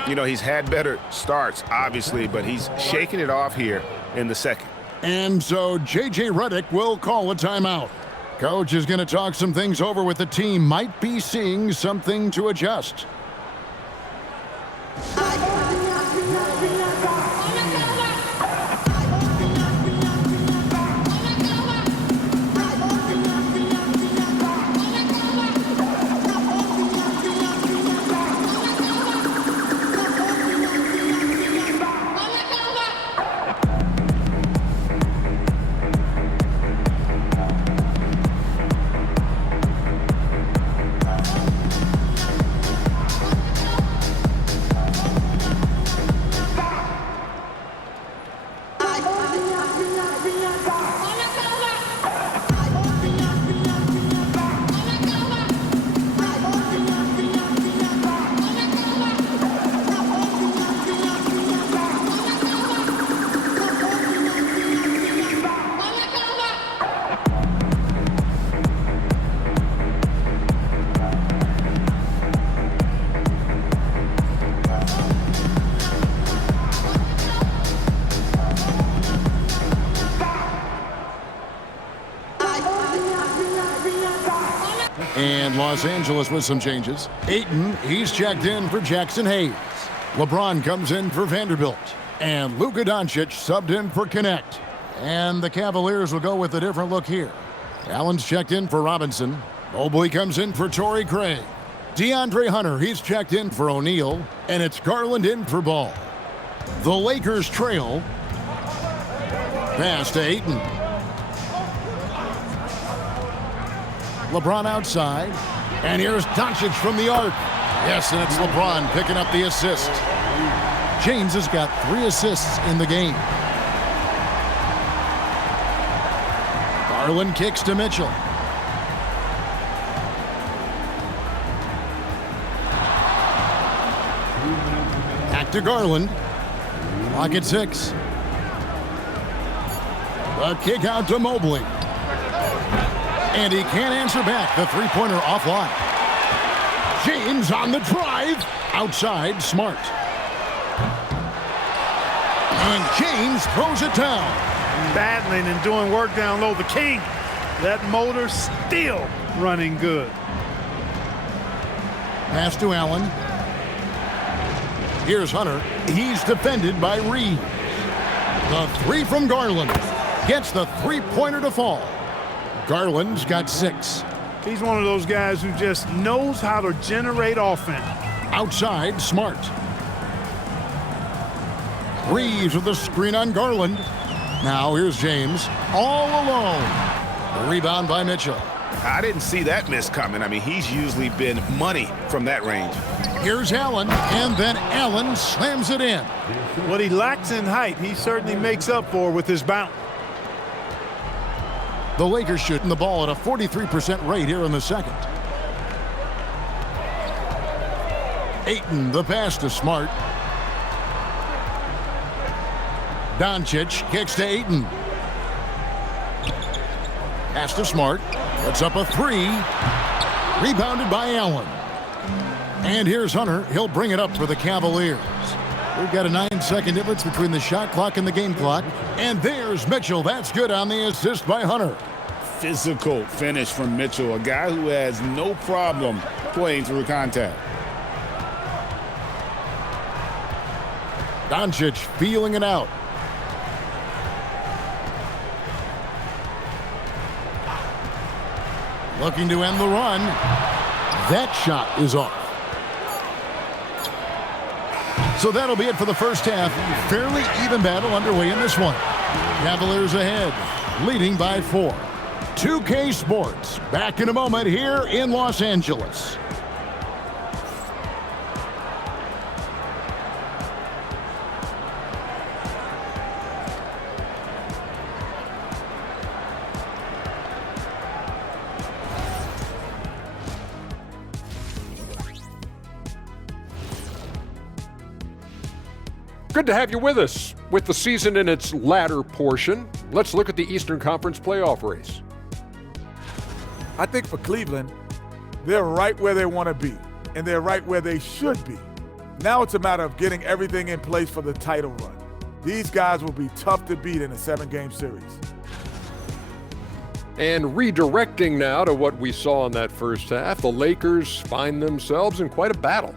You know, he's had better starts, obviously, but he's shaking it off here in the second. And so J.J. Redick will call a timeout. Coach is going to talk some things over with the team. Might be seeing something to adjust. And Los Angeles with some changes. Ayton, he's checked in for Jackson Hayes. LeBron comes in for Vanderbilt. And Luka Doncic subbed in for Connect. And the Cavaliers will go with a different look here. Allen's checked in for Robinson. Mobley comes in for Torrey Craig. DeAndre Hunter, he's checked in for O'Neal. And it's Garland in for Ball. The Lakers trail. Pass to Ayton. LeBron outside. And here's Doncic from the arc. Yes, and it's LeBron picking up the assist. James has got 3 assists in the game. Garland kicks to Mitchell. Back to Garland. Clock at 6. The kick out to Mobley. And he can't answer back. The three-pointer offline. James on the drive. Outside, Smart. And James throws it down. Battling and doing work down low. The King. That motor still running good. Pass to Allen. Here's Hunter. He's defended by Reeves. The 3 from Garland. Gets the three-pointer to fall. Garland's got 6. He's one of those guys who just knows how to generate offense. Outside, Smart. Reeves with the screen on Garland. Now here's James all alone. The rebound by Mitchell. I didn't see that miss coming. I mean, he's usually been money from that range. Here's Allen, and then Allen slams it in. What he lacks in height, he certainly makes up for with his bounce. The Lakers shooting the ball at a 43% rate here in the second. Ayton, the pass to Smart. Doncic kicks to Ayton. Pass to Smart. Puts up a three. Rebounded by Allen. And here's Hunter. He'll bring it up for the Cavaliers. We've got a 9-second difference between the shot clock and the game clock. And there's Mitchell. That's good on the assist by Hunter. Physical finish from Mitchell, a guy who has no problem playing through contact. Doncic feeling it out. Looking to end the run. That shot is off. So that'll be it for the first half. Fairly even battle underway in this one. Cavaliers ahead, leading by 4. 2K Sports, back in a moment here in Los Angeles. Good to have you with us. With the season in its latter portion, let's look at the Eastern Conference playoff race. I think for Cleveland, they're right where they want to be, and they're right where they should be. Now it's a matter of getting everything in place for the title run. These guys will be tough to beat in a 7-game series. And redirecting now to what we saw in that first half, the Lakers find themselves in quite a battle.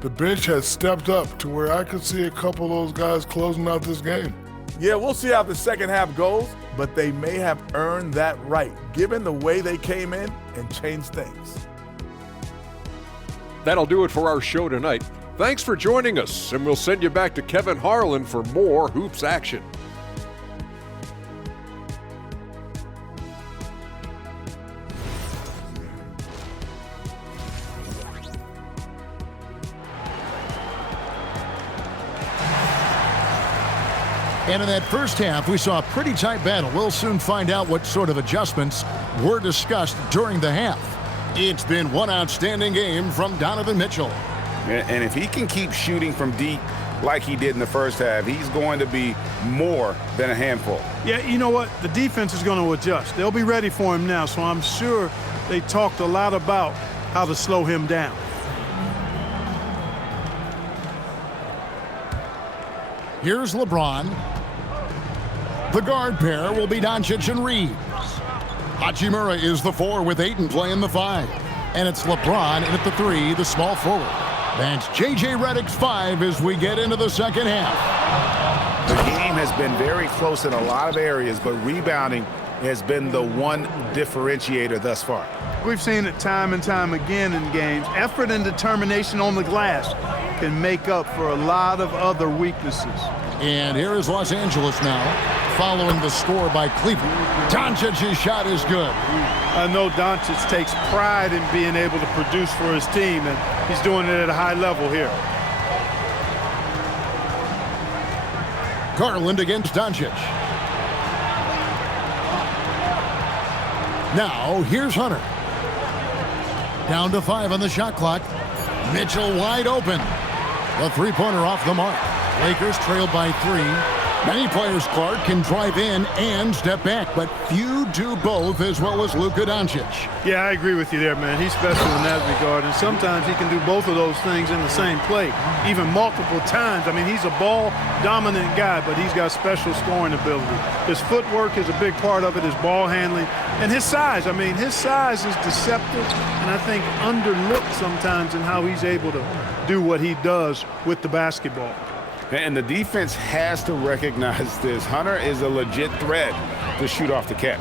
The bench has stepped up to where I could see a couple of those guys closing out this game. Yeah, we'll see how the second half goes, but they may have earned that right, given the way they came in and changed things. That'll do it for our show tonight. Thanks for joining us, and we'll send you back to Kevin Harlan for more Hoops action. And in that first half, we saw a pretty tight battle. We'll soon find out what sort of adjustments were discussed during the half. It's been one outstanding game from Donovan Mitchell. And if he can keep shooting from deep like he did in the first half, he's going to be more than a handful. Yeah, you know what? The defense is going to adjust. They'll be ready for him now, so I'm sure they talked a lot about how to slow him down. Here's LeBron. The guard pair will be Doncic and Reeves. Hachimura is the 4 with Ayton playing the 5. And it's LeBron in at the 3, the small forward. That's J.J. Redick's 5 as we get into the second half. The game has been very close in a lot of areas, but rebounding has been the one differentiator thus far. We've seen it time and time again in games. Effort and determination on the glass can make up for a lot of other weaknesses. And here is Los Angeles now, following the score by Cleveland. Doncic's shot is good. I know Doncic takes pride in being able to produce for his team, and he's doing it at a high level here. Garland against Doncic. Now, here's Hunter. Down to 5 on the shot clock. Mitchell wide open. The three-pointer off the mark. Lakers trailed by 3. Many players, Clark, can drive in and step back, but few do both as well as Luka Doncic. Yeah, I agree with you there, man. He's special in that regard, and sometimes he can do both of those things in the same play, even multiple times. I mean, he's a ball-dominant guy, but he's got special scoring ability. His footwork is a big part of it, his ball handling, and his size. I mean, his size is deceptive, and I think underlooked sometimes in how he's able to do what he does with the basketball. And the defense has to recognize this. Hunter is a legit threat to shoot off the catch.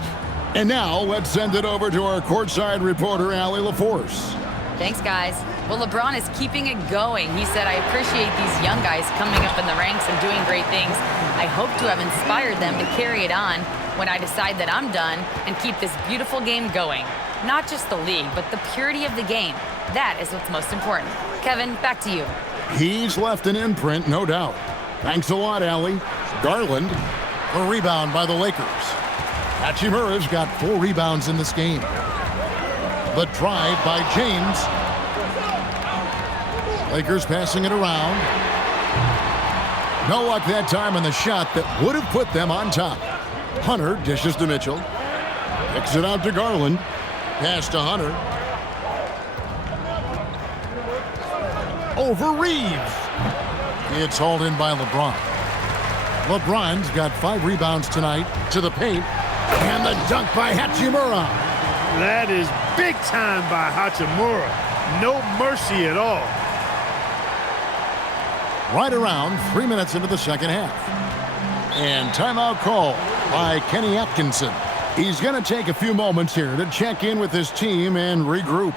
And now let's send it over to our courtside reporter, Allie LaForce. Thanks, guys. Well, LeBron is keeping it going. He said, I appreciate these young guys coming up in the ranks and doing great things. I hope to have inspired them to carry it on when I decide that I'm done and keep this beautiful game going. Not just the league, but the purity of the game. That is what's most important. Kevin, back to you. He's left an imprint, no doubt. Thanks a lot, Allie. Garland, a rebound by the Lakers. Hachimura's got 4 rebounds in this game. The drive by James. Lakers passing it around. No luck that time on the shot that would have put them on top. Hunter dishes to Mitchell. Kicks it out to Garland. Pass to Hunter. Over Reeves. It's hauled in by LeBron. LeBron's got 5 rebounds tonight to the paint. And the dunk by Hachimura. That is big time by Hachimura. No mercy at all. Right around 3 minutes into the second half. And timeout call by Kenny Atkinson. He's going to take a few moments here to check in with his team and regroup.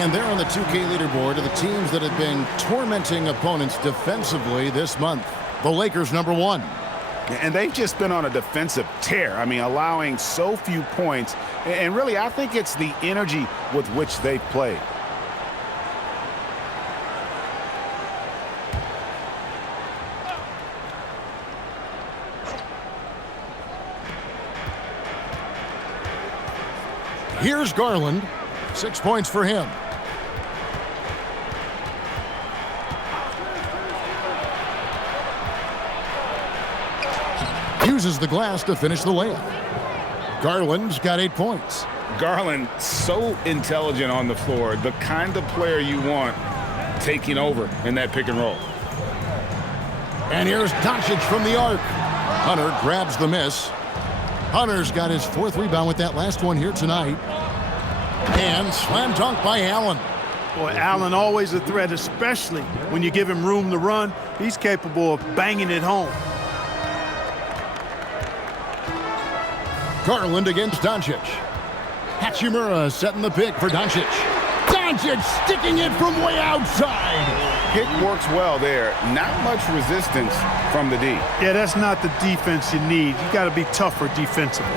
And they're on the 2K leaderboard of the teams that have been tormenting opponents defensively this month. The Lakers, number 1. And they've just been on a defensive tear. I mean, allowing so few points. And really, I think it's the energy with which they've played. Here's Garland. 6 points for him. Uses the glass to finish the layup. Garland's got 8 points. Garland, so intelligent on the floor, the kind of player you want taking over in that pick and roll. And here's Doncic from the arc. Hunter grabs the miss. Hunter's got his 4th rebound with that last one here tonight. And slam dunk by Allen. Boy, Allen always a threat, especially when you give him room to run. He's capable of banging it home. Garland against Doncic. Hachimura setting the pick for Doncic. Doncic sticking it from way outside. Pick works well there. Not much resistance from the D. Yeah, that's not the defense you need. You got to be tougher defensively.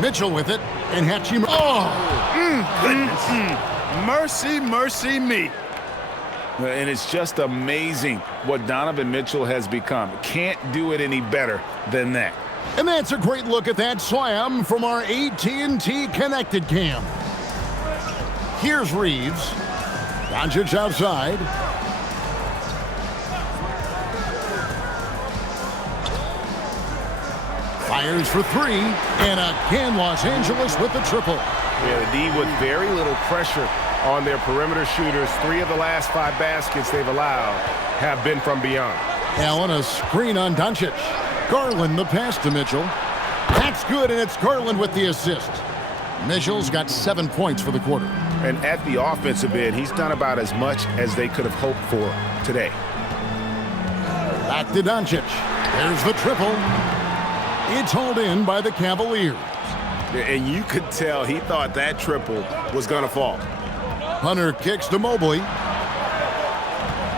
Mitchell with it, and Hachimura. Oh! Goodness. Mercy, mercy me. And it's just amazing what Donovan Mitchell has become. Can't do it any better than that. And that's a great look at that slam from our AT&T Connected Cam. Here's Reeves. Doncic outside. Fires for 3, and again Los Angeles with the triple. Yeah, the D with very little pressure on their perimeter shooters. 3 of the last 5 baskets they've allowed have been from beyond. Allen a screen on Doncic. Garland the pass to Mitchell. That's good, and it's Garland with the assist. Mitchell's got 7 points for the quarter. And at the offensive end, he's done about as much as they could have hoped for today. Back to Doncic. There's the triple. It's hauled in by the Cavaliers. And you could tell he thought that triple was going to fall. Hunter kicks to Mobley.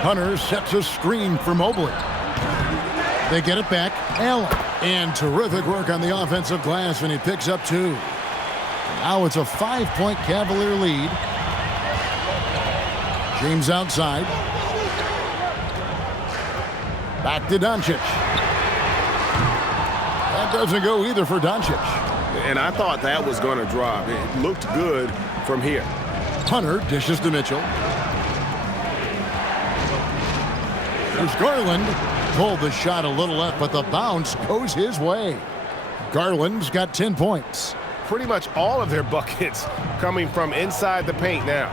Hunter sets a screen for Mobley. They get it back. Allen. And terrific work on the offensive glass, and he picks up 2. Now it's a 5-point Cavalier lead. James outside. Back to Doncic. That doesn't go either for Doncic. And I thought that was going to drop. It looked good from here. Hunter dishes to Mitchell. There's Garland. Pulled the shot a little left, but the bounce goes his way. Garland's got 10 points. Pretty much all of their buckets coming from inside the paint now.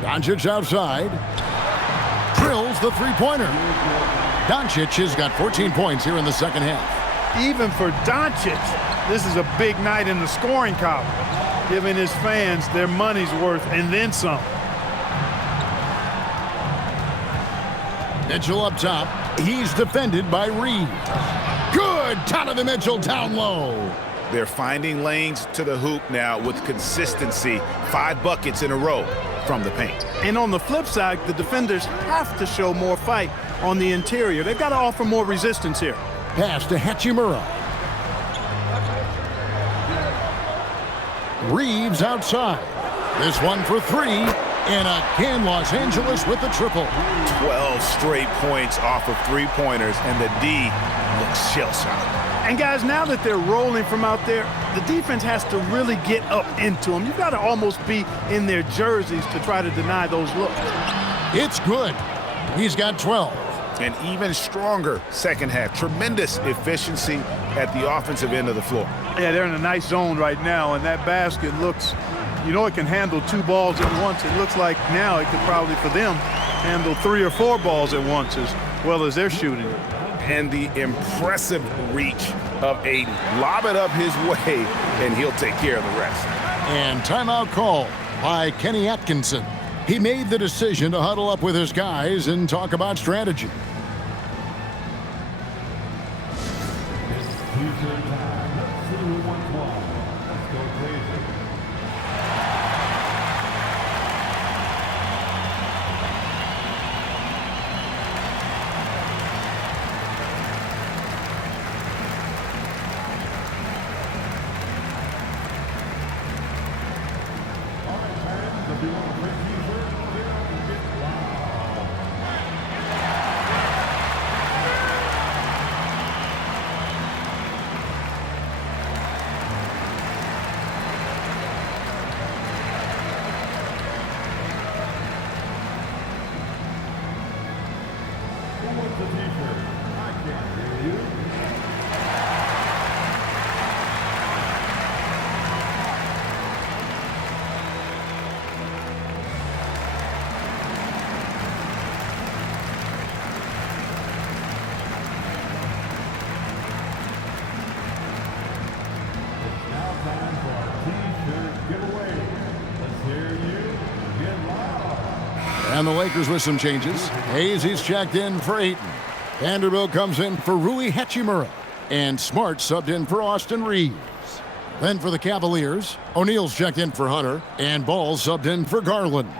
Doncic outside. Drills the three-pointer. Doncic has got 14 points here in the second half. Even for Doncic, this is a big night in the scoring column, giving his fans their money's worth and then some. Mitchell up top. He's defended by Reed. Good! Donovan Mitchell down low. They're finding lanes to the hoop now with consistency. 5 buckets in a row from the paint. And on the flip side, the defenders have to show more fight on the interior. They've got to offer more resistance here. Pass to Hachimura. Reeves outside. This one for 3. And again, Los Angeles with the triple. 12 straight points off of three-pointers, and the D looks shell-shocked. And guys, now that they're rolling from out there, the defense has to really get up into them. You've got to almost be in their jerseys to try to deny those looks. It's good. He's got 12. And even stronger second half. Tremendous efficiency at the offensive end of the floor. Yeah, they're in a nice zone right now, and that basket looks, you know, it can handle 2 balls at once. It looks like now it could probably, for them, handle 3 or 4 balls at once as well as they're shooting. And the impressive reach of Aiden. Lob it up his way, and he'll take care of the rest. And timeout call by Kenny Atkinson. He made the decision to huddle up with his guys and talk about strategy. And the Lakers with some changes. Hayes, he's checked in for Ayton. Vanderbilt comes in for Rui Hachimura. And Smart subbed in for Austin Reeves. Then for the Cavaliers, O'Neal's checked in for Hunter. And Ball subbed in for Garland.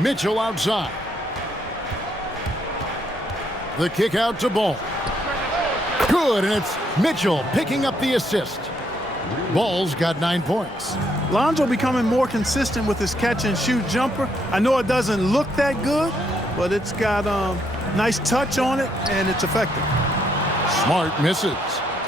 Mitchell outside. The kick out to Ball. Good, and it's Mitchell picking up the assist. Ball's got 9 points. Lonzo becoming more consistent with his catch-and-shoot jumper. I know it doesn't look that good, but it's got nice touch on it, and it's effective. Smart misses.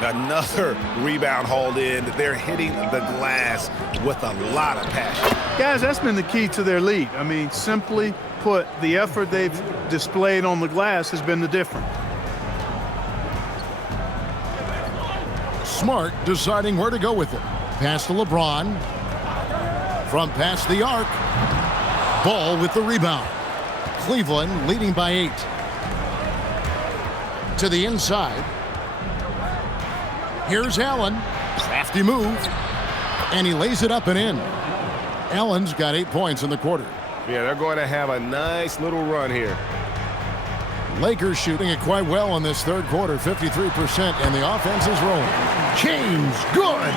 Another rebound hauled in. They're hitting the glass with a lot of passion. Guys, that's been the key to their lead. I mean, simply put, the effort they've displayed on the glass has been the difference. Smart deciding where to go with it. Pass to LeBron. From past the arc. Ball with the rebound. Cleveland leading by 8. To the inside. Here's Allen. Crafty move. And he lays it up and in. Allen's got 8 points in the quarter. Yeah, they're going to have a nice little run here. Lakers shooting it quite well in this third quarter, 53%, and the offense is rolling. James, good!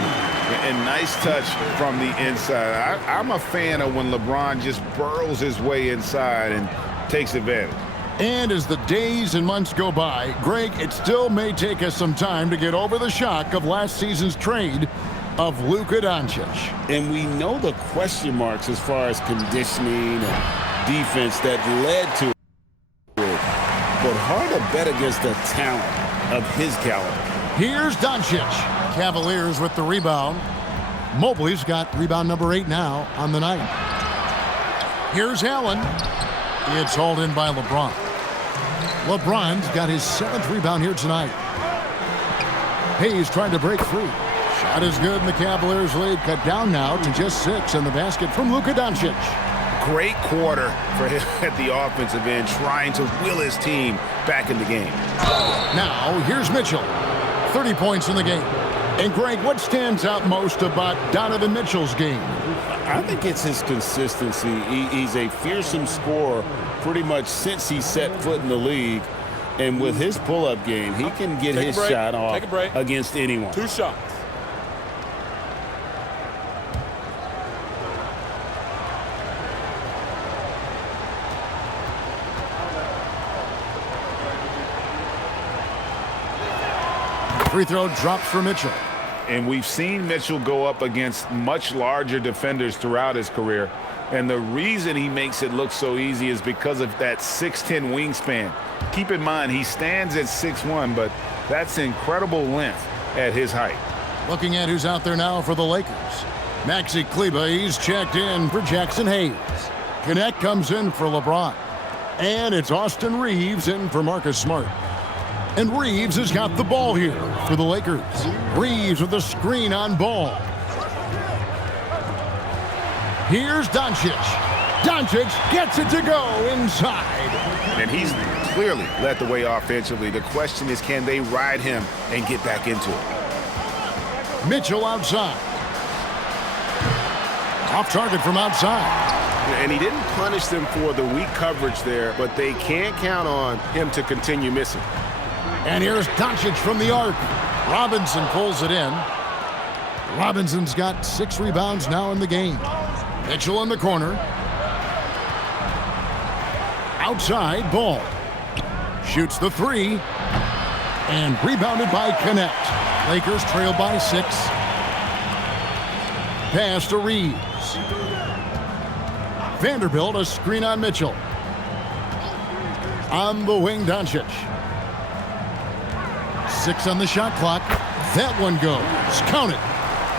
And nice touch from the inside. I'm a fan of when LeBron just burrows his way inside and takes advantage. And as the days and months go by, Greg, it still may take us some time to get over the shock of last season's trade of Luka Doncic. And we know the question marks as far as conditioning and defense that led to it. But hard to bet against the talent of his caliber. Here's Doncic. Cavaliers with the rebound. Mobley's got rebound number 8 now on the night. Here's Allen. It's hauled in by LeBron. LeBron's got his 7th rebound here tonight. Hayes trying to break free. Shot is good, and the Cavaliers lead cut down now to just 6 in the basket from Luka Doncic. Great quarter for him at the offensive end, trying to will his team back in the game. Now, here's Mitchell. 30 points in the game. And, Greg, what stands out most about Donovan Mitchell's game? I think it's his consistency. He's a fearsome scorer pretty much since he set foot in the league. And with his pull-up game, he can get his shot off against anyone. 2 shots. Free throw drops for Mitchell. And we've seen Mitchell go up against much larger defenders throughout his career. And the reason he makes it look so easy is because of that 6'10" wingspan. Keep in mind, he stands at 6'1", but that's incredible length at his height. Looking at who's out there now for the Lakers. Maxi Kleber, he's checked in for Jackson Hayes. Connect comes in for LeBron. And it's Austin Reeves in for Marcus Smart. And Reeves has got the ball here for the Lakers. Reeves with a screen on Ball. Here's Doncic. Doncic gets it to go inside. And he's clearly led the way offensively. The question is, can they ride him and get back into it? Mitchell outside. Off target from outside. And he didn't punish them for the weak coverage there, but they can't count on him to continue missing. And here's Doncic from the arc. Robinson pulls it in. Robinson's got 6 rebounds now in the game. Mitchell in the corner. Outside, Ball. Shoots the 3. And rebounded by Connect. Lakers trail by 6. Pass to Reeves. Vanderbilt, a screen on Mitchell. On the wing, Doncic. 6 on the shot clock. That one goes. Count it.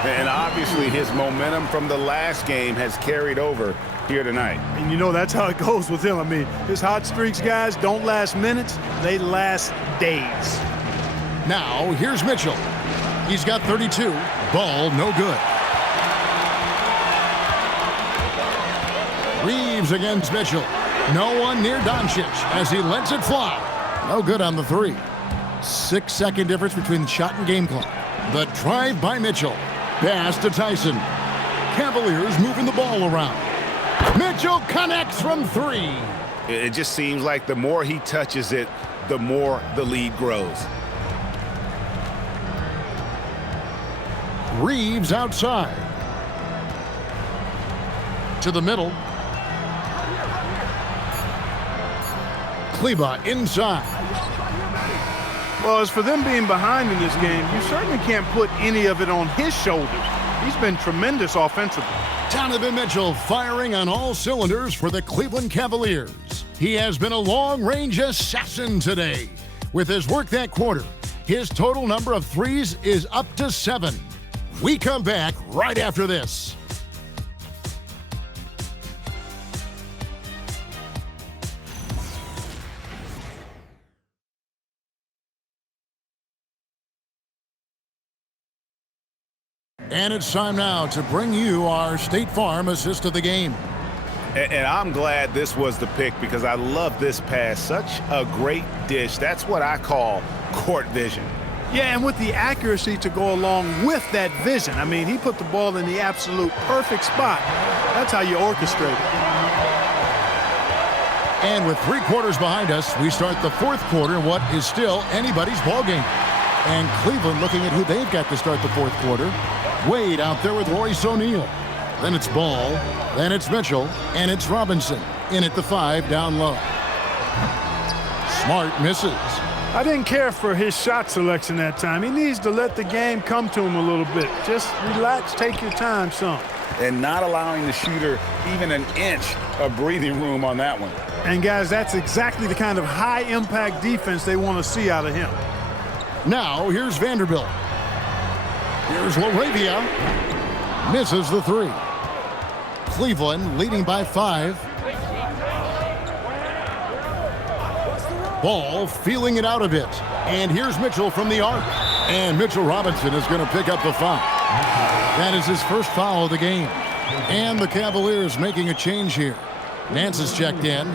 And obviously his momentum from the last game has carried over here tonight. And you know that's how it goes with him. I mean, his hot streaks, guys, don't last minutes. They last days. Now, here's Mitchell. He's got 32. Ball, no good. Reeves against Mitchell. No one near Doncic as he lets it fly. No good on the 3. 6-second difference between the shot and game clock. The drive by Mitchell. Pass to Tyson. Cavaliers moving the ball around. Mitchell connects from 3. It just seems like the more he touches it, the more the lead grows. Reeves outside. To the middle. Kleber inside. Well, as for them being behind in this game, you certainly can't put any of it on his shoulders. He's been tremendous offensively. Donovan Mitchell firing on all cylinders for the Cleveland Cavaliers. He has been a long-range assassin today. With his work that quarter, his total number of threes is up to 7. We come back right after this. And it's time now to bring you our State Farm assist of the game. And I'm glad this was the pick because I love this pass. Such a great dish. That's what I call court vision. Yeah, and with the accuracy to go along with that vision. I mean, he put the ball in the absolute perfect spot. That's how you orchestrate it. And with 3 quarters behind us, we start the 4th quarter in what is still anybody's ball game. And Cleveland looking at who they've got to start the 4th quarter. Wade out there with Royce O'Neal. Then it's Ball. Then it's Mitchell. And it's Robinson in at the 5 down low. Smart misses. I didn't care for his shot selection that time. He needs to let the game come to him a little bit. Just relax, take your time some. And not allowing the shooter even an inch of breathing room on that one. And guys, that's exactly the kind of high-impact defense they want to see out of him. Now, here's Vanderbilt. Here's LaRavia. Misses the three. Cleveland leading by 5. Ball feeling it out a bit. And here's Mitchell from the arc. And Mitchell Robinson is going to pick up the foul. That is his first foul of the game. And the Cavaliers making a change here. Nance is checked in.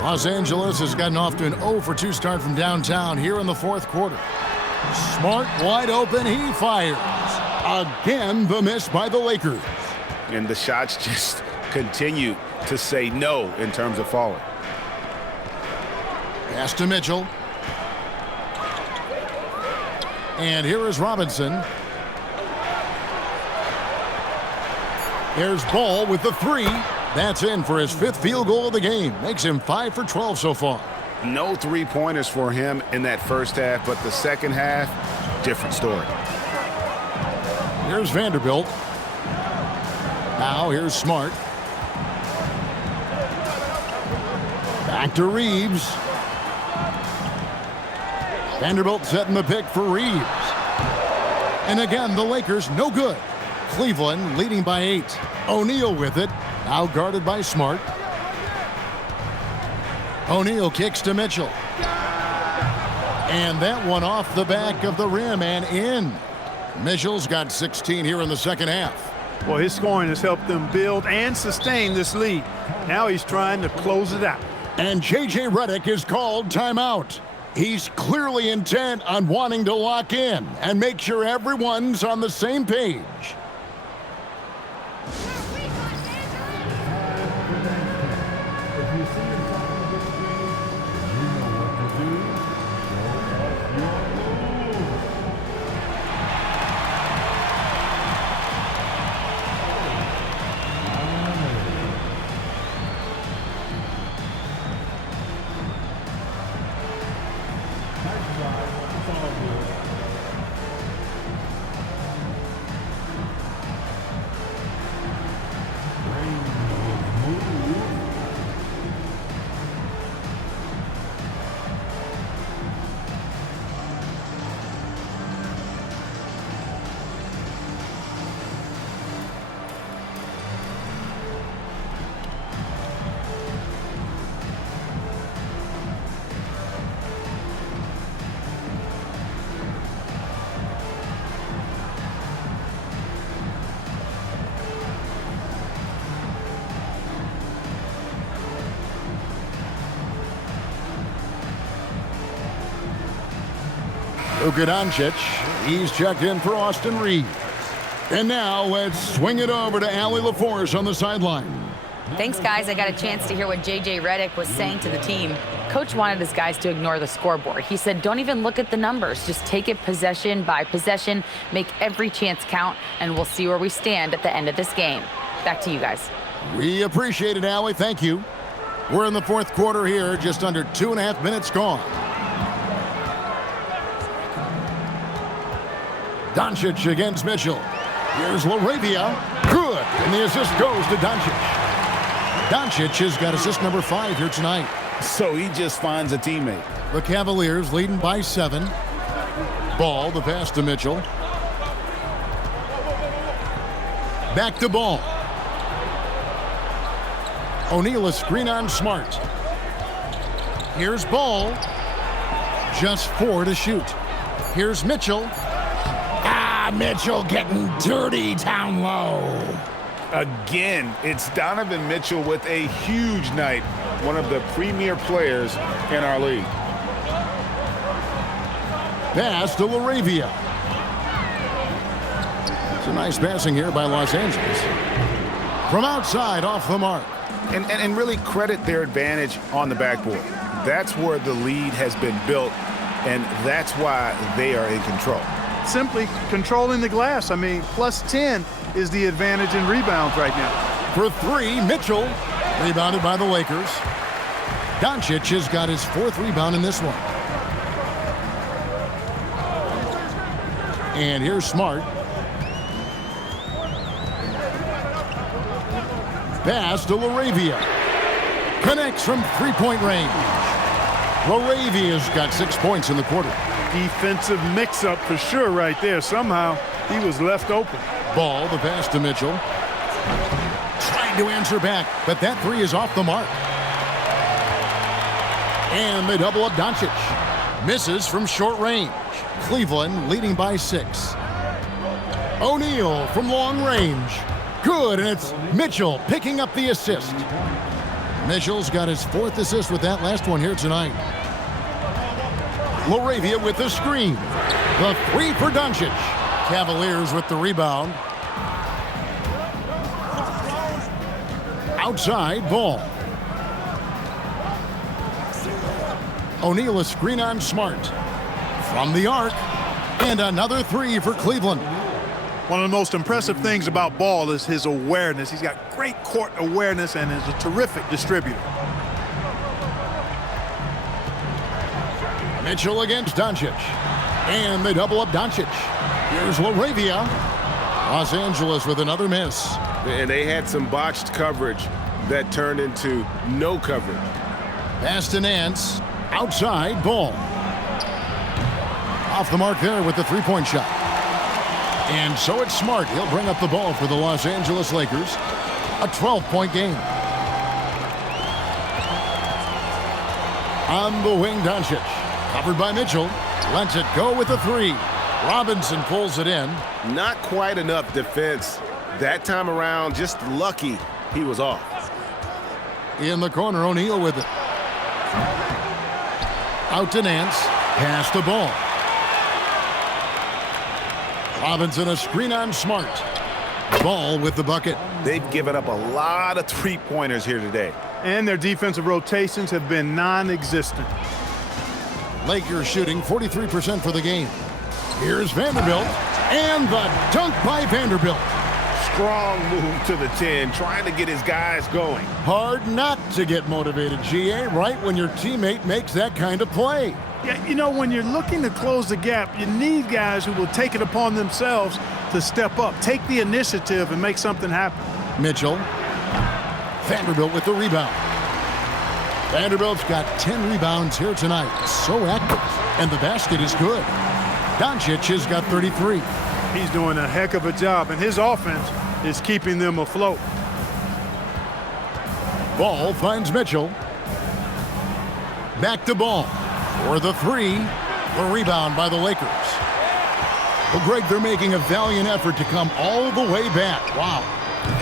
Los Angeles has gotten off to an 0 for 2 start from downtown here in the fourth quarter. Smart wide open, he fires. Again, the miss by the Lakers. And the shots just continue to say no in terms of falling. Pass to Mitchell. And here is Robinson. There's Ball with the 3. That's in for his 5th field goal of the game. Makes him 5 for 12 so far. No three-pointers for him in that first half, but the second half, different story. Here's Vanderbilt. Now here's Smart. Back to Reeves. Vanderbilt setting the pick for Reeves. And again, the Lakers no good. Cleveland leading by 8. O'Neal with it. Now guarded by Smart. O'Neal kicks to Mitchell. And that one off the back of the rim and in. Mitchell's got 16 here in the second half. Well, his scoring has helped them build and sustain this lead. Now he's trying to close it out. And J.J. Redick is called timeout. He's clearly intent on wanting to lock in and make sure everyone's on the same page. Luka Doncic, he's checked in for Austin Reeves. And now let's swing it over to Allie LaForce on the sideline. Thanks, guys. I got a chance to hear what J.J. Redick was saying to the team. Coach wanted his guys to ignore the scoreboard. He said, don't even look at the numbers. Just take it possession by possession, make every chance count, and we'll see where we stand at the end of this game. Back to you guys. We appreciate it, Allie. Thank you. We're in the fourth quarter here, just under 2.5 minutes gone. Doncic against Mitchell. Here's LaRavia. Good. And the assist goes to Doncic. Doncic has got assist number 5 here tonight. So he just finds a teammate. The Cavaliers leading by 7. Ball, the pass to Mitchell. Back to Ball. O'Neal a screen on Smart. Here's Ball. Just 4 to shoot. Here's Mitchell. Mitchell getting dirty down low. Again, it's Donovan Mitchell with a huge night. One of the premier players in our league. Pass to LaRavia. It's a nice passing here by Los Angeles. From outside, off the mark. And really credit their advantage on the backboard. That's where the lead has been built, and that's why they are in control. Simply controlling the glass. I mean, plus 10 is the advantage in rebounds right now. For 3, Mitchell. Rebounded by the Lakers. Doncic has got his 4th rebound in this one. And here's Smart. Pass to LaRavia. Connects from three-point range. LaRavia's got 6 points in the quarter. Defensive mix-up for sure right there. Somehow he was left open. Ball, the pass to Mitchell. Trying to answer back, but that three is off the mark. And they double up Doncic. Misses from short range. Cleveland leading by 6. O'Neal from long range. Good, and it's Mitchell picking up the assist. Mitchell's got his 4th assist with that last one here tonight. LaRavia with the screen. The 3 for Doncic. Cavaliers with the rebound. Outside, Ball. O'Neal a screen on Smart. From the arc. And another 3 for Cleveland. One of the most impressive things about Ball is his awareness. He's got great court awareness and is a terrific distributor. Mitchell against Doncic. And they double up Doncic. Here's LaRavia. Los Angeles with another miss. And they had some botched coverage that turned into no coverage. Pass to Nance. Outside, Ball. Off the mark there with the three-point shot. And so it's Smart. He'll bring up the ball for the Los Angeles Lakers. A 12-point game. On the wing, Doncic. Covered by Mitchell. Lets it go with the 3. Robinson pulls it in. Not quite enough defense that time around. Just lucky he was off. In the corner, O'Neal with it. Out to Nance. Pass the ball. Robinson a screen on Smart. Ball with the bucket. They've given up a lot of three-pointers here today. And their defensive rotations have been non-existent. Lakers shooting 43% for the game. Here's Vanderbilt. And the dunk by Vanderbilt. Strong move to the 10, trying to get his guys going. Hard not to get motivated, GA, right when your teammate makes that kind of play. Yeah, you know, when you're looking to close the gap, you need guys who will take it upon themselves to step up, take the initiative, and make something happen. Mitchell. Vanderbilt with the rebound. Vanderbilt's got 10 rebounds here tonight. So active. And the basket is good. Doncic has got 33. He's doing a heck of a job, and his offense is keeping them afloat. Ball finds Mitchell. Back to Ball. For the 3. The rebound by the Lakers. Well, Greg, they're making a valiant effort to come all the way back. Wow.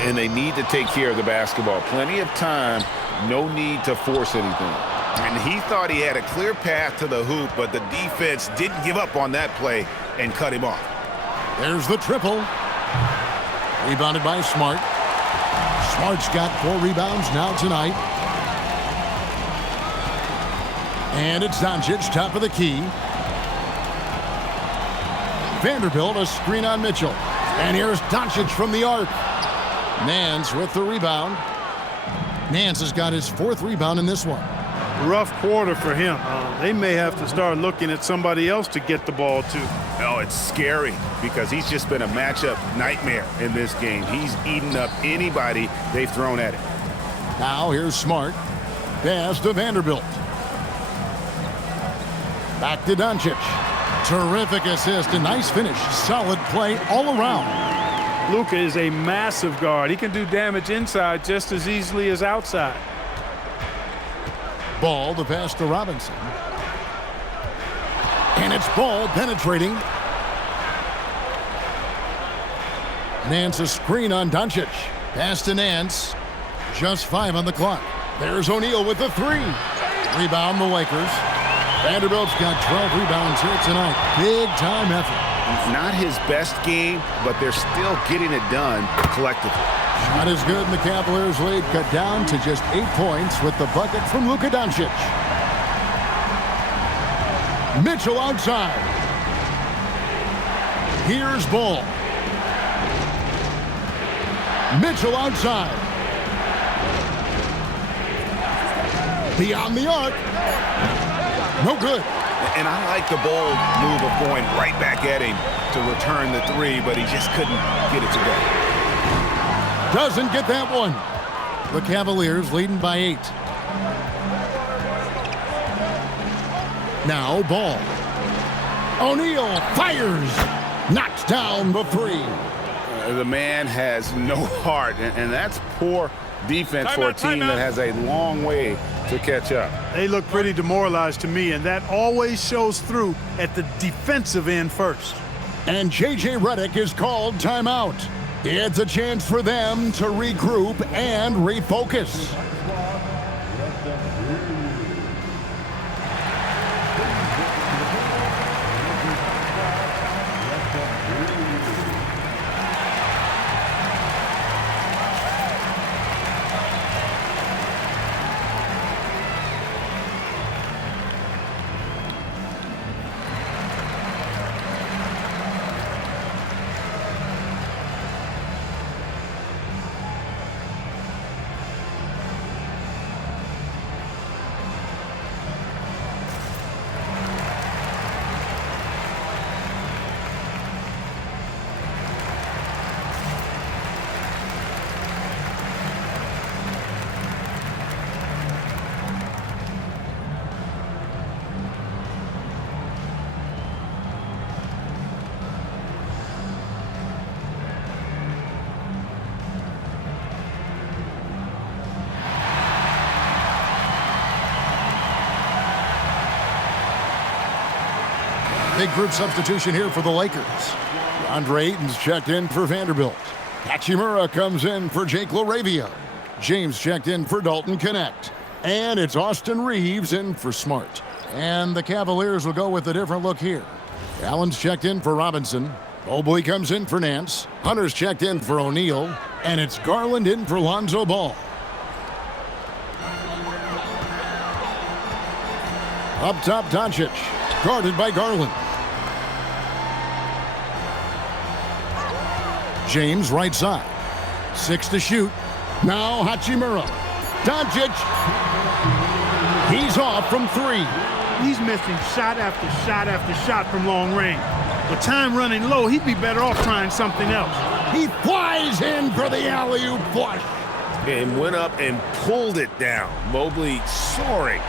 And they need to take care of the basketball. Plenty of time. No need to force anything. And he thought he had a clear path to the hoop, but the defense didn't give up on that play and cut him off. There's the triple. Rebounded by Smart. Smart's got 4 rebounds now tonight. And it's Doncic, top of the key. Vanderbilt, a screen on Mitchell. And here's Doncic from the arc. Nance with the rebound. Nance has got his 4th rebound in this one. Rough quarter for him. They may have to start looking at somebody else to get the ball to. Oh, it's scary because he's just been a matchup nightmare in this game. He's eaten up anybody they've thrown at him. Now here's Smart. Pass to Vanderbilt. Back to Doncic. Terrific assist, a nice finish. Solid play all around. Luka is a massive guard. He can do damage inside just as easily as outside. Ball, the pass to Robinson. And it's Ball penetrating. Nance a screen on Doncic. Pass to Nance. Just 5 on the clock. There's O'Neal with the 3. Rebound the Lakers. Vanderbilt's got 12 rebounds here tonight. Big time effort. Not his best game, but they're still getting it done collectively. Shot is good, and the Cavaliers lead cut down to just 8 points with the bucket from Luka Doncic. Mitchell outside. Here's Ball. Mitchell outside. Beyond the arc. No good. And I like the bold move of going right back at him to return the three, but he just couldn't get it to go. Doesn't get that one. The Cavaliers leading by 8. Now ball. O'Neal fires. Knocks down the 3. The man has no heart, and that's poor defense for a team that has a long way to catch up. They look pretty demoralized to me, and that always shows through at the defensive end first. And J.J. Redick is called timeout. It's a chance for them to regroup and refocus. Big group substitution here for the Lakers. Andre Ayton's checked in for Vanderbilt. Hachimura comes in for Jake LaRavia. James checked in for Dalton Connect. And it's Austin Reeves in for Smart. And the Cavaliers will go with a different look here. Allen's checked in for Robinson. Mobley comes in for Nance. Hunter's checked in for O'Neal. And it's Garland in for Lonzo Ball. Up top, Doncic. Guarded by Garland. James right side. 6 to shoot. Now Hachimura. Doncic. He's off from 3. He's missing shot after shot after shot from long range. With time running low, he'd be better off trying something else. He flies in for the alley-oop flush. And went up and pulled it down. Mobley soaring.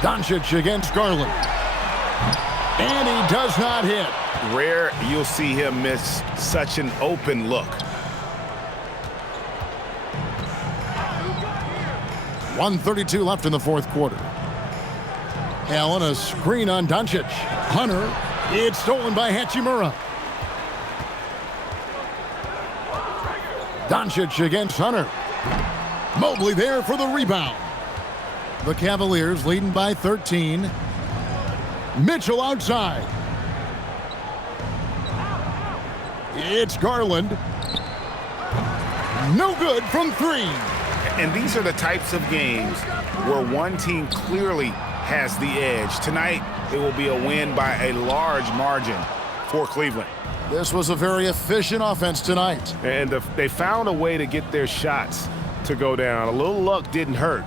Doncic against Garland. And he does not hit. Rare you'll see him miss such an open look. 1:32 left in the fourth quarter. Allen, a screen on Doncic. Hunter, it's stolen by Hachimura. Doncic against Hunter. Mobley there for the rebound. The Cavaliers leading by 13. Mitchell outside. It's Garland. No good from 3. And these are the types of games where one team clearly has the edge. Tonight, it will be a win by a large margin for Cleveland. This was a very efficient offense tonight. And they found a way to get their shots to go down. A little luck didn't hurt.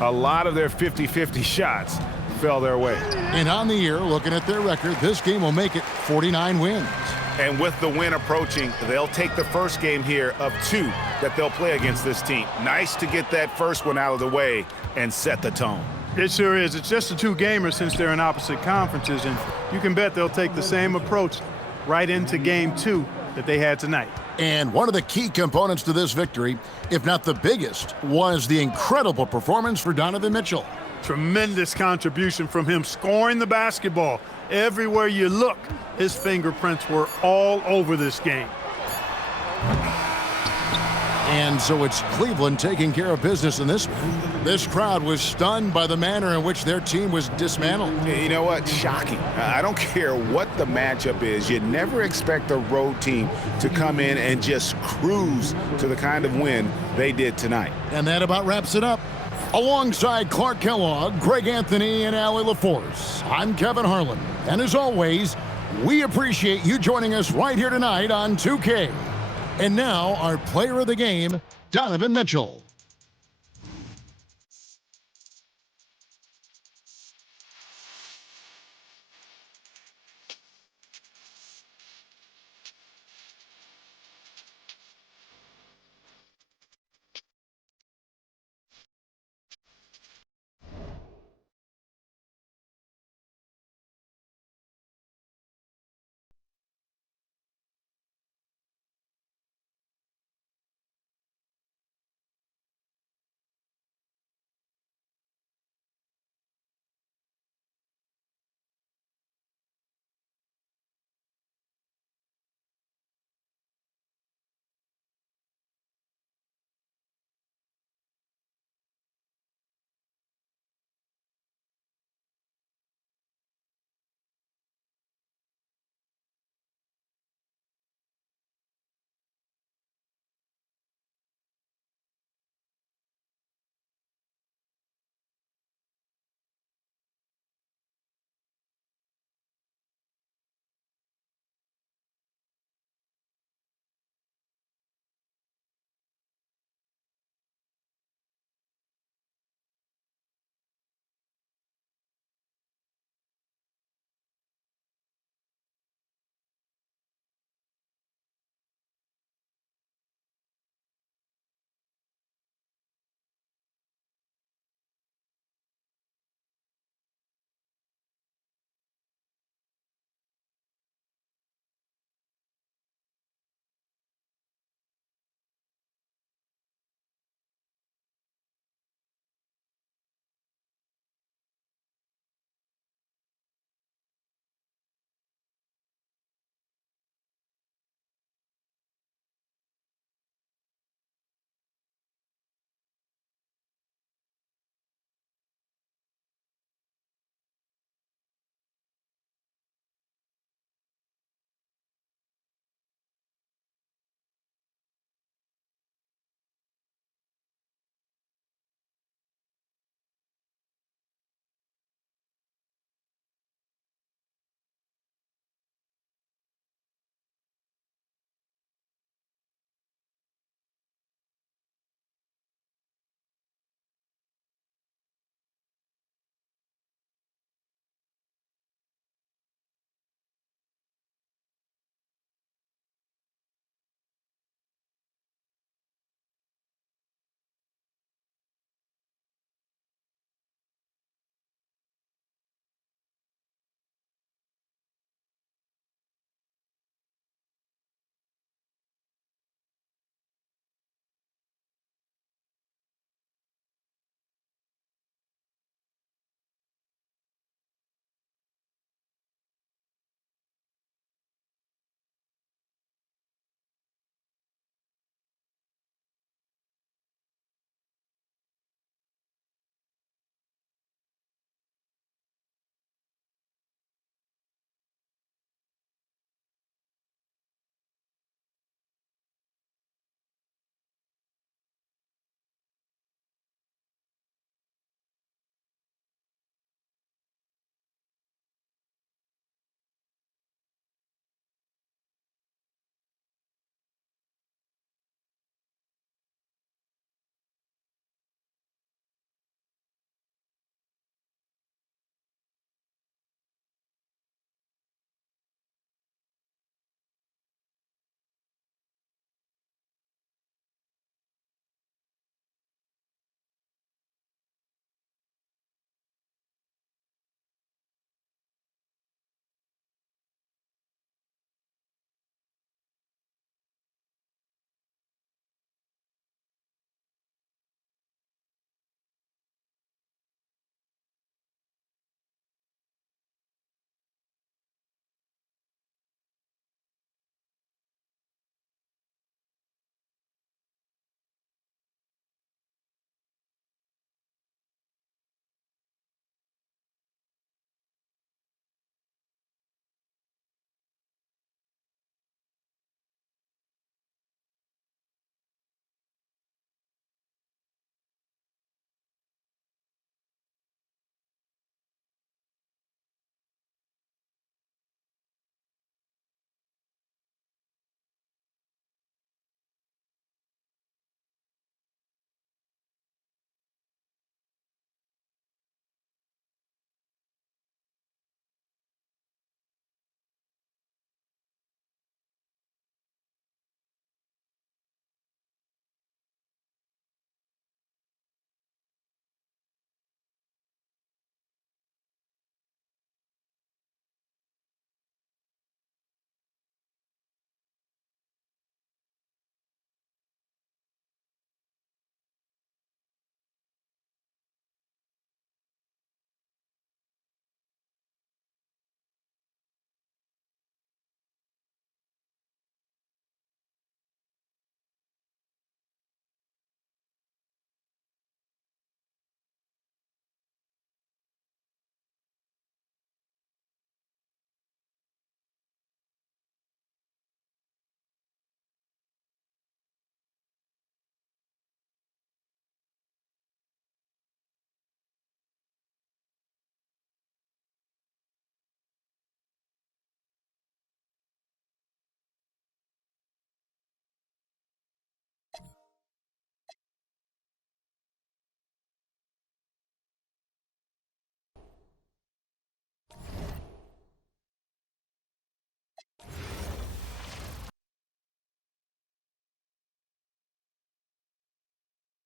A lot of their 50-50 shots fell their way. And on the year, looking at their record, this game will make it 49 wins. And with the win approaching, they'll take the first game here of 2 that they'll play against this team. Nice to get that first one out of the way and set the tone. It sure is. It's just a 2-gamer since they're in opposite conferences, and you can bet they'll take the same approach right into game 2 that they had tonight. And one of the key components to this victory, if not the biggest, was the incredible performance for Donovan Mitchell. Tremendous contribution from him scoring the basketball. Everywhere you look, his fingerprints were all over this game. And so it's Cleveland taking care of business in this one. This crowd was stunned by the manner in which their team was dismantled. You know what? Shocking. I don't care what the matchup is. You never expect a road team to come in and just cruise to the kind of win they did tonight. And that about wraps it up. Alongside Clark Kellogg, Greg Anthony, and Allie LaForce, I'm Kevin Harlan. And as always, we appreciate you joining us right here tonight on 2K. And now, our player of the game, Donovan Mitchell.